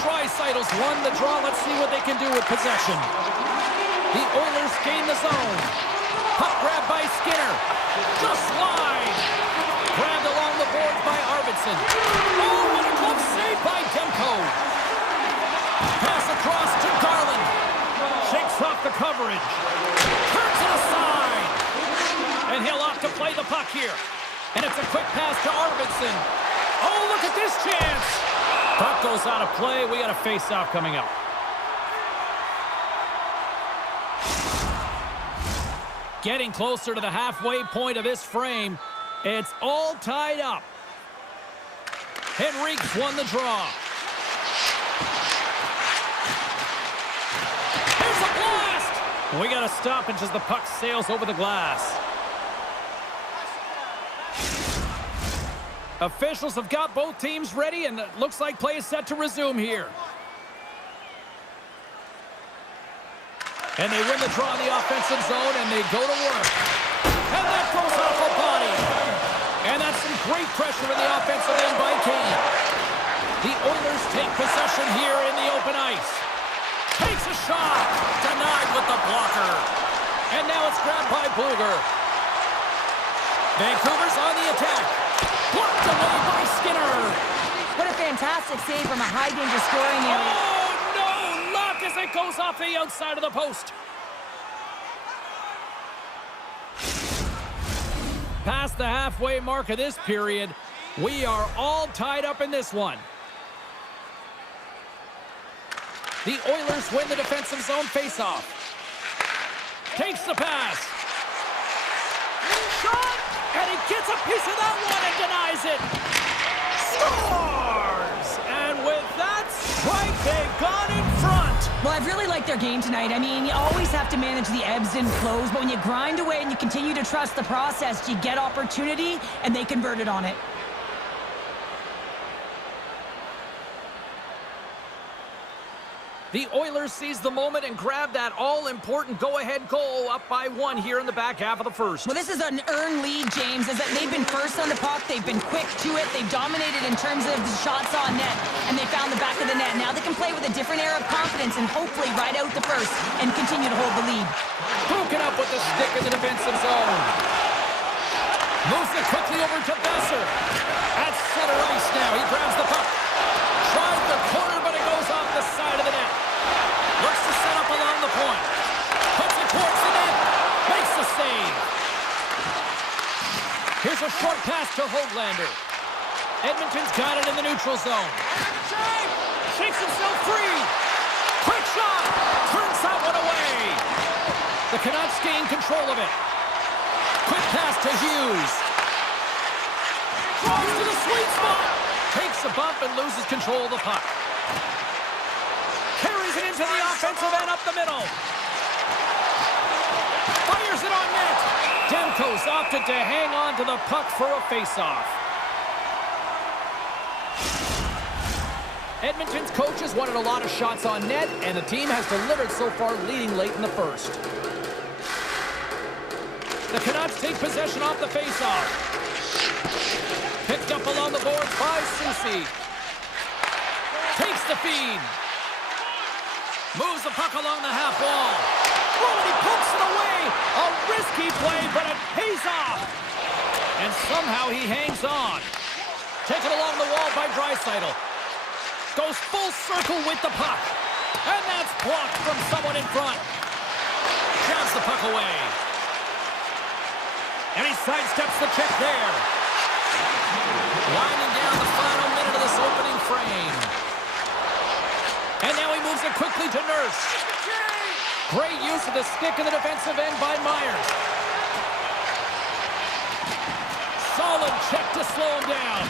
Tri-Citles won the draw. Let's see what they can do with possession. The Oilers gain the zone. Puck grab by Skinner. Just wide. Grabbed along the boards by Arvidsson. Oh, what a glove save by Demko. Pass across to Garland. Shakes off the coverage. Turns it aside. And he'll opt to play the puck here. And it's a quick pass to Arvidsson. Oh, look at this chance. Puck goes out of play. We got a face-off coming up. Getting closer to the halfway point of this frame. It's all tied up. Henrique's won the draw. Here's a blast! We got a stoppage as the puck sails over the glass. Officials have got both teams ready, and it looks like play is set to resume here. And they win the draw in the offensive zone, and they go to work. And that goes off a body. And that's some great pressure in the offensive end by Kane. The Oilers take possession here in the open ice. Takes a shot. Denied with the blocker. And now it's grabbed by Bluger. Vancouver's on the attack. Blocked away by Skinner. What a fantastic save from a high-danger scoring area. Oh, no! Lock as it goes off the outside of the post. Past the halfway mark of this period, we are all tied up in this one. The Oilers win the defensive zone faceoff. Takes the pass. Shot! And he gets a piece of that one and denies it. Scores! And with that strike, they've gone in front. Well, I've really liked their game tonight. I mean, you always have to manage the ebbs and flows, but when you grind away and you continue to trust the process, you get opportunity, and they converted on it. The Oilers seize the moment and grab that all-important go-ahead goal up by 1 here in the back half of the first. Well, this is an earned lead, James, as that they've been first on the puck, they've been quick to it, they've dominated in terms of the shots on net, and they found the back of the net. Now they can play with a different air of confidence and hopefully ride out the first and continue to hold the lead. Broken up with the stick in the defensive zone. Moves it quickly over to Besser. At center ice now, he grabs the puck. Tried the corner, but it goes off the side of the net. Looks to set up along the point. Puts it towards the net. Makes the save. Here's a short pass to Höglander. Edmonton's got it in the neutral zone. Shakes himself free. Quick shot. Turns that one away. The Canucks gain control of it. Quick pass to Hughes. Drives to the Sweet spot! Takes a bump and loses control of the puck. Carries it into the offensive end up the middle. Fires it on net. Demko's opted to hang on to the puck for a face-off. Edmonton's coaches wanted a lot of shots on net, and the team has delivered so far, leading late in the first. The Canucks take possession off the face-off. Picked up along the boards by Susie. Takes the feed. Moves the puck along the half wall. Oh, and he pokes it away. A risky play, but it pays off. And somehow he hangs on. Taken along the wall by Draisaitl. Goes full circle with the puck. And that's blocked from someone in front. Grabs the puck away. And he sidesteps the check there. Winding down the final minute of this opening frame. And now he moves it quickly to Nurse. Great use of the stick in the defensive end by Myers. Solid check to slow him down.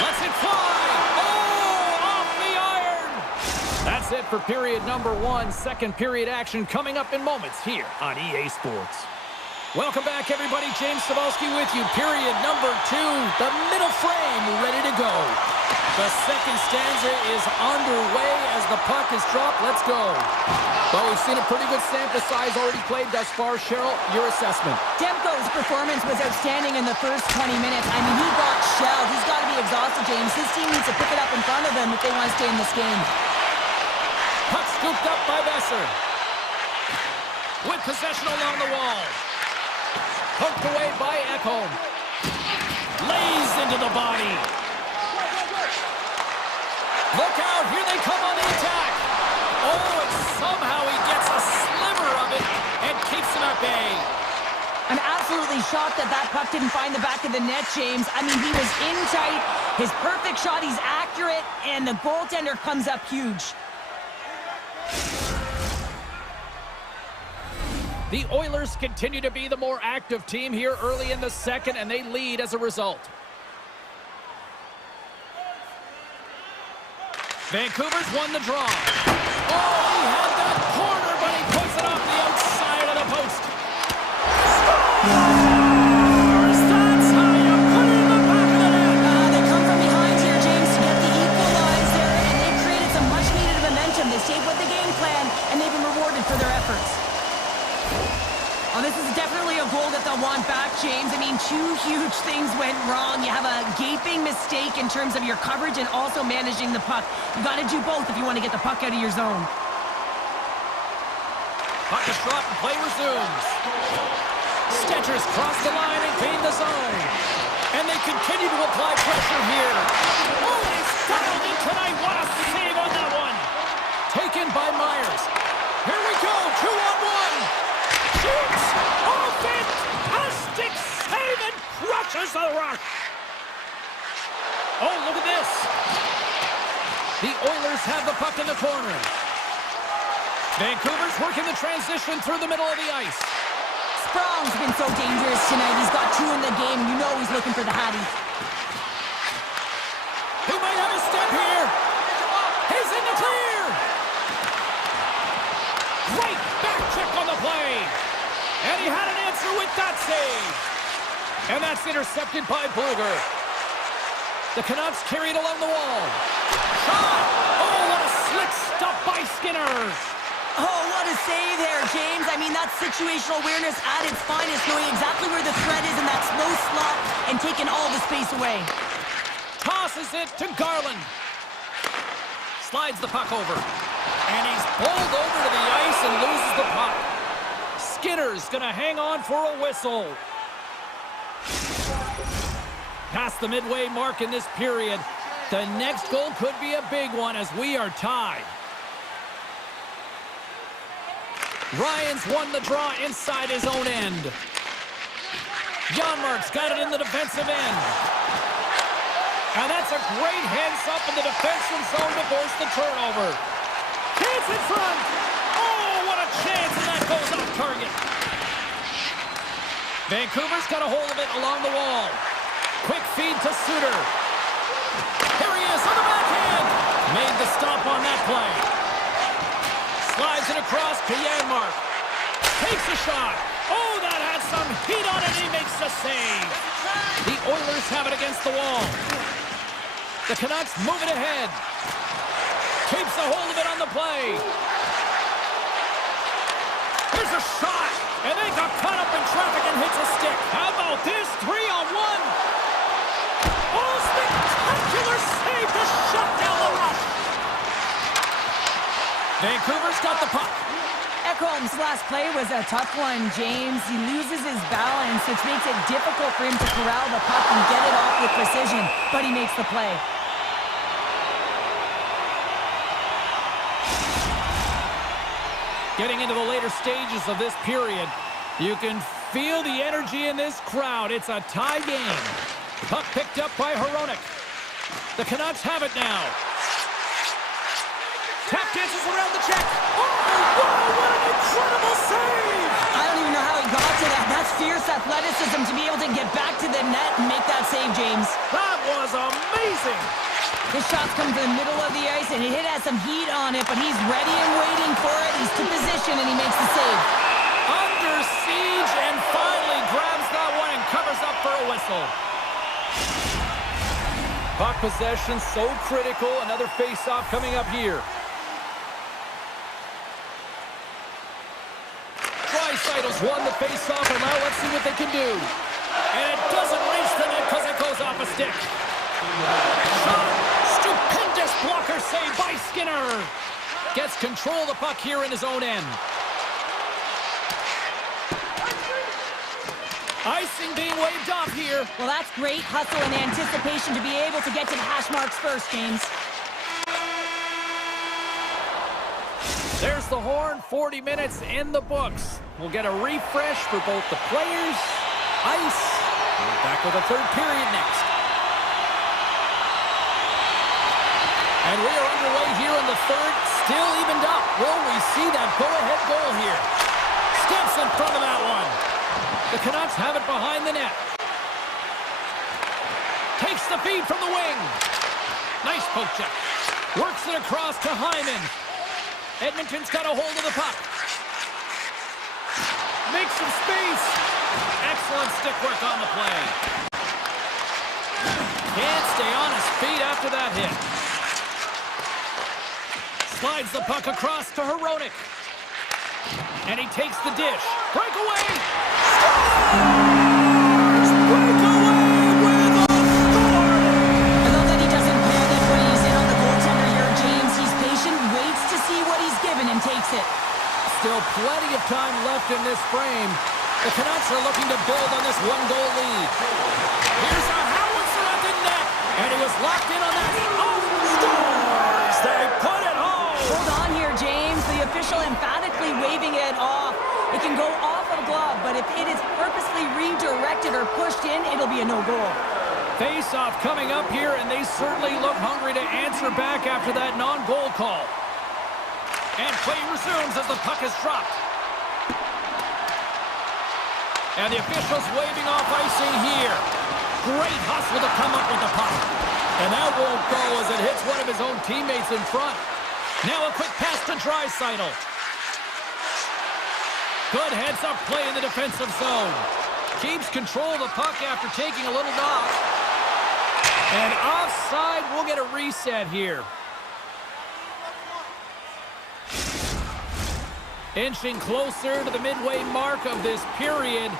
Lets it fly. Oh, off the iron. That's it for period number 1. Second period action coming up in moments here on EA Sports. Welcome back, everybody. James Cybulski with you. Period number 2. The middle frame ready to go. The second stanza is underway as the puck is dropped. Let's go. Well, we've seen a pretty good sample size already played thus far. Cheryl, your assessment. Demko's performance was outstanding in the first 20 minutes. I mean, he got shelled. He's got to be exhausted, James. His team needs to pick it up in front of him if they want to stay in this game. Puck scooped up by Besser. With possession along the wall. Poked away by Ekholm. Lays into the body. Look out, here they come on the attack. Oh, and somehow he gets a sliver of it and keeps him at bay. I'm absolutely shocked that that puck didn't find the back of the net, James. I mean, he was in tight, his perfect shot, he's accurate, and the goaltender comes up huge. The Oilers continue to be the more active team here early in the second, and they lead as a result. Vancouver's won the draw. Oh, he had that corner, but he puts it off the outside of the post. Scores! That's how you put it in the back of the net. They come from behind here, James, to get the equalizer, and they created some much-needed momentum. They stayed with the game plan, and they've been rewarded for their efforts. Oh, this is definitely a goal that they'll want back, James. I mean, 2 huge things went wrong. You have a gaping mistake in terms of your coverage and also managing the puck. You got to do both if you want to get the puck out of your zone. Puck is dropped and play resumes. Skechers cross the line and gain the zone. And they continue to apply pressure here. Oh, they styled it tonight. What a save on that one. Taken by Myers. Here we go, 2-on-1. Shoots! Oh, fantastic save and crushes the rush! Oh, look at this! The Oilers have the puck in the corner. Vancouver's working the transition through the middle of the ice. Sprong's been so dangerous tonight. He's got 2 in the game. You know he's looking for the Hattie. He might have a step here. He's in the clear. Great back check on the play. And he had an answer with that save. And that's intercepted by Bluger. The Canucks carried along the wall. Shot! Oh, what a slick stop by Skinner. Oh, what a save there, James. I mean, that's situational awareness at its finest, knowing exactly where the threat is in that slow slot and taking all the space away. Tosses it to Garland. Slides the puck over. And he's bowled over to the ice and loses the puck. Skinner's gonna hang on for a whistle. Past the midway mark in this period. The next goal could be a big one as we are tied. Ryan's won the draw inside his own end. Janmark's got it in the defensive end. And that's a great heads-up in the defensive zone to force the turnover. Chance in front! Oh, what a chance, and that goes off target. Vancouver's got a hold of it along the wall. Quick feed to Suter. Here he is on the backhand. Made the stop on that play. Slides it across to Janmark. Takes a shot. Oh, that had some heat on it. He makes the save. The Oilers have it against the wall. The Canucks move it ahead. Keeps a hold of it on the play. Here's a shot. And they got caught up in traffic and hits a stick. How about this? 3-on-1. Oh, spectacular save to shut down the rush. Vancouver's got the puck. Ekholm's last play was a tough one, James. He loses his balance, which makes it difficult for him to corral the puck and get it off with precision, but he makes the play. Getting into the later stages of this period, you can feel the energy in this crowd. It's a tie game. Puck picked up by Hronek. The Canucks have it now. Tap dances around the check. Oh, wow, what an incredible save! I don't even know how he got to that. That's fierce athleticism to be able to get back to the net and make that save, James. That was amazing! His shots come to the middle of the ice, and it has some heat on it, but he's ready and waiting for it. He's to position, and he makes the save. Under siege, and finally grabs that one and covers up for a whistle. Puck possession so critical. Another face-off coming up here. Draisaitl's won the face-off, and now let's see what they can do. And it doesn't reach the net because it goes off a stick. Shot! Stupendous blocker save by Skinner. Gets control of the puck here in his own end. Icing being waved off here. Well, that's great hustle and anticipation to be able to get to the hash marks first, James. There's the horn, 40 minutes in the books. We'll get a refresh for both the players, ice, and we're back with the third period next. And we are underway here in the third, still evened up. Will we see that go-ahead goal here? Steps in front of that one. The Canucks have it behind the net. Takes the feed from the wing. Nice poke check. Works it across to Hyman. Edmonton's got a hold of the puck. Makes some space. Excellent stick work on the play. Can't stay on his feet after that hit. Slides the puck across to Hronek. And he takes the dish. Breakaway! Scores! Breakaway with a score! I love that he doesn't panic when he's in on the goaltender here, James. He's patient, waits to see what he's given, and takes it. Still plenty of time left in this frame. The Canucks are looking to build on this one-goal lead. Here's a howitzer at the net. And he was locked in on that. Oh, scores! They put it home! Hold on here, James. The official emphatically waving it off. It can go off of a glove, but if it is purposely redirected or pushed in, it'll be a no-goal. Face-off coming up here, and they certainly look hungry to answer back after that non-goal call. And play resumes as the puck is dropped. And the officials waving off icing here. Great hustle to come up with the puck. And that won't go as it hits one of his own teammates in front. Now a quick pass to Draisaitl. Good heads-up play in the defensive zone. Keeps control of the puck after taking a little knock. And offside, we'll get a reset here. Inching closer to the midway mark of this period,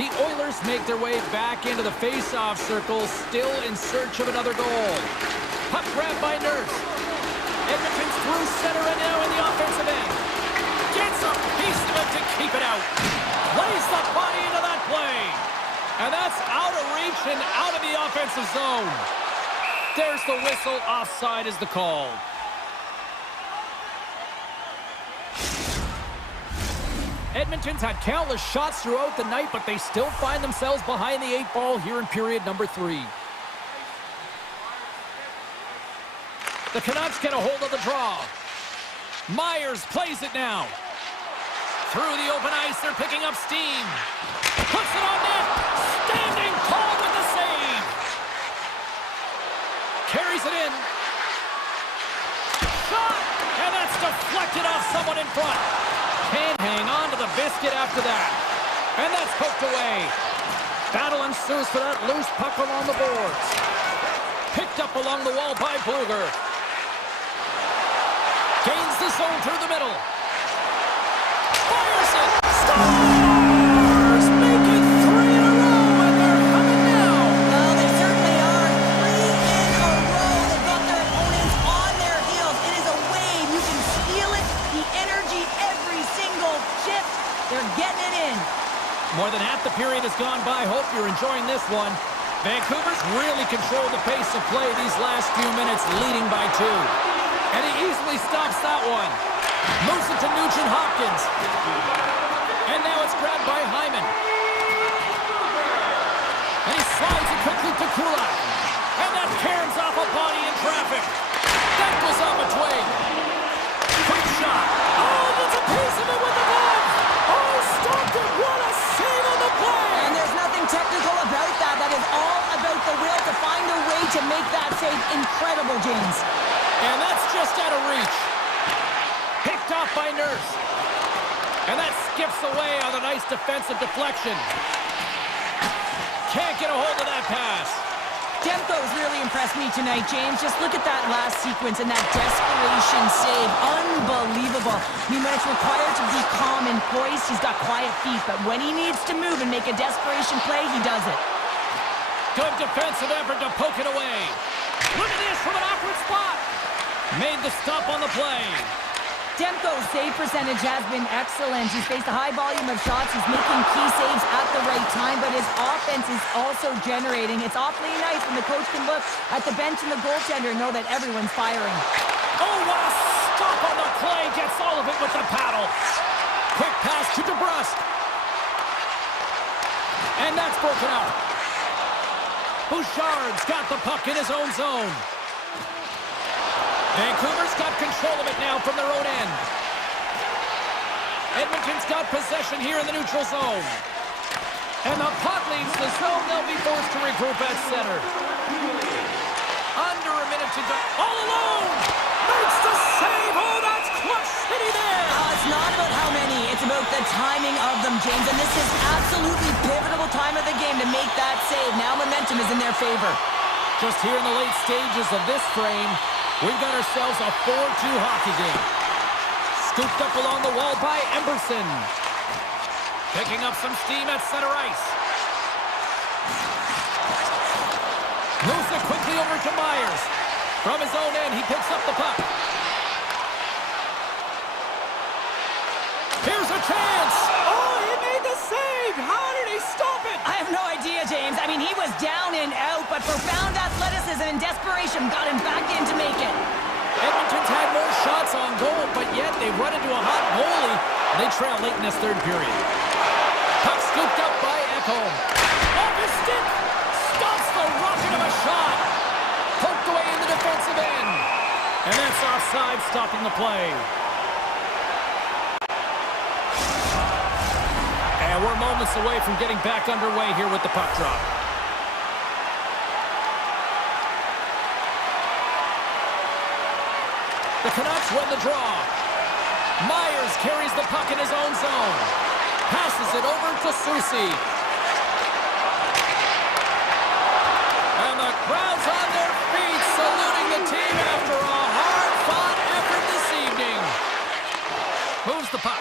the Oilers make their way back into the face-off circle, still in search of another goal. Puck grabbed by Nurse. Edmonton's through center and now in the offensive end. Gets a piece of it to keep it out. Plays the body into that play. And that's out of reach and out of the offensive zone. There's the whistle. Offside is the call. Edmonton's had countless shots throughout the night, but they still find themselves behind the 8 ball here in period number 3. The Canucks get a hold of the draw. Myers plays it now. Through the open ice, they're picking up steam. Puts it on net. Standing tall with the save. front. Can't hang on to the biscuit after that. And that's poked away. Battle ensues for that loose puck along the boards. Picked up along the wall by Bluger. Gains the zone through the middle. Fires it. Scores! Make it 3 in a row, and they're coming now. Well, they certainly are. 3 in a row. They've got their opponents on their heels. It is a wave. You can feel it. The energy every single shift. They're getting it in. More than half the period has gone by. Hope you're enjoying this one. Vancouver's really controlled the pace of play these last few minutes, leading by 2. And he easily stops that one. Moves it to Nugent-Hopkins. And now it's grabbed by Hyman. And he slides it quickly to Kulak. And that caroms off a body in traffic. That goes off a twig. Quick shot. Oh, that's a piece of it with the glove. Oh, stopped it. What a save on the play. And there's nothing technical about that. That is all about the will to find a way to make that save incredible, James. And that's just out of reach. Picked off by Nurse. And that skips away on a nice defensive deflection. Can't get a hold of that pass. Demko's really impressed me tonight, James. Just look at that last sequence and that desperation save. Unbelievable. I mean, when it's required to be calm and poised, he's got quiet feet. But when he needs to move and make a desperation play, he does it. Good defensive effort to poke it away. Look at this from an awkward spot. Made the stop on the play. Demko's save percentage has been excellent. He's faced a high volume of shots. He's making key saves at the right time, but his offense is also generating. It's awfully nice when the coach can look at the bench and the goaltender and know that everyone's firing. Oh, what a stop on the play. Gets all of it with the paddle. Quick pass to DeBrusque. And that's broken out. Bouchard's got the puck in his own zone. Vancouver's got control of it now from their own end. Edmonton's got possession here in the neutral zone. And the puck leaves the zone. They'll be forced to regroup at center. Under a minute to go. All alone! Makes the save! Oh, that's Clutch City there! It's not about how many. It's about the timing of them, James. And this is absolutely pivotal time of the game to make that save. Now momentum is in their favor. Just here in the late stages of this frame, we've got ourselves a 4-2 hockey game. Scooped up along the wall by Emberson. Picking up some steam at center ice. Moves it quickly over to Myers. From his own end, he picks up the puck. Here's a chance. Oh, he made the save. How did he stop it? I have no idea, James. I mean, he was down and out, but profound athleticism and desperation got him back in to make it. Edmonton's had more shots on goal, but yet they've run into a hot goalie. They trail late in this third period. Puck scooped up by Ekholm. Off his stick. Stops the rocket of a shot. Poked away in the defensive end. And that's offside, stopping the play. And we're moments away from getting back underway here with the puck drop. The Canucks win the draw. Myers carries the puck in his own zone. Passes it over to Soucy. And the crowd's on their feet, saluting the team after a hard-fought effort this evening. Moves the puck.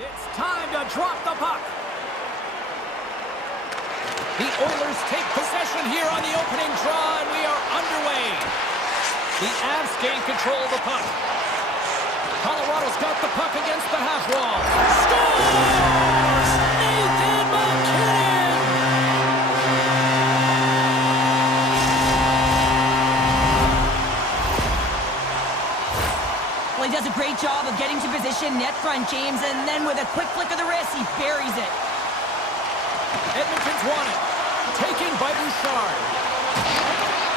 It's time to drop the puck. The Oilers take possession here on the opening draw, and we are underway. The Avs gain control of the puck. Colorado's got the puck against the half wall. Scores! Nathan MacKinnon! Well, he does a great job of getting to position, net front, James, and then with a quick flick of the wrist, he buries it. Edmonton's won it. Taken by Bouchard.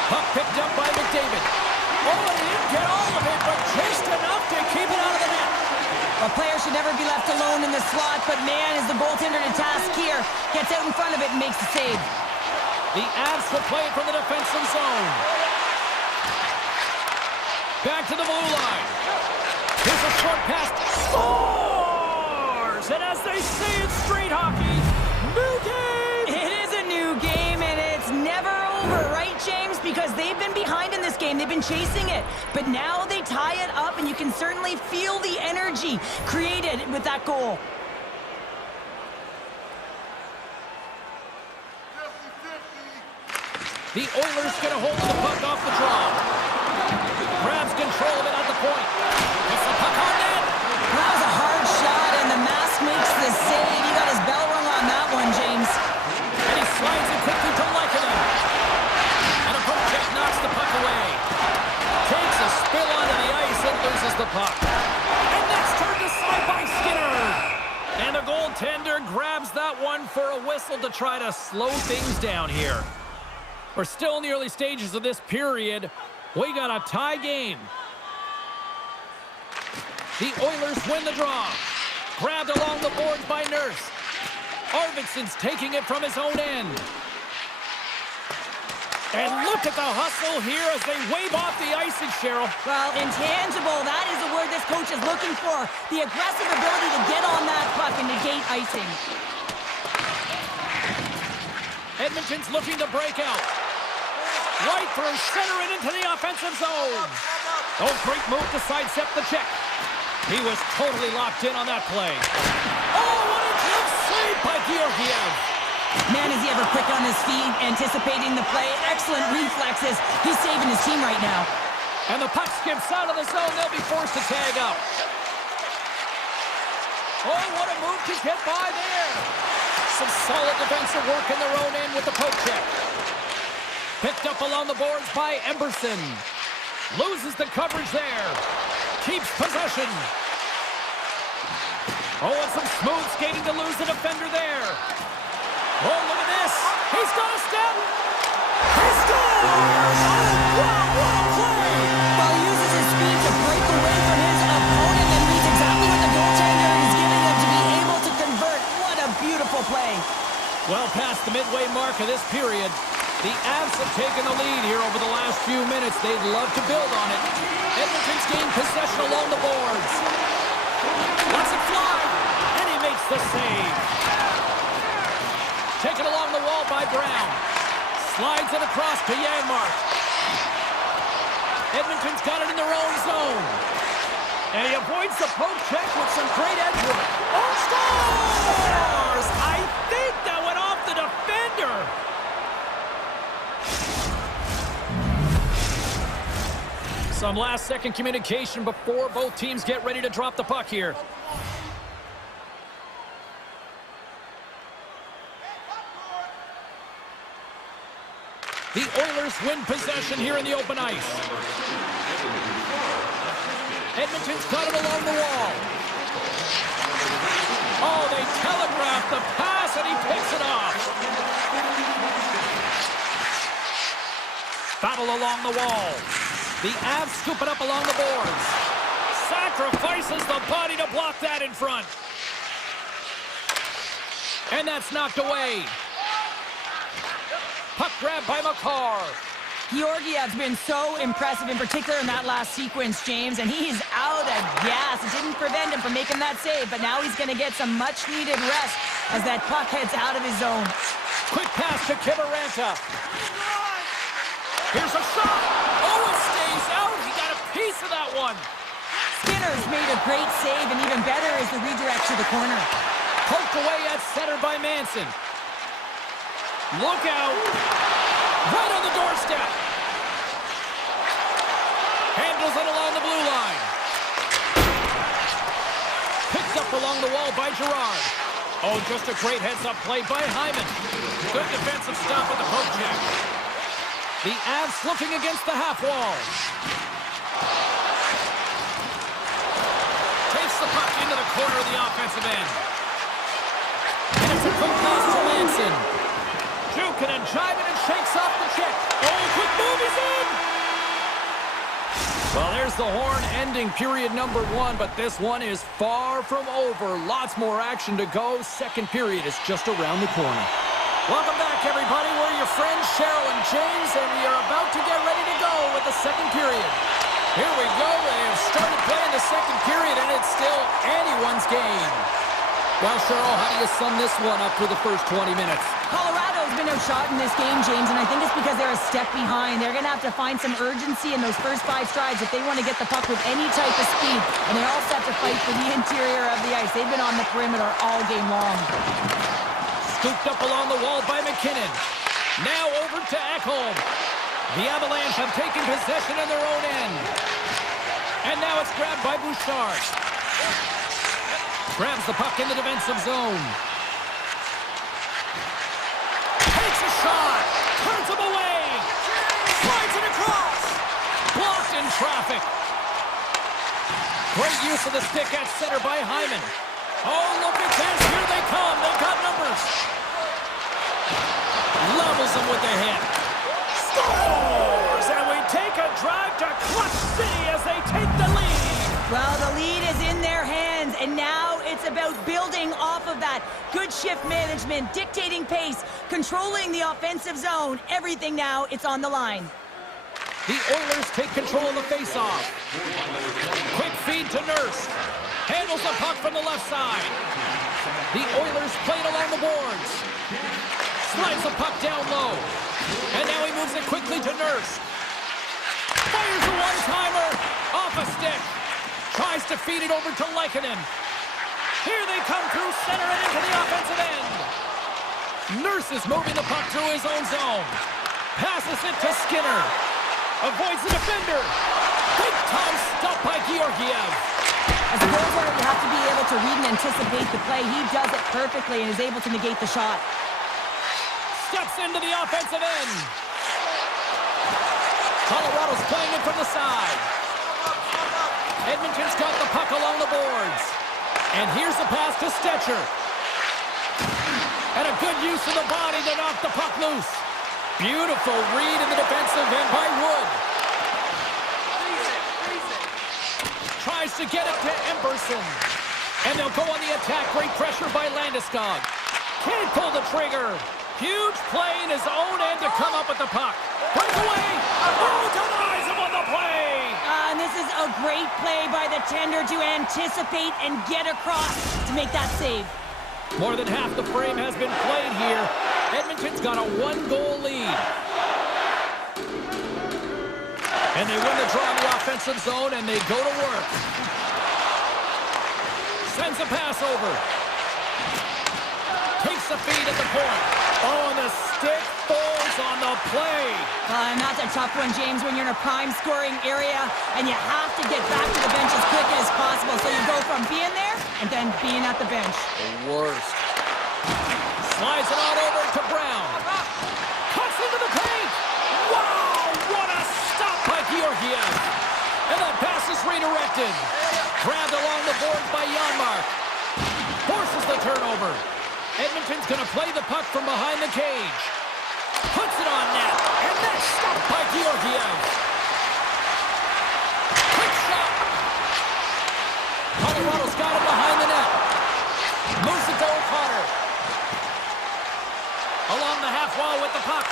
Puck picked up by McDavid. Oh, he didn't get all of it, but just enough to keep it out of the net. A player should never be left alone in the slot, but man, is the goaltender to task here. Gets out in front of it and makes the save. The Avs will play it from the defensive zone. Back to the blue line. Here's a short pass. Scores! And as they say in street hockey, new game! It is a new game, and it's never over, right, James? Because they've been behind in this game. They've been chasing it. But now they tie it up, and you can certainly feel the energy created with that goal. The Oilers get a hold of the puck off the draw. Grabs control of it at the point. Gets the puck on net. That was a hard shot, and the mask makes the save. He got his bell rung on that one, James. And he slides it quickly to Lekanen. And a poke check knocks the puck away. Takes a spill onto the ice and loses the puck. And that's turned aside by Skinner. And the goaltender grabs that one for a whistle to try to slow things down here. We're still in the early stages of this period. We got a tie game. The Oilers win the draw. Grabbed along the boards by Nurse. Arvidsson's taking it from his own end. And look at the hustle here as they wave off the icing, Cheryl. Well, intangible, that is the word this coach is looking for. The aggressive ability to get on that puck and negate icing. Edmonton's looking to break out. Right through center and into the offensive zone. Oh, great move to sidestep the check. He was totally locked in on that play. Oh, what a glove save by Georgiev. Man, is he ever quick on his feet, anticipating the play. Excellent reflexes. He's saving his team right now. And the puck skips out of the zone. They'll be forced to tag out. Oh, what a move to get by there. Some solid defensive work in their own end with the poke check. Picked up along the boards by Emberson. Loses the coverage there. Keeps possession. Oh, and some smooth skating to lose the defender there. Oh, look at this. He's got a step. He scores! Oh, wow, what a play! Well, he uses his speed to break away from his opponent and reads exactly what the goaltender is giving him to be able to convert. What a beautiful play. Well past the midway mark of this period, the Avs have taken the lead here over the last few minutes. They'd love to build on it. Edmonton's gained possession along the boards. Lets it fly, and he makes the save. Taken along the wall by Brown. Slides it across to Janmark. Edmonton's got it in their own zone. And he avoids the poke check with some great edge work. Oh, scores! I think that went off the defender. Some last-second communication before both teams get ready to drop the puck here. The Oilers win possession here in the open ice. Edmonton's got it along the wall. Oh, they telegraphed the pass, and he picks it off. Battle along the wall. The Avs scoop it up along the boards. Sacrifices the body to block that in front. And that's knocked away. Puck grab by Makar. Georgiev's been so impressive, in particular in that last sequence, James, and he's out of gas. It didn't prevent him from making that save, but now he's going to get some much-needed rest as that puck heads out of his zone. Quick pass to Kiberanta. Here's a shot. Oh, it stays out. He got a piece of that one. Skinner Colorado's made a great save, and even better is the redirect to the corner. Poked away at center by Manson. Look out. Right on the doorstep. Handles it along the blue line. Picked up along the wall by Gerard. Oh, just a great heads-up play by Hyman. Good defensive stop at the poke check. The Avs looking against the half wall. Takes the puck into the corner of the offensive end. And it's a quick pass to Manson. Jukin and jiving and shakes off the check. Oh, quick move, he's in! Well, there's the horn ending period number 1, but this one is far from over. Lots more action to go. Second period is just around the corner. Welcome back, everybody. We're your friends, Cheryl and James, and we are about to get ready to go with the second period. Here we go. They have started playing the second period, and it's still anyone's game. Well, Cheryl, how do you sum this one up for the first 20 minutes? Colorado's been outshot in this game, James, and I think it's because they're a step behind. They're going to have to find some urgency in those first 5 strides if they want to get the puck with any type of speed. And they also have to fight for the interior of the ice. They've been on the perimeter all game long. Scooped up along the wall by McKinnon. Now over to Ekholm. The Avalanche have taken possession in their own end. And now it's grabbed by Bouchard. Grabs the puck in the defensive zone. Takes a shot. Turns him away. Slides it across. Blocked in traffic. Great use of the stick at center by Hyman. Oh, look at this. Here they come. They've got numbers. Levels them with the hit. Scores! And we take a drive to Clutch City as they take the lead. Well, the lead is in their hands, and now it's about building off of that. Good shift management, dictating pace, controlling the offensive zone. Everything now, it's on the line. The Oilers take control of the faceoff. Quick feed to Nurse. Handles the puck from the left side. The Oilers play it along the boards. Slides the puck down low. And now he moves it quickly to Nurse. Fires a one-timer off a stick. Tries to feed it over to Lehkonen. Here they come through center and into the offensive end. Nurse is moving the puck through his own zone. Passes it to Skinner. Avoids the defender. Big time stop by Georgiev. As a goaltender, you have to be able to read and anticipate the play. He does it perfectly and is able to negate the shot. Steps into the offensive end. Colorado's playing it from the side. Edmonton's got the puck along the boards. And here's the pass to Stetcher. And a good use of the body to knock the puck loose. Beautiful read in the defensive end by Wood. Tries to get it to Emberson. And they'll go on the attack. Great pressure by Landeskog. Can't pull the trigger. Huge play in his own end to come up with the puck. Breaks away. Oh, denies him on the play. And this is a great play by the tender to anticipate and get across to make that save. More than half the frame has been played here. Edmonton's got a 1-goal lead. And they win the draw in the offensive zone, and they go to work. Sends a pass over. Takes the feed at the point. Oh, and the stick falls on the play. And that's a tough one, James, when you're in a prime scoring area and you have to get back to the bench as quick as possible. So you go from being there and then being at the bench. The worst. Slides it on over to Brown. Cuts into the paint. Wow, what a stop by Georgiev. And that pass is redirected. Grabbed along the boards by Janmark. Forces the turnover. Edmonton's going to play the puck from behind the cage. Puts it on net. And that's stopped by Georgiev. Quick shot. Colorado's got it behind the net. Moves it to O'Connor. Along the half wall with the puck.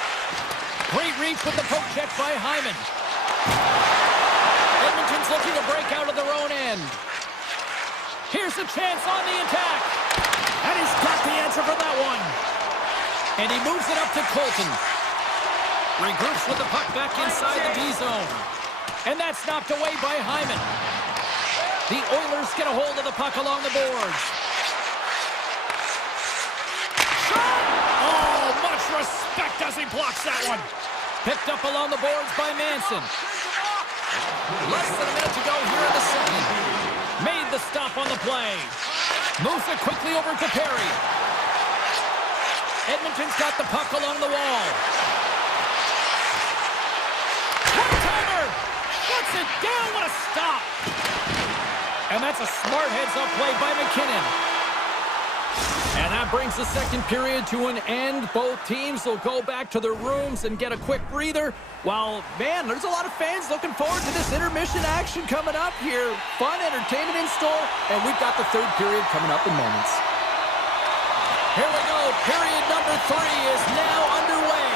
Great reach with the poke check by Hyman. Edmonton's looking to break out of their own end. Here's a chance on the attack. And he's got the answer for that one. And he moves it up to Colton. Regroups with the puck back inside the D zone. And that's knocked away by Hyman. The Oilers get a hold of the puck along the boards. Shot! Oh, much respect as he blocks that one. Picked up along the boards by Manson. Less than a minute to go here in the second. Made the stop on the play. Moves it quickly over to Perry. Edmonton's got the puck along the wall. One-timer! Shuts it down, what a stop! And that's a smart heads-up play by McKinnon. And that brings the second period to an end. Both teams will go back to their rooms and get a quick breather. While, man, there's a lot of fans looking forward to this intermission action coming up here. Fun entertainment in store, and we've got the third period coming up in moments. Here we go. Period number 3 is now underway.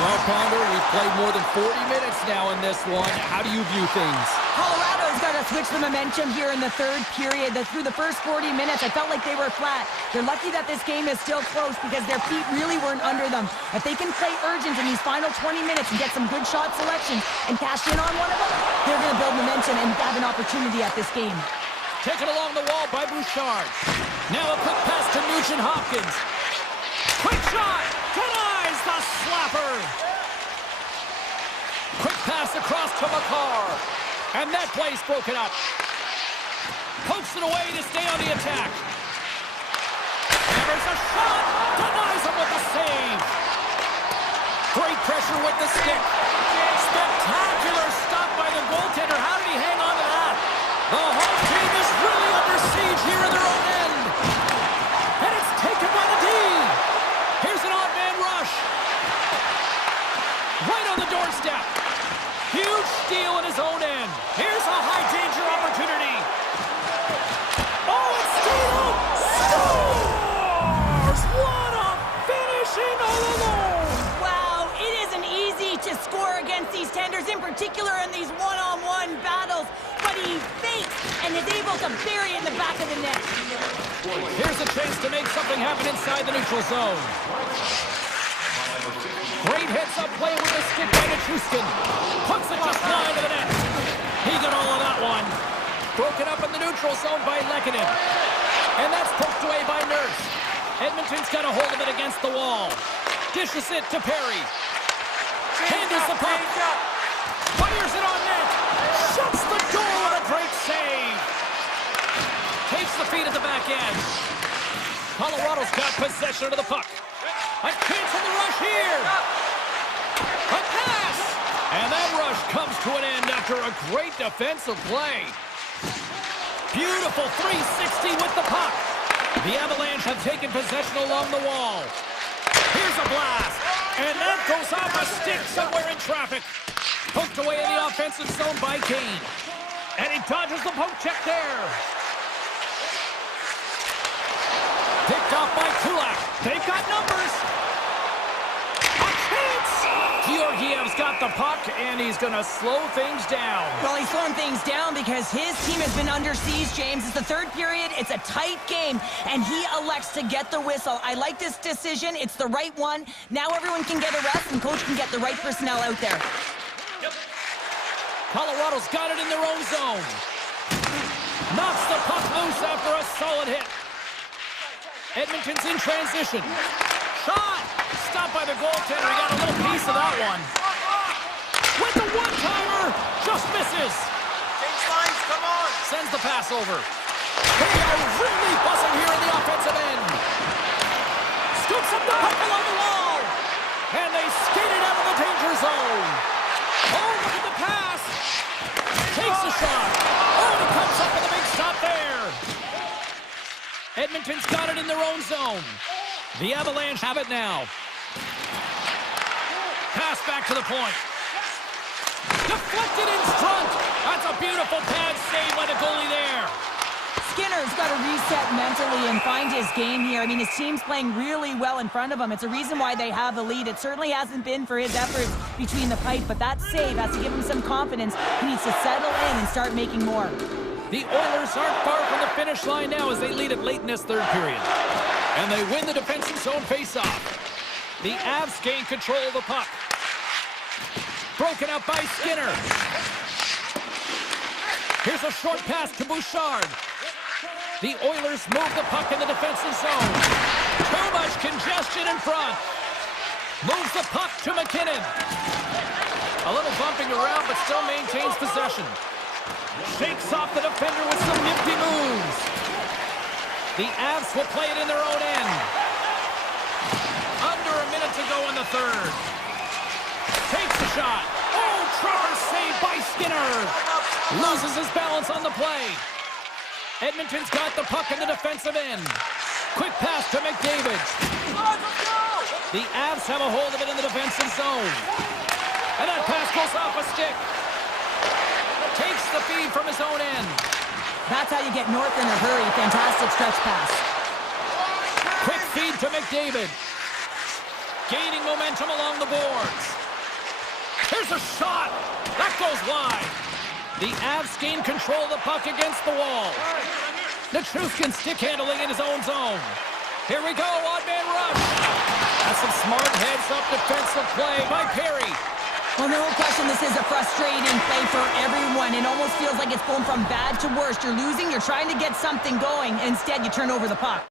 Well, Ponder, we've played more than 40 minutes now in this one. How do you view things? Colorado's got to switch the momentum here in the third period. Through the first 40 minutes, I felt like they were flat. They're lucky that this game is still close because their feet really weren't under them. If they can play urgent in these final 20 minutes and get some good shot selections and cash in on one of them, they're going to build momentum and have an opportunity at this game. Taken along the wall by Bouchard. Now a quick pass to Nugent-Hopkins. Quick shot! Denies the slapper! Quick pass across to Makar. And that play's broken up. Pokes it away to stay on the attack. Hammers a shot! Denies him with the save! Great pressure with the stick. Spectacular stop by the goaltender. How did he hang on to that? The home team is really under siege here in their own end. And it's taken by the D. Here's an odd man rush. Right on the doorstep. Huge steal in his own end. Here's a high danger opportunity. Oh, it's Steele! Scores! What a finishing all alone! Wow, it isn't easy to score against these tenders, in particular in these one-on-one battles. But he fakes and is able to bury it in the back of the net. Here's a chance to make something happen inside the neutral zone. Great heads-up play with the stick by Nichushkin. Puts it just wide of the net. He got all of that one. Broken up in the neutral zone by Lehkonen. And that's poked away by Nurse. Edmonton's got a hold of it against the wall. Dishes it to Perry. Handles the puck. Fires it on net. Shuts the door with a great save. Takes the feed at the back end. Colorado's got possession of the puck. A chance in the rush here. A pass. And that rush comes to an end after a great defensive play. Beautiful 360 with the puck. The Avalanche have taken possession along the wall. Here's a blast. And that goes off a stick somewhere in traffic. Poked away in the offensive zone by Kane. And he dodges the poke check there. Picked off by Kulak. They've got numbers. A chance! Georgiev's got the puck, and he's going to slow things down. Well, he's slowing things down because his team has been under siege, James. It's the third period. It's a tight game, and he elects to get the whistle. I like this decision. It's the right one. Now everyone can get a rest, and coach can get the right personnel out there. Yep. Colorado's got it in their own zone. Knocks the puck loose after a solid hit. Edmonton's in transition. Shot! Stopped by the goaltender. He got a little piece of that one. With the one-timer, just misses. Change lines, come on. Sends the pass over. They are really buzzing here in the offensive end. Scoops up the puck along the wall. And they skate it out of the danger zone. Oh, look at the pass. Takes the shot. Oh, and he comes up with a big stop there. Edmonton's got it in their own zone. The Avalanche have it now. Pass back to the point. Deflected in front. That's a beautiful pad save by the goalie there. Skinner's got to reset mentally and find his game here. I mean, his team's playing really well in front of him. It's a reason why they have the lead. It certainly hasn't been for his efforts between the pipe, but that save has to give him some confidence. He needs to settle in and start making more. The Oilers aren't far from the finish line now as they lead it late in this third period. And they win the defensive zone faceoff. The Avs gain control of the puck. Broken up by Skinner. Here's a short pass to Bouchard. The Oilers move the puck in the defensive zone. Too much congestion in front. Moves the puck to McKinnon. A little bumping around, but still maintains possession. Shakes off the defender with some nifty moves. The Avs will play it in their own end. Under a minute to go in the third. Takes the shot. Oh, Trevor saved by Skinner. Loses his balance on the play. Edmonton's got the puck in the defensive end. Quick pass to McDavid. The Avs have a hold of it in the defensive zone. And that pass goes off a stick. Takes the feed from his own end. That's how you get north in a hurry. Fantastic stretch pass. Quick feed to McDavid. Gaining momentum along the boards. Here's a shot. That goes wide. The Avs gain control of the puck against the wall. Nichushkin stick handling in his own zone. Here we go, odd-man rush. That's some smart heads-up defensive play by Perry. Well, no question, this is a frustrating play for everyone. It almost feels like it's going from bad to worse. You're losing, you're trying to get something going. Instead, you turn over the puck.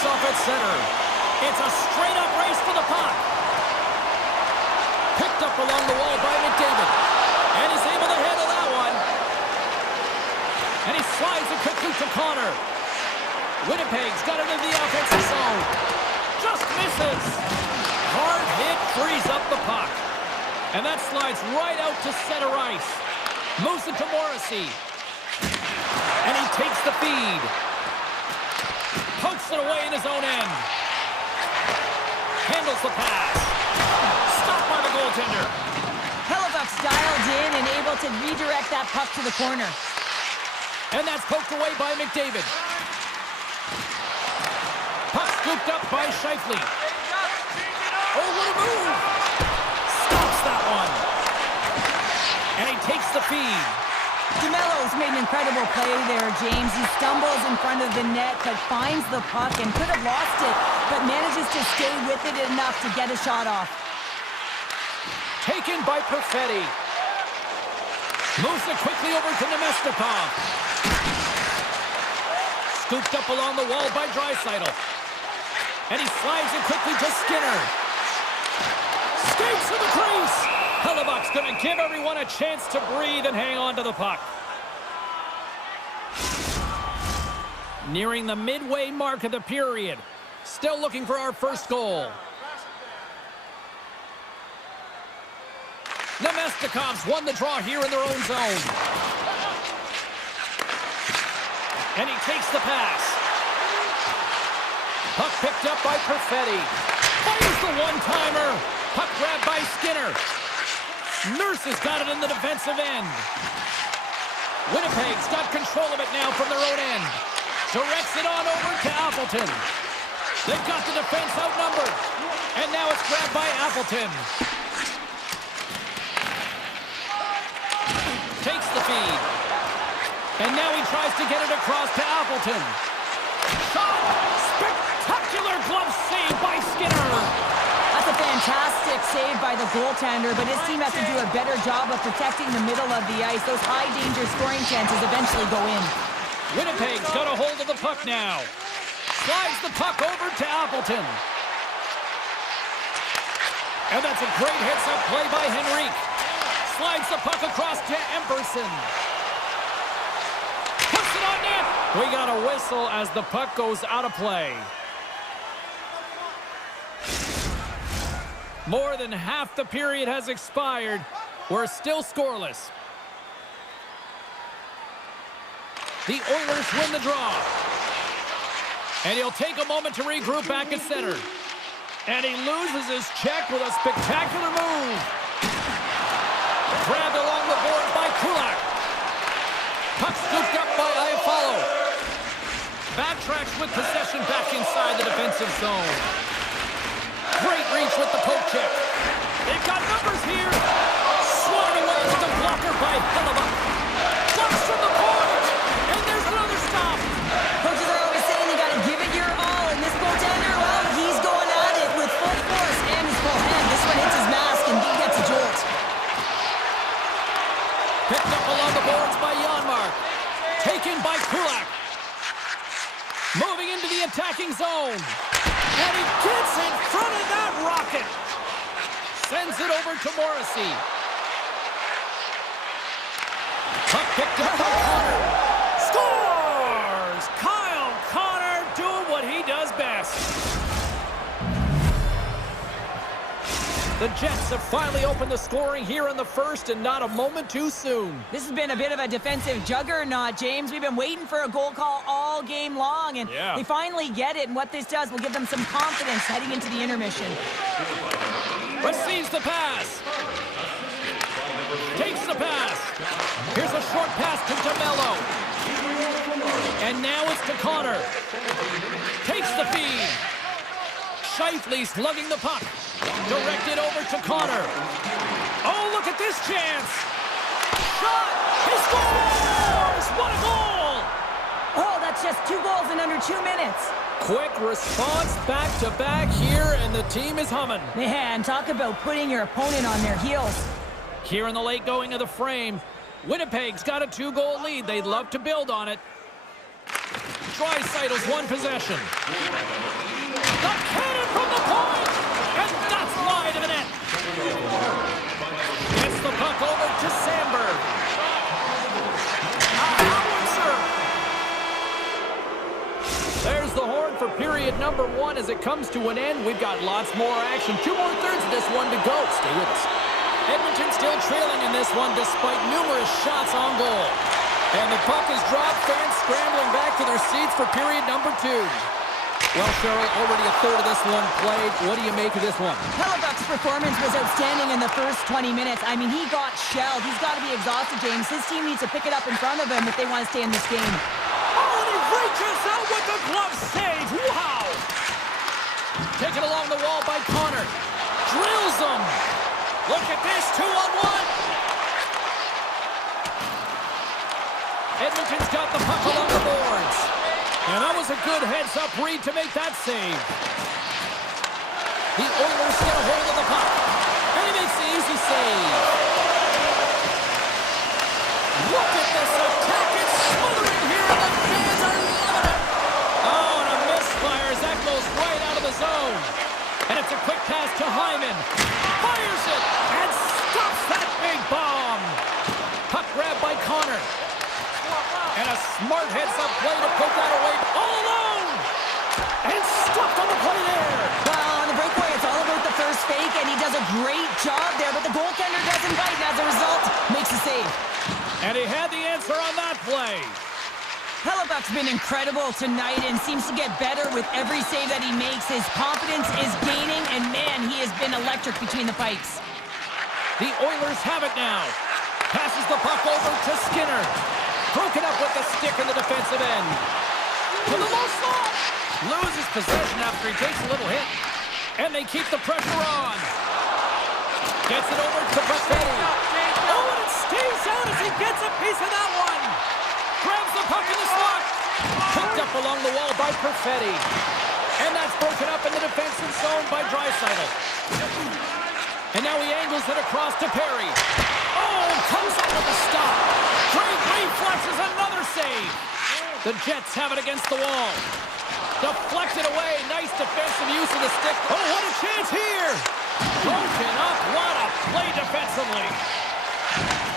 face-off at center. It's a straight-up race for the puck. Picked up along the wall by McDavid. And he's able to handle that one. And he slides it quickly to Connor. Winnipeg's got it in the offensive zone. Just misses. Hard hit frees up the puck. And that slides right out to center ice. Moves it to Morrissey. And he takes the feed. Pokes it away in his own end. Handles the pass. Stopped by the goaltender. Hellebuyck's dialed in and able to redirect that puck to the corner. And that's poked away by McDavid. Puck scooped up by Scheifele. Oh, what a move! Stops that one. And he takes the feed. DeMello's made an incredible play there, James. He stumbles in front of the net, but finds the puck and could have lost it, but manages to stay with it enough to get a shot off. Taken by Perfetti. Moves it quickly over to Nemestikov. Scooped up along the wall by Draisaitl. And he slides it quickly to Skinner. Skates to the crease. Hellebuyck's going to give everyone a chance to breathe and hang on to the puck. Nearing the midway mark of the period. Still looking for our first goal. Nemestikov's won the draw here in their own zone. And he takes the pass. Puck picked up by Perfetti. Fires the one-timer. Puck grabbed by Skinner. Nurse has got it in the defensive end. Winnipeg's got control of it now from their own end. Directs it on over to Appleton. They've got the defense outnumbered. And now it's grabbed by Appleton. Takes the feed. And now he tries to get it across to Appleton. Shot! Spectacular glove save by Skinner. That's a fantastic save by the goaltender, but his team has to do a better job of protecting the middle of the ice. Those high-danger scoring chances eventually go in. Winnipeg's got a hold of the puck now. Slides the puck over to Appleton. And that's a great heads-up play by Henrique. Slides the puck across to Emberson. Puts it on net. We got a whistle as the puck goes out of play. More than half the period has expired. We're still scoreless. The Oilers win the draw. And he'll take a moment to regroup back at center. And he loses his check with a spectacular move. Grabbed along the boards by Kulak. Puck scooped up by Iafallo. Backtracks with possession back inside the defensive zone. Great reach with the poke check. They've got numbers here. Swung away with the blocker by Hellebuyck. Blocks from the point. And there's another stop. Coaches are always saying you got to give it your all. And this goaltender, well, he's going at it with full force and his full hand. This one hits his mask and he gets a jolt. Picked up along the boards by Janmark. Taken by Kulak. Moving into the attacking zone. And he gets in front of that rocket. Sends it over to Morrissey. Puck picked up by Connor. Scores! Kyle Connor doing what he does best. The Jets have finally opened the scoring here in the first, and not a moment too soon. This has been a bit of a defensive juggernaut, James. We've been waiting for a goal call all game long, and they finally get it. And what this does will give them some confidence heading into the intermission. Receives the pass. Takes the pass. Here's a short pass to DeMello. And now it's to Connor. Takes the feed. Scheifele's lugging the puck. Directed over to Connor. Oh, look at this chance. Shot. He scores! What a goal! Oh, that's just 2 goals in under 2 minutes. Quick response back-to-back here, and the team is humming. Man, talk about putting your opponent on their heels. Here in the late going of the frame, Winnipeg's got a 2-goal lead. They'd love to build on it. Draisaitl's one possession. The cannon from the point! And that's wide of the net. Gets the puck over to Sandberg. There's the horn for period number 1 as it comes to an end. We've got lots more action. 2 more thirds of this one to go. Stay with us. Edmonton still trailing in this one despite numerous shots on goal. And the puck is dropped. Fans scrambling back to their seats for period number 2. Well, Cheryl, already a third of this one played. What do you make of this one? Hellebuck's performance was outstanding in the first 20 minutes. I mean, he got shelled. He's got to be exhausted, James. His team needs to pick it up in front of him if they want to stay in this game. Oh, and he reaches out with the glove save. Wow! Taken along the wall by Connor. Drills him. Look at this, 2-on-1. Edmonton's got the puck along the boards. And that was a good heads-up read to make that save. The Oilers get a hold of the puck. And he makes the easy save. Look at this attack. It's smothering here, and the fans are loving it. Oh, and a misfire as that goes right out of the zone. And it's a quick pass to Hyman. Fires it and stops that big bomb. Puck grab by Connor. And a smart heads-up play to put that away all alone. And stopped on the play there. Well, on the breakaway, it's all about the first fake, and he does a great job there, but the goaltender doesn't bite, and as a result, makes a save. And he had the answer on that play. Hellebuck's been incredible tonight and seems to get better with every save that he makes. His confidence is gaining, and man, he has been electric between the pipes. The Oilers have it now. Passes the puck over to Skinner. Broken up with the stick in the defensive end. To the low slot. Loses possession after he takes a little hit. And they keep the pressure on. Gets it over to Perfetti. Oh, and it stays out as he gets a piece of that one. Grabs the puck in the slot. Picked up along the wall by Perfetti. And that's broken up in the defensive zone by Draisaitl. And now he angles it across to Perry. Oh, comes up with a stop. Great reflexes, another save. The Jets have it against the wall. Deflected away, nice defensive use of the stick. Oh, what a chance here. Broken up, what a play defensively.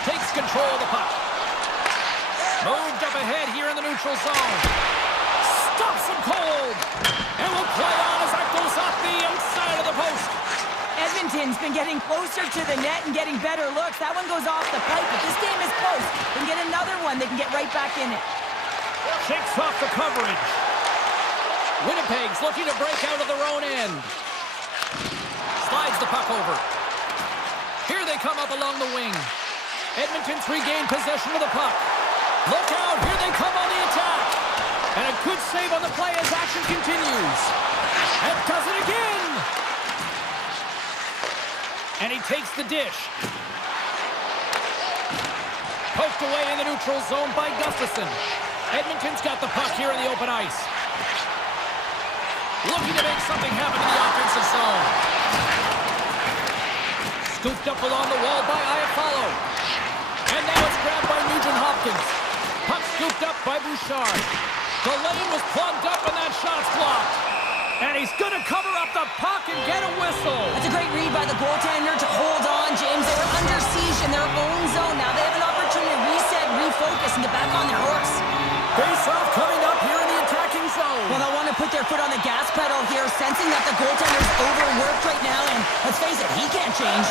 Takes control of the puck. Moved up ahead here in the neutral zone. Stops him cold. And will play on as that goes off the outside of the post. Edmonton's been getting closer to the net and getting better looks. That one goes off the pipe, but this game is close. They can get another one. They can get right back in it. Shakes off the coverage. Winnipeg's looking to break out of their own end. Slides the puck over. Here they come up along the wing. Edmonton's regained possession of the puck. Look out, here they come on the attack. And a good save on the play as action continues. And does it again. And he takes the dish. Poked away in the neutral zone by Gustafsson. Edmonton's got the puck here in the open ice. Looking to make something happen in the offensive zone. Scooped up along the wall by Iafallo. And now it's grabbed by Nugent-Hopkins. Puck scooped up by Bouchard. The lane was plugged up and that shot's blocked. And he's going to cover up the puck and get a whistle. That's a great read by the goaltender to hold on, James. They were under siege in their own zone. Now they have an opportunity to reset, refocus, and get back on their horse. Face-off coming up here in the attacking zone. Well, they'll want to put their foot on the gas pedal here, sensing that the goaltender's overworked right now, and let's face it, he can't change.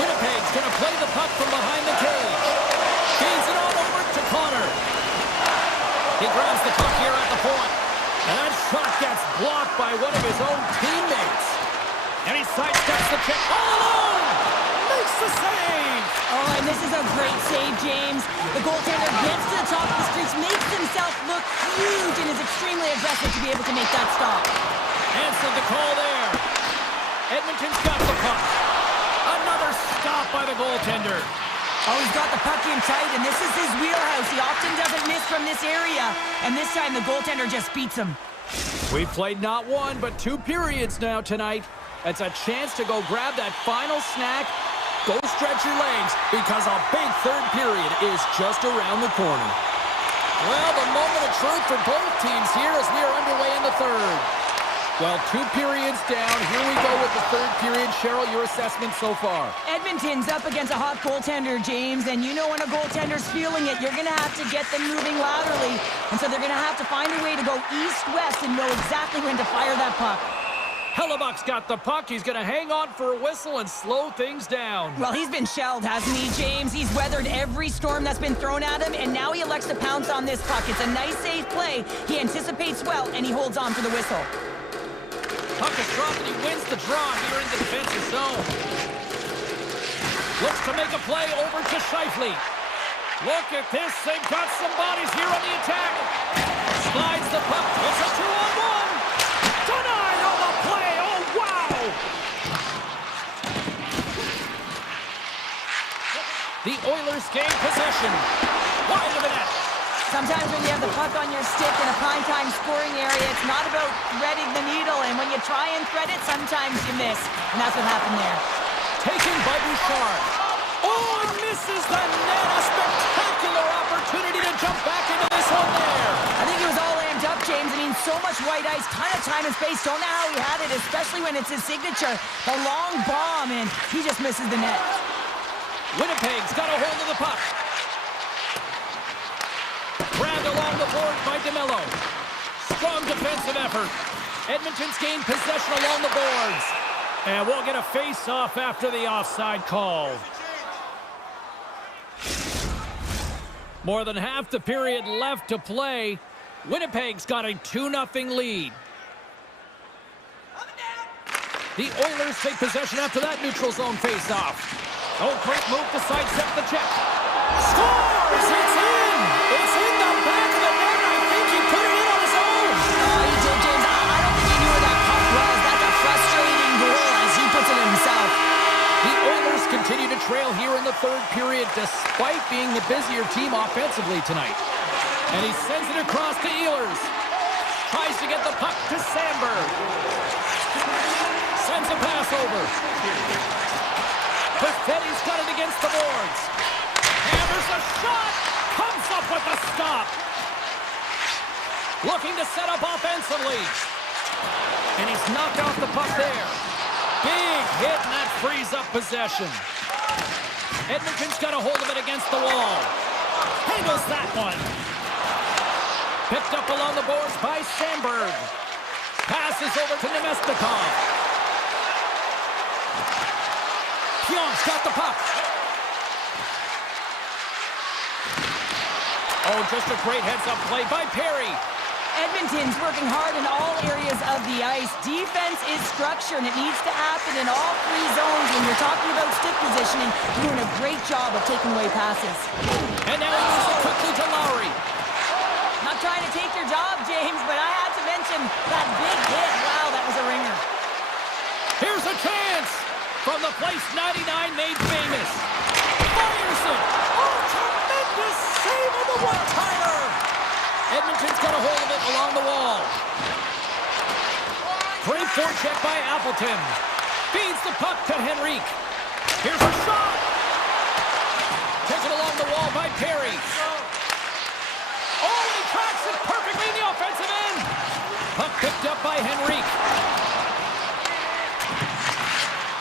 Winnipeg's going to play the puck from behind the cage. Feeds it on over to Connor. He grabs the puck here at the point. And that shot gets blocked by one of his own teammates. And he sidesteps the check all alone. Makes the save. Oh, and this is a great save, James. The goaltender gets to the top of the streets, makes himself look huge, and is extremely aggressive to be able to make that stop. Answered the call there. Edmonton's got the puck. Another stop by the goaltender. Oh, he's got the puck in tight, and this is his wheelhouse. He often doesn't miss from this area, and this time the goaltender just beats him. We've played not one, but 2 periods now tonight. It's a chance to go grab that final snack. Go stretch your legs, because a big third period is just around the corner. Well, the moment of truth for both teams here as we are underway in the third. Well, 2 periods down. Here we go with the third period. Cheryl, your assessment so far? Edmonton's up against a hot goaltender, James, and you know when a goaltender's feeling it, you're going to have to get them moving laterally. And so they're going to have to find a way to go east-west and know exactly when to fire that puck. Hellebuck's got the puck. He's going to hang on for a whistle and slow things down. Well, he's been shelled, hasn't he, James? He's weathered every storm that's been thrown at him, and now he elects to pounce on this puck. It's a nice, safe play. He anticipates well, and he holds on for the whistle. Puck is dropped, and he wins the draw here in the defensive zone. Looks to make a play over to Scheifele. Look at this. They've got some bodies here on the attack. Slides the puck. It's a 2-on-1. Denied on the play. Oh, wow. The Oilers gain possession. Wide of the net. Sometimes when you have the puck on your stick in a primetime scoring area, it's not about threading the needle, and when you try and thread it, sometimes you miss. And that's what happened there. Taken by Bouchard. Oh, and misses the net. A spectacular opportunity to jump back into this one there. I think he was all amped up, James. I mean, so much white ice, ton of time and space. Don't know how he had it, especially when it's his signature. The long bomb, and he just misses the net. Winnipeg's got a hold of the puck. Grabbed along the board by DeMello. Strong defensive effort. Edmonton's gained possession along the boards. And we'll get a face-off after the offside call. More than half the period left to play. Winnipeg's got a 2-0 lead. The Oilers take possession after that neutral zone face-off. Oh, great move to sidestep the check. Scores! It's in! It's in the back of the net. I think he put it in on his own. Oh, he did, James. I don't think he knew where that puck was. That's a frustrating goal as he puts it in himself. The Oilers continue to trail here in the third period despite being the busier team offensively tonight. And he sends it across to Ehlers. Tries to get the puck to Sandberg. Sends a pass over. Perfetti's got it against the boards. And there's a shot. Comes up with a stop. Looking to set up offensively. And he's knocked off the puck there. Big hit, and that frees up possession. Edmonton's got a hold of it against the wall. Handles that one. Picked up along the boards by Sandberg. Passes over to Nemestikov. Pionk's got the puck. Oh, just a great heads-up play by Perry. Edmonton's working hard in all areas of the ice. Defense is structure, and it needs to happen in all 3 zones. When you're talking about stick positioning, you're doing a great job of taking away passes. And now he moves it quickly to Lowry. Not trying to take your job, James, but I had to mention that big hit. Wow, that was a ringer. Here's a chance from the place 99 made famous. Fires it. Oh, tremendous save on the one-timer. Edmonton's got a hold of it along the wall. Great forecheck by Appleton. Feeds the puck to Henrique. Here's a shot. Taken along the wall by Perry. Oh, he tracks it perfectly in the offensive end. Puck picked up by Henrique.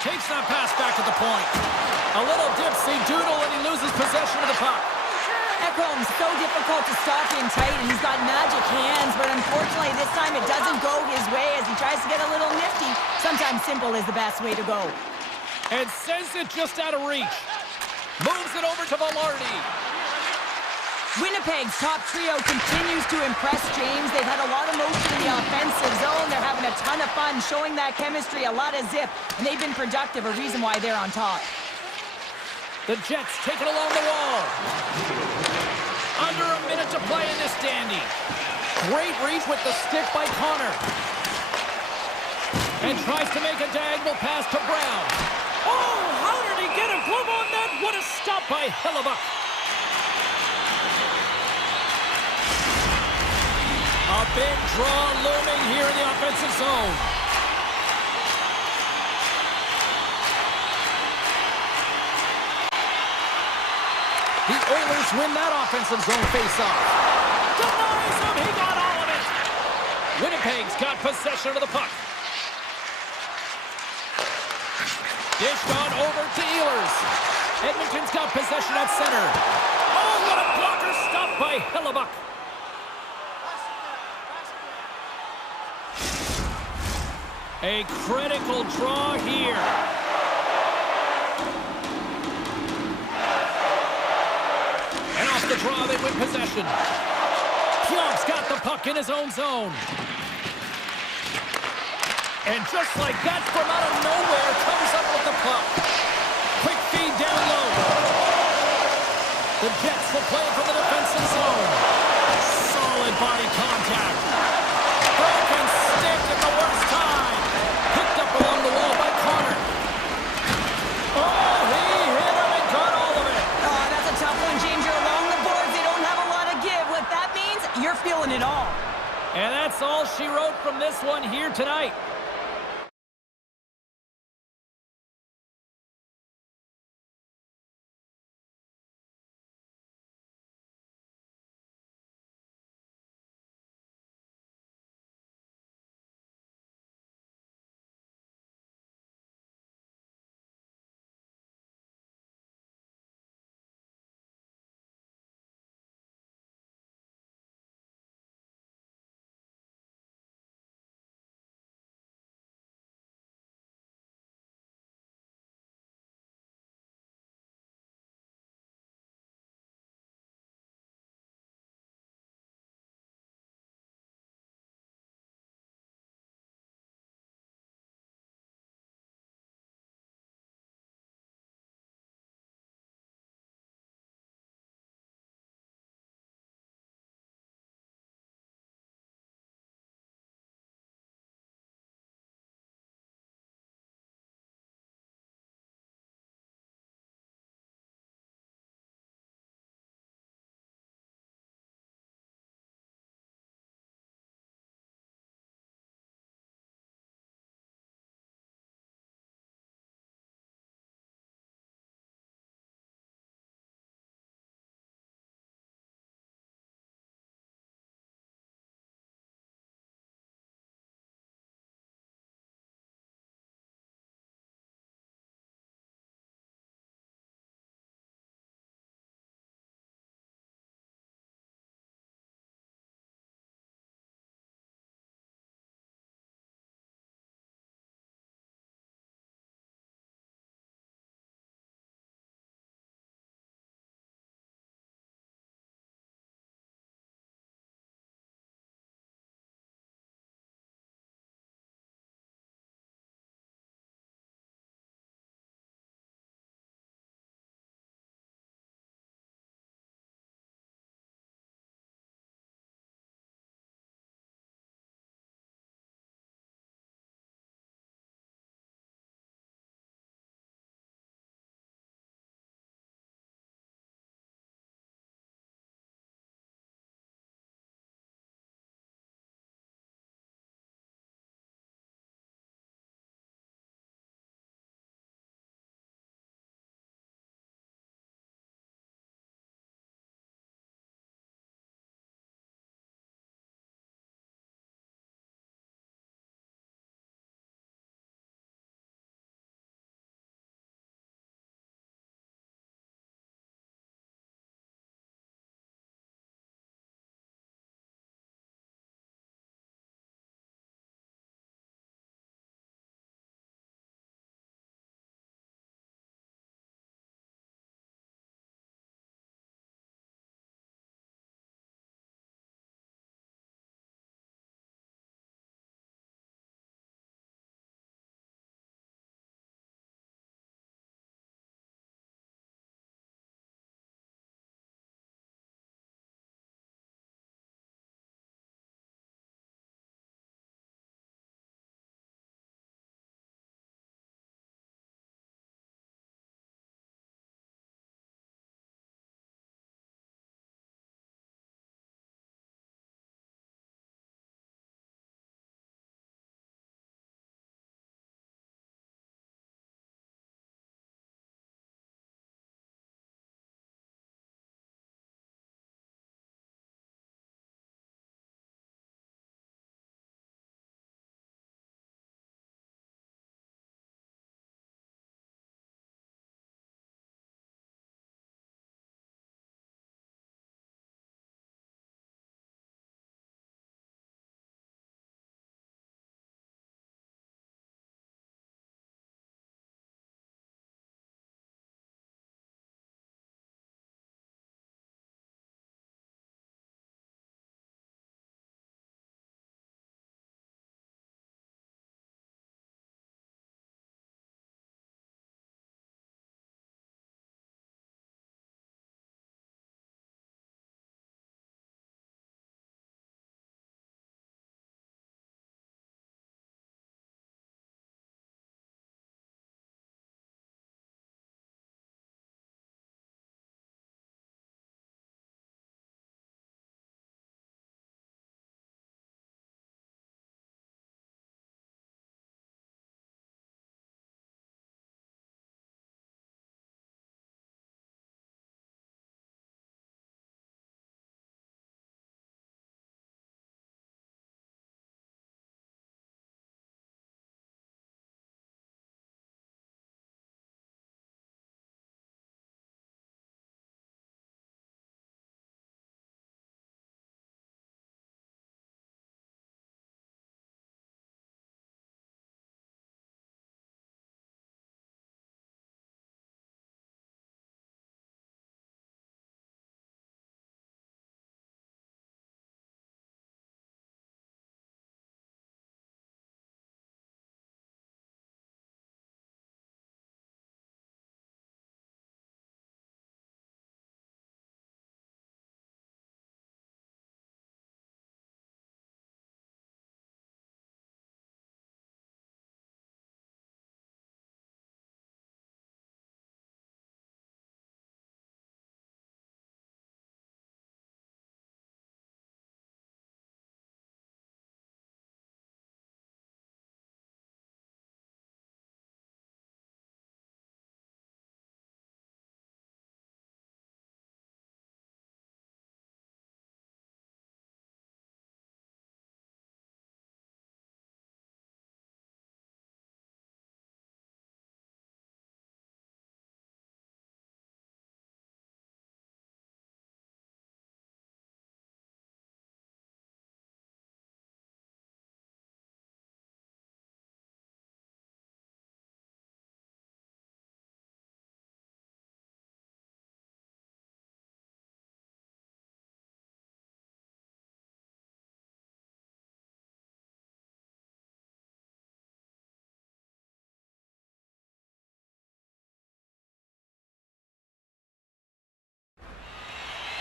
Takes that pass back to the point. A little dipsy doodle and he loses possession of the puck. Ekholm's so difficult to stop in tight, and he's got magic hands, but unfortunately this time it doesn't go his way as he tries to get a little nifty. Sometimes simple is the best way to go. And sends it just out of reach. Moves it over to Velarde. Winnipeg's top trio continues to impress, James. They've had a lot of motion in the offensive zone. They're having a ton of fun, showing that chemistry, a lot of zip, and they've been productive, a reason why they're on top. The Jets take it along the wall. Under a minute to play in this dandy. Great reach with the stick by Connor. And tries to make a diagonal pass to Brown. Oh, how did he get a glove on that? What a stop by Hellebuck. A big draw looming here in the offensive zone. The Oilers win that offensive zone face-off. Denies him. He got all of it. Winnipeg's got possession of the puck. Dished on over to Ehlers. Edmonton's got possession at center. Oh, what a blocker stop by Hellebuck. A critical draw here. And off the draw, they win possession. Pionk's got the puck in his own zone. And just like that, from out of nowhere, comes up with the puck. Quick feed down low. The Jets will play it from the defensive zone. Solid body contact. Broken stick at the worst time. Picked up along the wall by Connor. Oh, he hit him and got all of it. Oh, that's a tough one, James. You're along the boards. They don't have a lot of give. What that means, you're feeling it all. And that's all she wrote from this one here tonight.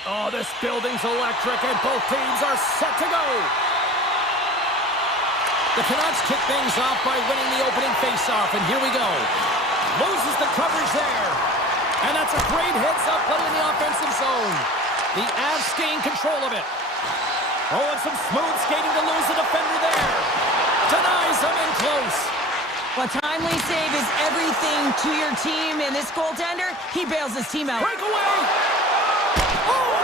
Oh, this building's electric, and both teams are set to go. The Canucks kick things off by winning the opening faceoff, and here we go. Loses the coverage there. And that's a great heads-up play in the offensive zone. The Avs gain control of it. Oh, and some smooth skating to lose the defender there. Denies him in close. Well, timely save is everything to your team, and this goaltender, he bails his team out. Breakaway! Oh,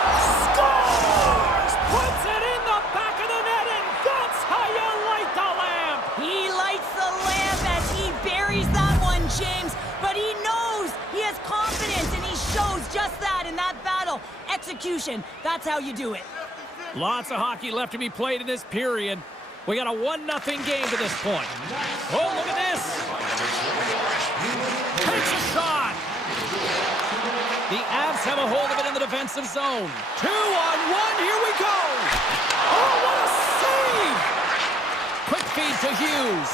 scores! Puts it in the back of the net, and that's how you light the lamp! He lights the lamp as he buries that one, James. But he knows he has confidence, and he shows just that in that battle. Execution, that's how you do it. Lots of hockey left to be played in this period. We got a 1-0 game to this point. Oh, look at this! Takes a shot! The Avs have a hold of it in the defensive zone. 2-on-1, here we go! Oh, what a save! Quick feed to Hughes.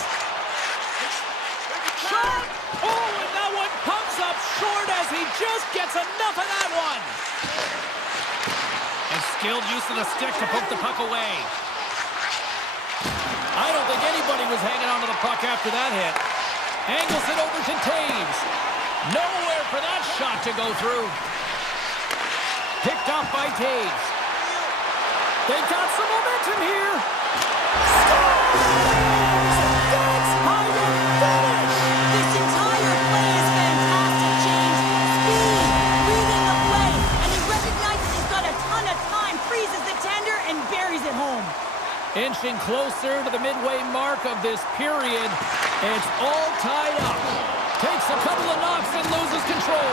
Shot! Oh, and that one comes up short as he just gets enough of that one. And skilled use of the stick to poke the puck away. I don't think anybody was hanging on to the puck after that hit. Angles it over to Taves. Nowhere for that shot to go through. Picked off by Taves. They got some momentum here. Scores! That's how you finish! This entire play is fantastic, James. Speed, reading the play, and he recognizes he's got a ton of time, freezes the tender, and buries it home. Inching closer to the midway mark of this period. It's all tied up. Takes a couple of knocks and loses control.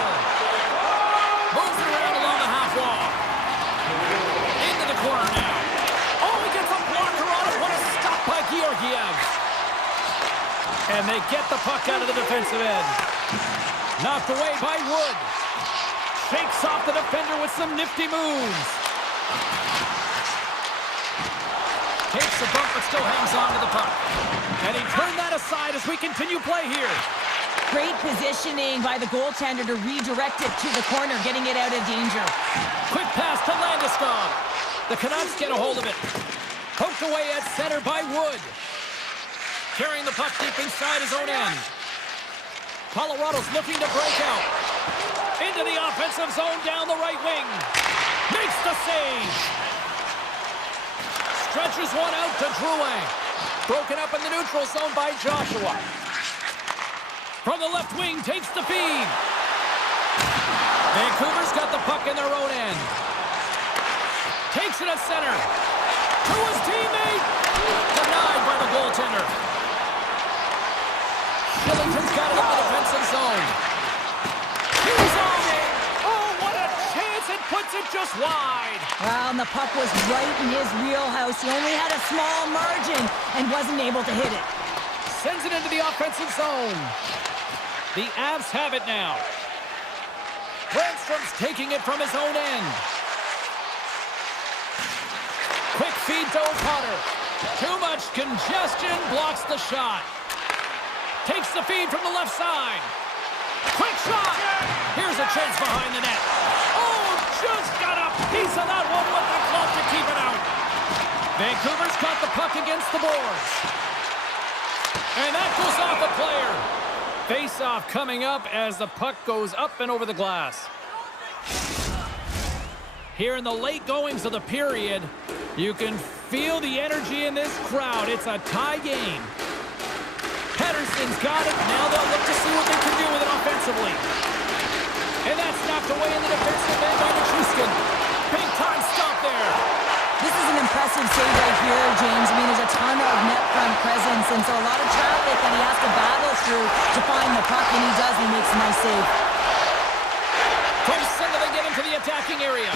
Moves it around along the half wall. Into the corner now. Oh, he gets a blocker on it. What a stop by Georgiev. And they get the puck out of the defensive end. Knocked away by Wood. Shakes off the defender with some nifty moves. Takes a bump but still hangs on to the puck. And he turned that aside as we continue play here. Great positioning by the goaltender to redirect it to the corner, getting it out of danger. Quick pass to Landeskog. The Canucks get a hold of it. Poked away at center by Wood. Carrying the puck deep inside his own end. Colorado's looking to break out. Into the offensive zone down the right wing. Makes the save. Stretches one out to Drouin. Broken up in the neutral zone by Joshua. From the left wing, takes the feed. Vancouver's got the puck in their own end. Takes it at center. To his teammate. Denied by the goaltender. Shillington's got it in the defensive zone. He's on it. Oh, what a chance. It puts it just wide. Well, and the puck was right in his wheelhouse. He only had a small margin and wasn't able to hit it. Sends it into the offensive zone. The Avs have it now. Brandstrom's taking it from his own end. Quick feed to O'Connor. Too much congestion, blocks the shot. Takes the feed from the left side. Quick shot. Here's a chance behind the net. Oh, just got a piece of that one with the glove to keep it out. Vancouver's got the puck against the boards. And that goes off a player. Face-off coming up as the puck goes up and over the glass. Here in the late goings of the period, you can feel the energy in this crowd. It's a tie game. Pettersson's got it. Now they'll look to see what they can do with it offensively. And that's knocked away in the defensive end by Nichushkin. Big time stop there. This is an impressive save right here, James. I mean, there's a ton of net front presence, and so a lot of traffic that he has to battle through to find the puck, and he does, and he makes a nice save. From center, they get into the attacking area.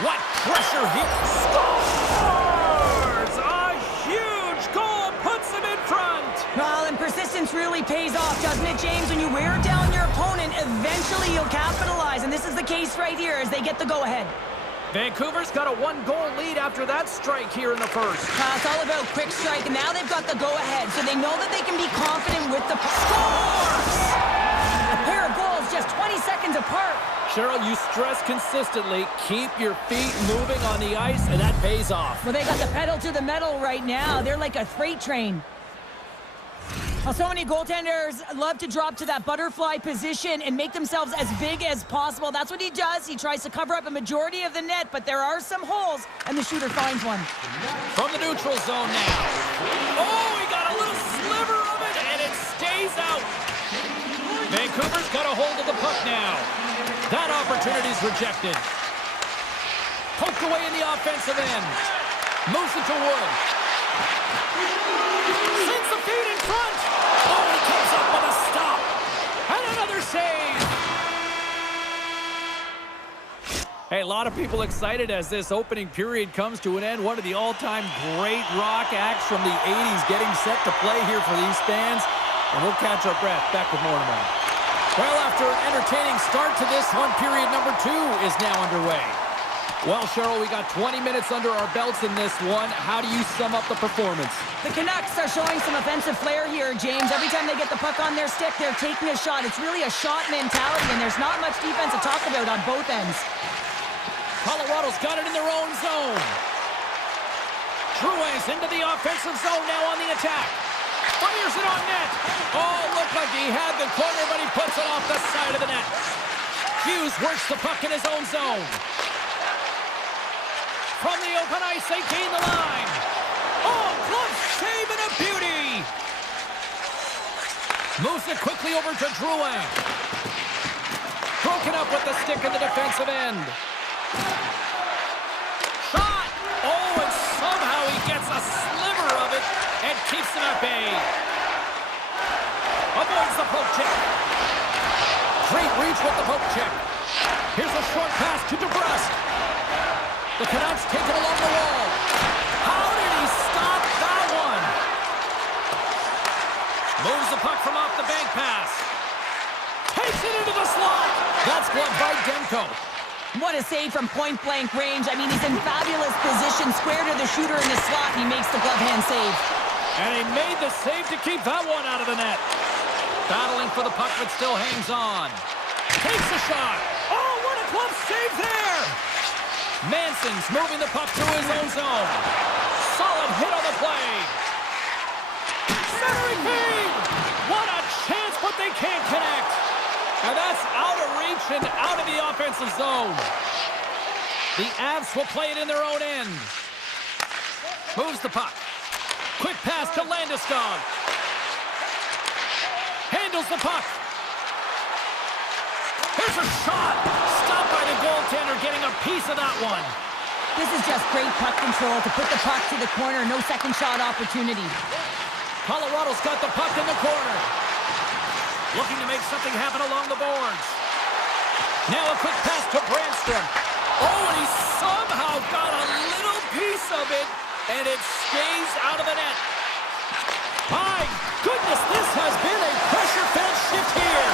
What pressure here. Scores! A huge goal puts him in front. Well, and persistence really pays off, doesn't it, James? When you wear down your opponent, eventually you'll capitalize, and this is the case right here as they get the go-ahead. Vancouver's got a one-goal lead after that strike here in the first. It's all about quick strike, and now they've got the go-ahead, so they know that they can be confident with the... Scores! A pair of goals just 20 seconds apart. Cheryl, you stress consistently, keep your feet moving on the ice, and that pays off. Well, they got the pedal to the metal right now. They're like a freight train. Well, so many goaltenders love to drop to that butterfly position and make themselves as big as possible. That's what he does. He tries to cover up a majority of the net, but there are some holes, and the shooter finds one. From the neutral zone now. Oh, he got a little sliver of it, and it stays out. Vancouver's got a hold of the puck now. That opportunity's rejected. Poked away in the offensive end. Moves it to Wood. Sends the feet in front. Oh, he comes up with a stop. And another save. Hey, a lot of people excited as this opening period comes to an end. One of the all-time great rock acts from the 80s getting set to play here for these fans. And we'll catch our breath. Back with more tomorrow. Well, after an entertaining start to this one, period number 2 is now underway. Well, Cheryl, we got 20 minutes under our belts in this one. How do you sum up the performance? The Canucks are showing some offensive flair here, James. Every time they get the puck on their stick, they're taking a shot. It's really a shot mentality, and there's not much defense to talk about on both ends. Colorado's got it in their own zone. Drouin's into the offensive zone now on the attack. Fires it on net. Oh, looked like he had the corner, but he puts it off the side of the net. Hughes works the puck in his own zone. From the open ice, they gain the line. Oh, glove save and a beauty. Moves it quickly over to Drouin. Broken up with the stick in the defensive end. Shot! Oh, and somehow he gets a sliver of it and keeps it at bay. Avoids the poke check. Great reach with the poke check. Here's a short pass to DeBrusque. The Canucks take it along the wall. How did he stop that one? Moves the puck from off the bank pass. Takes it into the slot. That's gloved by Demko. What a save from point-blank range. I mean, he's in fabulous position, square to the shooter in the slot, and he makes the glove hand save. And he made the save to keep that one out of the net. Battling for the puck, but still hangs on. Takes a shot. Oh, what a glove save there! Manson's moving the puck through his own zone. Solid hit on the play. Centering feed! What a chance, but they can't connect. And that's out of reach and out of the offensive zone. The Avs will play it in their own end. Moves the puck. Quick pass to Landeskog. Handles the puck. Here's a shot. Stopped by the goaltender, getting a piece of that one. This is just great puck control to put the puck to the corner. No second shot opportunity. Colorado's got the puck in the corner. Looking to make something happen along the boards. Now a quick pass to Brandstrom. Oh, and he somehow got a little piece of it, and it stays out of the net. My goodness, this has been a pressure-filled shift here.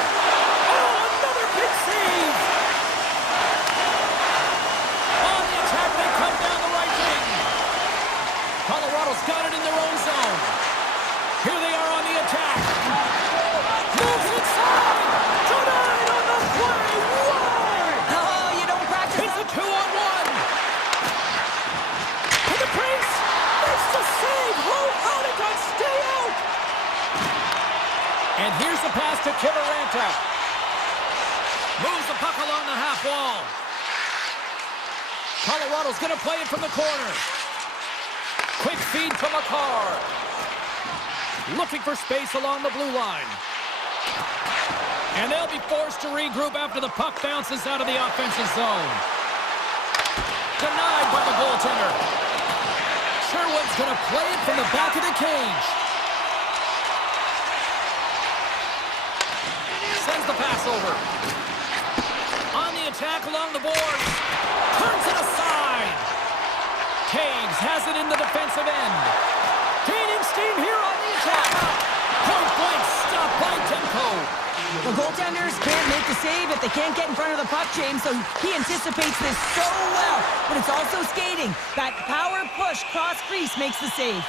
Oh, another big save. On the attack, they come down the right wing. Colorado's got it in their own zone. Here they are on the attack. Moves inside. Denied on the play. Wide. Oh, you don't practice. It's a 2-on-1. To the crease. Makes the save. Oh, how did that stay out? And here's the pass to Kiviranta. Moves the puck along the half wall. Colorado's going to play it from the corner. Quick feed from Makar. Looking for space along the blue line. And they'll be forced to regroup after the puck bounces out of the offensive zone. Denied by the goaltender. Sherwood's going to play it from the back of the cage. Sends the pass over. On the attack along the boards. Turns it aside. Taves has it in the defensive end. Gaining steam here on the attack. Point blank stop by Demko. The goaltenders can't make the save if they can't get in front of the puck, James, so he anticipates this so well. But it's also skating. That power push cross crease makes the save.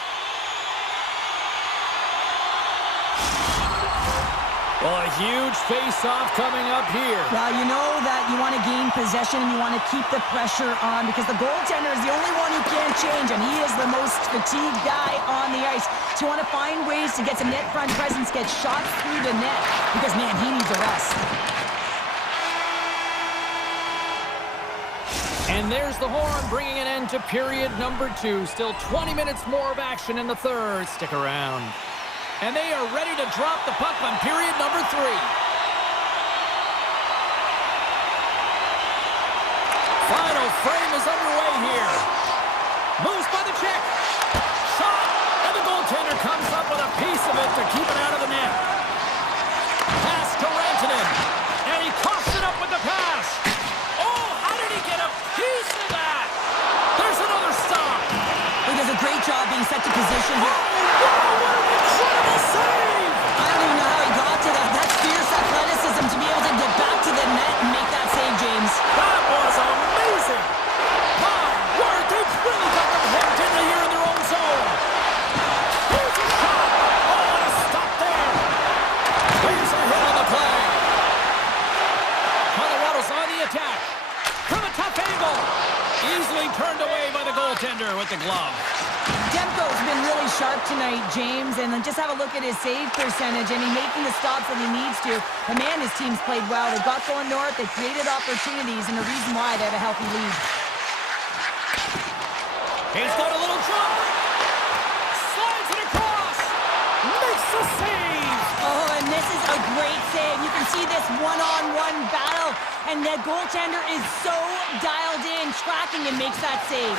Well, a huge face-off coming up here. Well, you know that You want to gain possession and you want to keep the pressure on because the goaltender is the only one who can't change, and he is the most fatigued guy on the ice. So you want to find ways to get some net front presence, get shots through the net because, man, he needs a rest. And there's the horn, bringing an end to period number 2. Still 20 minutes more of action in the third. Stick around. And they are ready to drop the puck on period number 3. Final frame is underway here. Moves by the check. Shot. And the goaltender comes up with a piece of it to keep it out of the net. Pass to Rantanen. And he coughs it up with the pass. Oh, how did he get a piece of that? There's another stop. He does a great job being set to position here. Oh, wow, what an incredible save! I don't even know how he got to that. That's fierce athleticism to be able to get back to the net and make that save, James. That was amazing! My word, they've really got them hemmed in here in their own zone. Here's a shot! Oh, what a stop there! Here's a hit on the play. Colorado's on the attack. From a tough angle. Easily turned away by the goaltender with the glove. Demko's been really sharp tonight, James, and just have a look at his save percentage. I mean, making the stops that he needs to. But man, his team's played well. They got going north, they created opportunities, and the reason why they have a healthy lead. He's got a little jump. Slides it across. Makes the save. Oh, and this is a great save. You can see this one-on-one battle, and the goaltender is so dialed in, tracking, and makes that save.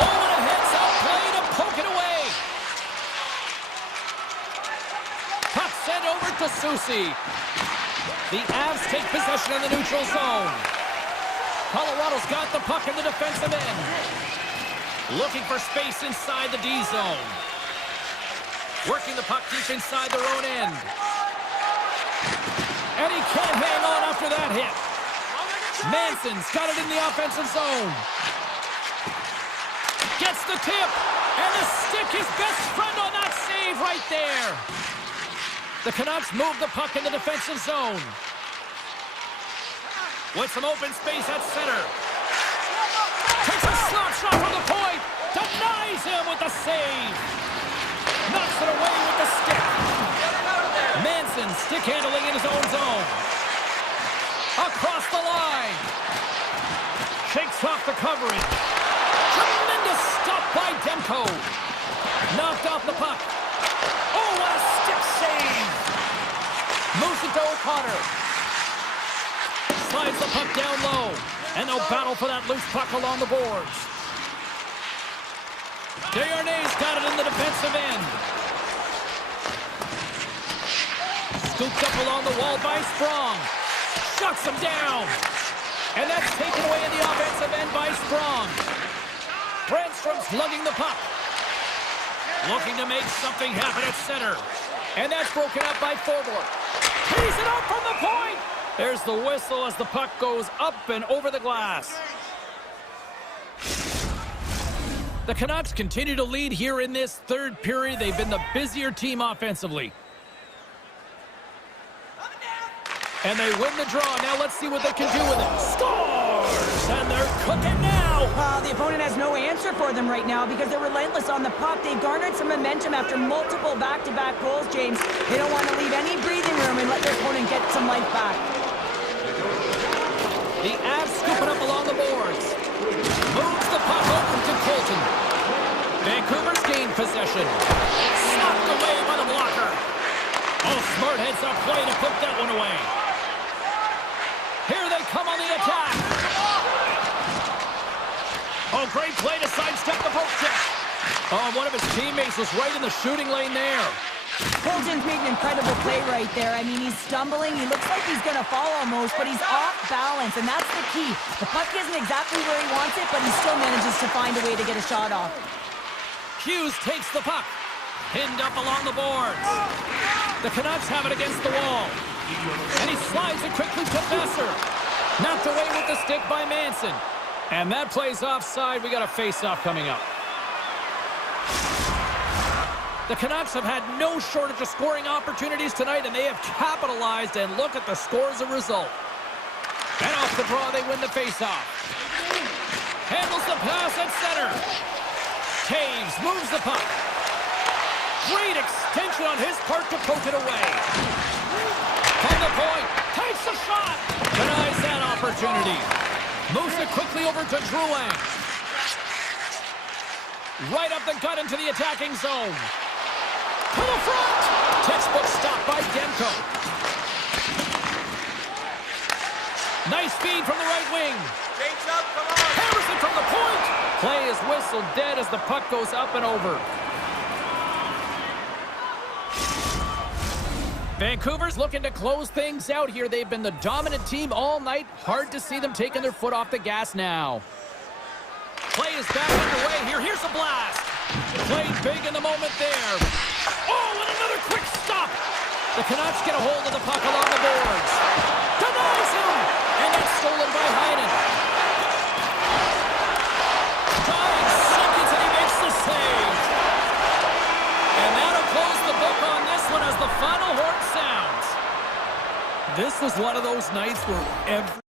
Oh, and a heads-up play to poke it away. Puck sent over to Susie. The Avs take possession of the neutral zone. Colorado's got the puck in the defensive end. Looking for space inside the D zone. Working the puck deep inside their own end. And he can't hang on after that hit. Manson's got it in the offensive zone. Gets the tip, and the stick, his best friend on that save right there. The Canucks move the puck in the defensive zone. With some open space at center. Takes a slap shot from the point. Denies him with the save. Knocks it away with the stick. Manson stick handling in his own zone. Across the line. Shakes off the coverage. Tremendous stop by Demko. Knocked off the puck. Oh, what a stick save. Moves it to O'Connor. Slides the puck down low. And they'll battle for that loose puck along the boards. Desharnais got it in the defensive end. Scooped up along the wall by Sprong. Shuts him down. And that's taken away in the offensive end by Sprong. Brandstrom's lugging the puck. Looking to make something happen at center. And that's broken up by Forbort. Tees it up from the point. There's the whistle as the puck goes up and over the glass. The Canucks continue to lead here in this third period. They've been the busier team offensively. And they win the draw. Now let's see what they can do with it. Scores! And they're cooking now! The opponent has no answer for them right now because they're relentless on the puck. They've garnered some momentum after multiple back-to-back goals, James. They don't want to leave any breathing room and let their opponent get some life back. The Avs scoop it up along the boards. Moves the puck over to Colton. Vancouver's gained possession. Knocked away by the blocker. Oh, smart heads-up play to put that one away. Here they come on the attack. Oh, great play to sidestep the poke check. Oh, one of his teammates was right in the shooting lane there. Colton's made an incredible play right there. I mean, he's stumbling. He looks like he's going to fall almost, but he's off balance, and that's the key. The puck isn't exactly where he wants it, but he still manages to find a way to get a shot off. Hughes takes the puck. Pinned up along the boards. The Canucks have it against the wall. And he slides it quickly to Besser. Knocked away with the stick by Manson. And that play's offside. We got a face-off coming up. The Canucks have had no shortage of scoring opportunities tonight, and they have capitalized, and look at the score as a result. And a the draw, they win the faceoff. Handles the pass at center. Taves moves the puck. Great extension on his part to poke it away. From the point, takes a shot. Denies that opportunity. Moves it quickly over to Drouin. Right up the gut into the attacking zone. To the front. Textbook stop by Demko. Nice feed from the right wing. Change up, come on. Harrison from the point. Play is whistled dead as the puck goes up and over. Vancouver's looking to close things out here. They've been the dominant team all night. Hard to see them taking their foot off the gas now. Play is back underway here. Here's a blast. Played big in the moment there. Oh, and another quick stop. The Canucks get a hold of the puck along the boards. Denies him. And it's stolen by Heinen. Dying seconds and he makes the save. And that'll close the book on this one as the final horn sounds. This was one of those nights where every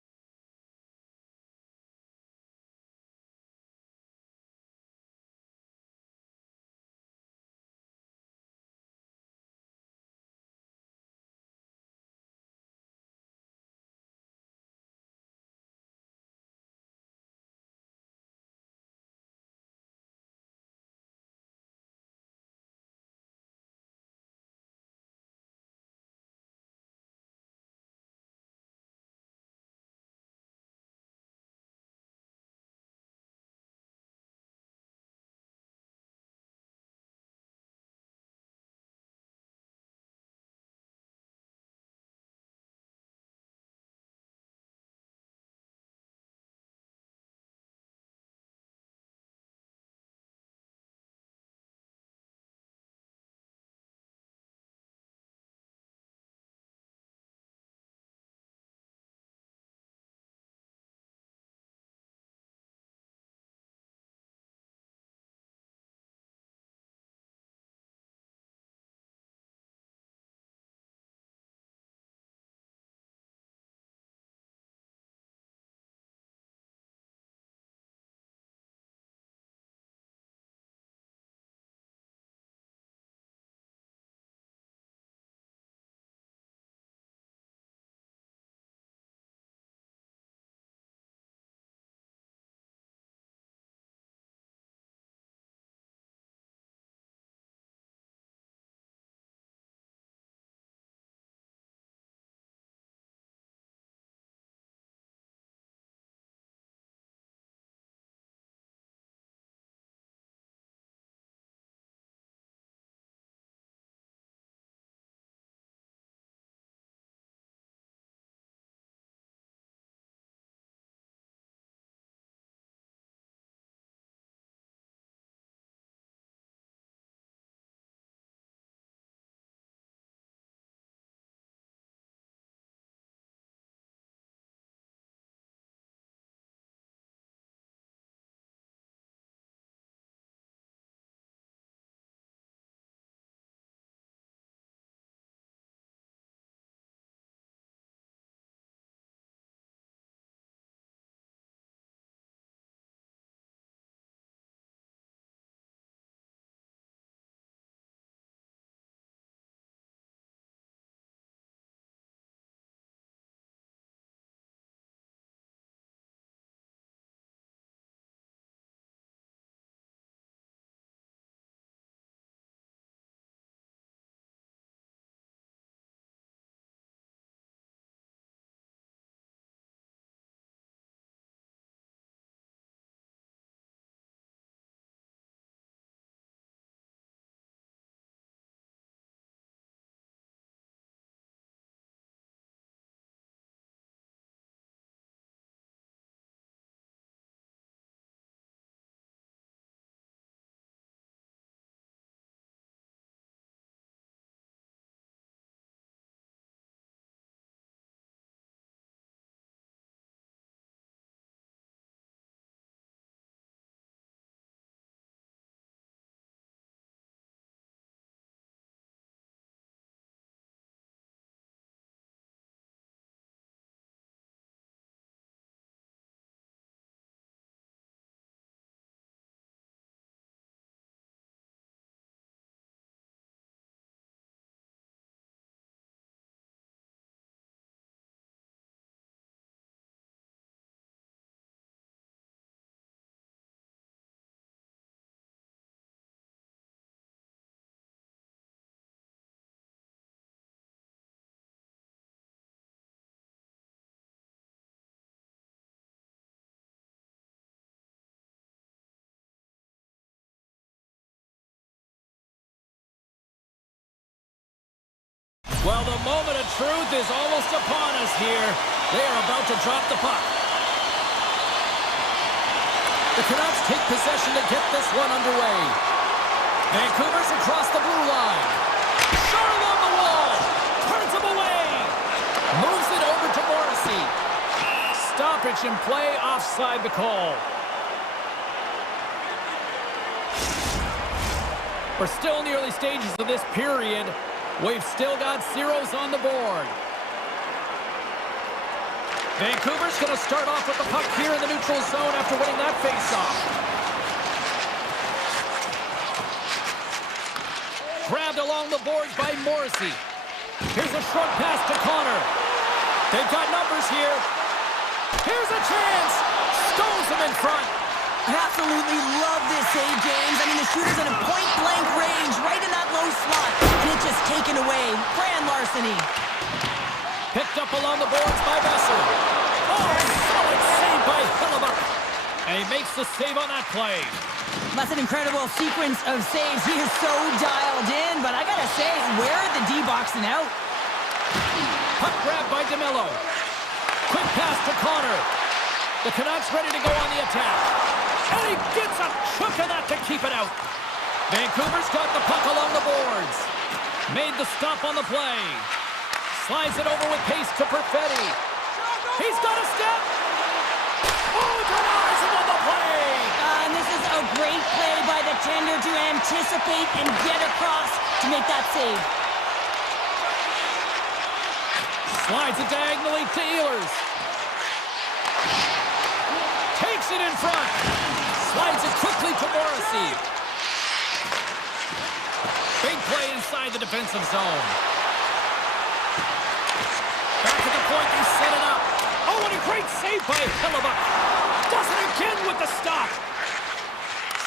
Well, the moment of truth is almost upon us here. They are about to drop the puck. The Canucks take possession to get this one underway. Vancouver's across the blue line. Shot along the wall. Turns him away. Moves it over to Morrissey. Stoppage in play, offside the call. We're still in the early stages of this period. We've still got zeros on the board. Vancouver's going to start off with the puck here in the neutral zone after winning that faceoff. Grabbed along the boards by Morrissey. Here's a short pass to Connor. They've got numbers here. Here's a chance. Stones him in front. I absolutely love this save, James. I mean, the shooter's in a point-blank range, right in that low slot, and it's just taken away. Grand larceny. Picked up along the boards by Besser. Oh, solid save by Hellebuyck. And he makes the save on that play. That's an incredible sequence of saves. He is so dialed in, but I gotta say, where are the D-boxing out? Puck grab by DeMello. Quick pass to Connor. The Canucks ready to go on the attack. And he gets a chunk of that to keep it out. Vancouver's got the puck along the boards. Made the stop on the play. Slides it over with pace to Perfetti. He's got a step. Oh, denies him on the play. And this is a great play by the tender to anticipate and get across to make that save. Slides it diagonally to Ehlers. Takes it in front. Slides it quickly to Morrissey. Big play inside the defensive zone. Back at the point, they set it up. Oh, what a great save by Hellebuyck. Does it again with the stop.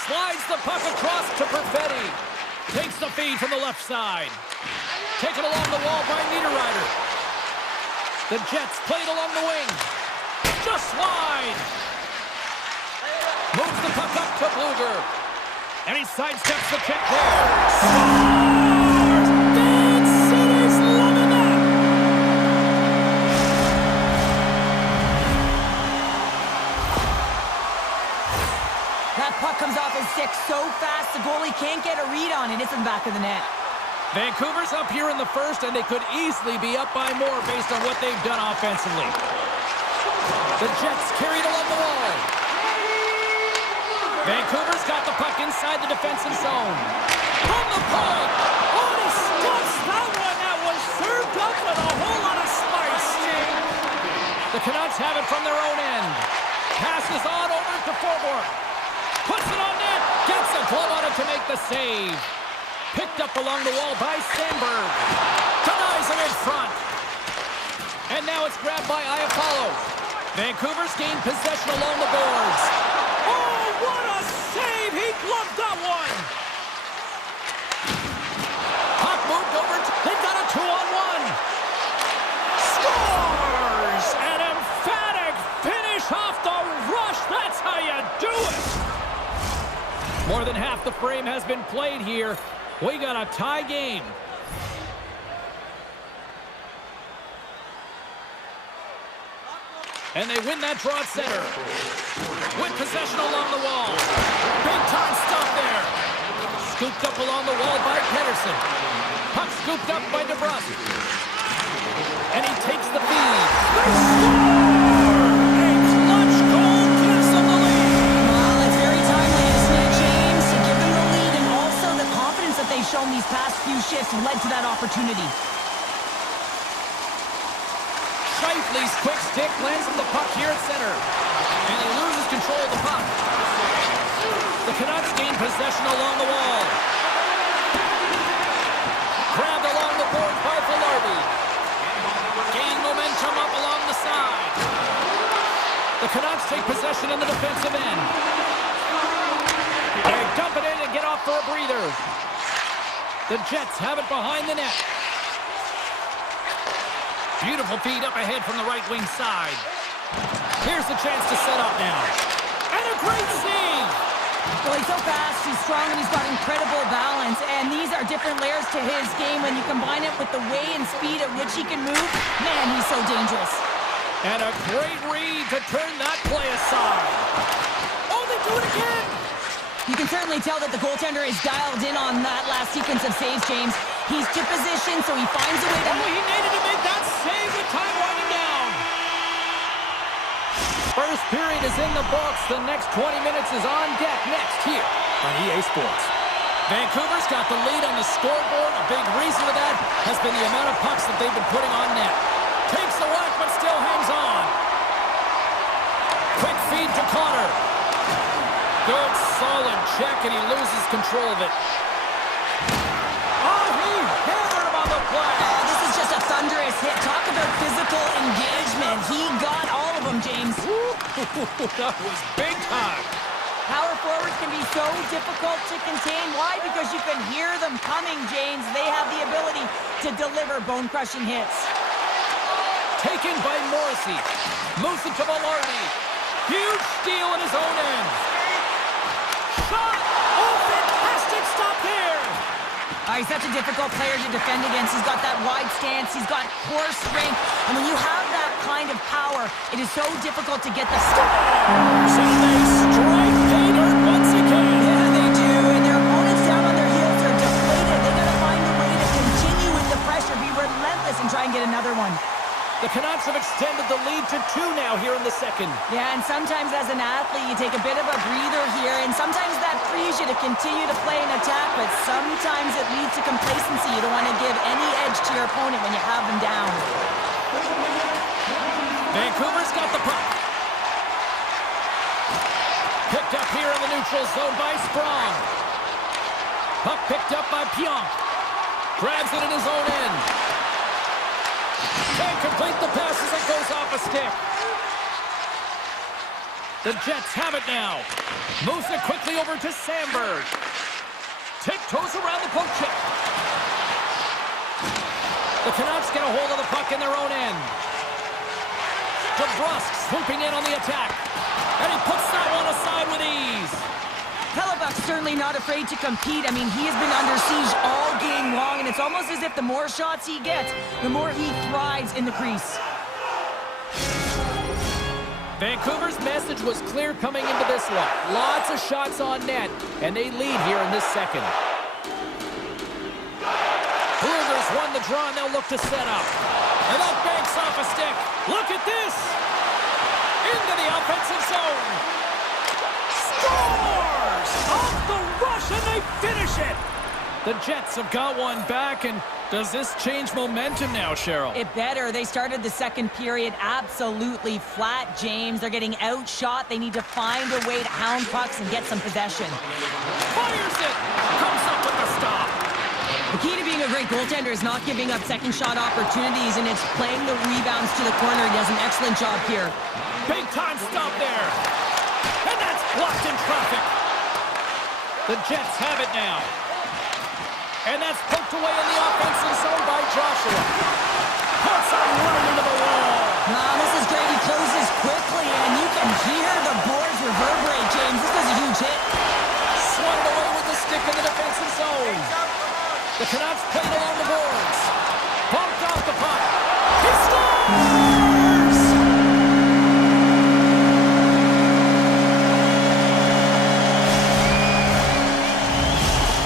Slides the puck across to Perfetti. Takes the feed from the left side. Taken along the wall by Niederreiter. The Jets played along the wing. Just wide. Moves the puck up to Bluger. And he sidesteps the check there. Scores! Big City's loving that! That puck comes off his stick so fast, the goalie can't get a read on it. It's in the back of the net. Vancouver's up here in the first, and they could easily be up by more based on what they've done offensively. The Jets carried along the wall. Vancouver's got the puck inside the defensive zone. From the point. Oh, he stuffs that one. That was served up with a whole lot of spice. The Canucks have it from their own end. Passes on over to Forborg. Puts it on net. Gets a glove on it to make the save. Picked up along the wall by Sandberg. Denies him in front. And now it's grabbed by Iafallo. Vancouver's gained possession along the boards. Oh, what a save! He gloved that one! Puck moved over. They've got a 2-on-1. Scores! An emphatic finish off the rush. That's how you do it! More than half the frame has been played here. We got a tie game. And they win that draw at center. With possession along the wall. Big time stop there. Scooped up along the wall by Pedersen. Puck scooped up by DeBrusque. And he takes the feed. They score! A clutch goal gives them the lead. Well, it's very timely, isn't it, James? To give them the lead and also the confidence that they've shown these past few shifts led to that opportunity. Shifley's quick stick lands on the puck here at center. And he loses control of the puck. The Canucks gain possession along the wall. Grabbed along the board by Velarde. Gain momentum up along the side. The Canucks take possession in the defensive end. They dump it in and get off for a breather. The Jets have it behind the net. Beautiful feed up ahead from the right wing side. Here's the chance to set up now. And a great save! Well, he's so fast, he's strong, and he's got incredible balance. And these are different layers to his game. When you combine it with the way and speed at which he can move, man, he's so dangerous. And a great read to turn that play aside. Oh, they do it again! You can certainly tell that the goaltender is dialed in on that last sequence of saves, James. He's to position, so he finds a way to... Oh, he needed to make that save with time winding down. First period is in the books. The next 20 minutes is on deck next here on EA Sports. Vancouver's got the lead on the scoreboard. A big reason for that has been the amount of pucks that they've been putting on net. Takes the whack, but still hangs on. Quick feed to Connor. Good, solid check, and he loses control of it. Oh, he hammered him on the play. Oh, this is just a thunderous hit. Talk about physical engagement. He got all of them, James. That was big time. Power forwards can be so difficult to contain. Why? Because you can hear them coming, James. They have the ability to deliver bone-crushing hits. Taken by Morrissey. Moves it to Velarde. Huge steal in his own end. Shot! Oh, fantastic stop there! He's such a difficult player to defend against. He's got that wide stance. He's got core strength. And when you have that kind of power, it is so difficult to get the stop. So they strike pay dirt once again. Yeah, they do. And their opponents down on their heels are deflated. They got to find a way to continue with the pressure, be relentless, and try and get another one. The Canucks have extended the lead to 2 now here in the second. Yeah, and sometimes as an athlete, you take a bit of a breather here, and sometimes that frees you to continue to play and attack, but sometimes it leads to complacency. You don't want to give any edge to your opponent when you have them down. Vancouver's got the puck. Picked up here in the neutral zone by Sprong. Puck picked up by Pionk. Grabs it in his own end. Can't complete the pass as it goes off a stick. The Jets have it now. Moves it quickly over to Sandberg. Tiptoes around the poke check. The Canucks get a hold of the puck in their own end. DeBrusk swooping in on the attack. And he puts that one aside with ease. Hellebuck's certainly not afraid to compete. I mean, he has been under siege all game long, and it's almost as if the more shots he gets, the more he thrives in the crease. Vancouver's message was clear coming into this one. Lots of shots on net, and they lead here in this second. Brugger's won the draw, and they'll look to set up. And that banks off a stick. Look at this! Into the offensive zone. Scores! Off the rush, and they finish it! The Jets have got one back, and does this change momentum now, Cheryl? It better. They started the second period absolutely flat, James. They're getting outshot. They need to find a way to hound pucks and get some possession. Fires it! Comes up with the stop. The key to being a great goaltender is not giving up second shot opportunities, and it's playing the rebounds to the corner. He does an excellent job here. Big time stop there. And that's blocked in traffic. The Jets have it now. And that's poked away in the offensive zone by Joshua. Puts a running into the wall. This is great. He closes quickly, and you can hear the boards reverberate, James. This was a huge hit. Swatted away with the stick in the defensive zone. The Canucks played along the boards. Bumped off the puck. He scores!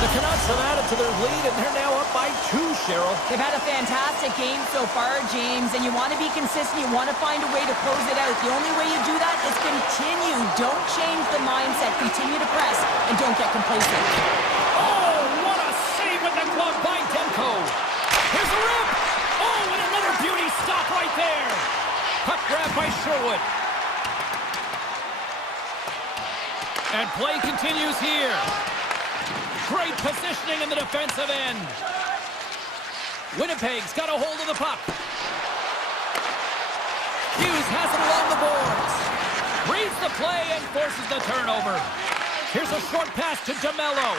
The Canucks have added to their lead, and they're now up by 2, Cheryl. They've had a fantastic game so far, James, and you want to be consistent. You want to find a way to close it out. The only way you do that is continue. Don't change the mindset. Continue to press, and don't get complacent. Oh, what a save with the glove by Demko. Here's a rip. Oh, and another beauty stop right there. Puck grab by Sherwood. And play continues here. Great positioning in the defensive end. Winnipeg's got a hold of the puck. Hughes has it along the boards. Reads the play and forces the turnover. Here's a short pass to DeMello.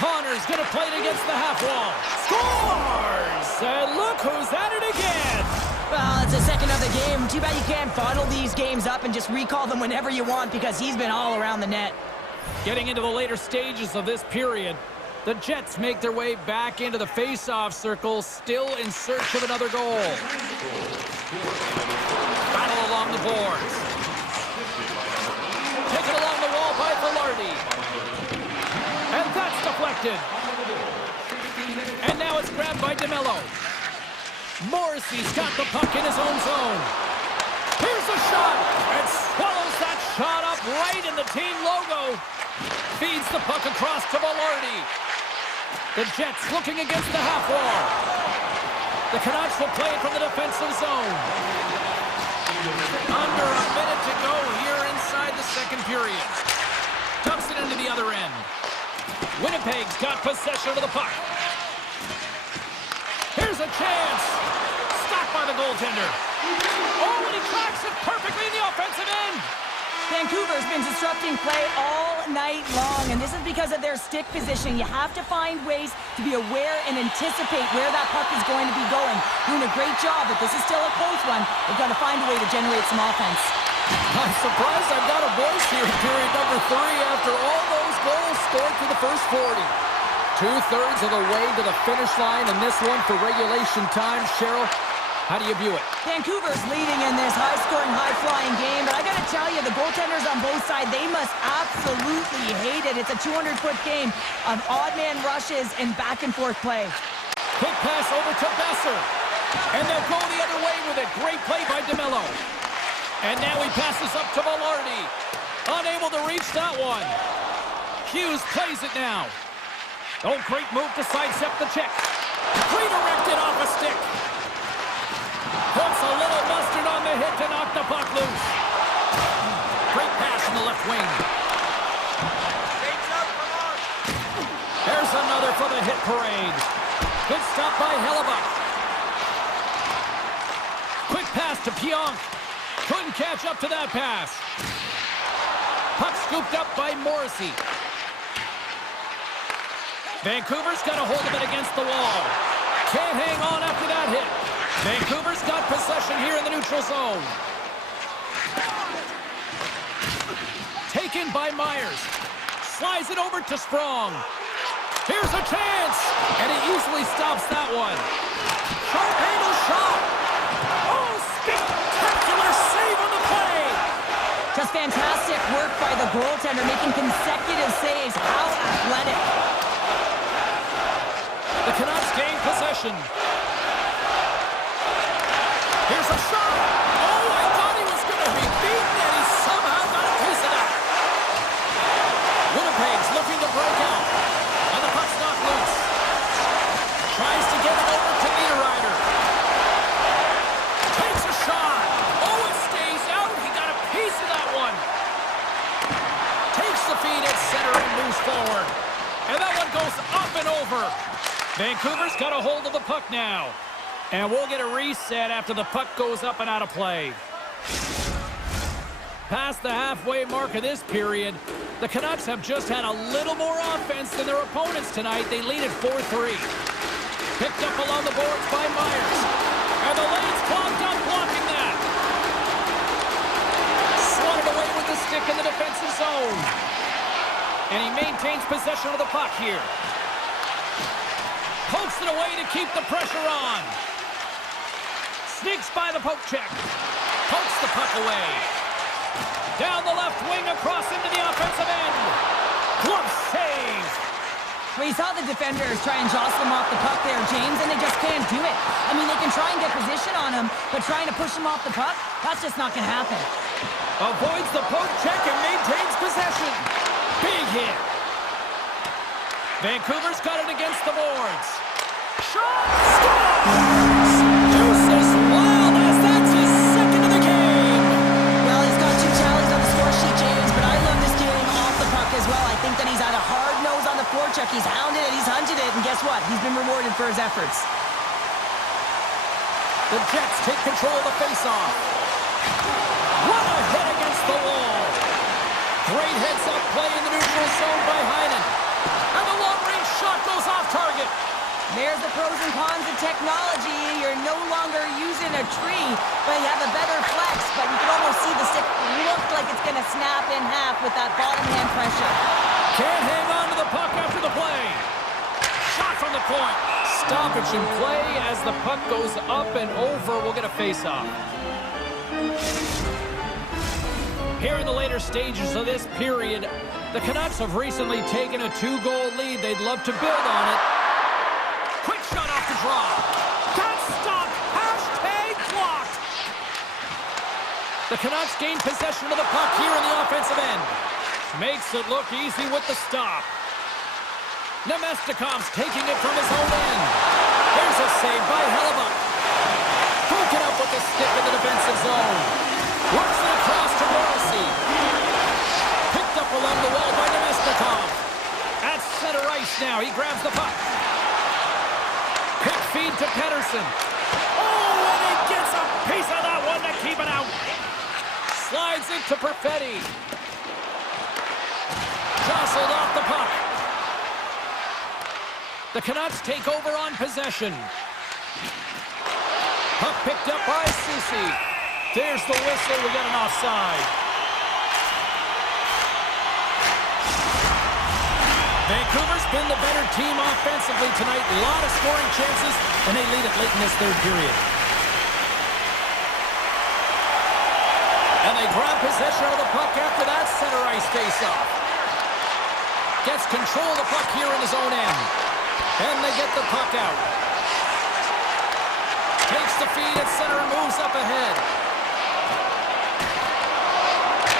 Connor's going to play it against the half wall. Scores! And look who's at it again. Well, it's the second of the game. Too bad you can't bottle these games up and just recall them whenever you want, because he's been all around the net. Getting into the later stages of this period, the Jets make their way back into the face-off circle, still in search of another goal. Battle along the boards. Taken along the wall by Velarde. And that's deflected. And now it's grabbed by DeMello. Morrissey's got the puck in his own zone. Here's a shot, and swallows that shot up right in the team logo. Feeds the puck across to Velarde. The Jets looking against the half wall. The Canucks will play it from the defensive zone. Under a minute to go here inside the second period. Dumps it into the other end. Winnipeg's got possession of the puck. Here's a chance. Stopped by the goaltender. Oh, and he tracks it perfectly in the offensive end. Vancouver's been disrupting play all night long, and this is because of their stick position. You have to find ways to be aware and anticipate where that puck is going to be going. Doing a great job, but this is still a close one. They've got to find a way to generate some offense. I'm surprised I've got a voice here in period number 3 after all those goals scored through the first 40. 2/3 of the way to the finish line, and this one for regulation time. Cheryl, how do you view it? Vancouver's leading in this high-scoring, high-flying game, but I got to tell you, the goaltenders on both sides, they must absolutely hate it. It's a 200-foot game of odd-man rushes and back-and-forth play. Quick pass over to Besser, and they'll go the other way with it. Great play by DeMello. And now he passes up to Velarde. Unable to reach that one. Hughes plays it now. Oh, great move to sidestep the check. Redirected off a stick. Puts a little mustard on the hit to knock the puck loose. Great pass in the left wing. There's another for the hit parade. Good stop by Hellebuck. Quick pass to Pionk. Couldn't catch up to that pass. Puck scooped up by Morrissey. Vancouver's got a hold of it against the wall. Can't hang on after that hit. Vancouver's got possession here in the neutral zone. Taken by Myers. Slides it over to Sprong. Here's a chance. And he easily stops that one. Sharp handle shot. Oh, spectacular save on the play. Just fantastic work by the goaltender, making consecutive saves. How athletic. The Canucks gain possession. Here's a shot. Oh, I thought he was going to be beaten, and he somehow got a piece of that. Winnipeg's looking to break out, and the puck's knocked loose. Tries to get it over to Niederreiter. Takes a shot. Oh, it stays out. He got a piece of that one. Takes the feed at center and moves forward. And that one goes up and over. Vancouver's got a hold of the puck now. And we'll get a reset after the puck goes up and out of play. Past the halfway mark of this period, the Canucks have just had a little more offense than their opponents tonight. They lead at 4-3. Picked up along the boards by Myers. And the lane's clogged up blocking that. Swatted away with the stick in the defensive zone. And he maintains possession of the puck here. Pokes it away to keep the pressure on. Sneaks by the poke check. Pokes the puck away. Down the left wing across into the offensive end. Glove save. Well, you saw the defenders try and jostle him off the puck there, James, and they just can't do it. I mean, they can try and get position on him, but trying to push him off the puck, that's just not going to happen. Avoids the poke check and maintains possession. Big hit. Vancouver's got it against the boards. Shot! Scores! Deuces Wild, that's his second of the game. Well, he's got 2 tallies on the score sheet, James, but I love this game off the puck as well. I think that he's had a hard nose on the forecheck. He's hounded it, he's hunted it, and guess what? He's been rewarded for his efforts. The Jets take control of the faceoff. What a hit against the wall. Great heads-up play in the neutral zone by Heinen. And the long-range shot goes off target. There's the pros and cons of technology. You're no longer using a tree, but you have a better flex. But you can almost see the stick look like it's going to snap in half with that bottom hand pressure. point. Stoppage in play as the puck goes up and over. We'll get a face-off. Here in the later stages of this period, the Canucks have recently taken a 2-goal lead. They'd love to build on it. Quick shot off the draw. That's stopped. Hashtag blocked. The Canucks gain possession of the puck here in the offensive end. Makes it look easy with the stop. Nemestikov's taking it from his own end. There's a save by Hellebuck. Broken up with the stick in the defensive zone. Works it across to Morrissey. Picked up along the wall by Nemestikov. At center ice now, he grabs the puck. Quick feed to Pettersson. Oh, and he gets a piece of that one to keep it out. Slides it to Perfetti. Jostled off the puck. The Canucks take over on possession. Puck picked up by Soucy. There's the whistle. We got an offside. Vancouver's been the better team offensively tonight. A lot of scoring chances, and they lead it late in this third period. And they grab possession of the puck after that center ice face-off. Gets control of the puck here in his own end. And they get the puck out. Takes the feed at center and moves up ahead.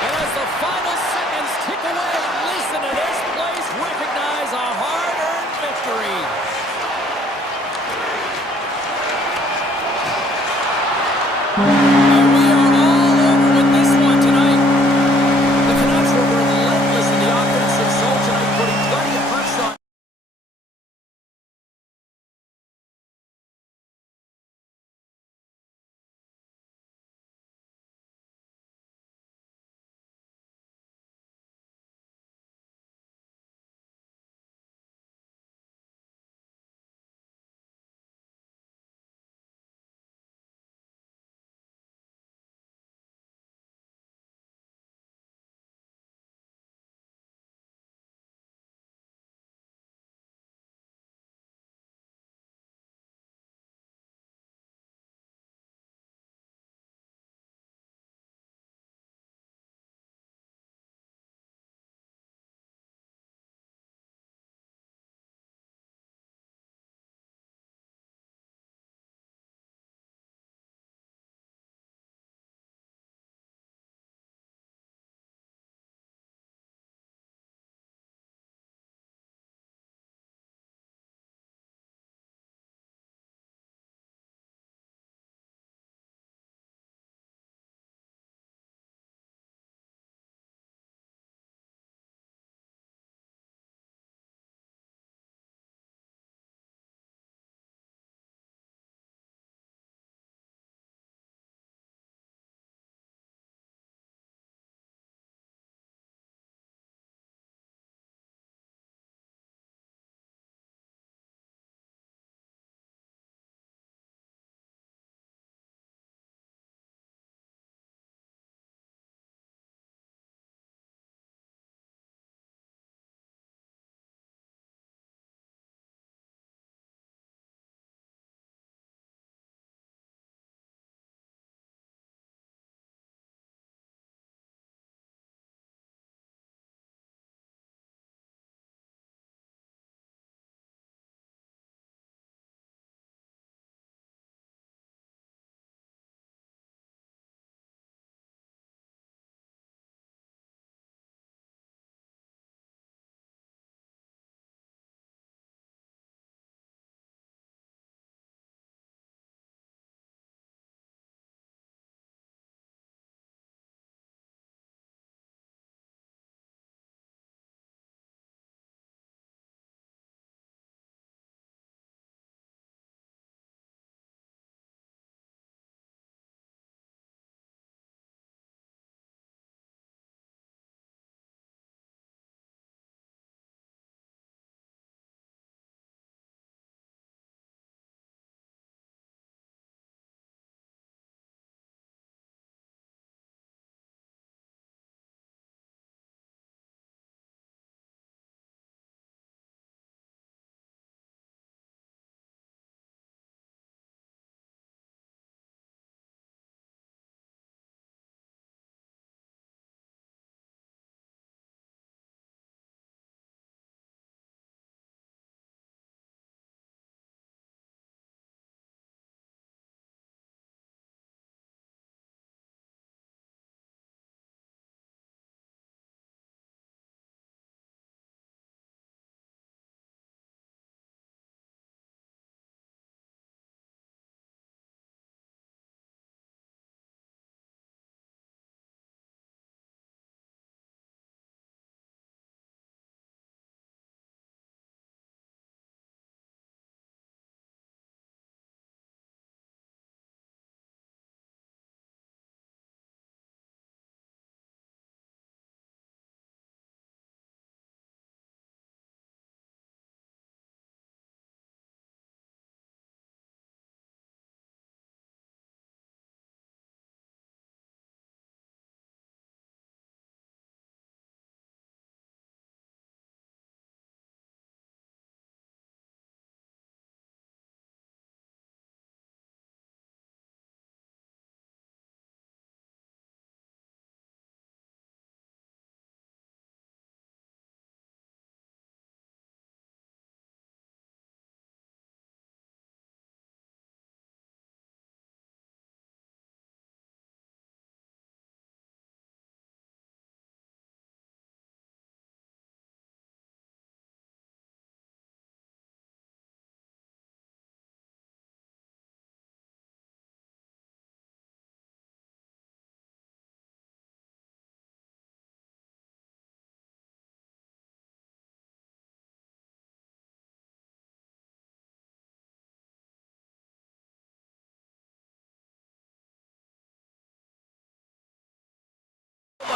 And as the final seconds tick away, listen to this place recognize a hard-earned victory.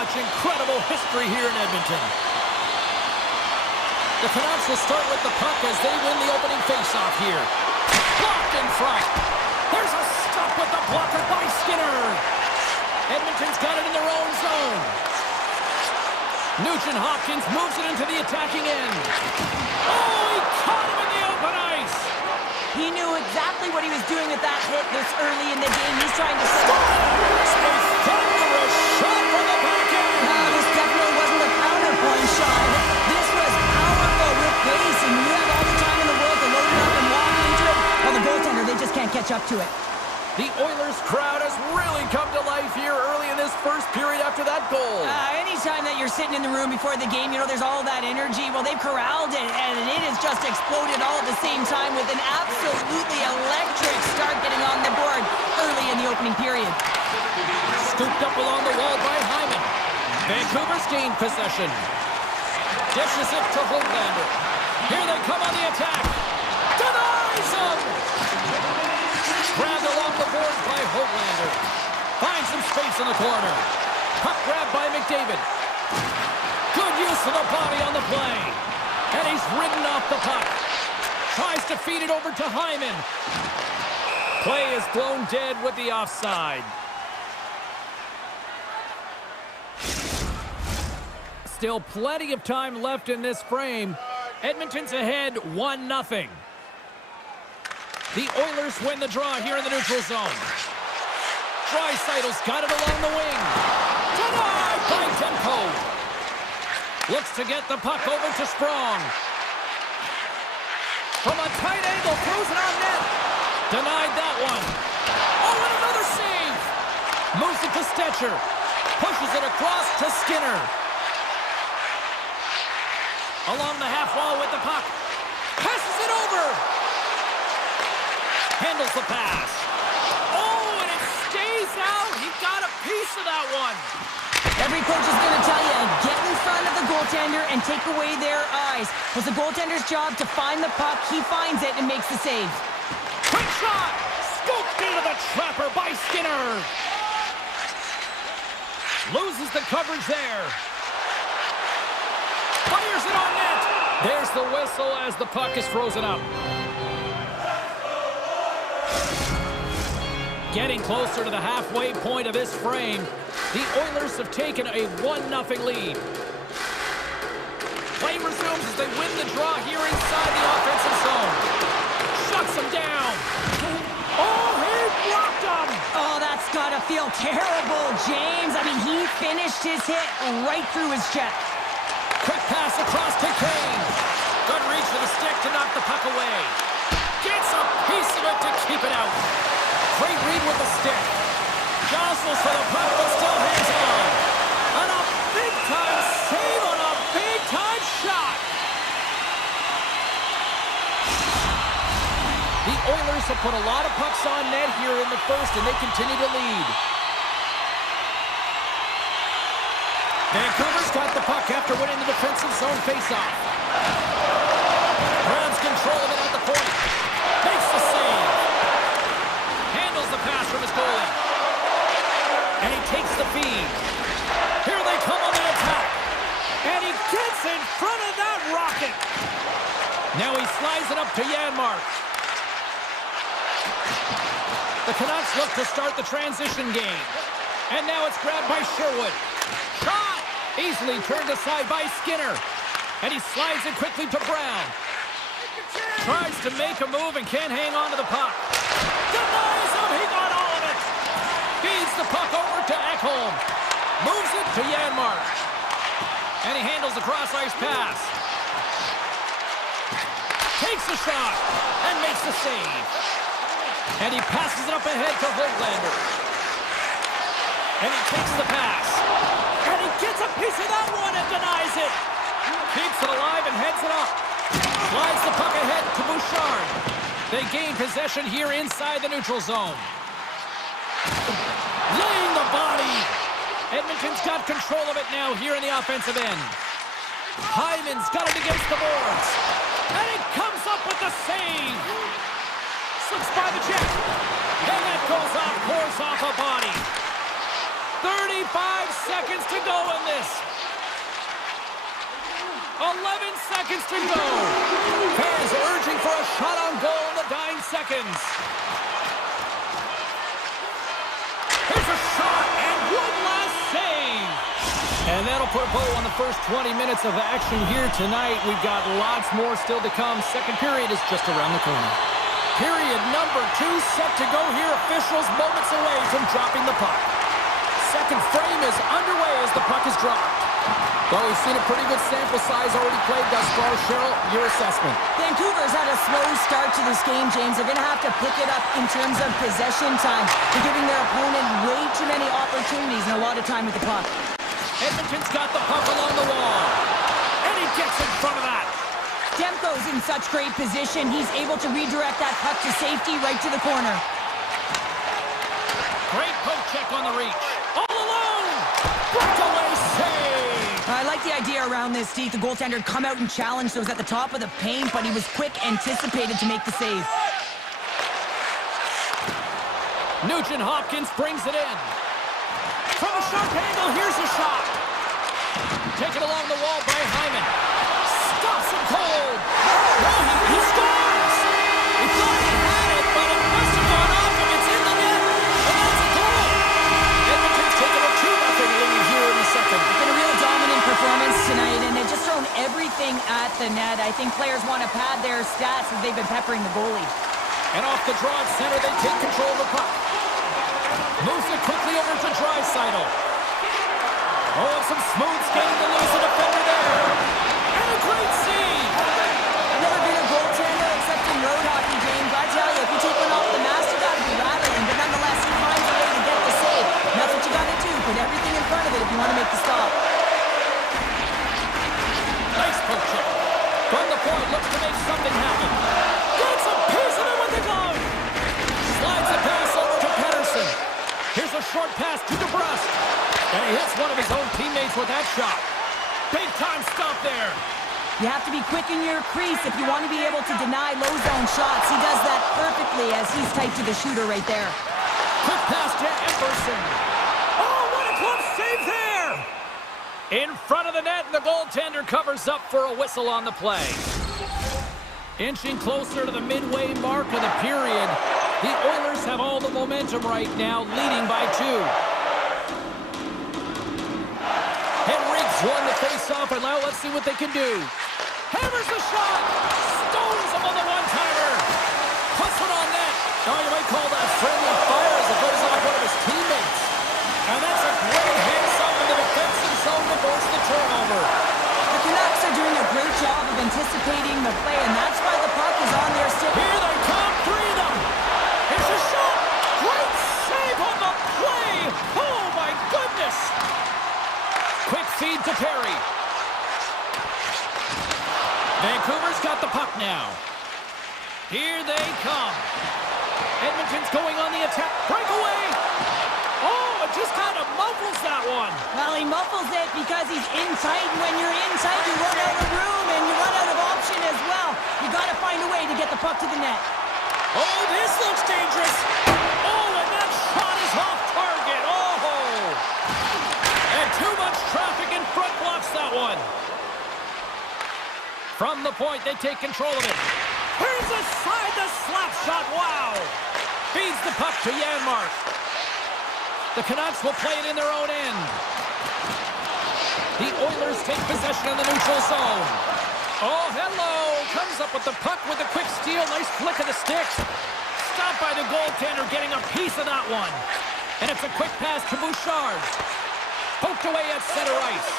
much incredible history here in Edmonton. The Canucks will start with the puck as they win the opening faceoff here. Blocked in front. There's a stop with the blocker by Skinner. Edmonton's got it in their own zone. Nugent-Hopkins moves it into the attacking end. Oh, he caught him in the open ice. He knew exactly what he was doing with that hit this early in the game. He's trying to set up. A thunderous shot from the back end. This definitely wasn't a counterpoint shot. This was powerful with pace, and you have all the time in the world to load it up and walk into it. Well, the goaltender, they just can't catch up to it. The Oilers crowd has really come to life here early in this first period after that goal. Anytime that you're sitting in the room before the game, you know, there's all that energy. Well, they've corralled it, and it has just exploded all at the same time with an absolutely electric start getting on the board early in the opening period. Scooped up along the wall by Hyman. Vancouver's gained possession. Dishes it to Hoglander. Here they come on the attack. Denies him! Grabbed along the boards by Hoglander. Finds some space in the corner. Puck grabbed by McDavid. Good use of the body on the play. And he's ridden off the puck. Tries to feed it over to Hyman. Play is blown dead with the offside. Still plenty of time left in this frame. Edmonton's ahead 1-0. The Oilers win the draw here in the neutral zone. Draisaitl's got it along the wing. Denied by Demko. Looks to get the puck over to Sprong. From a tight angle, throws it on net. Denied that one. Oh, and another save. Moves it to Stetcher. Pushes it across to Skinner. Along the half wall with the puck. Passes it over. Handles the pass. Oh, and it stays out. He got a piece of that one. Every coach is going to tell you, get in front of the goaltender and take away their eyes. It's the goaltender's job to find the puck. He finds it and makes the save. Quick shot. Scooped into the trapper by Skinner. Loses the coverage there. Fires it on net. There's the whistle as the puck is frozen up. Getting closer to the halfway point of this frame, the Oilers have taken a 1-0 lead. Play resumes as they win the draw here inside the offensive zone. Shuts him down. Oh, he blocked him. Oh, that's got to feel terrible, James. I mean, he finished his hit right through his check. Quick pass across to Kane. Good reach for the stick to knock the puck away. Gets a piece of it to keep it out. Great read with the stick. Jostles for the puck, but still hangs on. And a big-time save on a big-time shot. The Oilers have put a lot of pucks on net here in the first, and they continue to lead. Vancouver's got the puck after winning the defensive zone faceoff. Grabs control of it at the point. Makes the save. Handles the pass from his goalie. And he takes the feed. Here they come on the attack. And he gets in front of that rocket. Now he slides it up to Janmark. The Canucks look to start the transition game. And now it's grabbed by Sherwood. Shot! Easily turned aside by Skinner. And he slides it quickly to Brown. Tries to make a move and can't hang on to the puck. Denies him! He got all of it! Feeds the puck over to Ekholm. Moves it to Janmark. And he handles the cross-ice pass. Takes the shot and makes the save. And he passes it up ahead to Hoglander. And he takes the pass. And he gets a piece of that one and denies it. Keeps it alive and heads it up. Slides the puck ahead to Bouchard. They gain possession here inside the neutral zone. Laying the body. Edmonton's got control of it now here in the offensive end. Hyman's got it against the boards. And he comes up with the save. Slips by the check. And that goes off, pours off a body. 35 seconds to go in this. 11 seconds to go. Fans urging for a shot on goal in the dying seconds. Here's a shot and one last save. And that'll put a bow on the first 20 minutes of action here tonight. We've got lots more still to come. Second period is just around the corner. Period number 2 set to go here. Officials moments away from dropping the puck. Second frame is underway as the puck is dropped. Well, we've seen a pretty good sample size already played thus far. Cheryl, your assessment. Vancouver's had a slow start to this game, James. They're going to have to pick it up in terms of possession time. They're giving their opponent way too many opportunities and a lot of time with the puck. Edmonton's got the puck along the wall. And he gets in front of that. Demko's in such great position. He's able to redirect that puck to safety right to the corner. Great poke check on the reach. All alone! Breakaway save! I like the idea around this, Steve. The goaltender come out and challenge those at the top of the paint, but he was quick, anticipated to make the save. Nugent-Hopkins brings it in. From a sharp angle, here's a shot. Taken along the wall by Hyman. Stops him cold. He scores! He thought he had it, but it must have gone off him. It's in the net, and that's a goal. Edmonton's taken a 2-0 lead here in the second. It's been a real dominant performance tonight, and they've just thrown everything at the net. I think players want to pad their stats as they've been peppering the goalie. And off the draw at center, they take control of the puck. Moves it quickly over to Draisaitl. Oh, some smooth skating to lose a defender there. And a great save. I've never been a goaltender except in road hockey, James. I tell you, if you take one off the mask, you got to be rattling. But nonetheless, he finds a way to get the save. And that's what you got to do. Put everything in front of it if you want to make the stop. Nice poke check. From the point, looks to make something happen. Gets a piece of it with the glove. Slides the pass over to Pettersson. Here's a short pass to DeBrusque. And he hits one of his own teammates with that shot. Big time stop there. You have to be quick in your crease if you want to be able to deny low zone shots. He does that perfectly as he's tight to the shooter right there. Quick pass to Epperson. Oh, what a close save there! In front of the net, and the goaltender covers up for a whistle on the play. Inching closer to the midway mark of the period. The Oilers have all the momentum right now, leading by 2. Henrik's won the face-off, and now let's see what they can do. Hammers the shot! Stones him on the one-timer! Puts it on net! Oh, you might call that friendly fire as it goes off one of his teammates. And that's a great hands-up in the defensive zone to force the turnover. The Canucks are doing a great job of anticipating the play, and that's why the puck is on their stick. Here they come, 3 of them! Here's a shot! Great save on the play! Oh, my goodness! Quick feed to Perry. Vancouver's got the puck now. Here they come. Edmonton's going on the attack. Breakaway! Oh, it just kind of muffles that one. Well, he muffles it because he's in tight, and when you're in tight, you run out of room, and you run out of option as well. You got to find a way to get the puck to the net. Oh, this looks dangerous. Oh, and that shot is off target. Oh! And too much traffic in front blocks that one. From the point, they take control of it. Here's a side-to-slap shot. Wow! Feeds the puck to Janmark. The Canucks will play it in their own end. The Oilers take possession in the neutral zone. Oh, hello! Comes up with the puck with a quick steal. Nice flick of the stick. Stopped by the goaltender, getting a piece of that one. And it's a quick pass to Bouchard. Poked away at center ice.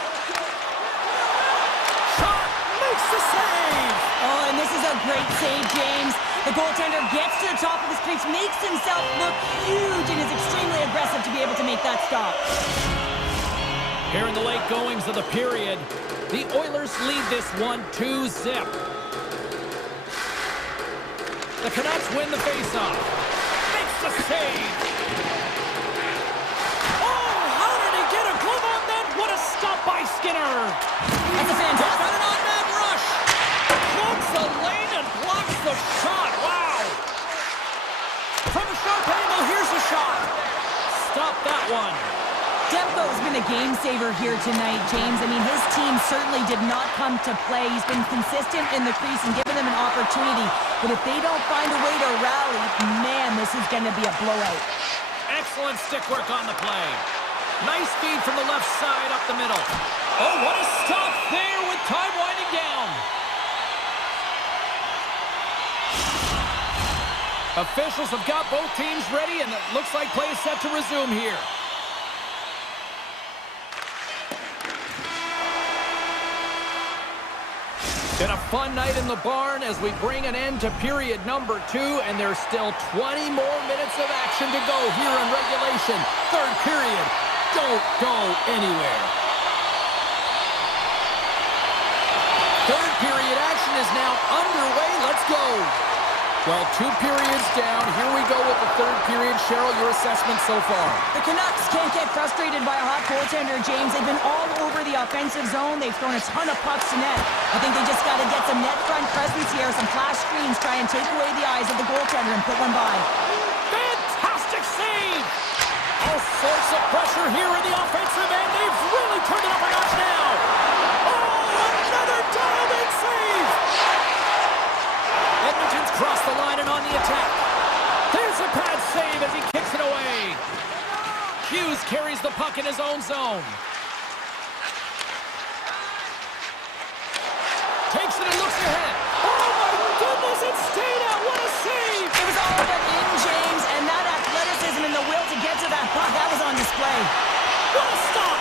Shot makes the save! Oh, and this is a great save, James. The goaltender gets to the top of his crease, makes himself look huge, and is extremely aggressive to be able to make that stop. Here in the late goings of the period, the Oilers lead this one 2-0. The Canucks win the faceoff. Makes the save. Oh, how did he get a glove on that? What a stop by Skinner. That's a fantastic... Got an on-man rush. Clogs the lane and blocks the shot. Wow. From a sharp angle, here's the shot. Stop that one. Demko's been a game saver here tonight, James. I mean, his team certainly did not come to play. He's been consistent in the crease and given them an opportunity. But if they don't find a way to rally, man, this is going to be a blowout. Excellent stick work on the play. Nice feed from the left side up the middle. Oh, what a stop there with time winding down. Officials have got both teams ready, and it looks like play is set to resume here. Been a fun night in the barn as we bring an end to period number 2, and there's still 20 more minutes of action to go here in regulation. Third period. Don't go anywhere. Third period action is now underway. Let's go. Well, 2 periods down. Here we go with the third period. Cheryl, your assessment so far? The Canucks can't get frustrated by a hot goaltender, James. They've been all over the offensive zone. They've thrown a ton of pucks to net. I think they just got to get some net front presence here, some flash screens, try and take away the eyes of the goaltender and put one by. Fantastic save! All sorts of pressure here in the offensive end. They've really turned it up a notch now. Oh, another dialed-in save! Edmonton's crossed the line and on the attack. There's a pad save as he kicks it away. Hughes carries the puck in his own zone. Takes it and looks ahead. Oh my goodness, it stayed out. What a save! It was all but in, James, and that athleticism and the will to get to that puck, that was on display. What a stop!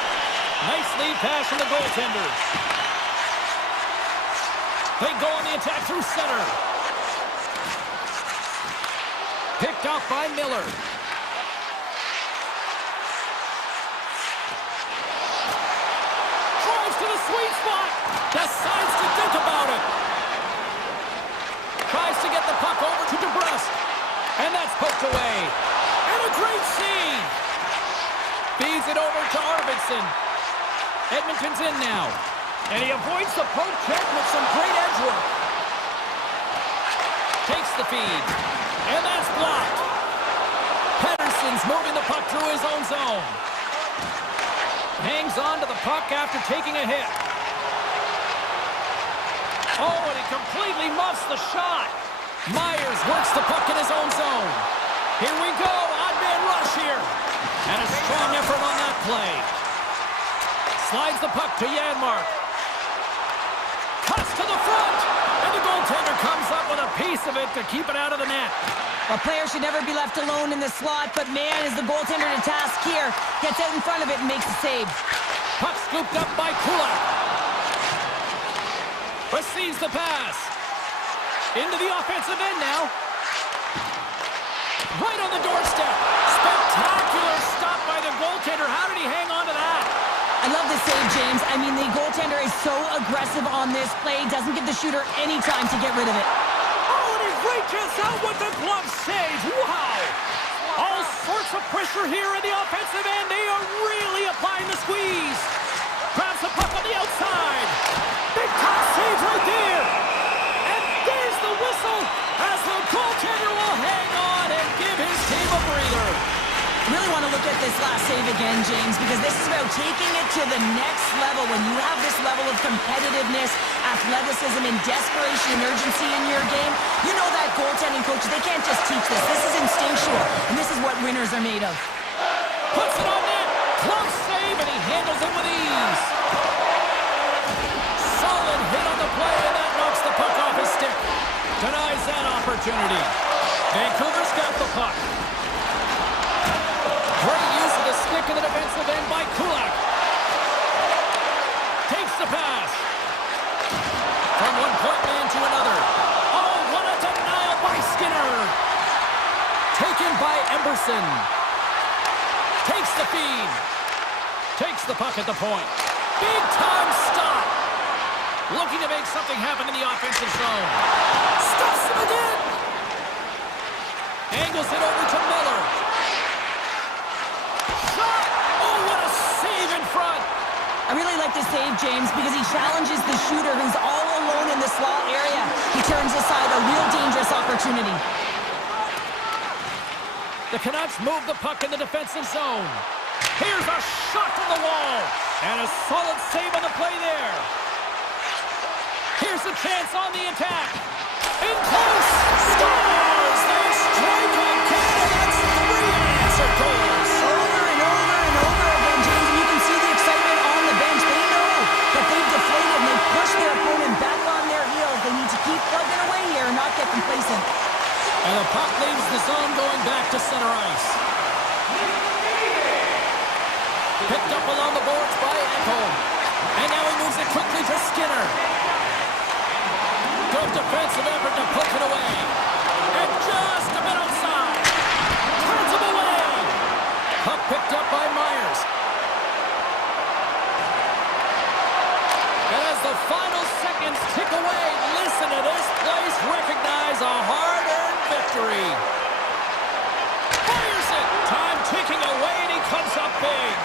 Nice lead pass from the goaltenders. They go on the attack through center. Picked off by Miller. Drives to the sweet spot. Decides to think about it. Tries to get the puck over to DeBrusque. And that's poked away. And a great save. Feeds it over to Arvidsson. Edmonton's in now. And he avoids the poke check with some great edge work. Takes the feed. And that's blocked. Pettersson's moving the puck through his own zone. Hangs on to the puck after taking a hit. Oh, and he completely muffs the shot. Myers works the puck in his own zone. Here we go. Odd man rush here. And a strong effort on that play. Slides the puck to Janmark. Cuts to the front. And the goaltender comes up with a piece of it to keep it out of the net. A player should never be left alone in the slot, but man, is the goaltender to task here. Gets out in front of it and makes the save. Puck scooped up by Kulak. Receives the pass. Into the offensive end now. Right on the doorstep. Spectacular stop by the goaltender. How did he hang on to that? I love this save, James. I mean, the goaltender is so aggressive on this play. Doesn't give the shooter any time to get rid of it. Oh, and he reaches out with the glove save. Wow. All sorts of pressure here in the offensive end. They are really applying the squeeze. Grabs the puck on the outside. Big time save right there. And there's the whistle as the goaltender will hang on and give his team a breather. I really want to look at this last save again, James, because this is about taking it to the next level. When you have this level of competitiveness, athleticism, and desperation and urgency in your game, you know that goaltending coaches, they can't just teach this. This is instinctual, and this is what winners are made of. Puts it on net. Close save, and he handles it with ease. Solid hit on the play, and that knocks the puck off his stick. Denies that opportunity. Vancouver's got the puck. Great use of the stick in the defensive end by Kulak. Takes the pass. From one point man to another. Oh, what a denial by Skinner. Taken by Emberson. Takes the feed. Takes the puck at the point. Big time stop. Looking to make something happen in the offensive zone. Stuffs him again. Angles it over to Miller. Shot. Oh, what a save in front. I really like this save, James, because he challenges the shooter who's all alone in the slot area. He turns aside a real dangerous opportunity. The Canucks move the puck in the defensive zone. Here's a shot from the wall. And a solid save on the play there. Here's a chance on the attack. In close. Scores! They strike on Canada. That's 3 unanswered goals. Over and over and over again, James, and you can see the excitement on the bench. They know that they've deflated and they've pushed their opponent back on their heels. They need to keep plugging away here and not get complacent. And the puck leaves the zone going back to center ice. Picked up along the boards by Ekholm. And now he moves it quickly to Skinner. Good defensive effort to poke it away. And just a bit outside. Turns him away. Puck picked up by Myers. And as the final seconds tick away, listen to this place recognize a hard-earned victory. Fires it. Time ticking away and he comes up big.